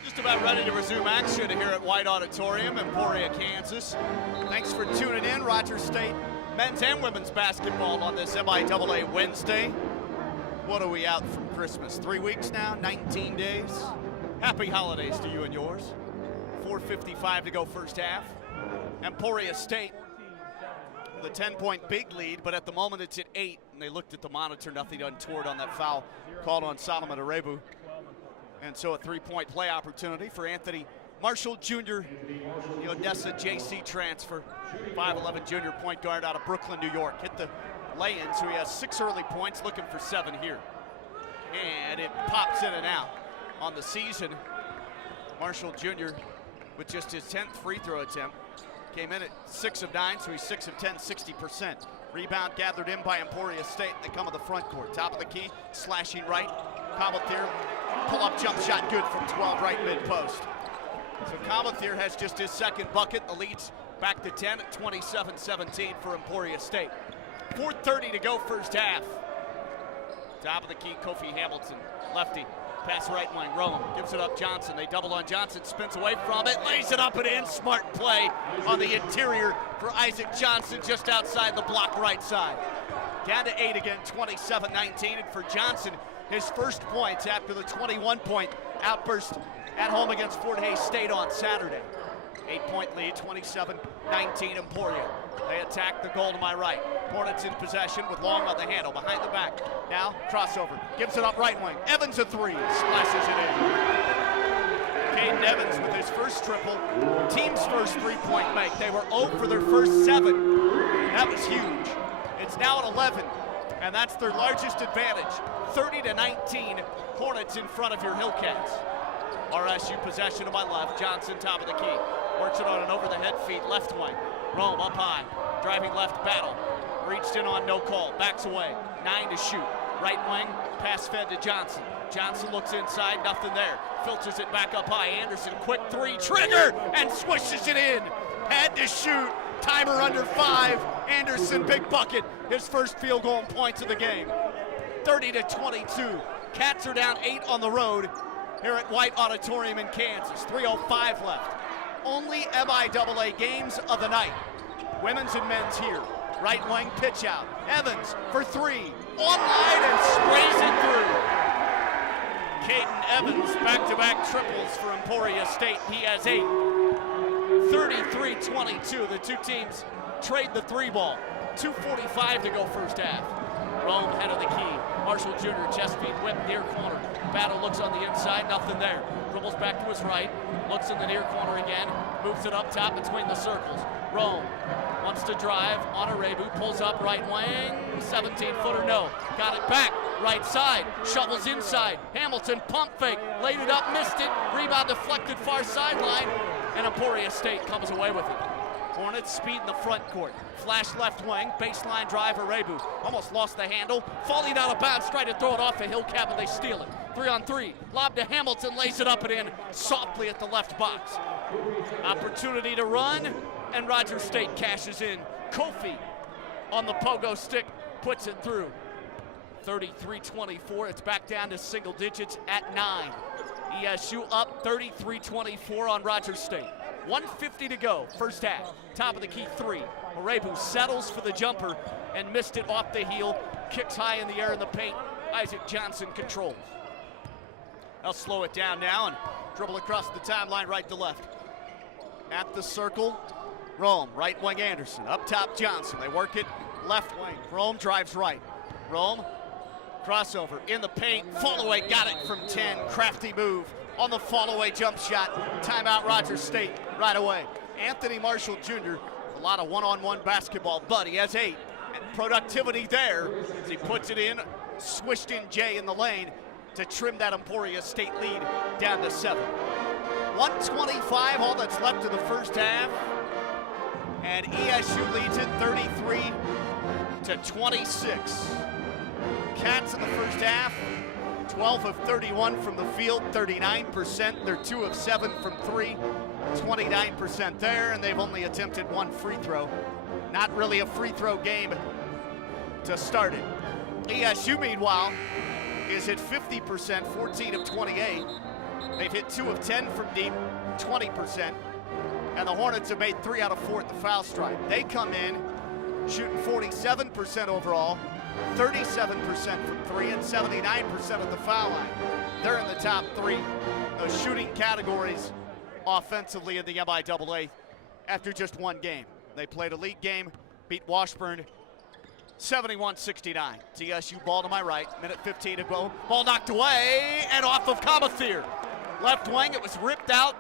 Just about ready to resume action here at White Auditorium, Emporia, Kansas. Thanks for tuning in. Rogers State men's and women's basketball on this MIAA Wednesday. What are we out from Christmas? 3 weeks now, 19 days. Happy holidays to you and yours. 4:55 to go first half. Emporia State with a 10-point big lead, but at the moment it's at 8, and they looked at the monitor, nothing untoward on that foul called on Solomon Arebu. And so a 3-point play opportunity for Anthony Marshall Jr., the Odessa JC transfer, 5'11 junior point guard out of Brooklyn, New York. Hit the lay-in, so he has 6 early points, looking for 7 here. and it pops in and out. On the season, Marshall Jr. with just his 10th free throw attempt. Came in at 6 of 9, so he's 6 of 10, 60%. Rebound gathered in by Emporia State. They come to the front court. Top of the key, slashing right. Comethier, pull-up jump shot good from 12 right mid-post. So Comethier has just his second bucket. The lead's back to 10 at 27-17 for Emporia State. 4:30 to go first half. Top of the key, Kofi Hamilton, lefty. Pass right wing, Rome gives it up Johnson. They double on Johnson, spins away from it, lays it up and in. Smart play on the interior for Isaac Johnson just outside the block right side. Down to 8 again, 27-19. And for Johnson, his first points after the 21-point outburst at home against Fort Hays State on Saturday. 8-point lead, 27-19 Emporia. They attack the goal to my right. Hornets in possession with Long on the handle, behind the back. Now, crossover, gives it up right wing. Evans a three, splashes it in. Caden Evans with his first triple, team's first three-point make. They were 0 for their first 7. That was huge. It's now at 11, and that's their largest advantage. 30-19, Hornets in front of your Hillcats. RSU possession to my left, Johnson top of the key. Works it on an over-the-head feed, left wing. Rome up high, driving left, battle. Reached in on no call, backs away, 9 to shoot. Right wing, pass fed to Johnson. Johnson looks inside, nothing there. Filters it back up high, Anderson, quick three, trigger, and swishes it in. Had to shoot, timer under 5. Anderson, big bucket, his first field goal and points of the game. 30-22, Cats are down 8 on the road here at White Auditorium in Kansas. 3:05 left. Only MIAA games of the night. Women's and men's here. Right wing pitch out. Evans for 3. Online and sprays it through. Caden Evans back-to-back triples for Emporia State. He has 8. 33-22. The two teams trade the 3 ball. 2:45 to go first half. Rome head of the key. Marshall Jr. chest feed whip near corner. Battle looks on the inside, nothing there. Dribbles back to his right, looks in the near corner again, moves it up top between the circles. Rome wants to drive on Arebu, pulls up right wing, 17-footer, no. Got it back, right side, shovels inside. Hamilton pump fake, laid it up, missed it. Rebound deflected far sideline, and Emporia State comes away with it. Hornets speed in the front court. Flash left wing, baseline drive, Arebu. Almost lost the handle, falling out of bounds, tried to throw it off a Hillcat, but they steal it. 3-on-3, lob to Hamilton, lays it up and in softly at the left box. Opportunity to run, and Rogers State cashes in. Kofi on the pogo stick, puts it through. 33-24, it's back down to single digits at 9. ESU up 33-24 on Rogers State. 1:50 to go, first half. Top of the key 3. Arebu settles for the jumper and missed it off the heel. Kicks high in the air in the paint. Isaac Johnson controls. They'll slow it down now and dribble across the timeline right to left. At the circle, Rome, right wing Anderson. Up top Johnson, they work it left wing. Rome drives right. Rome, crossover in the paint. Fall away, got it from 10. Crafty move on the fall away jump shot. Timeout Rogers State right away. Anthony Marshall Jr., a lot of one-on-one basketball, but he has 8. And productivity there as he puts it in, swished in Jay in the lane to trim that Emporia State lead down to 7. 1:25, all that's left in the first half. And ESU leads it 33-26. Cats in the first half, 12 of 31 from the field, 39%. They're 2 of 7 from 3, 29% there, and they've only attempted 1 free throw. Not really a free throw game to start it. ESU, meanwhile, is at 50%, 14 of 28. They've hit 2 of 10 from deep, 20%. And the Hornets have made 3 out of 4 at the foul stripe. They come in shooting 47% overall, 37% from 3, and 79% at the foul line. They're in the top 3, those shooting categories offensively in the MIAA after just 1 game. They played a league game, beat Washburn 71-69. TSU ball to my right, minute 15 to go. Ball knocked away and off of Comethier. Left wing, it was ripped out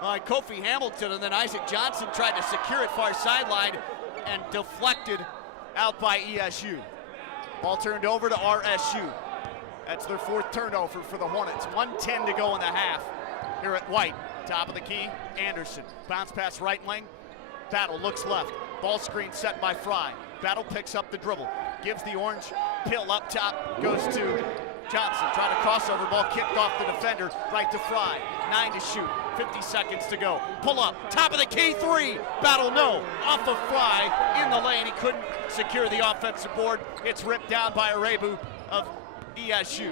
by Kofi Hamilton, and then Isaac Johnson tried to secure it far sideline and deflected out by ESU. Ball turned over to RSU. That's their 4th turnover for the Hornets. 1:10 to go in the half here at White. Top of the key, Anderson. Bounce pass right wing. Battle looks left. Ball screen set by Fry. Battle picks up the dribble. Gives the orange pill up top. Goes to Johnson. Trying to crossover ball kicked off the defender. Right to Fry. 9 to shoot. 50 seconds to go. Pull up. Top of the key. 3. Battle no. Off of Fry. In the lane. He couldn't secure the offensive board. It's ripped down by Arebu of ESU.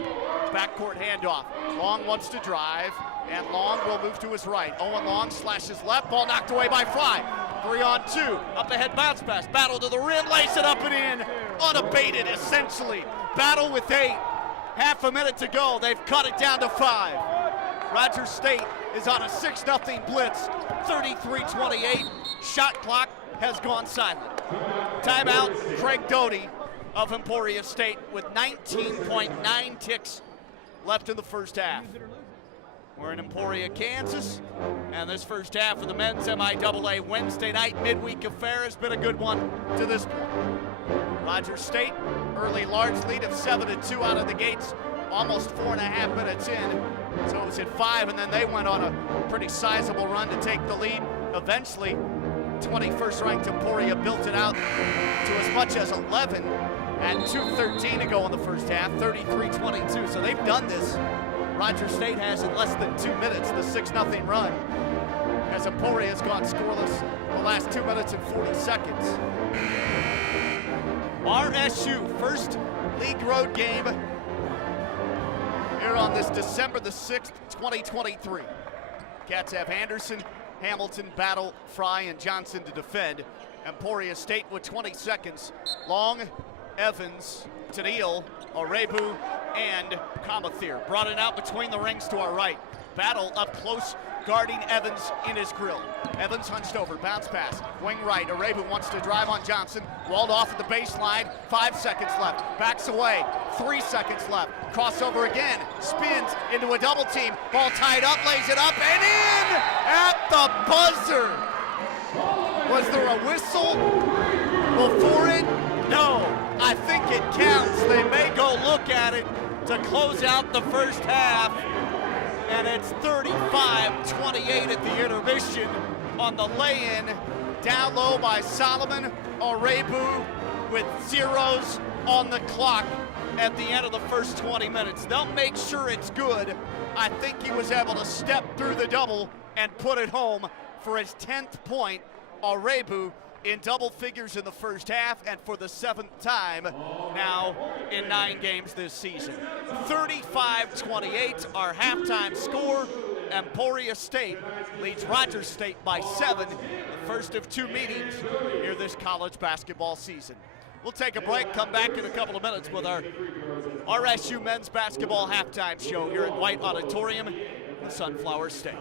Backcourt handoff. Long wants to drive, and Long will move to his right. Owen Long slashes left. Ball knocked away by Fry. 3-on-2. Up ahead bounce pass. Battle to the rim. Lace it up and in. Unabated, essentially. Battle with 8. Half a minute to go. They've cut it down to 5. Rogers State is on a 6-0 blitz. 33-28. Shot clock has gone silent. Timeout, Craig Doty of Emporia State with 19.9 ticks left in the first half. We're in Emporia, Kansas, and this first half of the men's MIAA Wednesday night midweek affair has been a good one to this point. Rogers State, early large lead of 7-2 out of the gates, almost 4.5 minutes in. So it was at 5, and then they went on a pretty sizable run to take the lead. Eventually, 21st ranked Emporia built it out to as much as 11 at 2:13 to go in the first half, 33-22. So they've done this. Rogers State has in less than 2 minutes the 6-0 run, as Emporia has gone scoreless the last 2 minutes and 40 seconds. RSU, first league road game here on this December the 6th, 2023. Cats have Anderson, Hamilton, Battle, Fry, and Johnson to defend. Emporia State with 20 seconds. Long, Evans, Tennille, Arebu, and Kamathir. Brought it out between the rings to our right. Battle up close, guarding Evans in his grill. Evans hunched over, bounce pass, wing right. Arebu wants to drive on Johnson. Walled off at the baseline, 5 seconds left. Backs away, 3 seconds left. Crossover again, spins into a double team. Ball tied up, lays it up, and in at the buzzer. Was there a whistle before it? No, I think it counts. They may go look at it to close out the first half. And it's 35-28 at the intermission on the lay-in. Down low by Solomon Arebu with zeros on the clock at the end of the first 20 minutes. They'll make sure it's good. I think he was able to step through the double and put it home for his 10th point. Arebu in double figures in the first half, and for the 7th time now in 9 games this season. 35-28, our halftime score. Emporia State leads Rogers State by 7, the first of 2 meetings here this college basketball season. We'll take a break, come back in a couple of minutes with our RSU men's basketball halftime show here at White Auditorium in Sunflower State.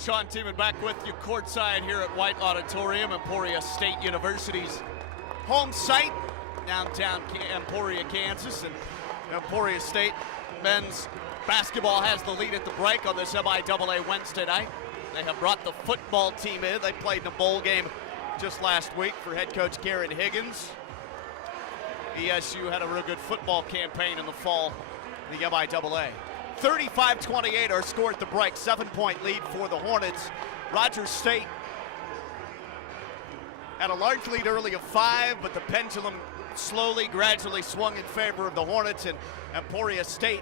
Sean Tiemann back with you courtside here at White Auditorium, Emporia State University's home site, downtown Emporia, Kansas. And Emporia State men's basketball has the lead at the break on this MIAA Wednesday night. They have brought the football team in. They played in a bowl game just last week for head coach Karen Higgins. ESU had a real good football campaign in the fall, the MIAA. 35-28 our score at the break, 7-point lead for the Hornets. Rogers State had a large lead early of 5, but the pendulum gradually swung in favor of the Hornets, and Emporia State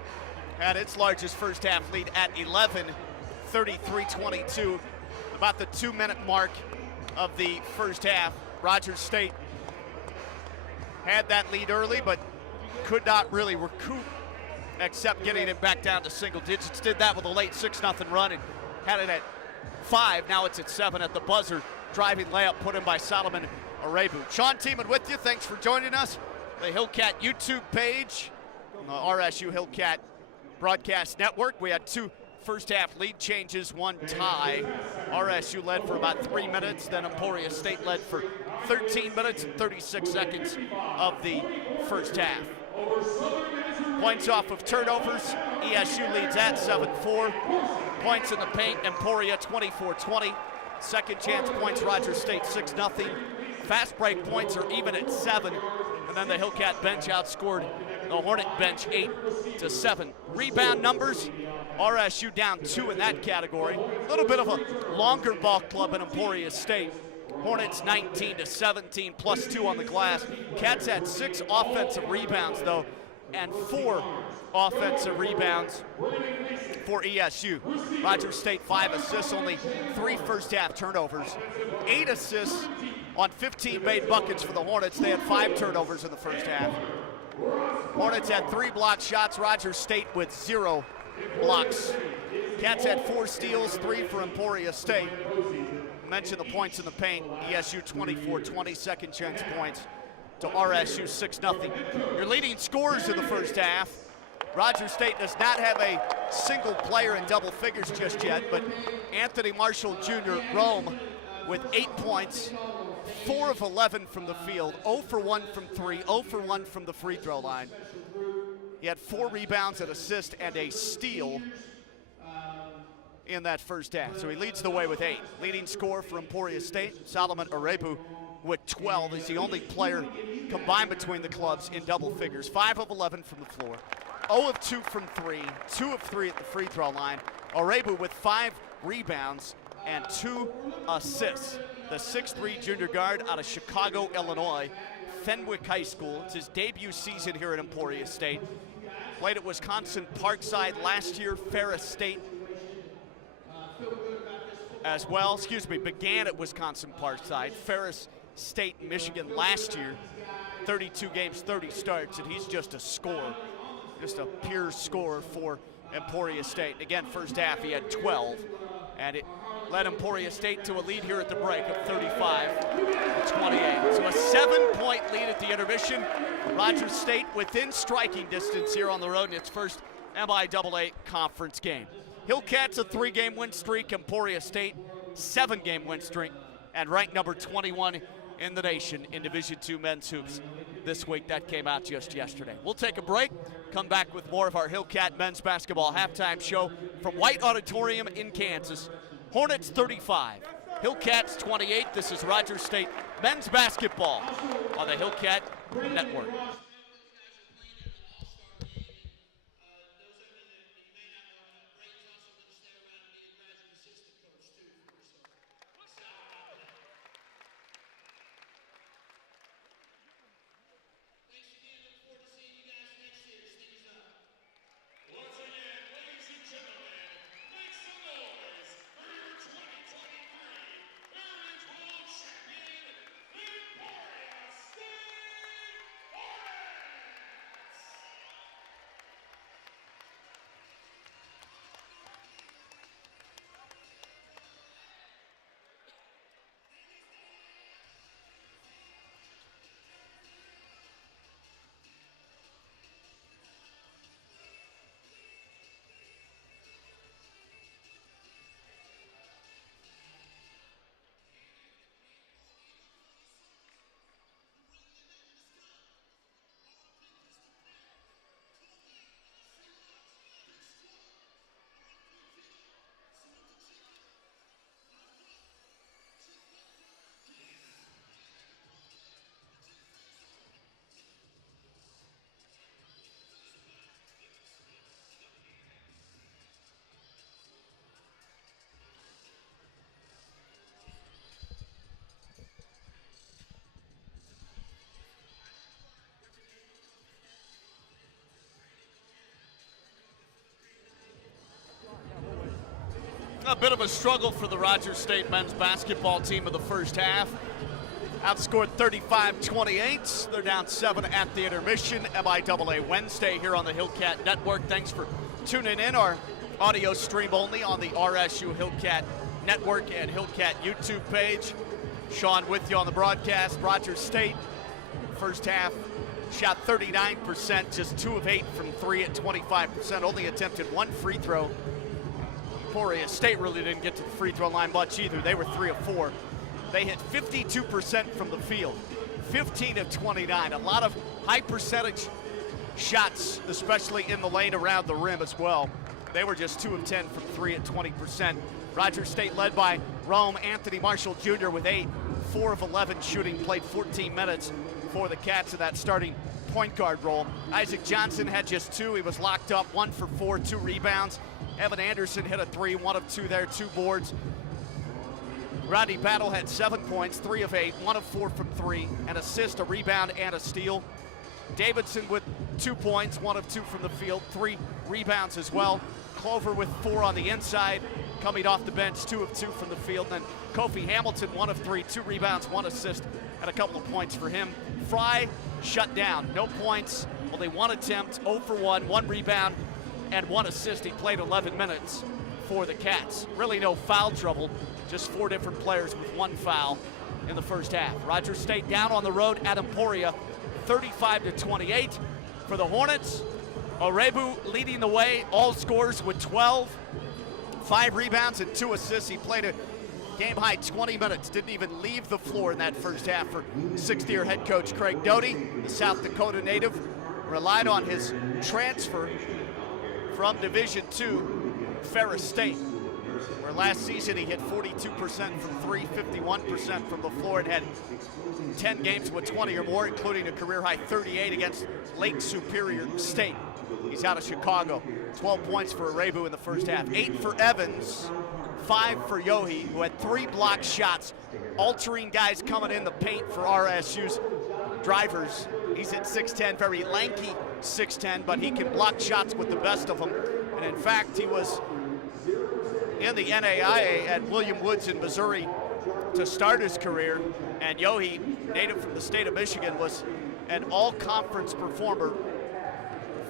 had its largest first half lead at 11, 33-22. About the 2-minute mark of the first half, Rogers State had that lead early, but could not really recoup except getting it back down to single digits. Did that with a late 6-0 run and had it at 5. Now it's at 7 at the buzzer. Driving layup put in by Solomon Arebu. Sean Tiemann with you. Thanks for joining us. The Hillcat YouTube page, the RSU Hillcat Broadcast Network. We had 2 first half lead changes, 1 tie. RSU led for about 3 minutes, then Emporia State led for 13 minutes and 36 seconds of the first half. Points off of turnovers, ESU leads at 7-4. Points in the paint, Emporia 24-20. Second chance points, Rogers State 6-0. Fast break points are even at 7. And then the Hillcat bench outscored the Hornet bench 8-7. Rebound numbers, RSU down 2 in that category. A little bit of a longer ball club in Emporia State. Hornets 19-17, plus 2 on the glass. Cats had 6 offensive rebounds though, and 4 offensive rebounds for ESU. Rogers State 5 assists, only 3 first half turnovers. 8 assists on 15 made buckets for the Hornets. They had 5 turnovers in the first half. Hornets had 3 blocked shots, Rogers State with 0 blocks. Cats had 4 steals, 3 for Emporia State. Mention the points in the paint, ESU 24-20, second chance points to RSU 6-0. Your leading scorers in the first half. Rogers State does not have a single player in double figures just yet, but Anthony Marshall Jr. Rome with 8 points, 4 of 11 from the field, 0 for 1 from 3, 0 for 1 from the free throw line. He had 4 rebounds, an assist, and a steal in that first half. So he leads the way with 8. Leading scorer for Emporia State, Solomon Arebu with 12. He's the only player combined between the clubs in double figures. 5 of 11 from the floor, 0 of 2 from 3, 2 of 3 at the free throw line. Arebu with 5 rebounds and 2 assists. The 6'3" junior guard out of Chicago, Illinois, Fenwick High School. It's his debut season here at Emporia State. Played at Wisconsin Parkside last year, Ferris State as well. Began at Wisconsin Parkside, Ferris State, Michigan last year. 32 games, 30 starts, and he's just a scorer. Just a pure scorer for Emporia State. Again, first half he had 12, and it led Emporia State to a lead here at the break of 35-28. So a 7-point lead at the intermission. Rogers State within striking distance here on the road in its first MIAA conference game. Hillcats a 3-game win streak, Emporia State 7-game win streak, and ranked number 21 in the nation in Division II men's hoops this week. That came out just yesterday. We'll take a break, come back with more of our Hillcat men's basketball halftime show from White Auditorium in Kansas. Hornets 35, Hillcats 28. This is Rogers State men's basketball on the Hillcat Network. A bit of a struggle for the Rogers State men's basketball team in the first half. Outscored 35-28. They're down 7 at the intermission. MIAA Wednesday here on the Hillcat Network. Thanks for tuning in. Our audio stream only on the RSU Hillcat Network and Hillcat YouTube page. Sean with you on the broadcast. Rogers State, first half, shot 39%, just 2 of 8 from 3 at 25%. Only attempted 1 free throw. Emporia State really didn't get to the free throw line much either. They were 3 of 4. They hit 52% from the field, 15 of 29. A lot of high percentage shots, especially in the lane around the rim as well. They were just 2 of 10 from 3 at 20%. Rogers State led by Rome Anthony Marshall Jr. with 8, 4 of 11 shooting, played 14 minutes for the Cats in that starting point guard role. Isaac Johnson had just 2. He was locked up, 1 for 4, 2 rebounds. Evan Anderson hit a 3, 1 of 2 there, 2 boards. Rodney Battle had 7 points, 3 of 8, 1 of 4 from 3, an assist, a rebound, and a steal. Davidson with 2 points, 1 of 2 from the field, 3 rebounds as well. Clover with 4 on the inside, coming off the bench, 2 of 2 from the field. Then Kofi Hamilton, 1 of 3, 2 rebounds, 1 assist, and a couple of points for him. Fry shut down, no points, only 1 attempt, 0 for 1, 1 rebound, and 1 assist. He played 11 minutes for the Cats. Really no foul trouble, just 4 different players with 1 foul in the first half. Rogers State down on the road at Emporia, 35-28 for the Hornets. Orebu leading the way, all scores with 12, 5 rebounds and 2 assists. He played a game-high 20 minutes, didn't even leave the floor in that first half for 6th-year head coach Craig Doty. The South Dakota native relied on his transfer from Division II, Ferris State, where last season he hit 42% from 3, 51% from the floor, and had 10 games with 20 or more, including a career-high 38 against Lake Superior State. He's out of Chicago. 12 points for Arebu in the first half. 8 for Evans, 5 for Yohe, who had 3 blocked shots, altering guys coming in the paint for RSU's drivers. He's at 6'10", very lanky 6'10", but he can block shots with the best of them. And in fact, he was in the NAIA at William Woods in Missouri to start his career. And Yohe, native from the state of Michigan, was an all-conference performer.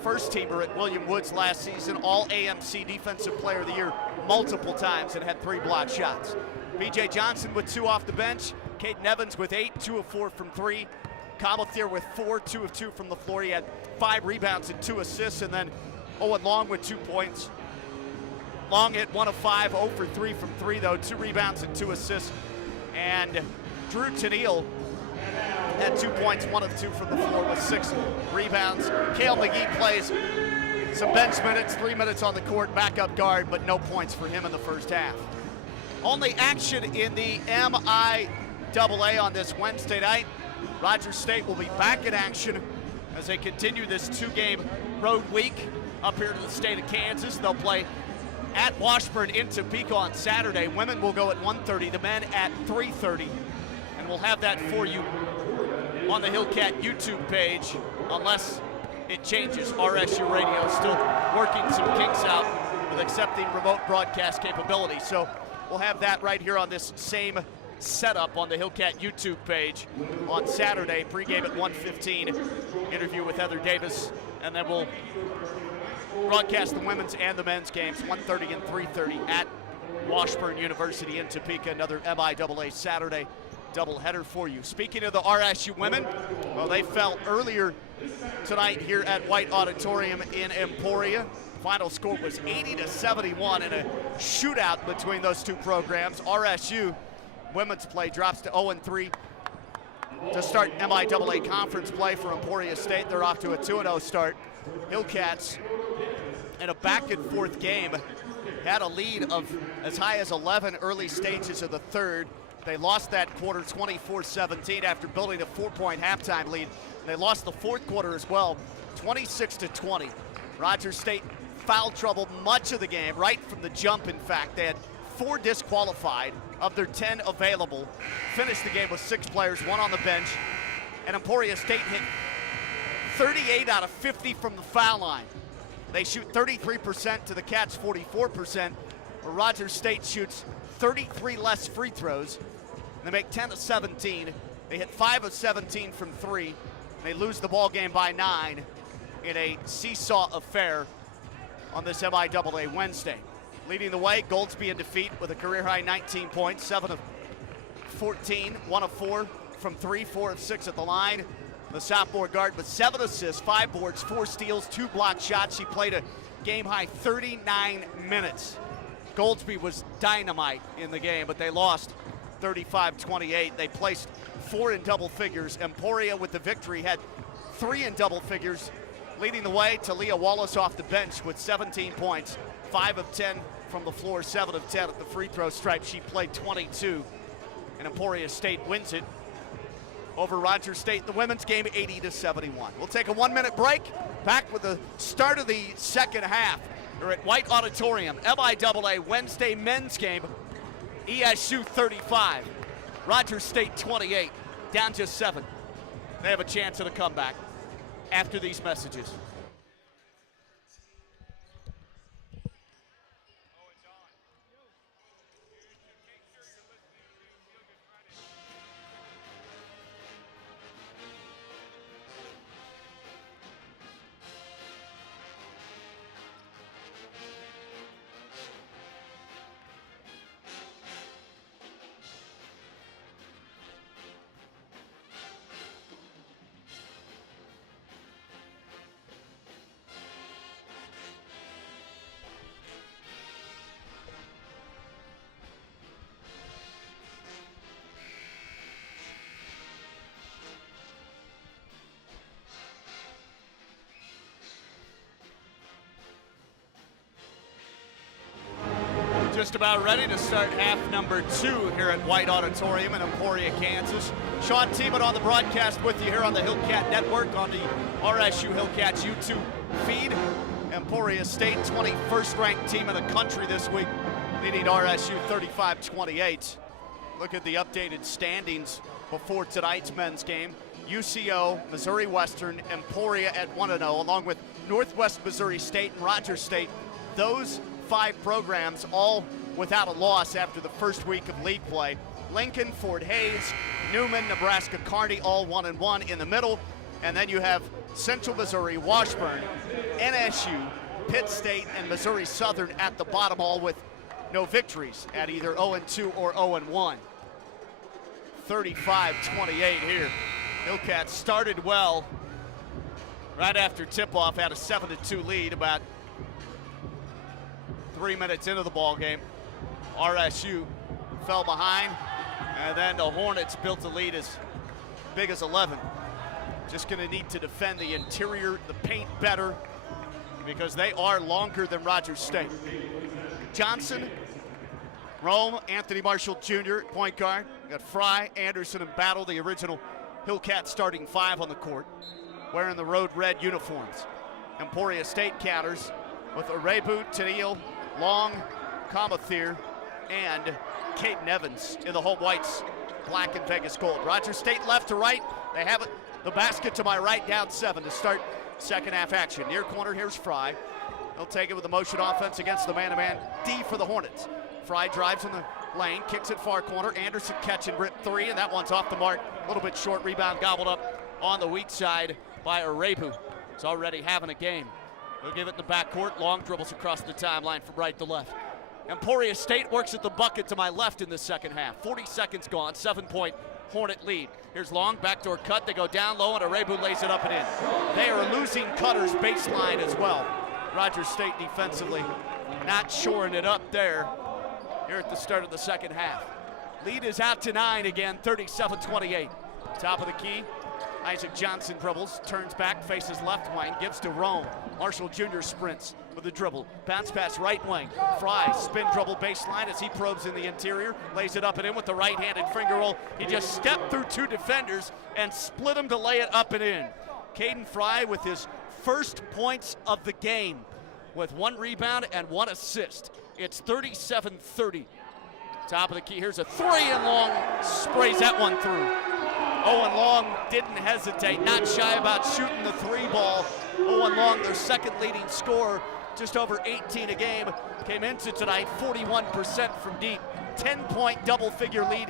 First teamer at William Woods last season, all AMC Defensive Player of the Year multiple times, and had 3 blocked shots. BJ Johnson with 2 off the bench. Caden Evans with 8, 2 of 4 from 3. Comethier with 4, 2 of 2 from the floor. He had 5 rebounds and 2 assists, and then Owen Long with 2 points. Long hit 1 of 5, 0 for 3 from 3 though, 2 rebounds and 2 assists. And Drew Tennille had 2 points, 1 of 2 from the floor with 6 rebounds. Cale McGee plays some bench minutes, 3 minutes on the court, backup guard, but no points for him in the first half. Only action in the MIAA on this Wednesday night. Rogers State will be back in action as they continue this 2-game road week up here to the state of Kansas. They'll play at Washburn in Topeka on Saturday. Women will go at 1:30, the men at 3:30. And we'll have that for you on the Hillcat YouTube page, unless it changes. RSU Radio still working some kinks out with accepting remote broadcast capability. So we'll have that right here on this same setup on the Hillcat YouTube page on Saturday. Pregame at 1:15, interview with Heather Davis, and then we'll broadcast the women's and the men's games 1:30 and 3:30 at Washburn University in Topeka. Another MIAA Saturday doubleheader for you. Speaking of the RSU women, well, they fell earlier tonight here at White Auditorium in Emporia. Final score was 80-71 in a shootout between those two programs. RSU women's play drops to 0-3 to start MIAA conference play for Emporia State. They're off to a 2-0 start. Hillcats in a back and forth game had a lead of as high as 11 early stages of the third. They lost that quarter 24-17 after building a 4-point halftime lead. And they lost the fourth quarter as well, 26-20. Rogers State foul trouble much of the game, right from the jump, in fact. They had 4 disqualified of their 10 available. Finished the game with 6 players, 1 on the bench. And Emporia State hit 38 out of 50 from the foul line. They shoot 33% to the Cats' 44%. where Rogers State shoots 33 less free throws. They make 10 of 17. They hit 5 of 17 from 3. They lose the ball game by 9 in a seesaw affair on this MIAA Wednesday. Leading the way, Goldsby in defeat with a career-high 19 points, 7 of 14, 1 of 4 from 3, 4 of 6 at the line. The sophomore guard with 7 assists, 5 boards, 4 steals, 2 blocked shots. She played a game-high 39 minutes. Goldsby was dynamite in the game, but they lost 35-28. They placed 4 in double figures. Emporia with the victory had 3 in double figures. Leading the way, Talia Wallace off the bench with 17 points, 5 of 10 from the floor, 7 of 10 at the free throw stripe. She played 22, and Emporia State wins it over Rogers State. The women's game 80-71. We'll take a 1-minute break. Back with the start of the second half. We're at White Auditorium, MIAA Wednesday men's game. ESU 35, Rogers State 28, down just 7. They have a chance at a comeback after these messages. Just about ready to start half number 2 here at White Auditorium in Emporia, Kansas. Sean Tiemann on the broadcast with you here on the Hillcat Network, on the RSU Hillcats YouTube feed. Emporia State, 21st ranked team in the country this week, leading RSU 35-28. Look at the updated standings before tonight's men's game. UCO, Missouri Western, Emporia at 1-0, along with Northwest Missouri State and Rogers State. Those 5 programs all without a loss after the first week of league play. Lincoln, Fort Hays, Newman, Nebraska Kearney, all 1-1 in the middle. And then you have Central Missouri, Washburn, NSU, Pitt State, and Missouri Southern at the bottom, all with no victories at either 0-2 or 0-1. 35-28 here. Hillcats started well right after tip-off, had a 7-2 lead about 3 minutes into the ball game. RSU fell behind, and then the Hornets built a lead as big as 11. Just going to need to defend the interior, the paint better, because they are longer than Rogers State. Johnson, Rome, Anthony Marshall Jr. at point guard. You got Fry, Anderson, and Battle, the original Hillcat starting 5 on the court, wearing the road red uniforms. Emporia State counters with Arebu, Tennille, Long, Comathir, and Caden Evans in the home whites, black and Vegas gold. Rogers State left to right. They have it, the basket to my right, down 7 to start second half action. Near corner, here's Fry. He'll take it with a motion offense against the man-to-man D for the Hornets. Fry drives in the lane, kicks it far corner. Anderson catch and rip 3, and that one's off the mark. A little bit short, rebound gobbled up on the weak side by Arebu. He's already having a game. He'll give it in the backcourt. Long dribbles across the timeline from right to left. Emporia State works at the bucket to my left in the second half. 40 seconds gone, 7-point Hornet lead. Here's Long, backdoor cut. They go down low, and Arebu lays it up and in. They are losing Cutter's baseline as well. Rogers State defensively not shoring it up there here at the start of the second half. Lead is out to 9 again, 37-28. Top of the key. Isaac Johnson dribbles, turns back, faces left wing, gives to Rome. Marshall Jr. sprints with the dribble. Bounce pass right wing. Fry, spin dribble baseline as he probes in the interior. Lays it up and in with the right-handed finger roll. He just stepped through 2 defenders and split them to lay it up and in. Caden Fry with his first points of the game with 1 rebound and 1 assist. It's 37-30. Top of the key, here's a 3, and Long sprays that one through. Owen Long didn't hesitate, not shy about shooting the 3 ball. Owen Long, their second leading scorer, just over 18 a game. Came into tonight 41% from deep. 10-point double-figure lead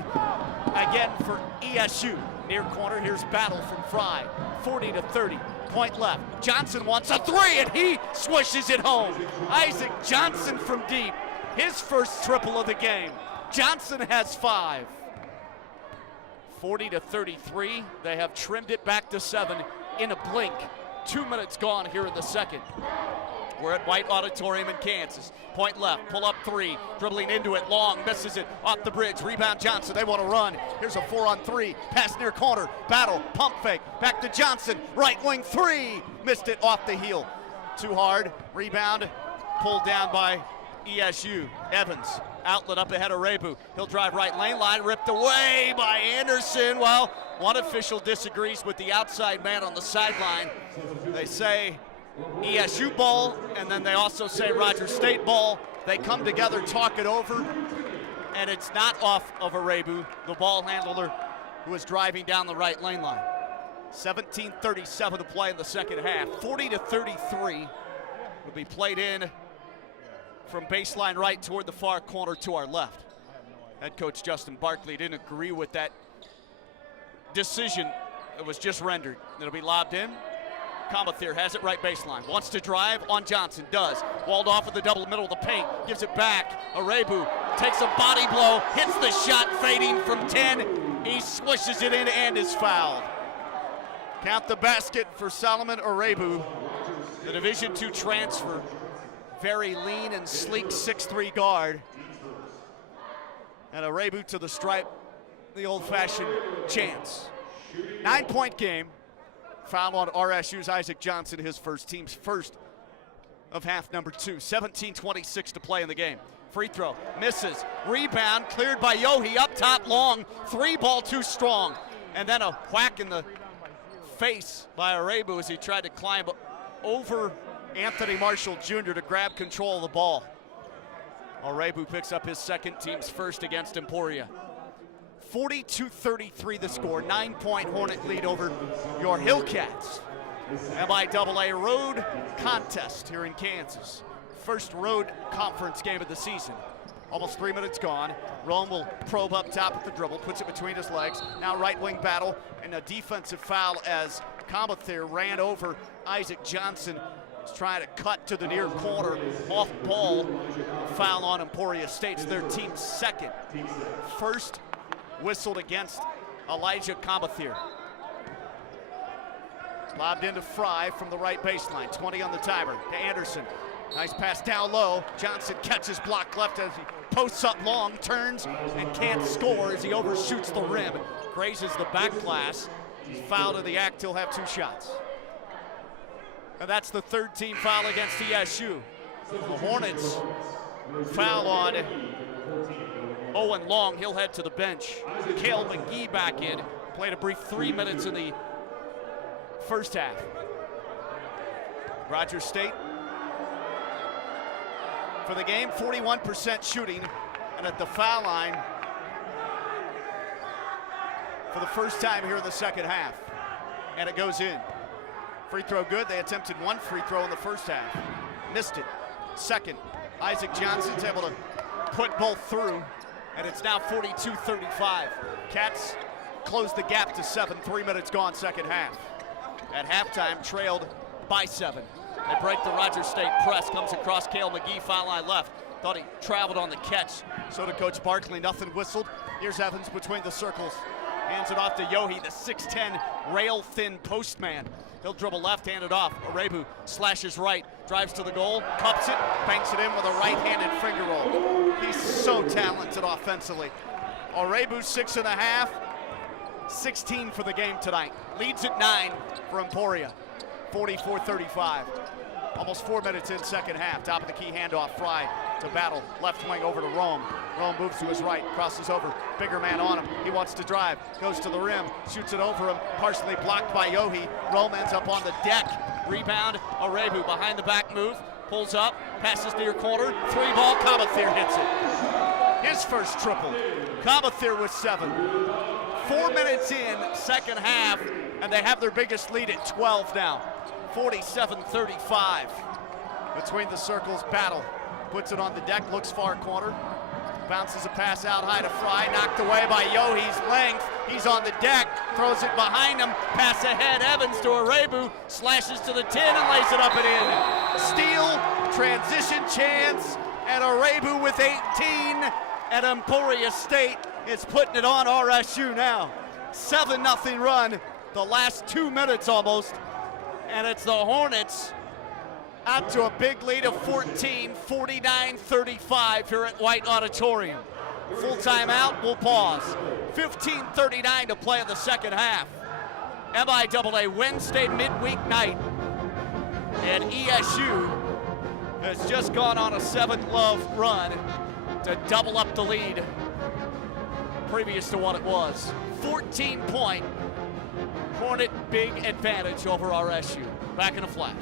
again for ESU. Near corner, here's Battle from Fry. 40-30. Point left. Johnson wants a three, and he swishes it home. Isaac Johnson from deep. His first triple of the game. Johnson has 5. 40-33. They have trimmed it back to 7 in a blink. 2 minutes gone here in the second. We're at White Auditorium in Kansas. Point left, pull up 3, dribbling into it, long, misses it, off the bridge, rebound Johnson, they want to run. Here's a 4-on-3, pass near corner, Battle, pump fake, back to Johnson, right wing 3, missed it off the heel. Too hard, rebound, pulled down by ESU. Evans, outlet up ahead of Rebu. He'll drive right lane, line ripped away by Anderson. Well, one official disagrees with the outside man on the sideline. They say ESU ball, and then they also say Rogers State ball. They come together, talk it over, and it's not off of Arebu, the ball handler who is driving down the right lane line. 17:37 to play in the second half. 40-33 will be played in from baseline right toward the far corner to our left. Head coach Justin Barkley didn't agree with that decision. It was just rendered. It'll be lobbed in. Comathir has it right baseline. Wants to drive on Johnson. Does. Walled off with the double middle of the paint. Gives it back. Arebu takes a body blow. Hits the shot fading from 10. He swishes it in and is fouled. Count the basket for Solomon Arebu, the Division II transfer. Very lean and sleek 6'3" guard. And Arebu to the stripe, the old-fashioned chance. 9-point game. Foul on RSU's Isaac Johnson, his first, team's first of half number 2. 17:26 to play in the game. Free throw, misses, rebound, cleared by Yohe, up top, long, 3 ball too strong. And then a whack in the face by Arebu as he tried to climb over Anthony Marshall Jr. to grab control of the ball. Arebu picks up his second, team's first against Emporia. 42-33 the score, 9-point Hornet lead over your Hillcats. MIAA road contest here in Kansas. First road conference game of the season. Almost 3 minutes gone. Rome will probe up top at the dribble, puts it between his legs. Now right wing battle and a defensive foul as Comathir ran over Isaac Johnson. He's trying to cut to the near corner, off ball. Foul on Emporia State's their team's second. First whistled against Elijah Comathir. Lobbed into Fry from the right baseline. 20 on the timer to Anderson. Nice pass down low. Johnson catches block left as he posts up long, turns and can't score as he overshoots the rim. Grazes the back glass. He's fouled in the act. He'll have 2 shots. And that's the third team foul against ESU. The Hornets foul on Owen Long. He'll head to the bench. Cale McGee back in. Played a brief 3 minutes in the first half. Rogers State for the game, 41% shooting, and at the foul line for the first time here in the second half. And it goes in. Free throw good. They attempted 1 free throw in the first half. Missed it. Second, Isaac Johnson's able to put both through, and it's now 42-35. Cats close the gap to 7, 3 minutes gone, second half. At halftime, trailed by 7. They break the Rogers State press, comes across Cale McGee, foul line left. Thought he traveled on the catch. So did Coach Barkley, nothing whistled. Here's Evans between the circles. Hands it off to Yohe, the 6'10", rail-thin postman. He'll dribble left, hand it off. Arebu slashes right, drives to the goal, cups it, banks it in with a right-handed finger roll. He's so talented offensively. Arebu 6.5, 16 for the game tonight. Leads at 9 for Emporia, 44-35. Almost 4 minutes in second half. Top of the key handoff, Fry to Battle. Left wing over to Rome. Rome moves to his right, crosses over. Bigger man on him. He wants to drive. Goes to the rim, shoots it over him. Partially blocked by Yohe. Rome ends up on the deck. Rebound, Arebu behind the back move. Pulls up, passes near corner. 3-ball, Comathir hits it. His first triple. Comathir with 7. 4 minutes in, second half, and they have their biggest lead at 12 now. 47-35. between the circles, Battle puts it on the deck, looks far corner, bounces a pass out high to Fry, knocked away by Yohe's length. He's on the deck, throws it behind him, pass ahead, Evans to Arebu, slashes to the 10 and lays it up and in. Steal, transition chance, and Arebu with 18, and Emporia State is putting it on RSU now. 7-0 run, the last 2 minutes almost, and it's the Hornets out to a big lead of 14, 49-35 here at White Auditorium. Full timeout, we'll pause. 15:39 to play in the second half. MIAA Wednesday midweek night, and ESU has just gone on a 7-love run to double up the lead previous to what it was. 14-point Hornet big advantage over RSU. Back in a flat.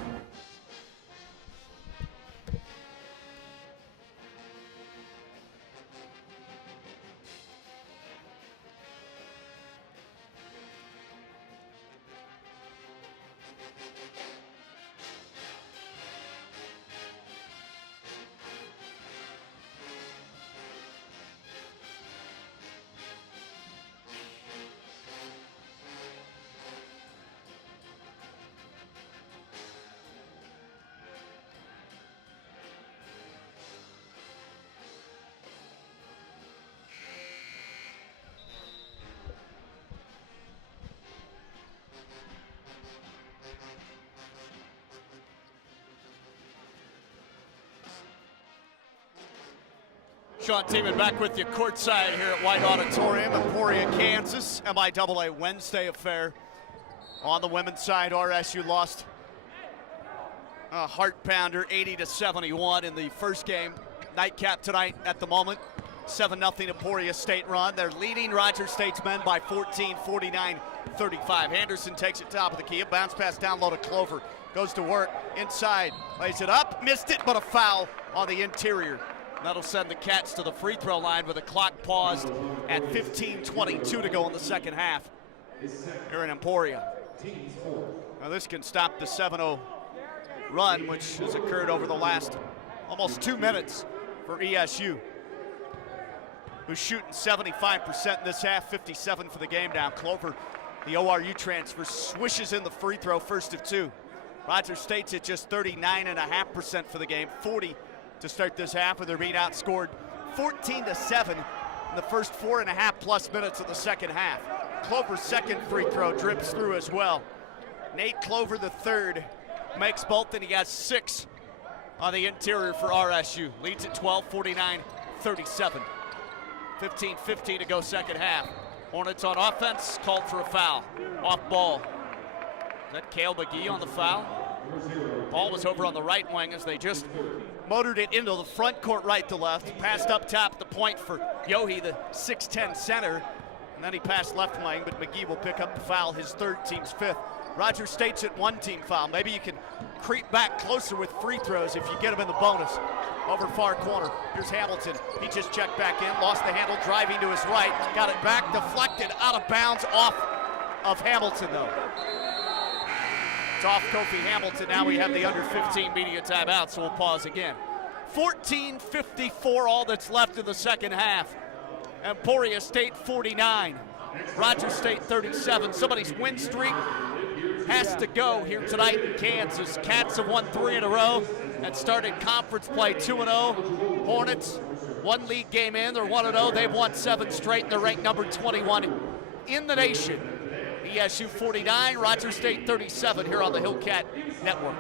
Sean Teeman back with you courtside here at White Auditorium, Emporia, Kansas. MIAA Wednesday affair. On the women's side, RSU lost a heart pounder, 80-71 in the first game. Nightcap tonight at the moment. 7-0 Emporia State run. They're leading Rogers State's men by 14, 49-35. Anderson takes it top of the key. A bounce pass down low to Clover. Goes to work inside, lays it up, missed it, but a foul on the interior. That'll send the Cats to the free throw line with the clock paused at 15:22 to go in the second half here in Emporia. Now this can stop the 7-0 run, which has occurred over the last almost 2 minutes for ESU, who's shooting 75% in this half, 57 for the game now. Clover, the ORU transfer, swishes in the free throw, first of 2. Rogers State's at just 39.5% for the game, 40 to start this half, and they're being outscored 14-7 in the first 4.5+ minutes of the second half. Clover's second free throw drips through as well. Nate Clover, the third, makes both, and he has 6 on the interior for RSU. Leads at 12, 49-37. 15:15 to go second half. Hornets on offense, called for a foul. Off ball. Is that Cale McGee on the foul? Ball was over on the right wing as they just motored it into the front court right to left. Passed up top at the point for Yohe, the 6'10 center. And then he passed left wing, but McGee will pick up the foul, his third, team's 5th. Rogers State's at 1 team foul. Maybe you can creep back closer with free throws if you get them in the bonus. Over far corner, here's Hamilton. He just checked back in, lost the handle, driving to his right. Got it back, deflected, out of bounds, off of Hamilton though. It's off Kofi Hamilton. Now we have the under 15 media timeout, so we'll pause again. 14:54, all that's left in the second half. Emporia State 49, Rogers State 37. Somebody's win streak has to go here tonight in Kansas. Cats have won 3 in a row and started conference play 2-0. Hornets, 1 league game in, they're 1-0. They've won 7 straight, and they're ranked number 21 in the nation. ESU 49, Rogers State 37 here on the Hillcat Network.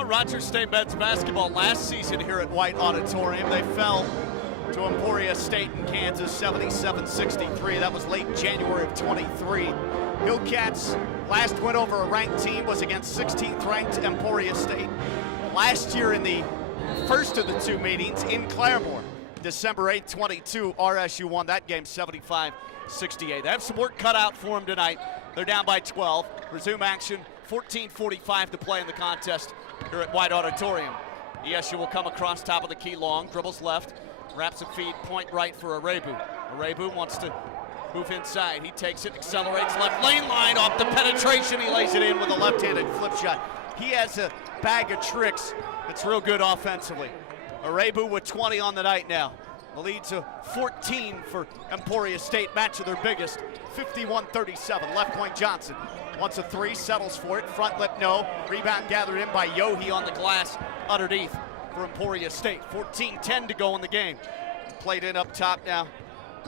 Well, Rogers State men's basketball last season here at White Auditorium, they fell to Emporia State in Kansas 77-63. That was late January of 23. Hillcats' last win over a ranked team was against 16th ranked Emporia State. Last year in the first of the two meetings in Claremore, December 8, 22, RSU won that game 75-68. They have some work cut out for them tonight. They're down by 12. Resume action, 14:45 to play in the contest here at White Auditorium. ESU will come across top of the key long, dribbles left, wraps a feed, point right for Arebu. Arebu wants to move inside. He takes it, accelerates left lane line off the penetration. He lays it in with a left-handed flip shot. He has a bag of tricks that's real good offensively. Arebu with 20 on the night now. The lead to 14 for Emporia State, match of their biggest, 51-37. Left wing Johnson wants a three, settles for it. Front lip, no. Rebound gathered in by Yohe on the glass underneath for Emporia State. 14-10 to go in the game. Played in up top now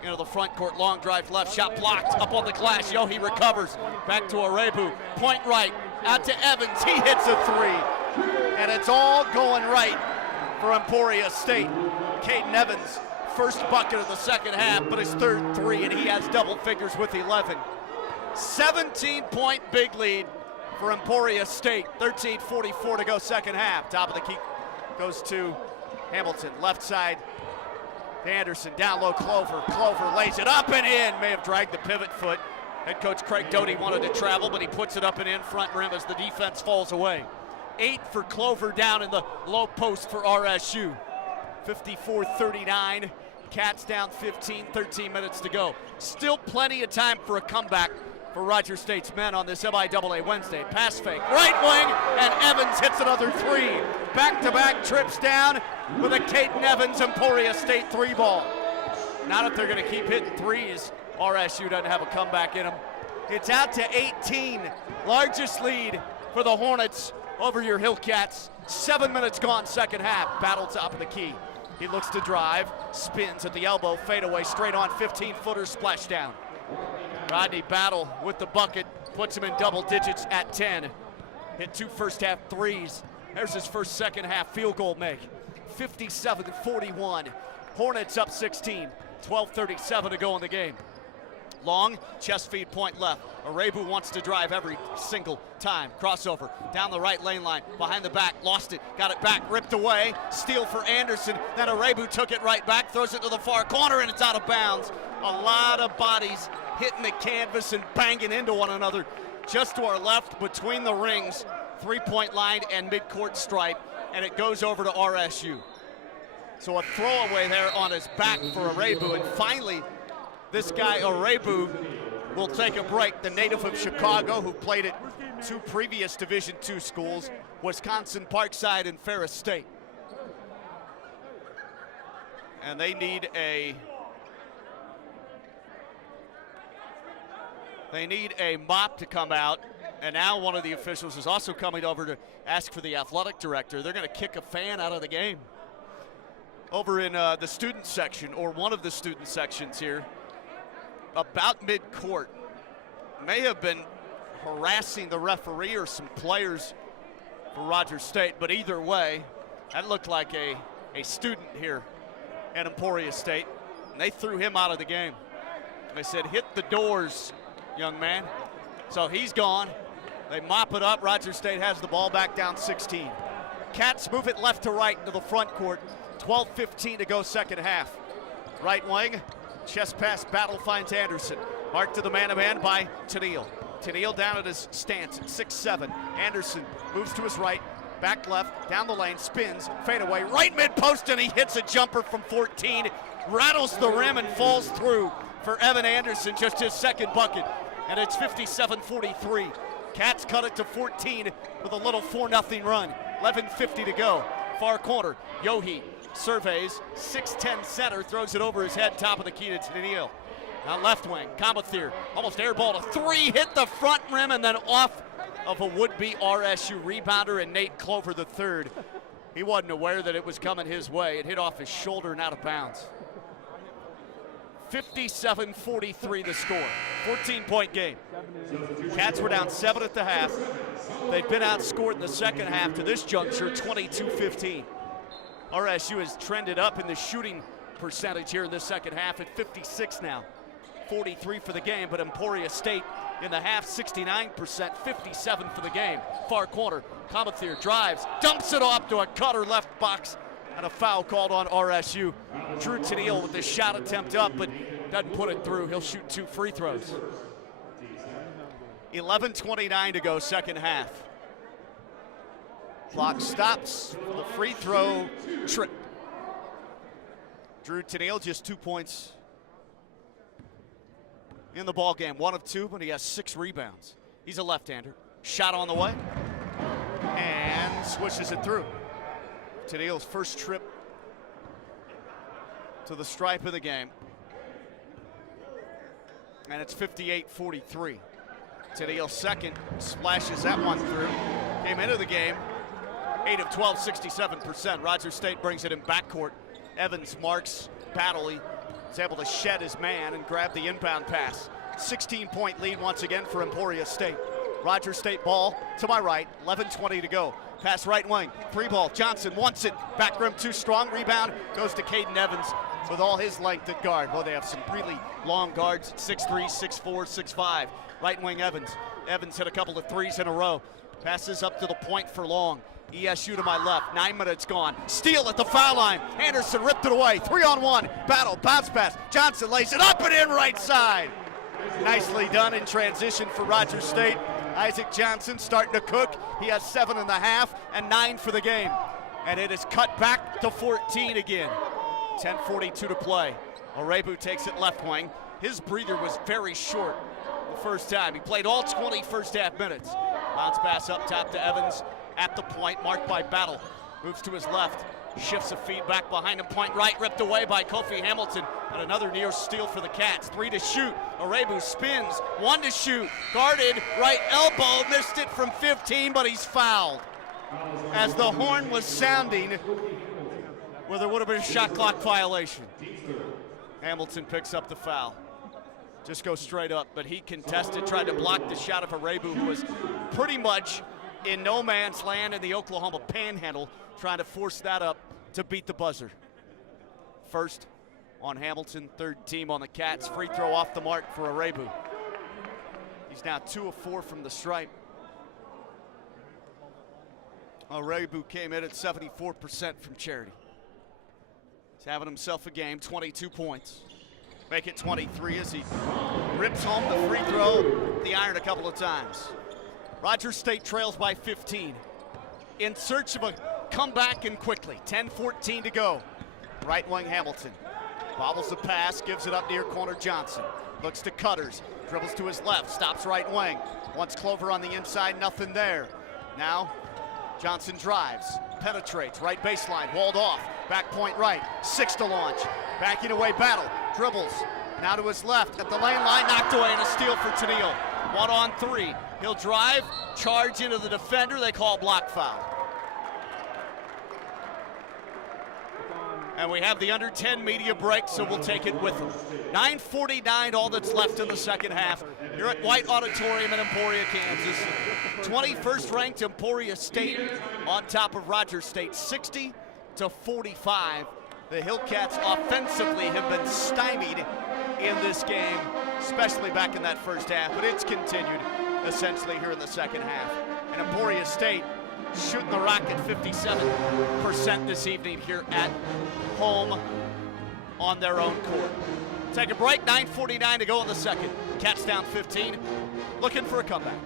into the front court. Long drive left, shot blocked up on the glass. Yohe recovers. Back to Arebu. Point right, out to Evans. He hits a three. And it's all going right for Emporia State. Caden Evans, first bucket of the second half, but his third three, and he has double figures with 11. 17-point big lead for Emporia State. 13:44 to go second half. Top of the key goes to Hamilton. Left side to Anderson. Down low, Clover. Clover lays it up and in. May have dragged the pivot foot. Head coach Craig Doty wanted to travel, but he puts it up and in front rim as the defense falls away. 8 for Clover down in the low post for RSU. 54-39. Cats down 15, 13 minutes to go. Still plenty of time for a comeback for Rogers State's men on this MIAA Wednesday. Pass fake, right wing, and Evans hits another three. Back-to-back trips down with a Caden Evans Emporia State three ball. Not if they're going to keep hitting threes. RSU doesn't have a comeback in them. It's out to 18. Largest lead for the Hornets over your Hillcats. 7 minutes gone second half. Battle top of the key. He looks to drive, spins at the elbow, fadeaway straight on 15-footer splashdown. Rodney Battle with the bucket, puts him in double digits at 10. Hit 2 first half threes. There's his first second half field goal make. 57-41. Hornets up 16. 12:37 to go in the game. Long, chest feed, point left. Arebu wants to drive every single time. Crossover, down the right lane line, behind the back, lost it, got it back, ripped away. Steal for Anderson, then Arebu took it right back, throws it to the far corner, and it's out of bounds. A lot of bodies hitting the canvas and banging into one another. Just to our left, between the rings, three-point line and midcourt stripe, and it goes over to RSU. So a throwaway there on his back for Arebu, and finally, this guy, Arebu, will take a break. The native of Chicago, who played at 2 previous Division II schools, Wisconsin, Parkside, and Ferris State. And they need a mop to come out. And now one of the officials is also coming over to ask for the athletic director. They're going to kick a fan out of the game. Over in the student section, or one of the student sections here, about mid-court, may have been harassing the referee or some players for Rogers State, but either way, that looked like a student here at Emporia State, and they threw him out of the game. They said, hit the doors, young man. So he's gone. They mop it up. Rogers State has the ball back down 16. Cats move it left to right into the front court. 12:15 to go second half. Right wing, chest pass, Battle finds Anderson. Marked to the man-to-man by Tennille. Tennille down at his stance at 6'7". Anderson moves to his right, back left, down the lane, spins, fadeaway, right mid-post, and he hits a jumper from 14. Rattles the rim and falls through for Evan Anderson, just his second bucket. And it's 57-43. Cats cut it to 14 with a little 4-0 run. 11:50 to go. Far corner, Yohe surveys, 6'10" center, throws it over his head, top of the key to Tennille. Now left wing, Comathir, almost airballed a three, hit the front rim, and then off of a would-be RSU rebounder and Nate Clover III. He wasn't aware that it was coming his way. It hit off his shoulder and out of bounds. 57-43 the score. 14-point game. Cats were down 7 at the half. They've been outscored in the second half to this juncture, 22-15. RSU has trended up in the shooting percentage here in this second half at 56 now. 43 for the game, but Emporia State in the half, 69%, 57 for the game. Far corner, Comethier drives, dumps it off to a cutter left box, and a foul called on RSU. Drew Tennille with the shot attempt up, but doesn't put it through. He'll shoot 2 free throws. 11:29 to go, second half. Clock stops for the free throw trip. Drew Tennille just 2 points in the ball game. 1 of 2, but he has 6 rebounds. He's a left-hander. Shot on the way, and swishes it through. Tennille's first trip to the stripe of the game. And it's 58-43. Tennille second, splashes that one through. Came into the game, 8 of 12, 67%. Rogers State brings it in backcourt. Evans marks, battle. He is able to shed his man and grab the inbound pass. 16-point lead once again for Emporia State. Rogers State ball to my right, 11:20 to go. Pass right wing, free ball, Johnson wants it. Back rim too strong, rebound goes to Caden Evans with all his length at guard. Well, they have some really long guards, 6'3", 6'4", 6'5". Right wing Evans. Evans hit a couple of threes in a row. Passes up to the point for Long. ESU to my left, 9 minutes gone. Steal at the foul line. Anderson ripped it away, 3-on-1. Battle, bounce pass. Johnson lays it up and in right side. Nicely done in transition for Rogers State. Isaac Johnson starting to cook. He has 7.5 and 9 for the game. And it is cut back to 14 again. 10:42 to play. Orebu takes it left wing. His breather was very short the first time. He played all 20 first half minutes. Bounce pass up top to Evans at the point, marked by Battle. Moves to his left, shifts a feed back behind him, point right, ripped away by Kofi Hamilton. And another near steal for the Cats. 3 to shoot. Orebu spins, 1 to shoot. Guarded, right elbow, missed it from 15, but he's fouled. As the horn was sounding, well, there would have been a shot clock violation. Hamilton picks up the foul. Just goes straight up, but he contested, tried to block the shot of Orebu, who was pretty much in no man's land in the Oklahoma Panhandle, trying to force that up to beat the buzzer. First on Hamilton, third team on the Cats. Free throw off the mark for Orebu. He's now 2 of 4 from the stripe. Orebu came in at 74% from charity. He's having himself a game, 22 points. Make it 23 as he rips home the free throw, the iron a couple of times. Rogers State trails by 15. In search of a comeback and quickly. 10:14 to go. Right wing Hamilton. Bobbles the pass, gives it up near corner Johnson. Looks to Cutters, dribbles to his left, stops right wing. Wants Clover on the inside, nothing there. Now Johnson drives, penetrates, right baseline, walled off. Back point right, 6 to launch. Backing away Battle, dribbles. Now to his left, at the lane line, knocked away, and a steal for Tennille. 1-on-3. He'll drive, charge into the defender. They call block foul. And we have the under 10 media break, so we'll take it with them. 9:49, all that's left in the second half. You're at White Auditorium in Emporia, Kansas. 21st ranked Emporia State on top of Rogers State, 60-45. The Hillcats offensively have been stymied in this game, especially back in that first half, but it's continued essentially here in the second half. And Emporia State shooting the rock at 57% this evening here at home on their own court. Take a break, 9:49 to go in the second. Cats down 15, looking for a comeback.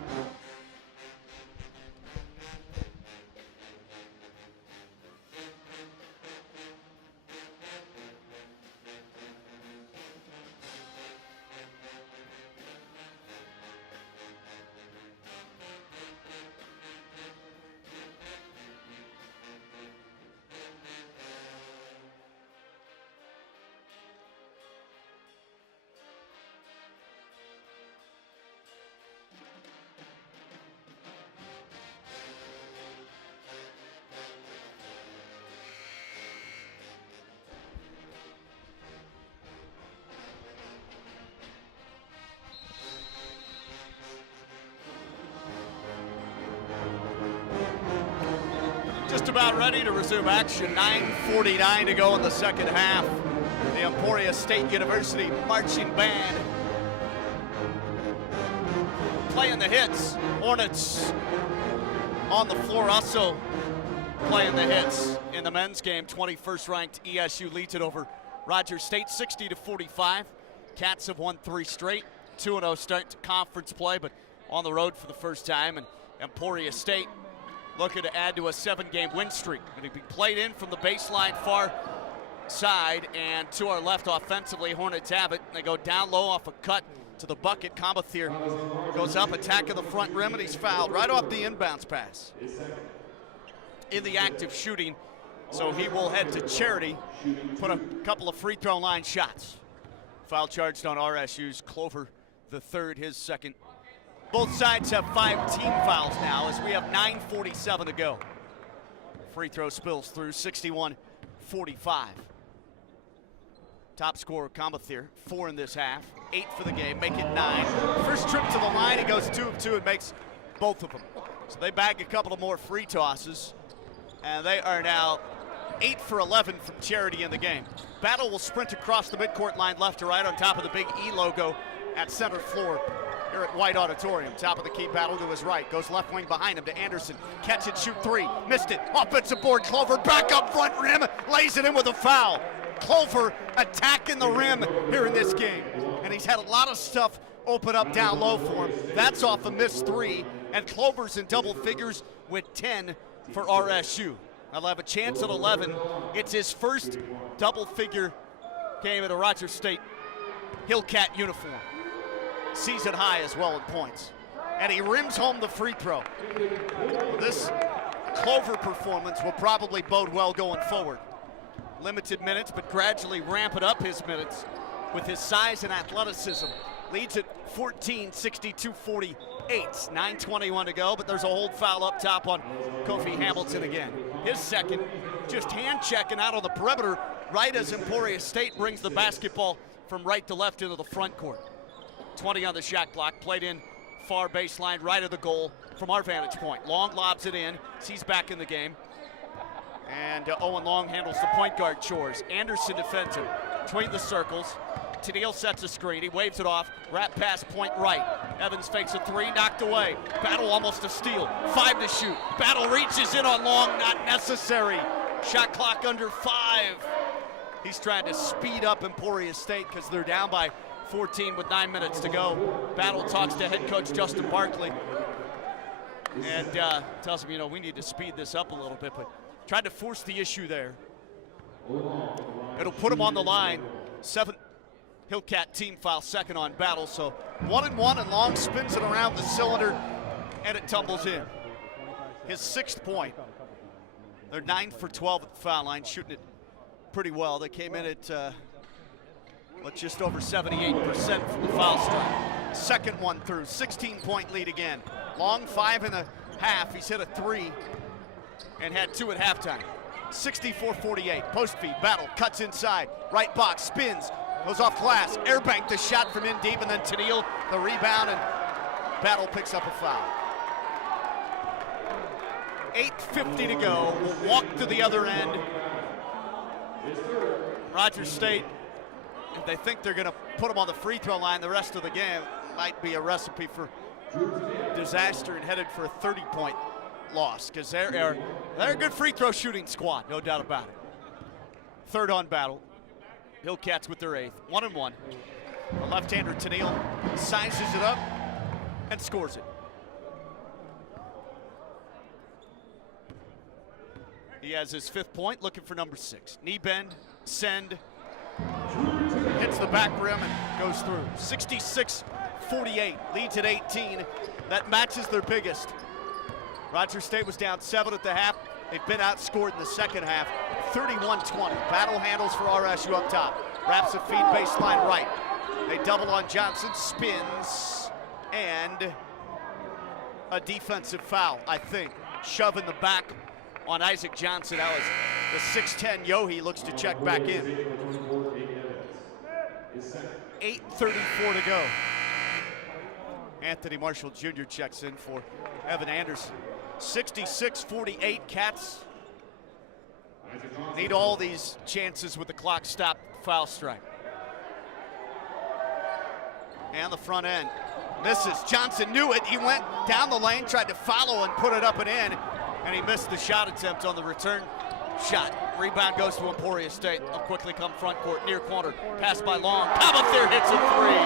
just about ready to resume action. 9:49 to go in the second half. The Emporia State University Marching Band playing the hits. Hornets on the floor also playing the hits in the men's game. 21st ranked ESU leads it over Rogers State 60-45. Cats have won 3 straight. 2-0 start to conference play, but on the road for the first time. And Emporia State looking to add to a 7-game win streak. Going to be played in from the baseline far side, and to our left offensively, Hornets have it. They go down low off a cut to the bucket. Combathier goes up, attacking the front rim, and he's fouled right off the inbounds pass. In the active shooting, so he will head to Charity, put a couple of free throw line shots. Foul charged on RSU's Clover the third, his second. Both sides have 5 team fouls now as we have 9:47 to go. Free throw spills through 61-45. Top scorer Combathier, 4 in this half, 8 for the game, make it 9. First trip to the line, he goes 2 of 2 and makes both of them. So they bag a couple of more free tosses, and they are now 8 for 11 from Charity in the game. Battle will sprint across the midcourt line left to right on top of the big E logo at center floor here at White Auditorium. Top of the key, Battle to his right, goes left wing behind him to Anderson. Catch it, shoot 3, missed it, offensive board, Clover back up front rim, lays it in with a foul. Clover attacking the rim here in this game. And he's had a lot of stuff open up down low for him. That's off a missed 3, and Clover's in double figures with 10 for RSU. I'll have a chance at 11. It's his first double-figure game at a Rogers State Hillcat uniform. Season high as well in points. And he rims home the free throw. This Clover performance will probably bode well going forward. Limited minutes, but gradually ramping up his minutes with his size and athleticism. Leads at 14, 62-48. 9:21 to go, but there's a hold foul up top on Kofi Hamilton again. His second, just hand checking out on the perimeter right as Emporia State brings the basketball from right to left into the front court. 20 on the shot clock, played in far baseline right of the goal from our vantage point. Long lobs it in, sees back in the game. And Owen Long handles the point guard chores. Anderson defends him between the circles. Tennille sets a screen, he waves it off, wrap pass point right. Evans fakes a 3, knocked away. Battle almost a steal, 5 to shoot. Battle reaches in on Long, not necessary. Shot clock under 5. He's trying to speed up Emporia State because they're down by 14 with 9 minutes to go. Battle talks to head coach Justin Barkley and tells him, we need to speed this up a little bit, but tried to force the issue there. It'll put him on the line. 7 Hillcat team foul, second on Battle, so 1-1, and Long spins it around the cylinder and it tumbles in. His 6th point. They're 9 for 12 at the foul line, shooting it pretty well. They came in at just over 78% from the foul strike. Second one through, 16-point lead again. Long 5.5, he's hit a 3 and had 2 at halftime. 64-48, post feed, Battle cuts inside, right box, spins, goes off glass, airbank the shot from in deep, and then Tennille the rebound, and Battle picks up a foul. 8:50 to go, we'll walk to the other end. Rogers State, if they think they're gonna put them on the free throw line the rest of the game, might be a recipe for disaster and headed for a 30-point loss, because they're a good free throw shooting squad, no doubt about it. Third on Battle. Hillcats with their 8th, 1-1. The left-hander Tennille sizes it up and scores it. He has his 5th point, looking for number 6. Knee bend, send, hits the back rim and goes through. 66-48, leads at 18. That matches their biggest. Rogers State was down 7 at the half. They've been outscored in the second half, 31-20. Battle handles for RSU up top. Wraps a feed baseline right. They double on Johnson, spins, and a defensive foul, I think. Shoving the back on Isaac Johnson. That was the 6'10 Yohe looks to check back in. 8:34 to go. Anthony Marshall Jr. checks in for Evan Anderson. 66-48, Cats Need all these chances with the clock stopped, foul strike. And the front end misses. Johnson knew it. He went down the lane, tried to follow and put it up and in, and he missed the shot attempt on the return shot. Rebound goes to Emporia State. They'll quickly come front court, near corner. Pass by Long. Kamathir hits a three.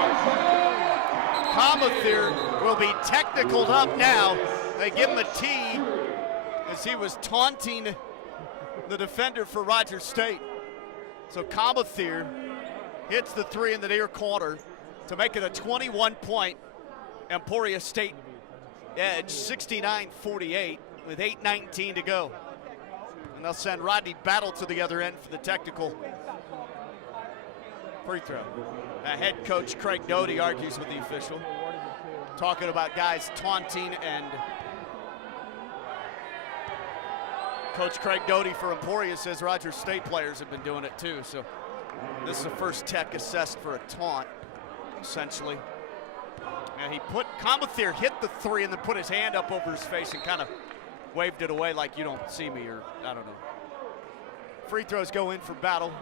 Kamathir will be technicaled up now. They give him a tee as he was taunting the defender for Rogers State. So Kamathir hits the three in the near corner to make it a 21-point Emporia State edge, 69-48 with 8:19 to go. And they'll send Rodney Battle to the other end for the technical free throw. Head coach Craig Doty argues with the official, talking about guys taunting, and Coach Craig Doty for Emporia says Rogers State players have been doing it too. So this is the first tech assessed for a taunt, essentially. And Kamathir hit the three and then put his hand up over his face and kind of waved it away like you don't see me, or I don't know. Free throws go in for Battle.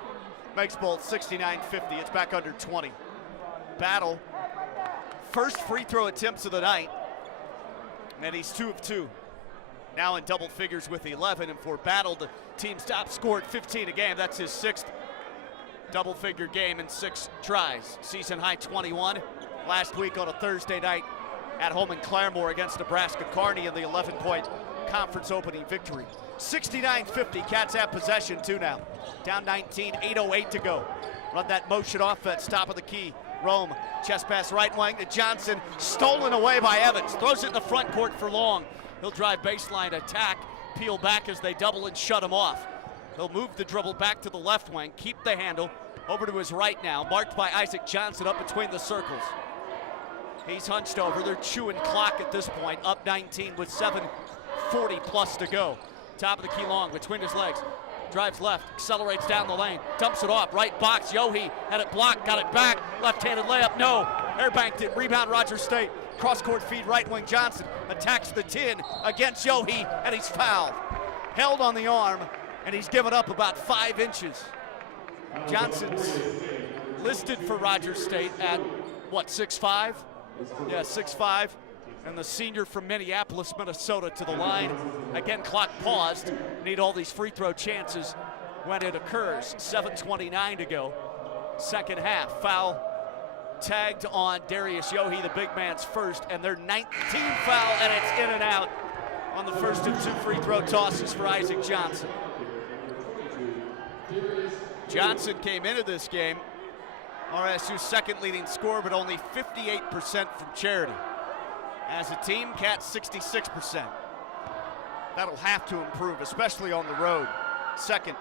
Makes both 69-50. It's back under 20. Battle, first free throw attempts of the night, and he's 2 of 2. Now in double figures with 11, and for Battle, the team's top scorer at 15 a game. That's his 6th double-figure game in 6 tries. Season high 21 last week on a Thursday night at home in Claremore against Nebraska Kearney in the 11-point conference opening victory. 69-50, Cats have possession too now. Down 19, 8:08 to go. Run that motion offense, top of the key. Rome, chest pass right wing to Johnson, stolen away by Evans. Throws it in the front court for Long. He'll drive baseline, attack, peel back as they double and shut him off. He'll move the dribble back to the left wing, keep the handle, over to his right now, marked by Isaac Johnson up between the circles. He's hunched over, they're chewing clock at this point, up 19 with 7:40 plus to go. Top of the key Long, between his legs, drives left, accelerates down the lane, dumps it off, right box, Yohe had it blocked, got it back, left-handed layup, no, airbanked it, rebound Rogers State. Cross-court feed, right wing Johnson attacks the 10 against Yohe, and he's fouled. Held on the arm, and he's given up about 5 inches. Johnson's listed for Rogers State at, what, 6'5"? Yeah, 6'5", and the senior from Minneapolis, Minnesota to the line. Again, clock paused. Need all these free throw chances when it occurs. 7:29 to go, second half. Foul tagged on Darius Yohe, the big man's first, and their 19th foul, and it's in and out on the first of 2 free throw tosses for Isaac Johnson. Johnson came into this game RSU's second leading scorer, but only 58% from charity. As a team, Cats 66%. That'll have to improve, especially on the road. Second,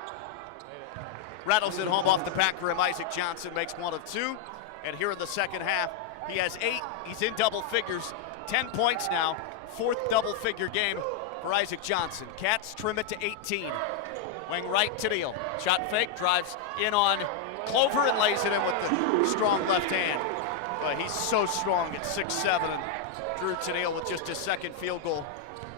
rattles it home off the back rim. Isaac Johnson makes 1 of 2. And here in the second half, he has 8. He's in double figures, 10 points now. 4th double-figure game for Isaac Johnson. Cats trim it to 18. Wing right, Tennille. Shot fake, drives in on Clover and lays it in with the strong left hand. But he's so strong at 6'7", and Drew Tennille with just his second field goal.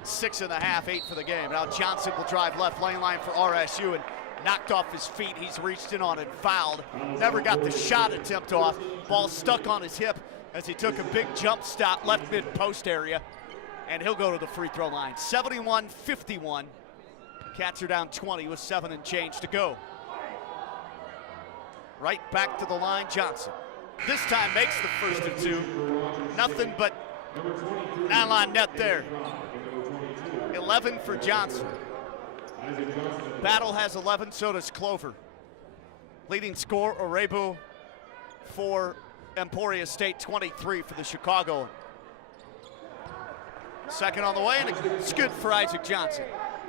6.5, 8 for the game. Now Johnson will drive left lane line for RSU and knocked off his feet. He's reached in on it, fouled. Never got the shot attempt off. Ball stuck on his hip as he took a big jump stop left mid post area. And he'll go to the free throw line. 71-51. Cats are down 20 with 7 and change to go. Right back to the line, Johnson. This time makes the first of 2. Nothing but nylon net there. 11 for Johnson. Battle has 11, so does Clover. Leading scorer, Orebu for Emporia State, 23 for the Chicagoan. Second on the way, and it's good for Isaac Johnson.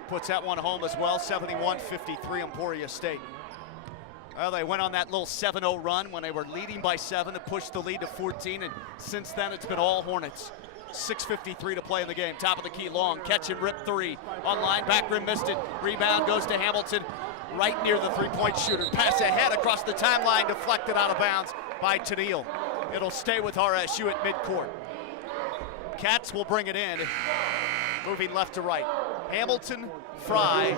Puts that one home as well, 71-53 Emporia State. Well, they went on that little 7-0 run when they were leading by 7 to push the lead to 14, and since then it's been all Hornets. 6:53 to play in the game. Top of the key, Long, catch and rip 3. On line, back rim missed it. Rebound goes to Hamilton, right near the three-point shooter. Pass ahead across the timeline, deflected out of bounds by Tennille. It'll stay with RSU at midcourt. Cats will bring it in, moving left to right. Hamilton, Fry,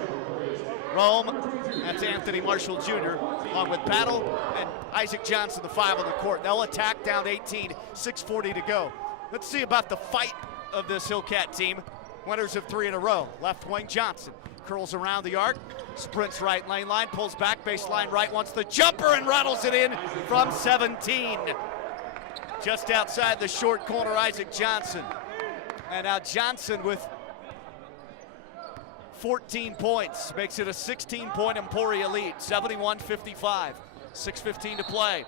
Rome, that's Anthony Marshall Jr., along with Battle and Isaac Johnson, the 5 on the court. They'll attack down 18, 6:40 to go. Let's see about the fight of this Hillcat team. Winners of 3 in a row. Left wing Johnson curls around the arc, sprints right lane line, pulls back, baseline right, wants the jumper and rattles it in from 17. Just outside the short corner, Isaac Johnson. And now Johnson with 14 points, makes it a 16-point Emporia lead, 71-55, 6:15 to play.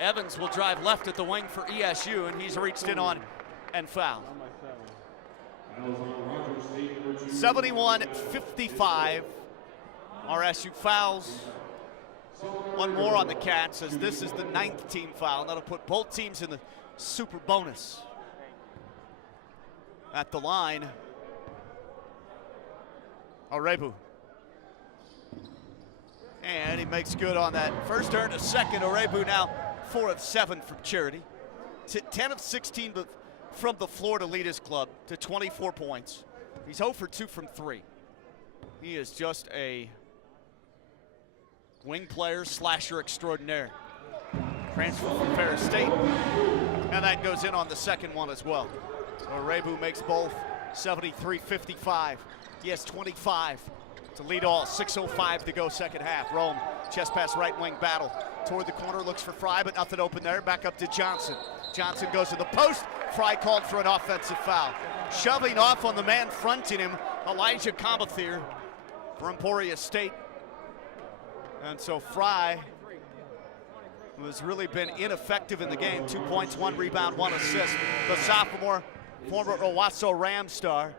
Evans will drive left at the wing for ESU, and he's reached in on and fouled. 71-55, RSU fouls. One more on the Cats, as this is the 9th team foul. That'll put both teams in the super bonus. At the line, Orebu. And he makes good on that. First earned a second. Orebu now 4 of 7 from Charity. 10 of 16 from the floor to lead his club to 24 points. He's 0 for 2 from 3. He is just a wing player, slasher extraordinaire. Transfer from Ferris State. And that goes in on the second one as well. Orebu makes both 73-55. He has 25 to lead all. 6:05 to go second half. Rome, chest pass right wing Battle. Toward the corner, looks for Fry, but nothing open there. Back up to Johnson. Johnson goes to the post. Fry called for an offensive foul. Shoving off on the man fronting him, Elijah Comathir for Emporia State. And so Fry, who has really been ineffective in the game, 2 points, 1 rebound, 1 assist. The sophomore, former Owasso Ram star,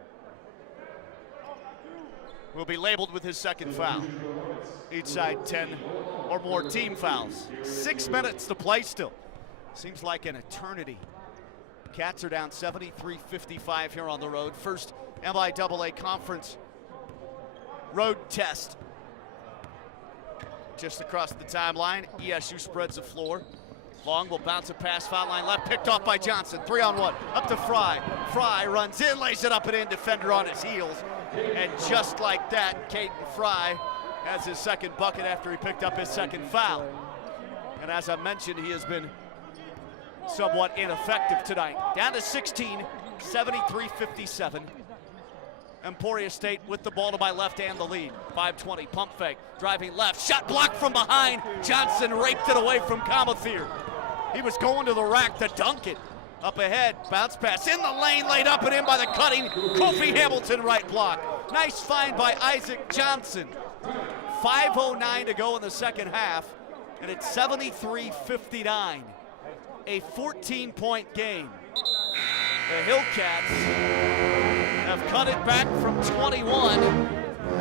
will be labeled with his second foul. Each side 10 or more team fouls. 6 minutes to play still. Seems like an eternity. Cats are down 73-55 here on the road. First MIAA conference road test. Just across the timeline, ESU spreads the floor. Long will bounce it past foul line left, picked off by Johnson. 3-on-1, up to Fry. Fry runs in, lays it up and in, defender on his heels. And just like that, Caden Fry has his second bucket after he picked up his second foul. And as I mentioned, he has been somewhat ineffective tonight. Down to 16, 73-57. Emporia State with the ball to my left and the lead. 5:20, pump fake, driving left, shot blocked from behind. Johnson raked it away from Comathir. He was going to the rack to dunk it. Up ahead, bounce pass in the lane, laid up and in by the cutting Kofi Hamilton, right block. Nice find by Isaac Johnson. 5:09 to go in the second half, and it's 73-59. A 14-point game. The Hillcats have cut it back from 21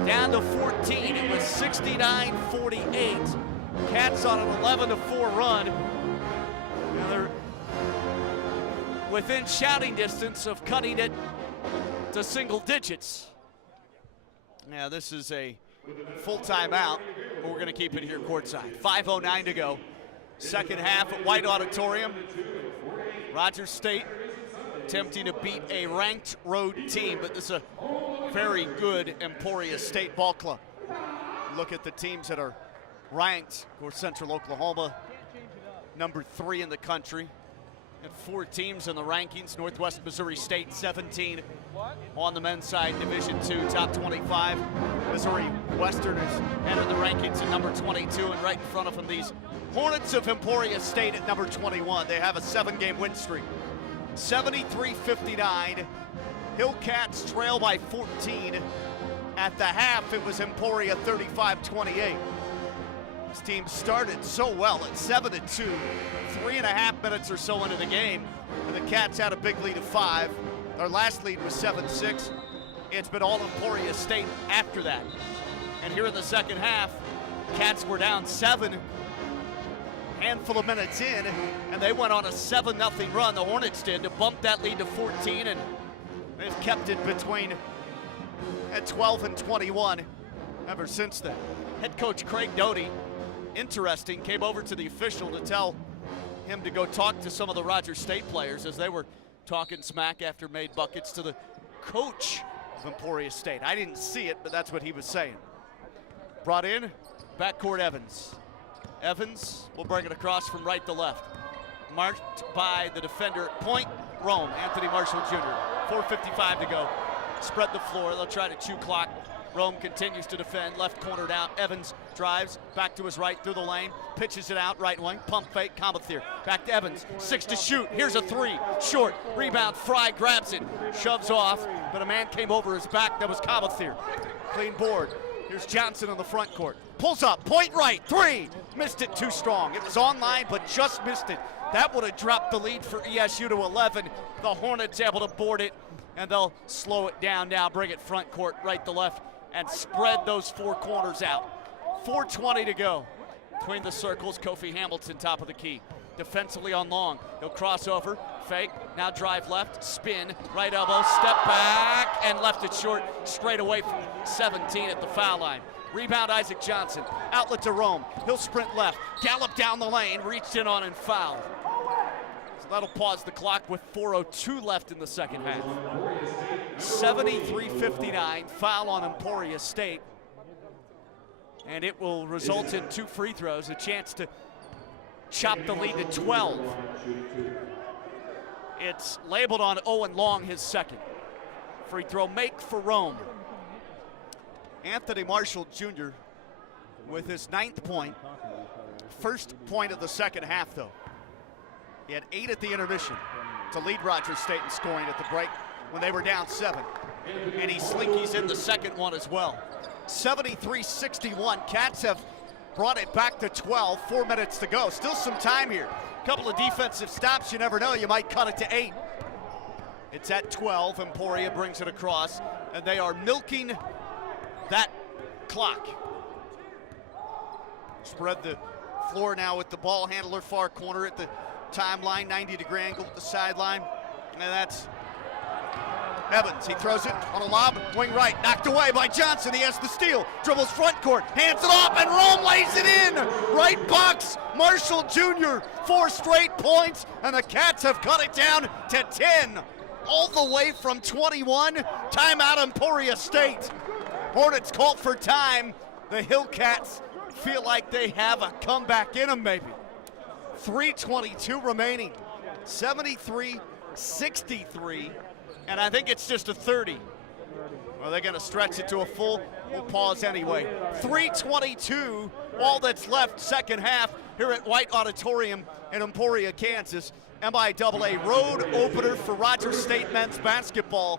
down to 14. It was 69-48. Cats on an 11-4 run. And they're within shouting distance of cutting it to single digits. Now this is a full timeout, but we're going to keep it here courtside. 5:09 to go. Second half at White Auditorium. Rogers State attempting to beat a ranked road team, but this is a very good Emporia State ball club. Look at the teams that are ranked. Of course, Central Oklahoma, number 3 in the country. And 4 teams in the rankings. Northwest Missouri State, 17 on the men's side, Division II, top 25. Missouri Western is entered the rankings at number 22, and right in front of them, these Hornets of Emporia State at number 21. They have a 7-game win streak. 73-59. Hillcats trail by 14. At the half, it was Emporia 35-28. This team started so well at 7-2, 3.5 minutes or so into the game, and the Cats had a big lead of 5. Their last lead was 7-6. It's been all Emporia State after that. And here in the second half, Cats were down 7, handful of minutes in, and they went on a 7-0 run, the Hornets did, to bump that lead to 14, and they've kept it between at 12 and 21 ever since then. Head coach Craig Doty, interesting, came over to the official to tell him to go talk to some of the Rogers State players as they were talking smack after made buckets to the coach of Emporia State. I didn't see it, but that's what he was saying. Brought in, backcourt Evans. Evans will bring it across from right to left. Marked by the defender at point, Rome, Anthony Marshall Jr. 4:55 to go. Spread the floor, they'll try to chew clock. Rome continues to defend, left cornered out. Evans drives back to his right through the lane, pitches it out, right wing, pump fake, Comathir. Back to Evans, 6 to shoot, here's a 3, short, rebound, Fry grabs it, shoves off, but a man came over his back, that was Comathir. Clean board, here's Johnson on the front court. Pulls up, point right, 3, missed it too strong. It was online, but just missed it. That would have dropped the lead for ESU to 11. The Hornets able to board it, and they'll slow it down now, bring it front court, right to left, and spread those 4 corners out. 4:20 to go. Between the circles, Kofi Hamilton, top of the key. Defensively on Long. He'll cross over, fake, now drive left, spin, right elbow, step back, and left it short, straight away from 17 at the foul line. Rebound, Isaac Johnson. Outlet to Rome. He'll sprint left, gallop down the lane, reached in on and fouled. So that'll pause the clock with 4:02 left in the second half. 73-59, foul on Emporia State. And it will result in 2 free throws, a chance to chop the lead to 12. It's labeled on Owen Long, his second. Free throw make for Rome. Anthony Marshall Jr. with his 9th point. First point of the second half, though. He had 8 at the intermission to lead Rogers State in scoring at the break when they were down 7. And he slinkies in the second one as well. 73-61. Cats have brought it back to 12. 4 minutes to go. Still some time here. Couple of defensive stops. You never know. You might cut it to 8. It's at 12. Emporia brings it across. And they are milking that clock. Spread the floor now with the ball handler far corner at the timeline. 90-degree angle at the sideline. And that's Evans, he throws it on a lob, wing right, knocked away by Johnson. He has the steal, dribbles front court, hands it off, and Rome lays it in. Right box, Marshall Jr., 4 straight points, and the Cats have cut it down to 10. All the way from 21, timeout Emporia State. Hornets call for time. The Hillcats feel like they have a comeback in them, maybe. 3:22 remaining, 73-63. And I think it's just a 30. Are they going to stretch it to a full? We'll pause anyway. 3:22, all that's left, second half, here at White Auditorium in Emporia, Kansas. MIAA road opener for Rogers State men's basketball.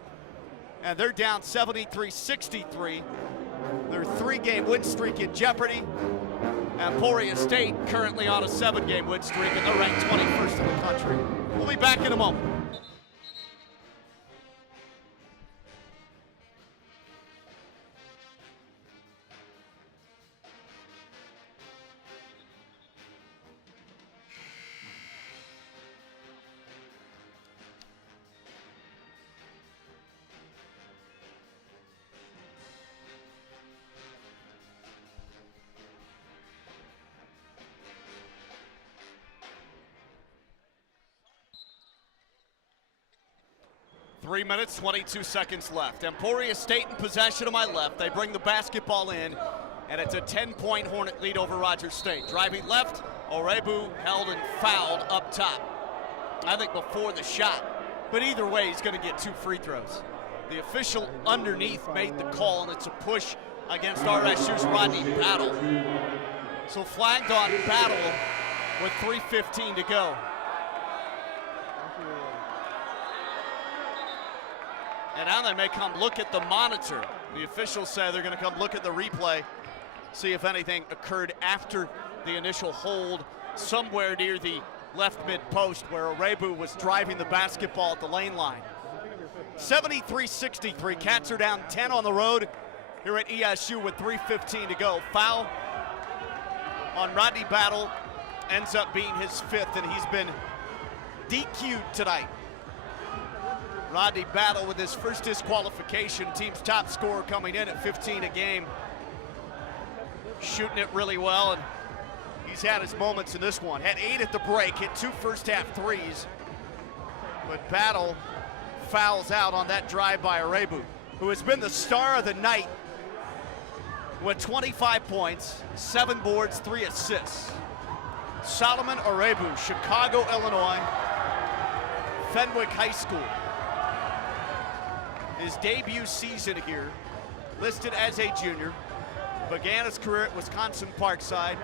And they're down 73-63. Their 3-game win streak in jeopardy. Emporia State currently on a 7-game win streak, and they're ranked 21st in the country. We'll be back in a moment. Three minutes, 22 seconds left. Emporia State in possession to my left. They bring the basketball in, and it's a 10-point Hornet lead over Rogers State. Driving left, Orebu held and fouled up top. I think before the shot. But either way, he's going to get 2 free throws. The official underneath made the call, and it's a push against RSU's Rodney Battle. So flagged on Battle with 3:15 to go. And now they may come look at the monitor. The officials say they're going to come look at the replay, see if anything occurred after the initial hold somewhere near the left mid-post where Orebu was driving the basketball at the lane line. 73-63, Cats are down 10 on the road here at ESU with 3:15 to go. Foul on Rodney Battle ends up being his 5th, and he's been DQ'd tonight. Rodney Battle with his first disqualification, team's top scorer coming in at 15 a game. Shooting it really well, and he's had his moments in this one. Had 8 at the break, hit 2 first-half threes. But Battle fouls out on that drive by Orebu, who has been the star of the night with 25 points, 7 boards, 3 assists. Solomon Arebu, Chicago, Illinois, Fenwick High School. His debut season here, listed as a junior, began his career at Wisconsin Parkside.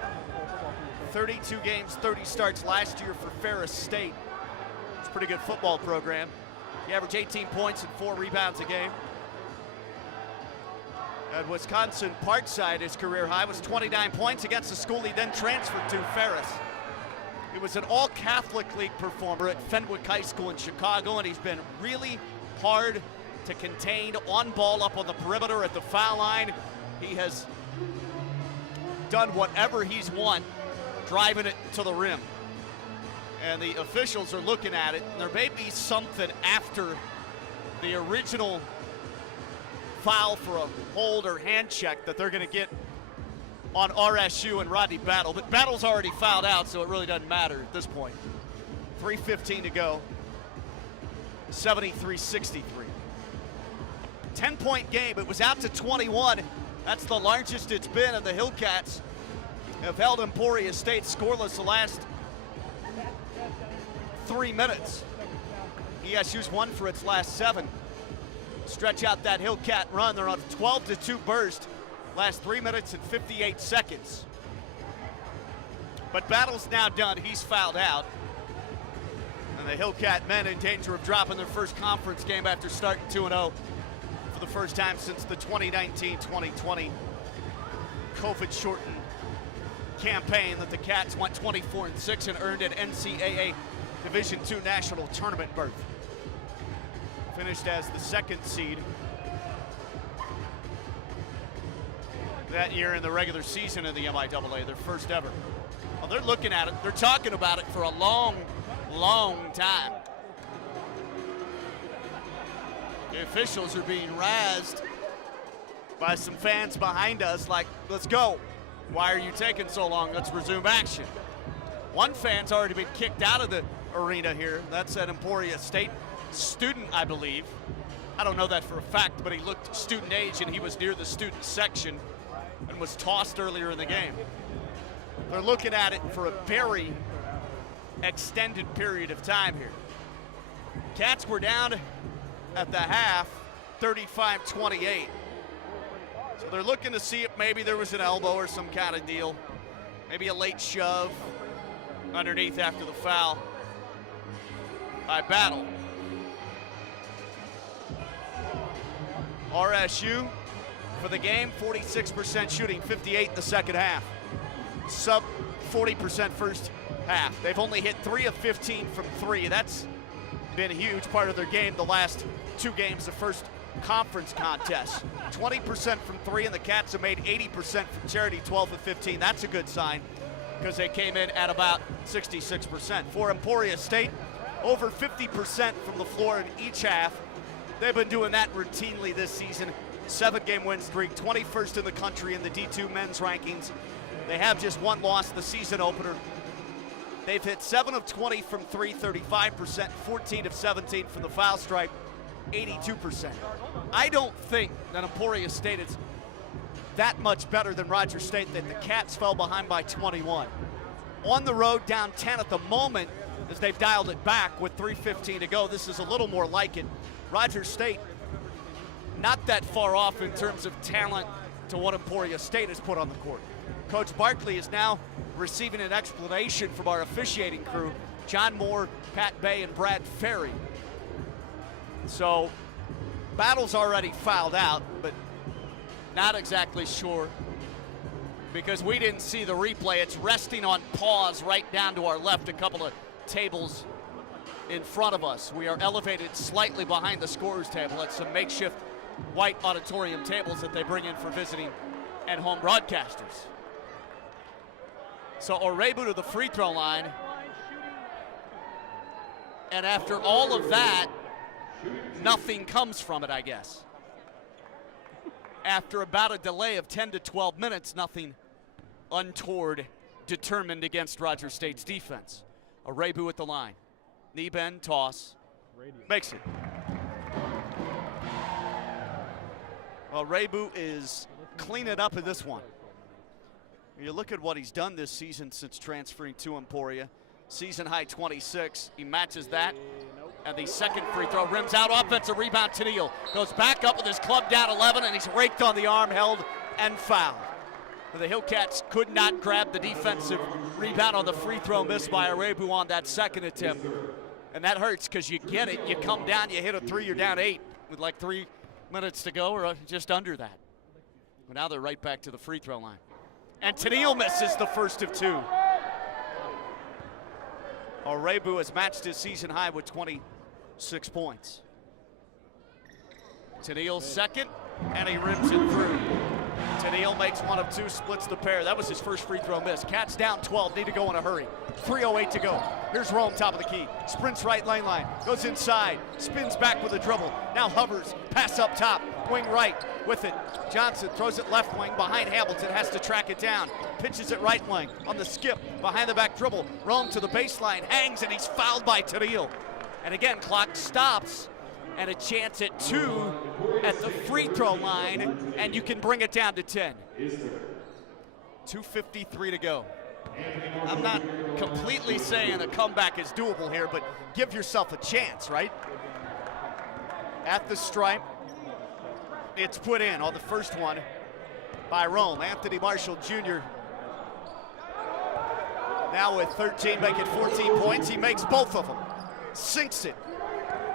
32 games, 30 starts last year for Ferris State. It's a pretty good football program. He averaged 18 points and 4 rebounds a game. At Wisconsin Parkside, his career high was 29 points against the school he then transferred to, Ferris. He was an all-Catholic League performer at Fenwick High School in Chicago, and he's been really hard to contain, on ball up on the perimeter at the foul line. He has done whatever he's won, driving it to the rim. And the officials are looking at it, and there may be something after the original foul for a hold or hand check that they're going to get on RSU and Rodney Battle. But Battle's already fouled out, so it really doesn't matter at this point. 3:15 to go. 73-63. 10-point game. It was out to 21. That's the largest it's been, and the Hillcats have held Emporia State scoreless the last 3 minutes. ESU's won for its last 7. Stretch out that Hillcat run. They're on a 12-2 burst. Last 3 minutes and 58 seconds. But Battle's now done. He's fouled out. And the Hillcat men in danger of dropping their first conference game after starting 2-0 for the first time since the 2019-2020 COVID-shortened campaign that the Cats went 24-6 and earned an NCAA Division II national tournament berth. Finished as the 2nd seed that year in the regular season of the MIAA, their first ever. Well, they're looking at it, they're talking about it for a long, long time. The officials are being razzed by some fans behind us like, let's go. Why are you taking so long? Let's resume action. One fan's already been kicked out of the arena here. That's an Emporia State student, I believe. I don't know that for a fact, but he looked student age and he was near the student section and was tossed earlier in the game. They're looking at it for a very extended period of time here. Cats were down at the half, 35-28. So they're looking to see if maybe there was an elbow or some kind of deal. Maybe a late shove underneath after the foul by Battle. RSU for the game, 46% shooting, 58 in the second half. Sub 40% first half. They've only hit 3 of 15 from 3. That's been a huge part of their game the last 2 games, the first conference contest. 20% from 3, and the Cats have made 80% from charity, 12 of 15. That's a good sign because they came in at about 66%. For Emporia State, over 50% from the floor in each half. They've been doing that routinely this season. 7-game win streak, 21st in the country in the D2 men's rankings. They have just 1 loss, the season opener. They've hit 7 of 20 from 3, 35%, 14 of 17 from the foul stripe, 82%. I don't think that Emporia State is that much better than Rogers State, that the Cats fell behind by 21. On the road, down 10 at the moment, as they've dialed it back with 3:15 to go. This is a little more like it. Rogers State, not that far off in terms of talent to what Emporia State has put on the court. Coach Barkley is now receiving an explanation from our officiating crew, John Moore, Pat Bay, and Brad Ferry. So, Battle's already fouled out, but not exactly sure because we didn't see the replay. It's resting on pause right down to our left, a couple of tables in front of us. We are elevated slightly behind the scorer's table. It's some makeshift white auditorium tables that they bring in for visiting and home broadcasters. So Arebu to the free throw line. And after all of that, nothing comes from it, I guess. After about a delay of 10 to 12 minutes, nothing untoward determined against Rogers State's defense. Arebu at the line. Knee bend, toss, makes it. Well, Arebu is clean it up in this one. You look at what he's done this season since transferring to Emporia. Season high 26. He matches that. And the second free throw rims out. Offensive rebound. Tennille goes back up with his club down 11, and he's raked on the arm, held, and fouled. The Hillcats could not grab the defensive rebound on the free throw miss by Arebu on that second attempt. And that hurts because you get it, you come down, you hit a three, you're down 8 with like 3 minutes to go, or just under that. But now they're right back to the free throw line. And Tennille misses the first of 2. Arebu has matched his season high with 26 points. Tennille's second, and he rims it through. Tennille makes 1 of 2, splits the pair. That was his first free throw miss. Cats down 12, need to go in a hurry. 3:08 to go. Here's Rome, top of the key. Sprints right lane line, goes inside, spins back with a dribble. Now hovers, pass up top, wing right with it. Johnson throws it left wing behind Hamilton, has to track it down. Pitches it right wing on the skip, behind the back dribble. Rome to the baseline, hangs, and he's fouled by Tennille. And again, clock stops. And a chance at 2 at the free throw line, and you can bring it down to 10. 2:53 to go. I'm not completely saying a comeback is doable here, but give yourself a chance, right? At the stripe, it's put in on the first one by Rome. Anthony Marshall Jr. now with 13, making 14 points. He makes both of them. Sinks it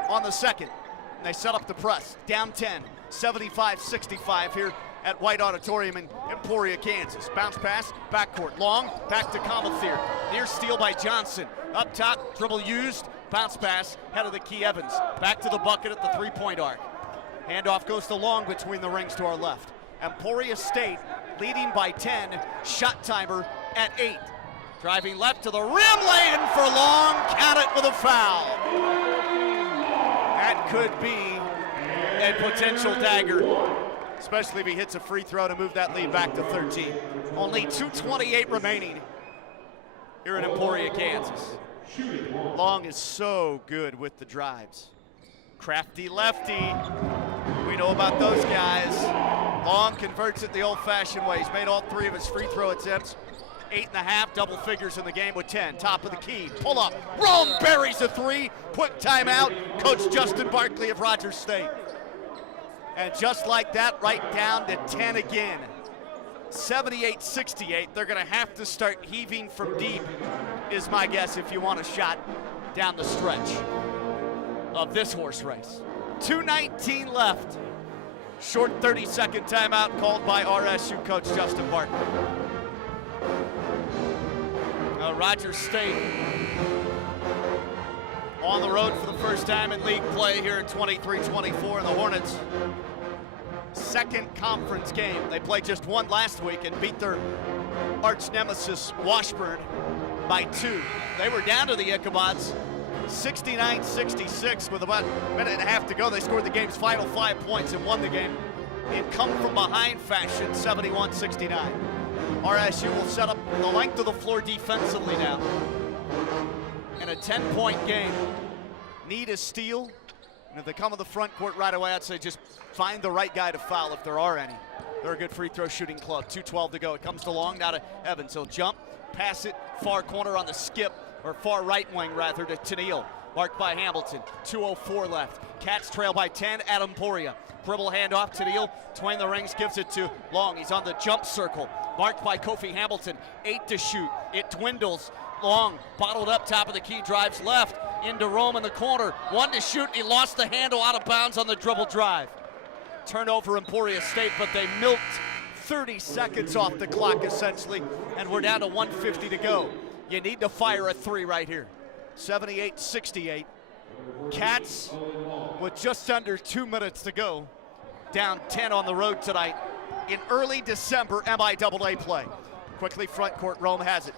on the second. And they set up the press, down 10, 75-65 here at White Auditorium in Emporia, Kansas. Bounce pass, backcourt, long, back to Comethier. Near steal by Johnson. Up top, dribble used, bounce pass, head of the key Evans. Back to the bucket at the three-point arc. Handoff goes to Long between the rings to our left. Emporia State leading by 10, shot timer at 8. Driving left to the rim, lay in for Long, count it with a foul. That could be a potential dagger, especially if he hits a free throw to move that lead back to 13. Only 2:28 remaining here in Emporia, Kansas. Long is so good with the drives. Crafty lefty. We know about those guys. Long converts it the old-fashioned way. He's made all 3 of his free throw attempts. 8.5, double figures in the game with 10. Top of the key, pull up. Rome buries a 3. Quick timeout. Coach Justin Barkley of Rogers State. And just like that, right down to 10 again. 78-68. They're going to have to start heaving from deep, is my guess, if you want a shot down the stretch of this horse race. 2:19 left. Short 30-second timeout called by RSU coach Justin Barkley. Rogers State on the road for the first time in league play here in 23-24, and the Hornets' second conference game. They played just one last week and beat their arch nemesis Washburn by 2. They were down to the Ichabods 69-66 with about a minute and a half to go. They scored the game's final 5 points and won the game in come-from-behind fashion, 71-69. RSU will set up the length of the floor defensively now. In a 10-point game, need a steal. And if they come to the front court right away, I'd say just find the right guy to foul if there are any. They're a good free throw shooting club. 2:12 to go. It comes to Long, now to Evans. He'll jump, pass it, far corner on the skip, or far right wing rather, to Tennille. Marked by Hamilton. 2:04 left. Cats trail by 10 at Emporia. Dribble handoff, Tennille, between the rings, gives it to Long. He's on the jump circle. Marked by Kofi Hamilton. 8 to shoot. It dwindles. Long, bottled up top of the key, drives left into Rome in the corner. 1 to shoot, and he lost the handle out of bounds on the dribble drive. Turnover Emporia State, but they milked 30 seconds off the clock essentially, and we're down to 1:50 to go. You need to fire a 3 right here. 78-68. Cats with just under 2 minutes to go, down 10 on the road tonight in early December MIAA play. Quickly front court, Rome has it.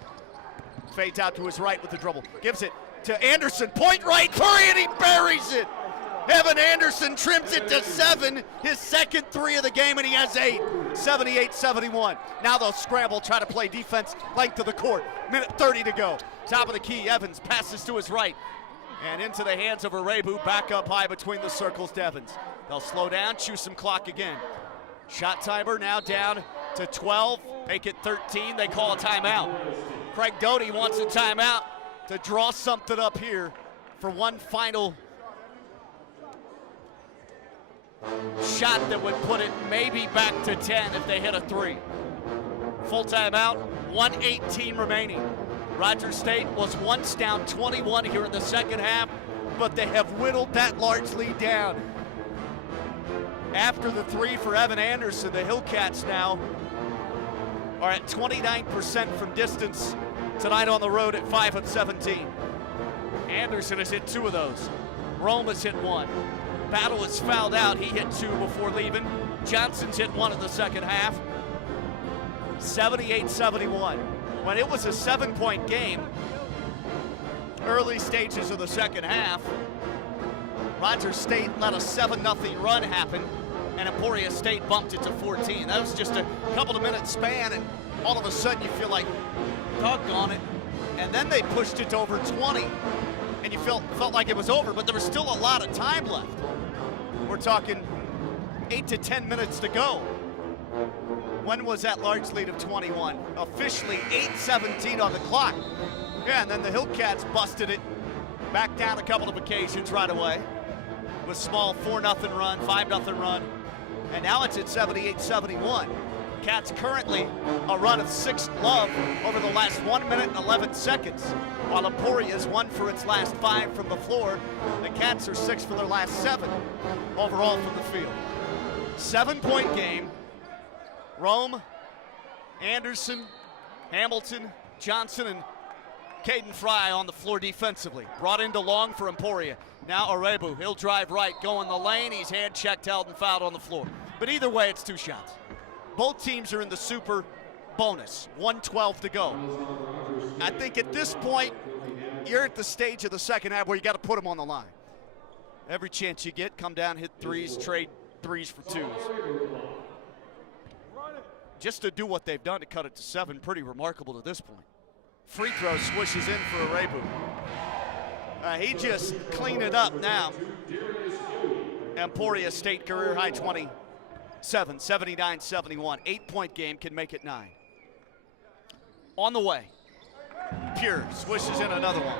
Fades out to his right with the dribble. Gives it to Anderson, point right, Curry, and he buries it. Evan Anderson trims it to 7, his second 3 of the game, and he has 8. 78-71. Now they'll scramble, try to play defense, length of the court. Minute 30 to go. Top of the key, Evans passes to his right. And into the hands of Arebu, back up high between the circles to Evans. They'll slow down, chew some clock again. Shot timer now down to 12, make it 13. They call a timeout. Craig Doty wants a timeout to draw something up here for one final shot that would put it maybe back to 10 if they hit a 3. Full timeout, 1:18 remaining. Rogers State was once down 21 here in the second half, but they have whittled that large lead down. After the 3 for Evan Anderson, the Hillcats now are at 29% from distance tonight on the road at 5 of 17. Anderson has hit 2 of those. Rome has hit 1. Battle is fouled out. He hit 2 before leaving. Johnson's hit 1 in the second half. 78-71. When it was a 7-point game, early stages of the second half, Rogers State let a 7-0 run happen, and Emporia State bumped it to 14. That was just a couple of minute span, and all of a sudden you feel like, doggone it. And then they pushed it to over 20, and you felt like it was over, but there was still a lot of time left. We're talking 8 to 10 minutes to go. When was that large lead of 21? Officially 8:17 on the clock. Yeah, and then the Hillcats busted it back down a couple of occasions right away with small 4-0 run, 5-0 run, and now it's at 78-71. Cats currently a run of 6 love over the last 1 minute and 11 seconds, while Emporia's 1 for its last 5 from the floor. The Cats are 6 for their last 7 overall from the field. 7-point game. Rome, Anderson, Hamilton, Johnson, and Caden Fry on the floor defensively. Brought into Long for Emporia. Now Arebu, he'll drive right, go in the lane. He's hand checked, held, and fouled on the floor. But either way, it's 2 shots. Both teams are in the super bonus. 1:12 to go. I think at this point, you're at the stage of the second half where you got to put them on the line. Every chance you get, come down, hit 3s, trade 3s for 2s. Just to do what they've done to cut it to 7, pretty remarkable to this point. Free throw swishes in for Arebu. He just cleaned it up now. Emporia State career high 27, 79-71. 8-point game can make it 9. On the way, Pure swishes in another one.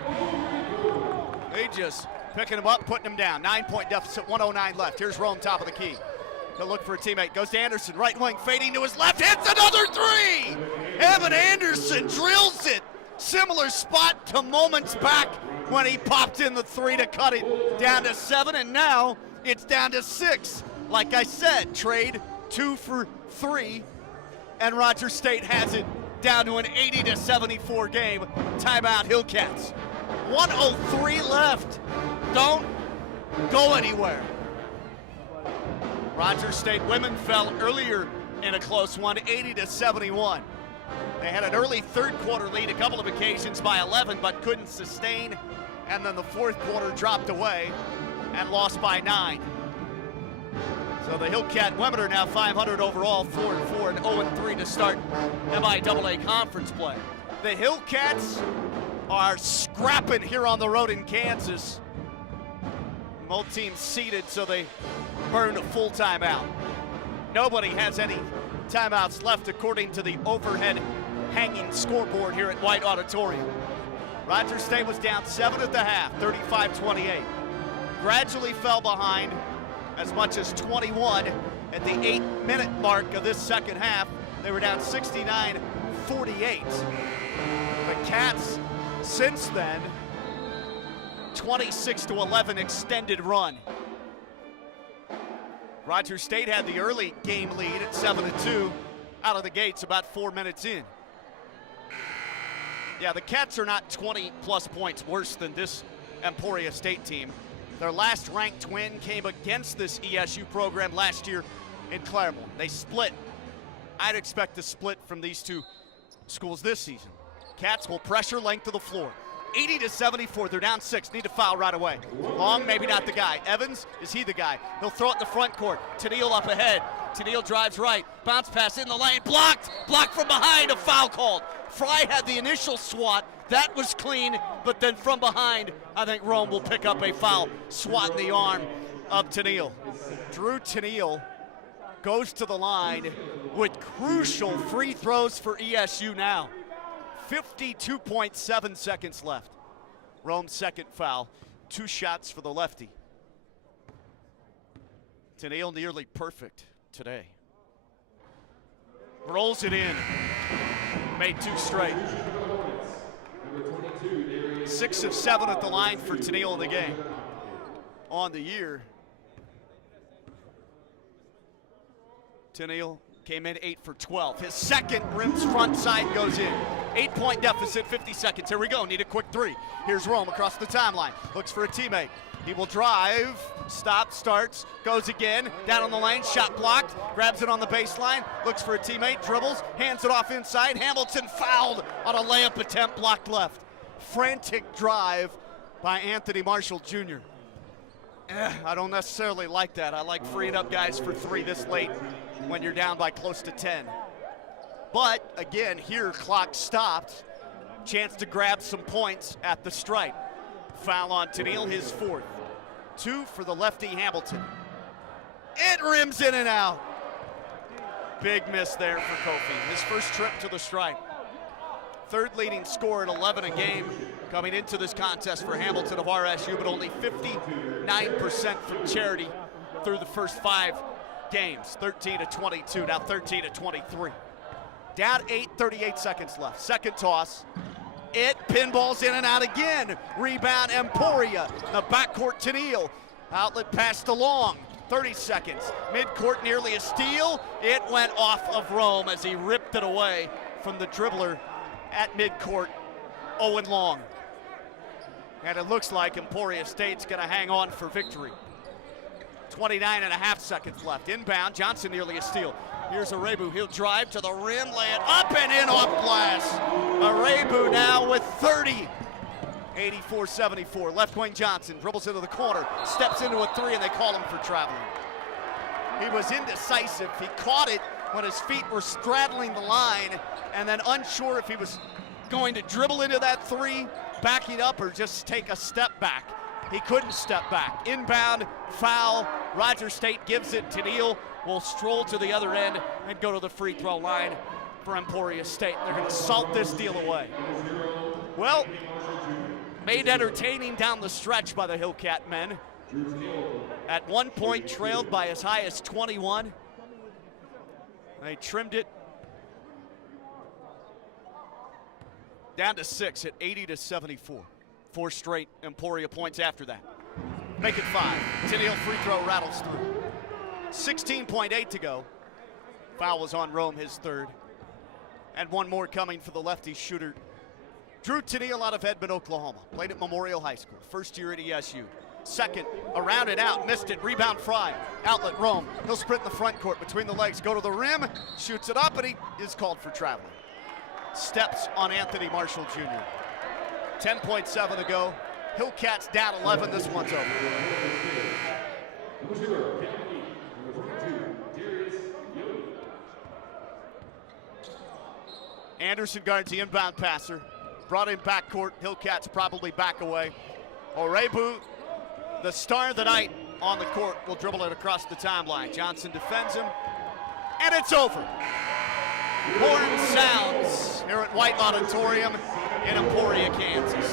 They just picking him up, putting him down. 9-point deficit, 1:09 left. Here's Rome, top of the key. He'll look for a teammate. Goes to Anderson, right wing, fading to his left, hits another 3! Evan Anderson drills it. Similar spot to moments back when he popped in the 3 to cut it down to 7, and now it's down to 6. Like I said, trade 2 for 3, and Rogers State has it down to an 80-74 game. Timeout, Hillcats. 1:03 left. Don't go anywhere. Rogers State women fell earlier in a close one, 80-71. They had an early third quarter lead a couple of occasions by 11, but couldn't sustain. And then the fourth quarter dropped away and lost by 9. So the Hillcat women are now 500 overall, 4-4 and 0-3 to start MIAA conference play. The Hillcats are scrapping here on the road in Kansas. Both teams seeded, so they burned a full timeout. Nobody has any timeouts left according to the overhead hanging scoreboard here at White Auditorium. Rogers State was down 7 at the half, 35-28. Gradually fell behind as much as 21 at the 8-minute mark of this second half. They were down 69-48. The Cats, since then, 26-11 extended run. Rogers State had the early game lead at 7-2 out of the gates about 4 minutes in. Yeah, the Cats are not 20-plus points worse than this Emporia State team. Their last ranked win came against this ESU program last year in Claremont. They split. I'd expect a split from these two schools this season. Cats will pressure length of the floor. 80-74, they're down 6, need to foul right away. Long, maybe not the guy. Evans, is he the guy? He'll throw it in the front court. Tennille up ahead. Tennille drives right, bounce pass in the lane, blocked from behind, a foul called. Fry had the initial swat, that was clean, but then from behind, I think Rome will pick up a foul, swat in the arm of Tennille. Drew Tennille goes to the line with crucial free throws for ESU now. 52.7 seconds left. Rome's second foul. 2 shots for the lefty. Tennille nearly perfect today. Rolls it in. Made 2 straight. 6 of 7 at the line for Tennille in the game. On the year, Tennille came in 8 for 12. His second rim's front side goes in. 8-point deficit, 50 seconds. Here we go, need a quick 3. Here's Rome across the timeline. Looks for a teammate. He will drive, stops, starts, goes again, down on the lane, shot blocked, grabs it on the baseline, looks for a teammate, dribbles, hands it off inside. Hamilton fouled on a layup attempt, blocked left. Frantic drive by Anthony Marshall Jr. I don't necessarily like that. I like freeing up guys for 3 this late when you're down by close to 10. But again, here clock stopped. Chance to grab some points at the stripe. Foul on Tennille, his 4th. 2 for the lefty Hamilton. It rims in and out. Big miss there for Kofi. His first trip to the stripe. 3rd leading scorer at 11 a game coming into this contest for Hamilton of RSU, but only 59% from charity through the first 5 games. 13 to 22, now 13 to 23. Down 8, 38 seconds left. Second toss. It pinballs in and out again. Rebound Emporia. The backcourt Tennille. Outlet passed along. 30 seconds. Midcourt nearly a steal. It went off of Rome as he ripped it away from the dribbler at midcourt, Owen Long. And it looks like Emporia State's gonna hang on for victory. 29 and a half seconds left. Inbound, Johnson nearly a steal. Here's Arebu, he'll drive to the rim, lay it up and in off glass. Arebu now with 30. 84-74, left wing Johnson dribbles into the corner, steps into a 3 and they call him for traveling. He was indecisive, he caught it when his feet were straddling the line and then unsure if he was going to dribble into that 3, backing up, or just take a step back. He couldn't step back. Inbound, foul, Rogers State gives it. Tennille will stroll to the other end and go to the free throw line for Emporia State. They're gonna salt this deal away. Well, made entertaining down the stretch by the Hillcat men. At one point trailed by as high as 21. They trimmed it down to 6 at 80 to 74. 4 straight Emporia points after that. Make it 5. Tennille free throw rattles through. 16.8 to go. Foul was on Rome, his 3rd. And one more coming for the lefty shooter. Drew Tennille out of Edmond, Oklahoma. Played at Memorial High School. First year at ESU. Second, around and out, missed it. Rebound Fry. Outlet Rome. He'll sprint in the front court between the legs, go to the rim, shoots it up, and he is called for traveling. Steps on Anthony Marshall Jr. 10.7 to go. Hillcats down 11. This one's over. Anderson guards the inbound passer. Brought in backcourt. Hillcats probably back away. Arebu, the star of the night on the court, will dribble it across the timeline. Johnson defends him, and it's over. Horn sounds here at White Auditorium in Emporia, Kansas.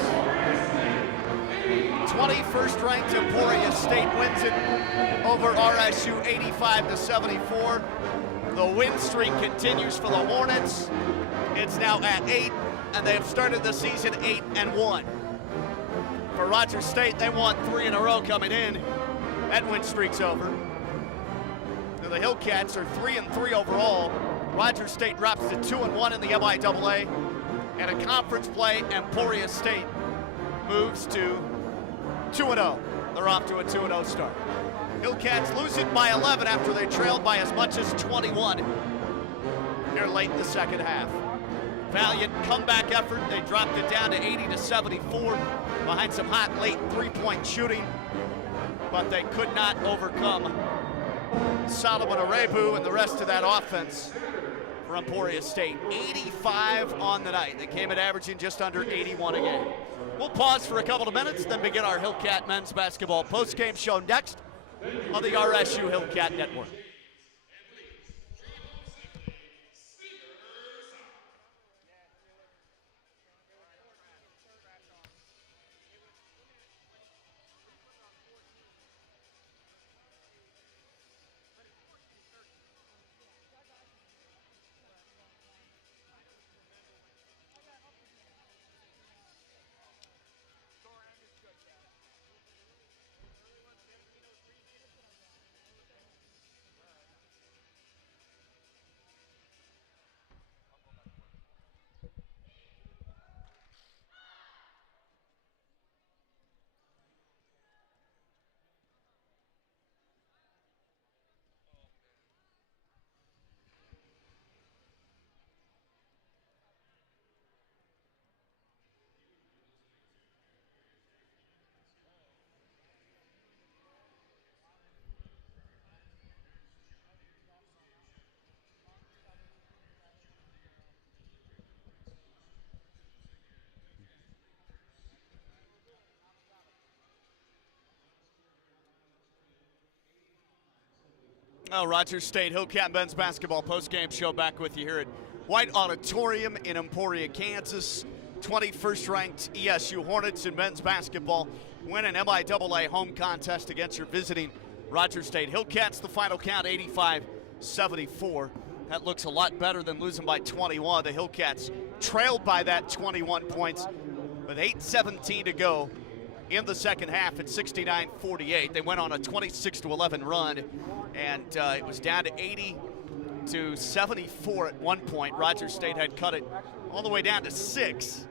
21st ranked Emporia State wins it over RSU 85 to 74. The win streak continues for the Hornets. It's now at 8, and they have started the season 8-1. For Rogers State, they won 3 in a row coming in. That win streak's over. Now the Hillcats are 3-3 overall. Rogers State drops to 2-1 in the MIAA. And a conference play, Emporia State moves to 2-0. They're off to a 2-0 start. Hillcats lose it by 11 after they trailed by as much as 21 here late in the second half. Valiant comeback effort. They dropped it down to 80 to 74 behind some hot late three-point shooting, but they could not overcome Solomon Arebu and the rest of that offense for Emporia State. 85 on the night. They came in averaging just under 81 a game. We'll pause for a couple of minutes, then begin our Hillcat men's basketball postgame show next on the RSU Hillcat Network. Rogers State Hillcat men's basketball postgame show back with you here at White Auditorium in Emporia, Kansas. 21st ranked ESU Hornets in men's basketball win an MIAA home contest against your visiting Rogers State Hillcats. The final count 85-74. That looks a lot better than losing by 21. The Hillcats trailed by that 21 points with 8:17 to go in the second half at 69-48. They went on a 26-11 run, and it was down to 80-74 at one point. Rogers State had cut it all the way down to 6.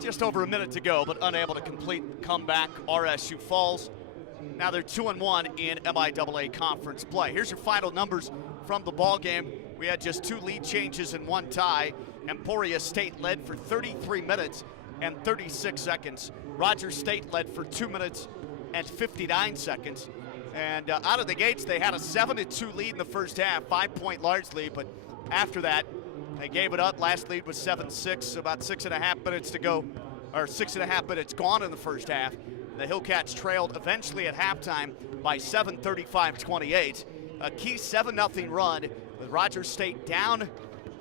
Just over a minute to go, but unable to complete the comeback. RSU falls. Now they're 2-1 in MIAA conference play. Here's your final numbers from the ball game. We had just 2 lead changes and 1 tie. Emporia State led for 33 minutes and 36 seconds. Rogers State led for 2 minutes and 59 seconds. And out of the gates, they had a 7-2 lead in the first half, 5-point large lead, but after that, they gave it up. Last lead was 7-6, about 6.5 minutes to go, or 6.5 minutes gone in the first half. The Hillcats trailed eventually at halftime by 7, 35-28. A key 7-0 run with Rogers State down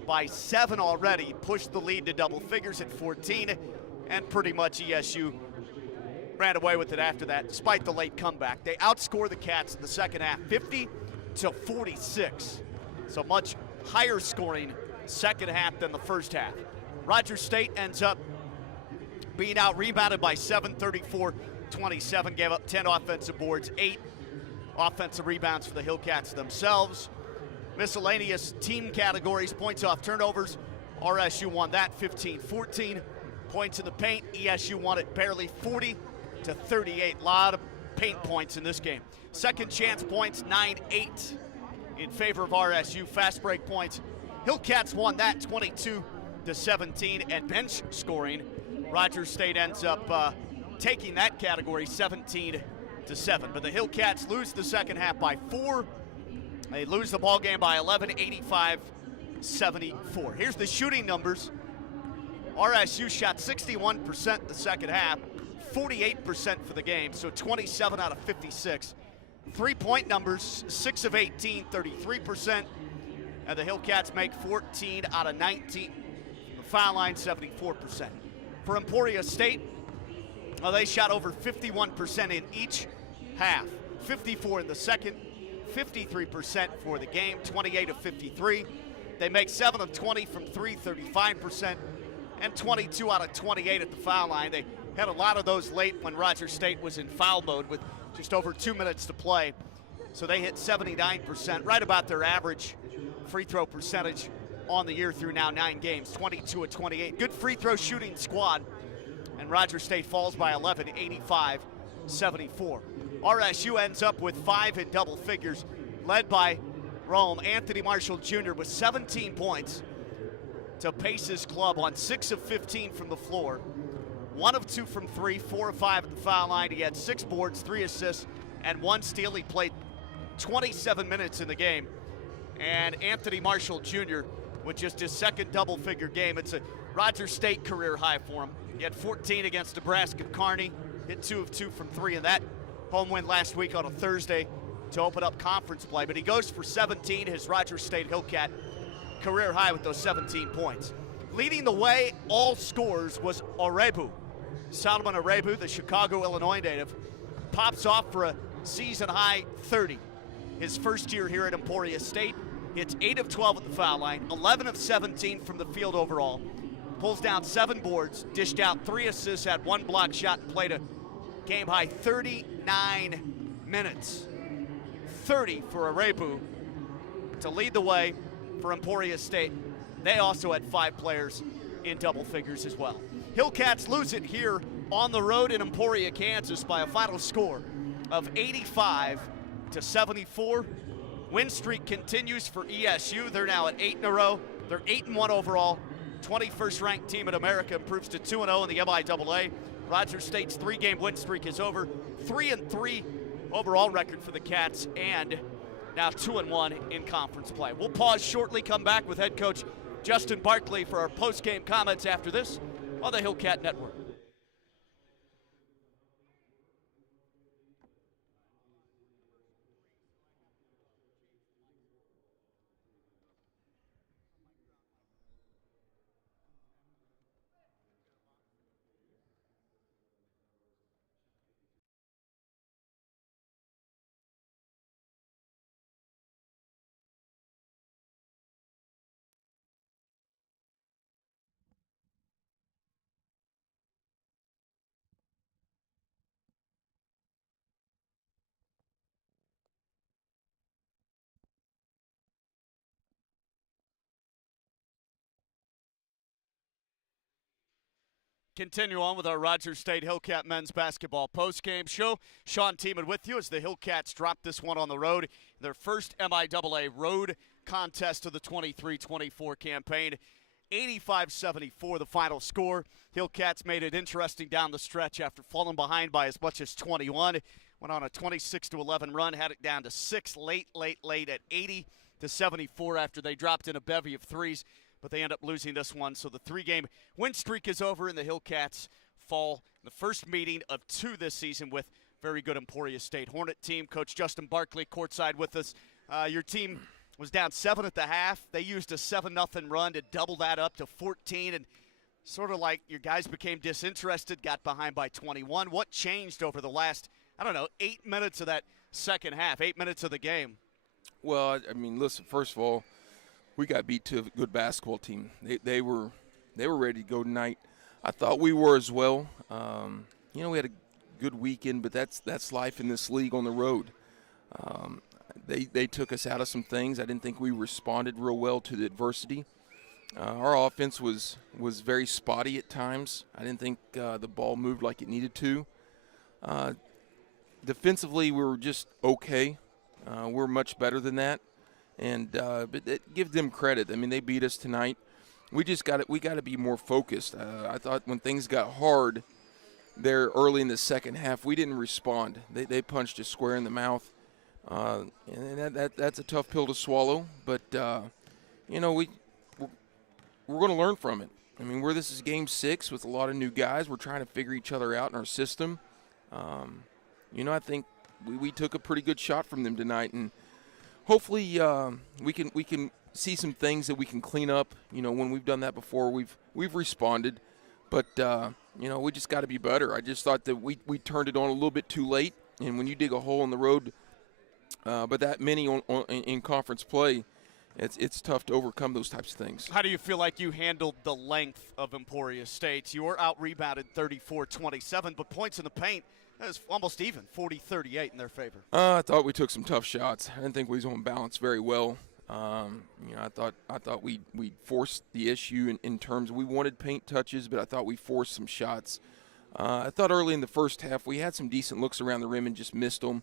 by 7 already, pushed the lead to double figures at 14, and pretty much ESU ran away with it after that, despite the late comeback. They outscore the Cats in the second half, 50-46. So much higher scoring second half than the first half. Rogers State ends up being out rebounded by 7, 34-27, gave up 10 offensive boards, 8 offensive rebounds for the Hillcats themselves. Miscellaneous team categories, points off turnovers, RSU won that 15-14. Points in the paint, ESU won it barely 40-38. A lot of paint points in this game. Second chance points, 9-8 in favor of RSU. Fast break points, Hillcats won that 22-17. And bench scoring, Rogers State ends up taking that category 17-7. But the Hillcats lose the second half by 4. They lose the ball game by 11, 85-74. Here's the shooting numbers. RSU shot 61% the second half, 48% for the game, so 27 out of 56. 3-point numbers, 6 of 18, 33%. And the Hillcats make 14 out of 19. The foul line, 74%. For Emporia State, they shot over 51% in each half. 54 in the second, 53% for the game, 28 of 53. They make 7 of 20 from 3, 35%, and 22 out of 28 at the foul line. They had a lot of those late when Rogers State was in foul mode with just over 2 minutes to play. So they hit 79%, right about their average free throw percentage on the year through now 9 games, 22 of 28. Good free throw shooting squad, and Rogers State falls by 11, 85-74. RSU ends up with 5 in double figures, led by Rome. Anthony Marshall Jr. with 17 points to pace his club on 6 of 15 from the floor, 1 of 2 from 3, 4 of 5 at the foul line. He had 6 boards, 3 assists, and 1 steal. He played 27 minutes in the game. And Anthony Marshall Jr. with just his second double-figure game. It's a Rogers State career high for him. He had 14 against Nebraska Kearney, hit 2 of 2 from 3 in that home win last week on a Thursday to open up conference play. But he goes for 17, his Rogers State Hillcat career high with those 17 points. Leading the way, all scores, was Arebu. Solomon Arebu, the Chicago, Illinois native, pops off for a season-high 30. His first year here at Emporia State, hits 8 of 12 at the foul line, 11 of 17 from the field overall, pulls down 7 boards, dished out 3 assists, had 1 block shot, and played a game-high 39 minutes. 30 for Arebu to lead the way for Emporia State. They also had 5 players in double figures as well. Hillcats lose it here on the road in Emporia, Kansas by a final score of 85-74. Win streak continues for ESU. They're now at 8 in a row. They're 8-1 overall. 21st ranked team in America improves to 2-0 in the MIAA. Rogers State's 3-game win streak is over. 3-3 overall record for the Cats, and now 2-1 in conference play. We'll pause shortly, come back with head coach Justin Barkley for our post-game comments after this on the Hillcat Network. Continue on with our Rogers State Hillcat men's basketball postgame show. Sean Tiemann with you as the Hillcats drop this one on the road. Their first MIAA road contest of the 23-24 campaign. 85-74 the final score. Hillcats made it interesting down the stretch after falling behind by as much as 21. Went on a 26-11 run, had it down to 6 late at 80-74 after they dropped in a bevy of threes. But they end up losing this one, so the 3-game win streak is over, and the Hillcats fall in the first meeting of 2 this season with very good Emporia State Hornet team. Coach Justin Barkley courtside with us. Your team was down 7 at the half. They used a 7-0 run to double that up to 14, and sort of like your guys became disinterested, got behind by 21. What changed over the last, 8 minutes of that second half, 8 minutes of the game? Well, I mean, listen, first of all, we got beat to a good basketball team. They were ready to go tonight. I thought we were as well. We had a good weekend, but that's life in this league on the road. They took us out of some things. I didn't think we responded real well to the adversity. Our offense was very spotty at times. I didn't think the ball moved like it needed to. Defensively, we were just okay. We're much better than that. And but give them credit. I mean, they beat us tonight. We got to be more focused. I thought when things got hard there early in the second half, we didn't respond. They punched us square in the mouth, and that's a tough pill to swallow. But we're going to learn from it. I mean, this is game 6 with a lot of new guys. We're trying to figure each other out in our system. I think we took a pretty good shot from them tonight, and hopefully we can see some things that we can clean up. When we've done that before, we've responded, but we just got to be better. I just thought that we turned it on a little bit too late, and when you dig a hole in the road, but that many in conference play, it's tough to overcome those types of things. How do you feel like you handled the length of Emporia State? You were out-rebounded 34-27, but points in the paint, that was almost even, 40-38 in their favor. I thought we took some tough shots. I didn't think we was on balance very well. I thought we forced the issue in terms we wanted paint touches, but I thought we forced some shots. I thought early in the first half we had some decent looks around the rim and just missed them.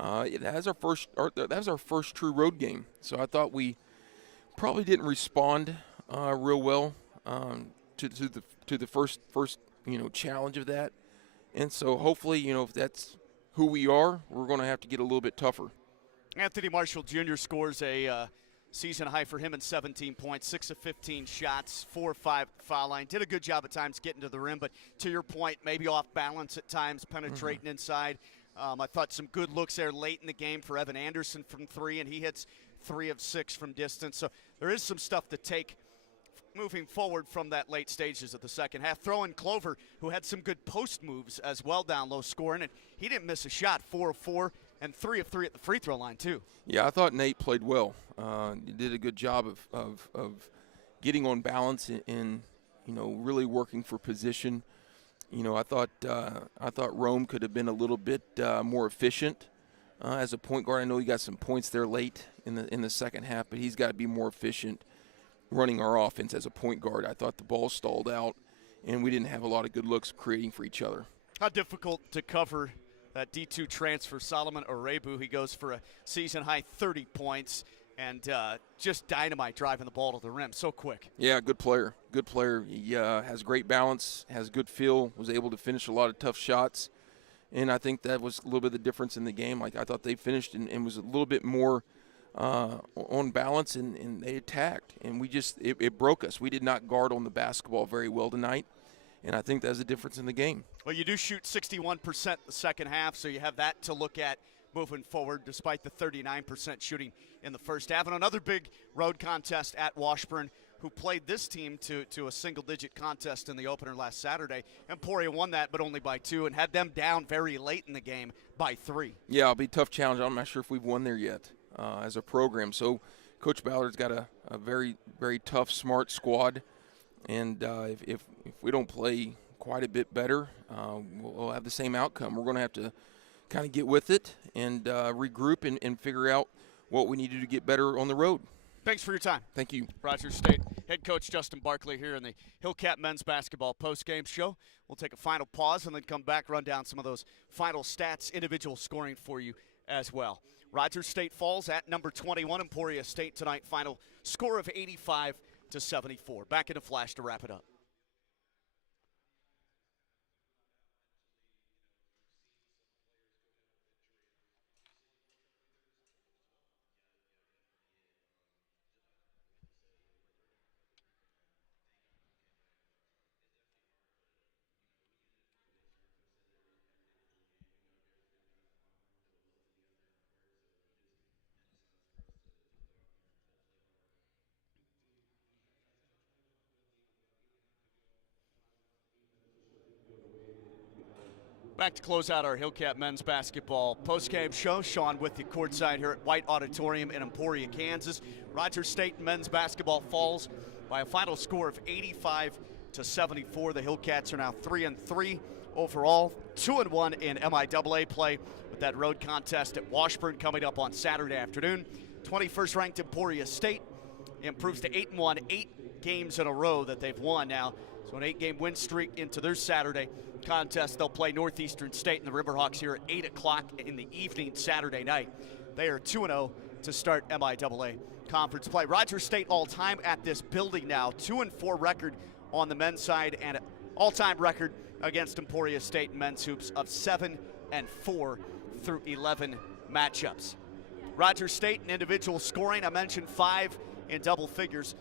That was our first true road game, so I thought we probably didn't respond real well to the first challenge of that. And so hopefully, if that's who we are, we're going to have to get a little bit tougher. Anthony Marshall Jr. scores a season high for him in 17 points, 6 of 15 shots, 4 of 5 foul line. Did a good job at times getting to the rim, but to your point, maybe off balance at times, penetrating inside. I thought some good looks there late in the game for Evan Anderson from 3, and he hits 3 of 6 from distance. So there is some stuff to take moving forward from that late stages of the second half. Throw in Clover, who had some good post moves as well down low scoring, and he didn't miss a shot, 4 of 4 and 3 of 3 at the free throw line too. Yeah, I thought Nate played well. He did a good job of getting on balance and really working for position. I thought Rome could have been a little bit more efficient as a point guard. I know he got some points there late in the second half, but he's got to be more efficient running our offense as a point guard. I thought the ball stalled out, and we didn't have a lot of good looks creating for each other. How difficult to cover that D2 transfer, Solomon Arebu? He goes for a season-high 30 points and just dynamite driving the ball to the rim so quick. Yeah, good player. Good player. He has great balance, has good feel, was able to finish a lot of tough shots, and I think that was a little bit of the difference in the game. Like, I thought they finished and was a little bit more on balance, and they attacked, and it broke us. We did not guard on the basketball very well tonight, and I think that's the difference in the game. Well, you do shoot 61% the second half, so you have that to look at moving forward, despite the 39% shooting in the first half. And another big road contest at Washburn, who played this team to a single-digit contest in the opener last Saturday. Emporia won that, but only by 2, and had them down very late in the game by 3. Yeah, it'll be a tough challenge. I'm not sure if we've won there yet as a program. So Coach Ballard's got a very, very tough, smart squad, and if we don't play quite a bit better, we'll have the same outcome. We're going to have to kind of get with it and regroup and figure out what we need to do to get better on the road. Thanks for your time. Thank you. Rogers State Head coach Justin Barkley here in the Hillcat men's basketball postgame show. We'll take a final pause and then come back, run down some of those final stats, individual scoring for you as well. Rogers State falls at number 21. Emporia State tonight, final score of 85-74. Back in a flash to wrap it up. Back to close out our Hillcat men's basketball postgame show. Sean with you courtside here at White Auditorium in Emporia, Kansas. Rogers State men's basketball falls by a final score of 85-74. The Hillcats are now 3-3 overall, 2-1 in MIAA play with that road contest at Washburn coming up on Saturday afternoon. 21st ranked Emporia State improves to 8-1, 8 games in a row that they've won now. So an 8-game win streak into their Saturday contest. They'll play Northeastern State and the Riverhawks here at 8 o'clock in the evening Saturday night. They are 2-0 to start MIAA conference play. Rogers State all-time at this building now, 2-4 record on the men's side and an all-time record against Emporia State in men's hoops of 7-4 through 11 matchups. Rogers State in individual scoring, I mentioned 5 in double figures.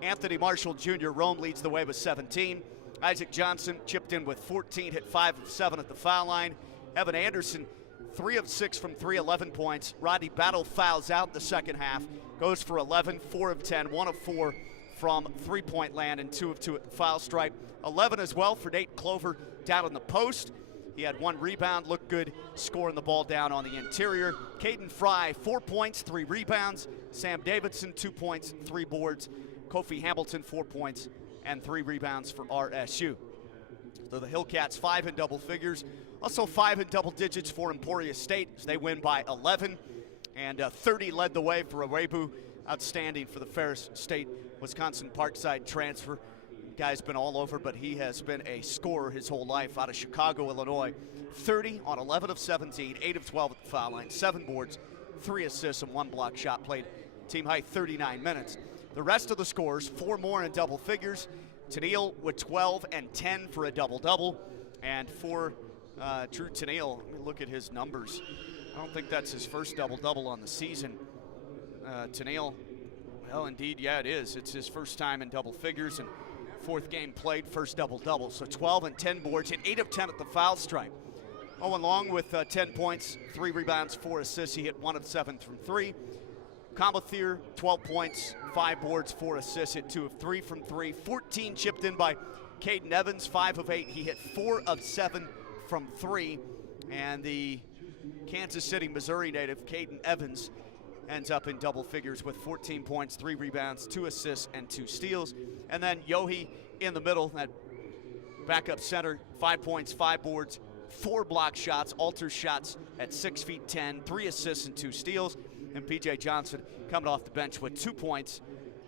Anthony Marshall Jr. Rome leads the way with 17. Isaac Johnson chipped in with 14, hit 5 of 7 at the foul line. Evan Anderson, 3 of 6 from 3, 11 points. Rodney Battle fouls out in the second half, goes for 11, 4 of 10, 1 of 4 from three-point land, and 2 of 2 at the foul stripe. 11 as well for Nate Clover down in the post. He had 1 rebound, looked good, scoring the ball down on the interior. Caden Fry, 4 points, 3 rebounds. Sam Davidson, 2 points, 3 boards. Kofi Hamilton, 4 points and 3 rebounds for RSU. So the Hillcats 5 in double figures. Also 5 in double digits for Emporia State as they win by 11. And 30 led the way for Awebu. Outstanding for the Ferris State Wisconsin Parkside transfer. Guy's been all over, but he has been a scorer his whole life out of Chicago, Illinois. 30 on 11 of 17, 8 of 12 at the foul line, 7 boards, 3 assists, and 1 block shot. Played team high 39 minutes. The rest of the scores, 4 more in double figures. Tennille with 12 and 10 for a double-double. And for Drew Tennille, let me look at his numbers. I don't think that's his first double-double on the season. Tennille, well, indeed, yeah, it is. It's his first time in double figures and 4th game played, first double-double. So 12 and 10 boards and 8 of 10 at the foul stripe. Owen Long with 10 points, 3 rebounds, 4 assists. He hit 1 of 7 from 3. Comathier, 12 points, 5 boards, 4 assists, hit 2 of 3 from 3. 14 chipped in by Caden Evans, 5 of 8. He hit 4 of 7 from 3. And the Kansas City, Missouri native, Caden Evans, ends up in double figures with 14 points, 3 rebounds, 2 assists, and 2 steals. And then Yohi in the middle, that backup center, 5 points, 5 boards, 4 block shots, alter shots at 6 feet 10, 3 assists, and 2 steals. And PJ Johnson coming off the bench with 2 points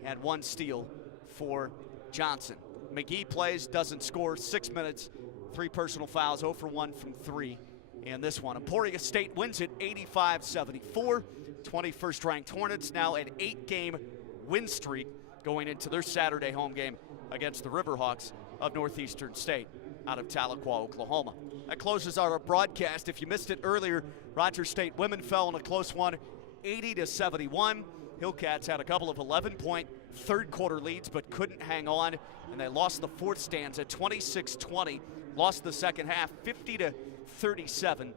and 1 steal for Johnson. McGee plays, doesn't score, 6 minutes, 3 personal fouls, 0 for 1 from 3 in this one. Emporia State wins it 85-74. 21st ranked Hornets now an 8-game win streak going into their Saturday home game against the Riverhawks of Northeastern State out of Tahlequah, Oklahoma. That closes our broadcast. If you missed it earlier, Rogers State women fell in a close one, 80-71. Hillcats had a couple of 11-point third quarter leads but couldn't hang on, and they lost the fourth stanza 26-20, lost the second half 50-37, and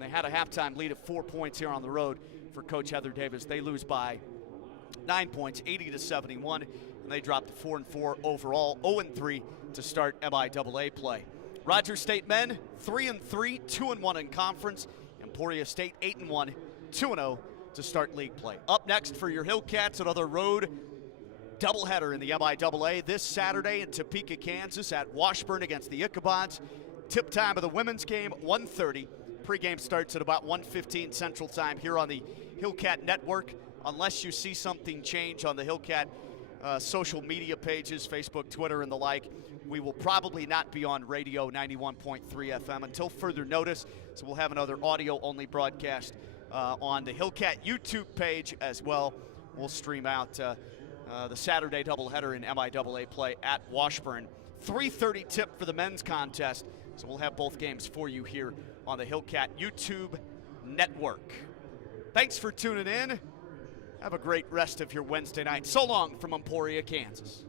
they had a halftime lead of 4 points here on the road for Coach Heather Davis. They lose by 9 points, 80-71, and they dropped to 4-4 overall, 0-3 to start MIAA play. Rogers State men 3-3, 2-1 in conference. Emporia State 8-1, 2-0 to start league play. Up next for your Hillcats, another road doubleheader in the MIAA this Saturday in Topeka, Kansas at Washburn against the Ichabods. Tip time of the women's game, 1:30. Pregame starts at about 1:15 Central Time here on the Hillcat Network. Unless you see something change on the Hillcat social media pages, Facebook, Twitter, and the like. We will probably not be on radio 91.3 FM until further notice, so we'll have another audio-only broadcast on the Hillcat YouTube page as well. We'll stream out the Saturday doubleheader in MIAA play at Washburn. 3:30 tip for the men's contest, so we'll have both games for you here on the Hillcat YouTube network. Thanks for tuning in. Have a great rest of your Wednesday night. So long from Emporia, Kansas.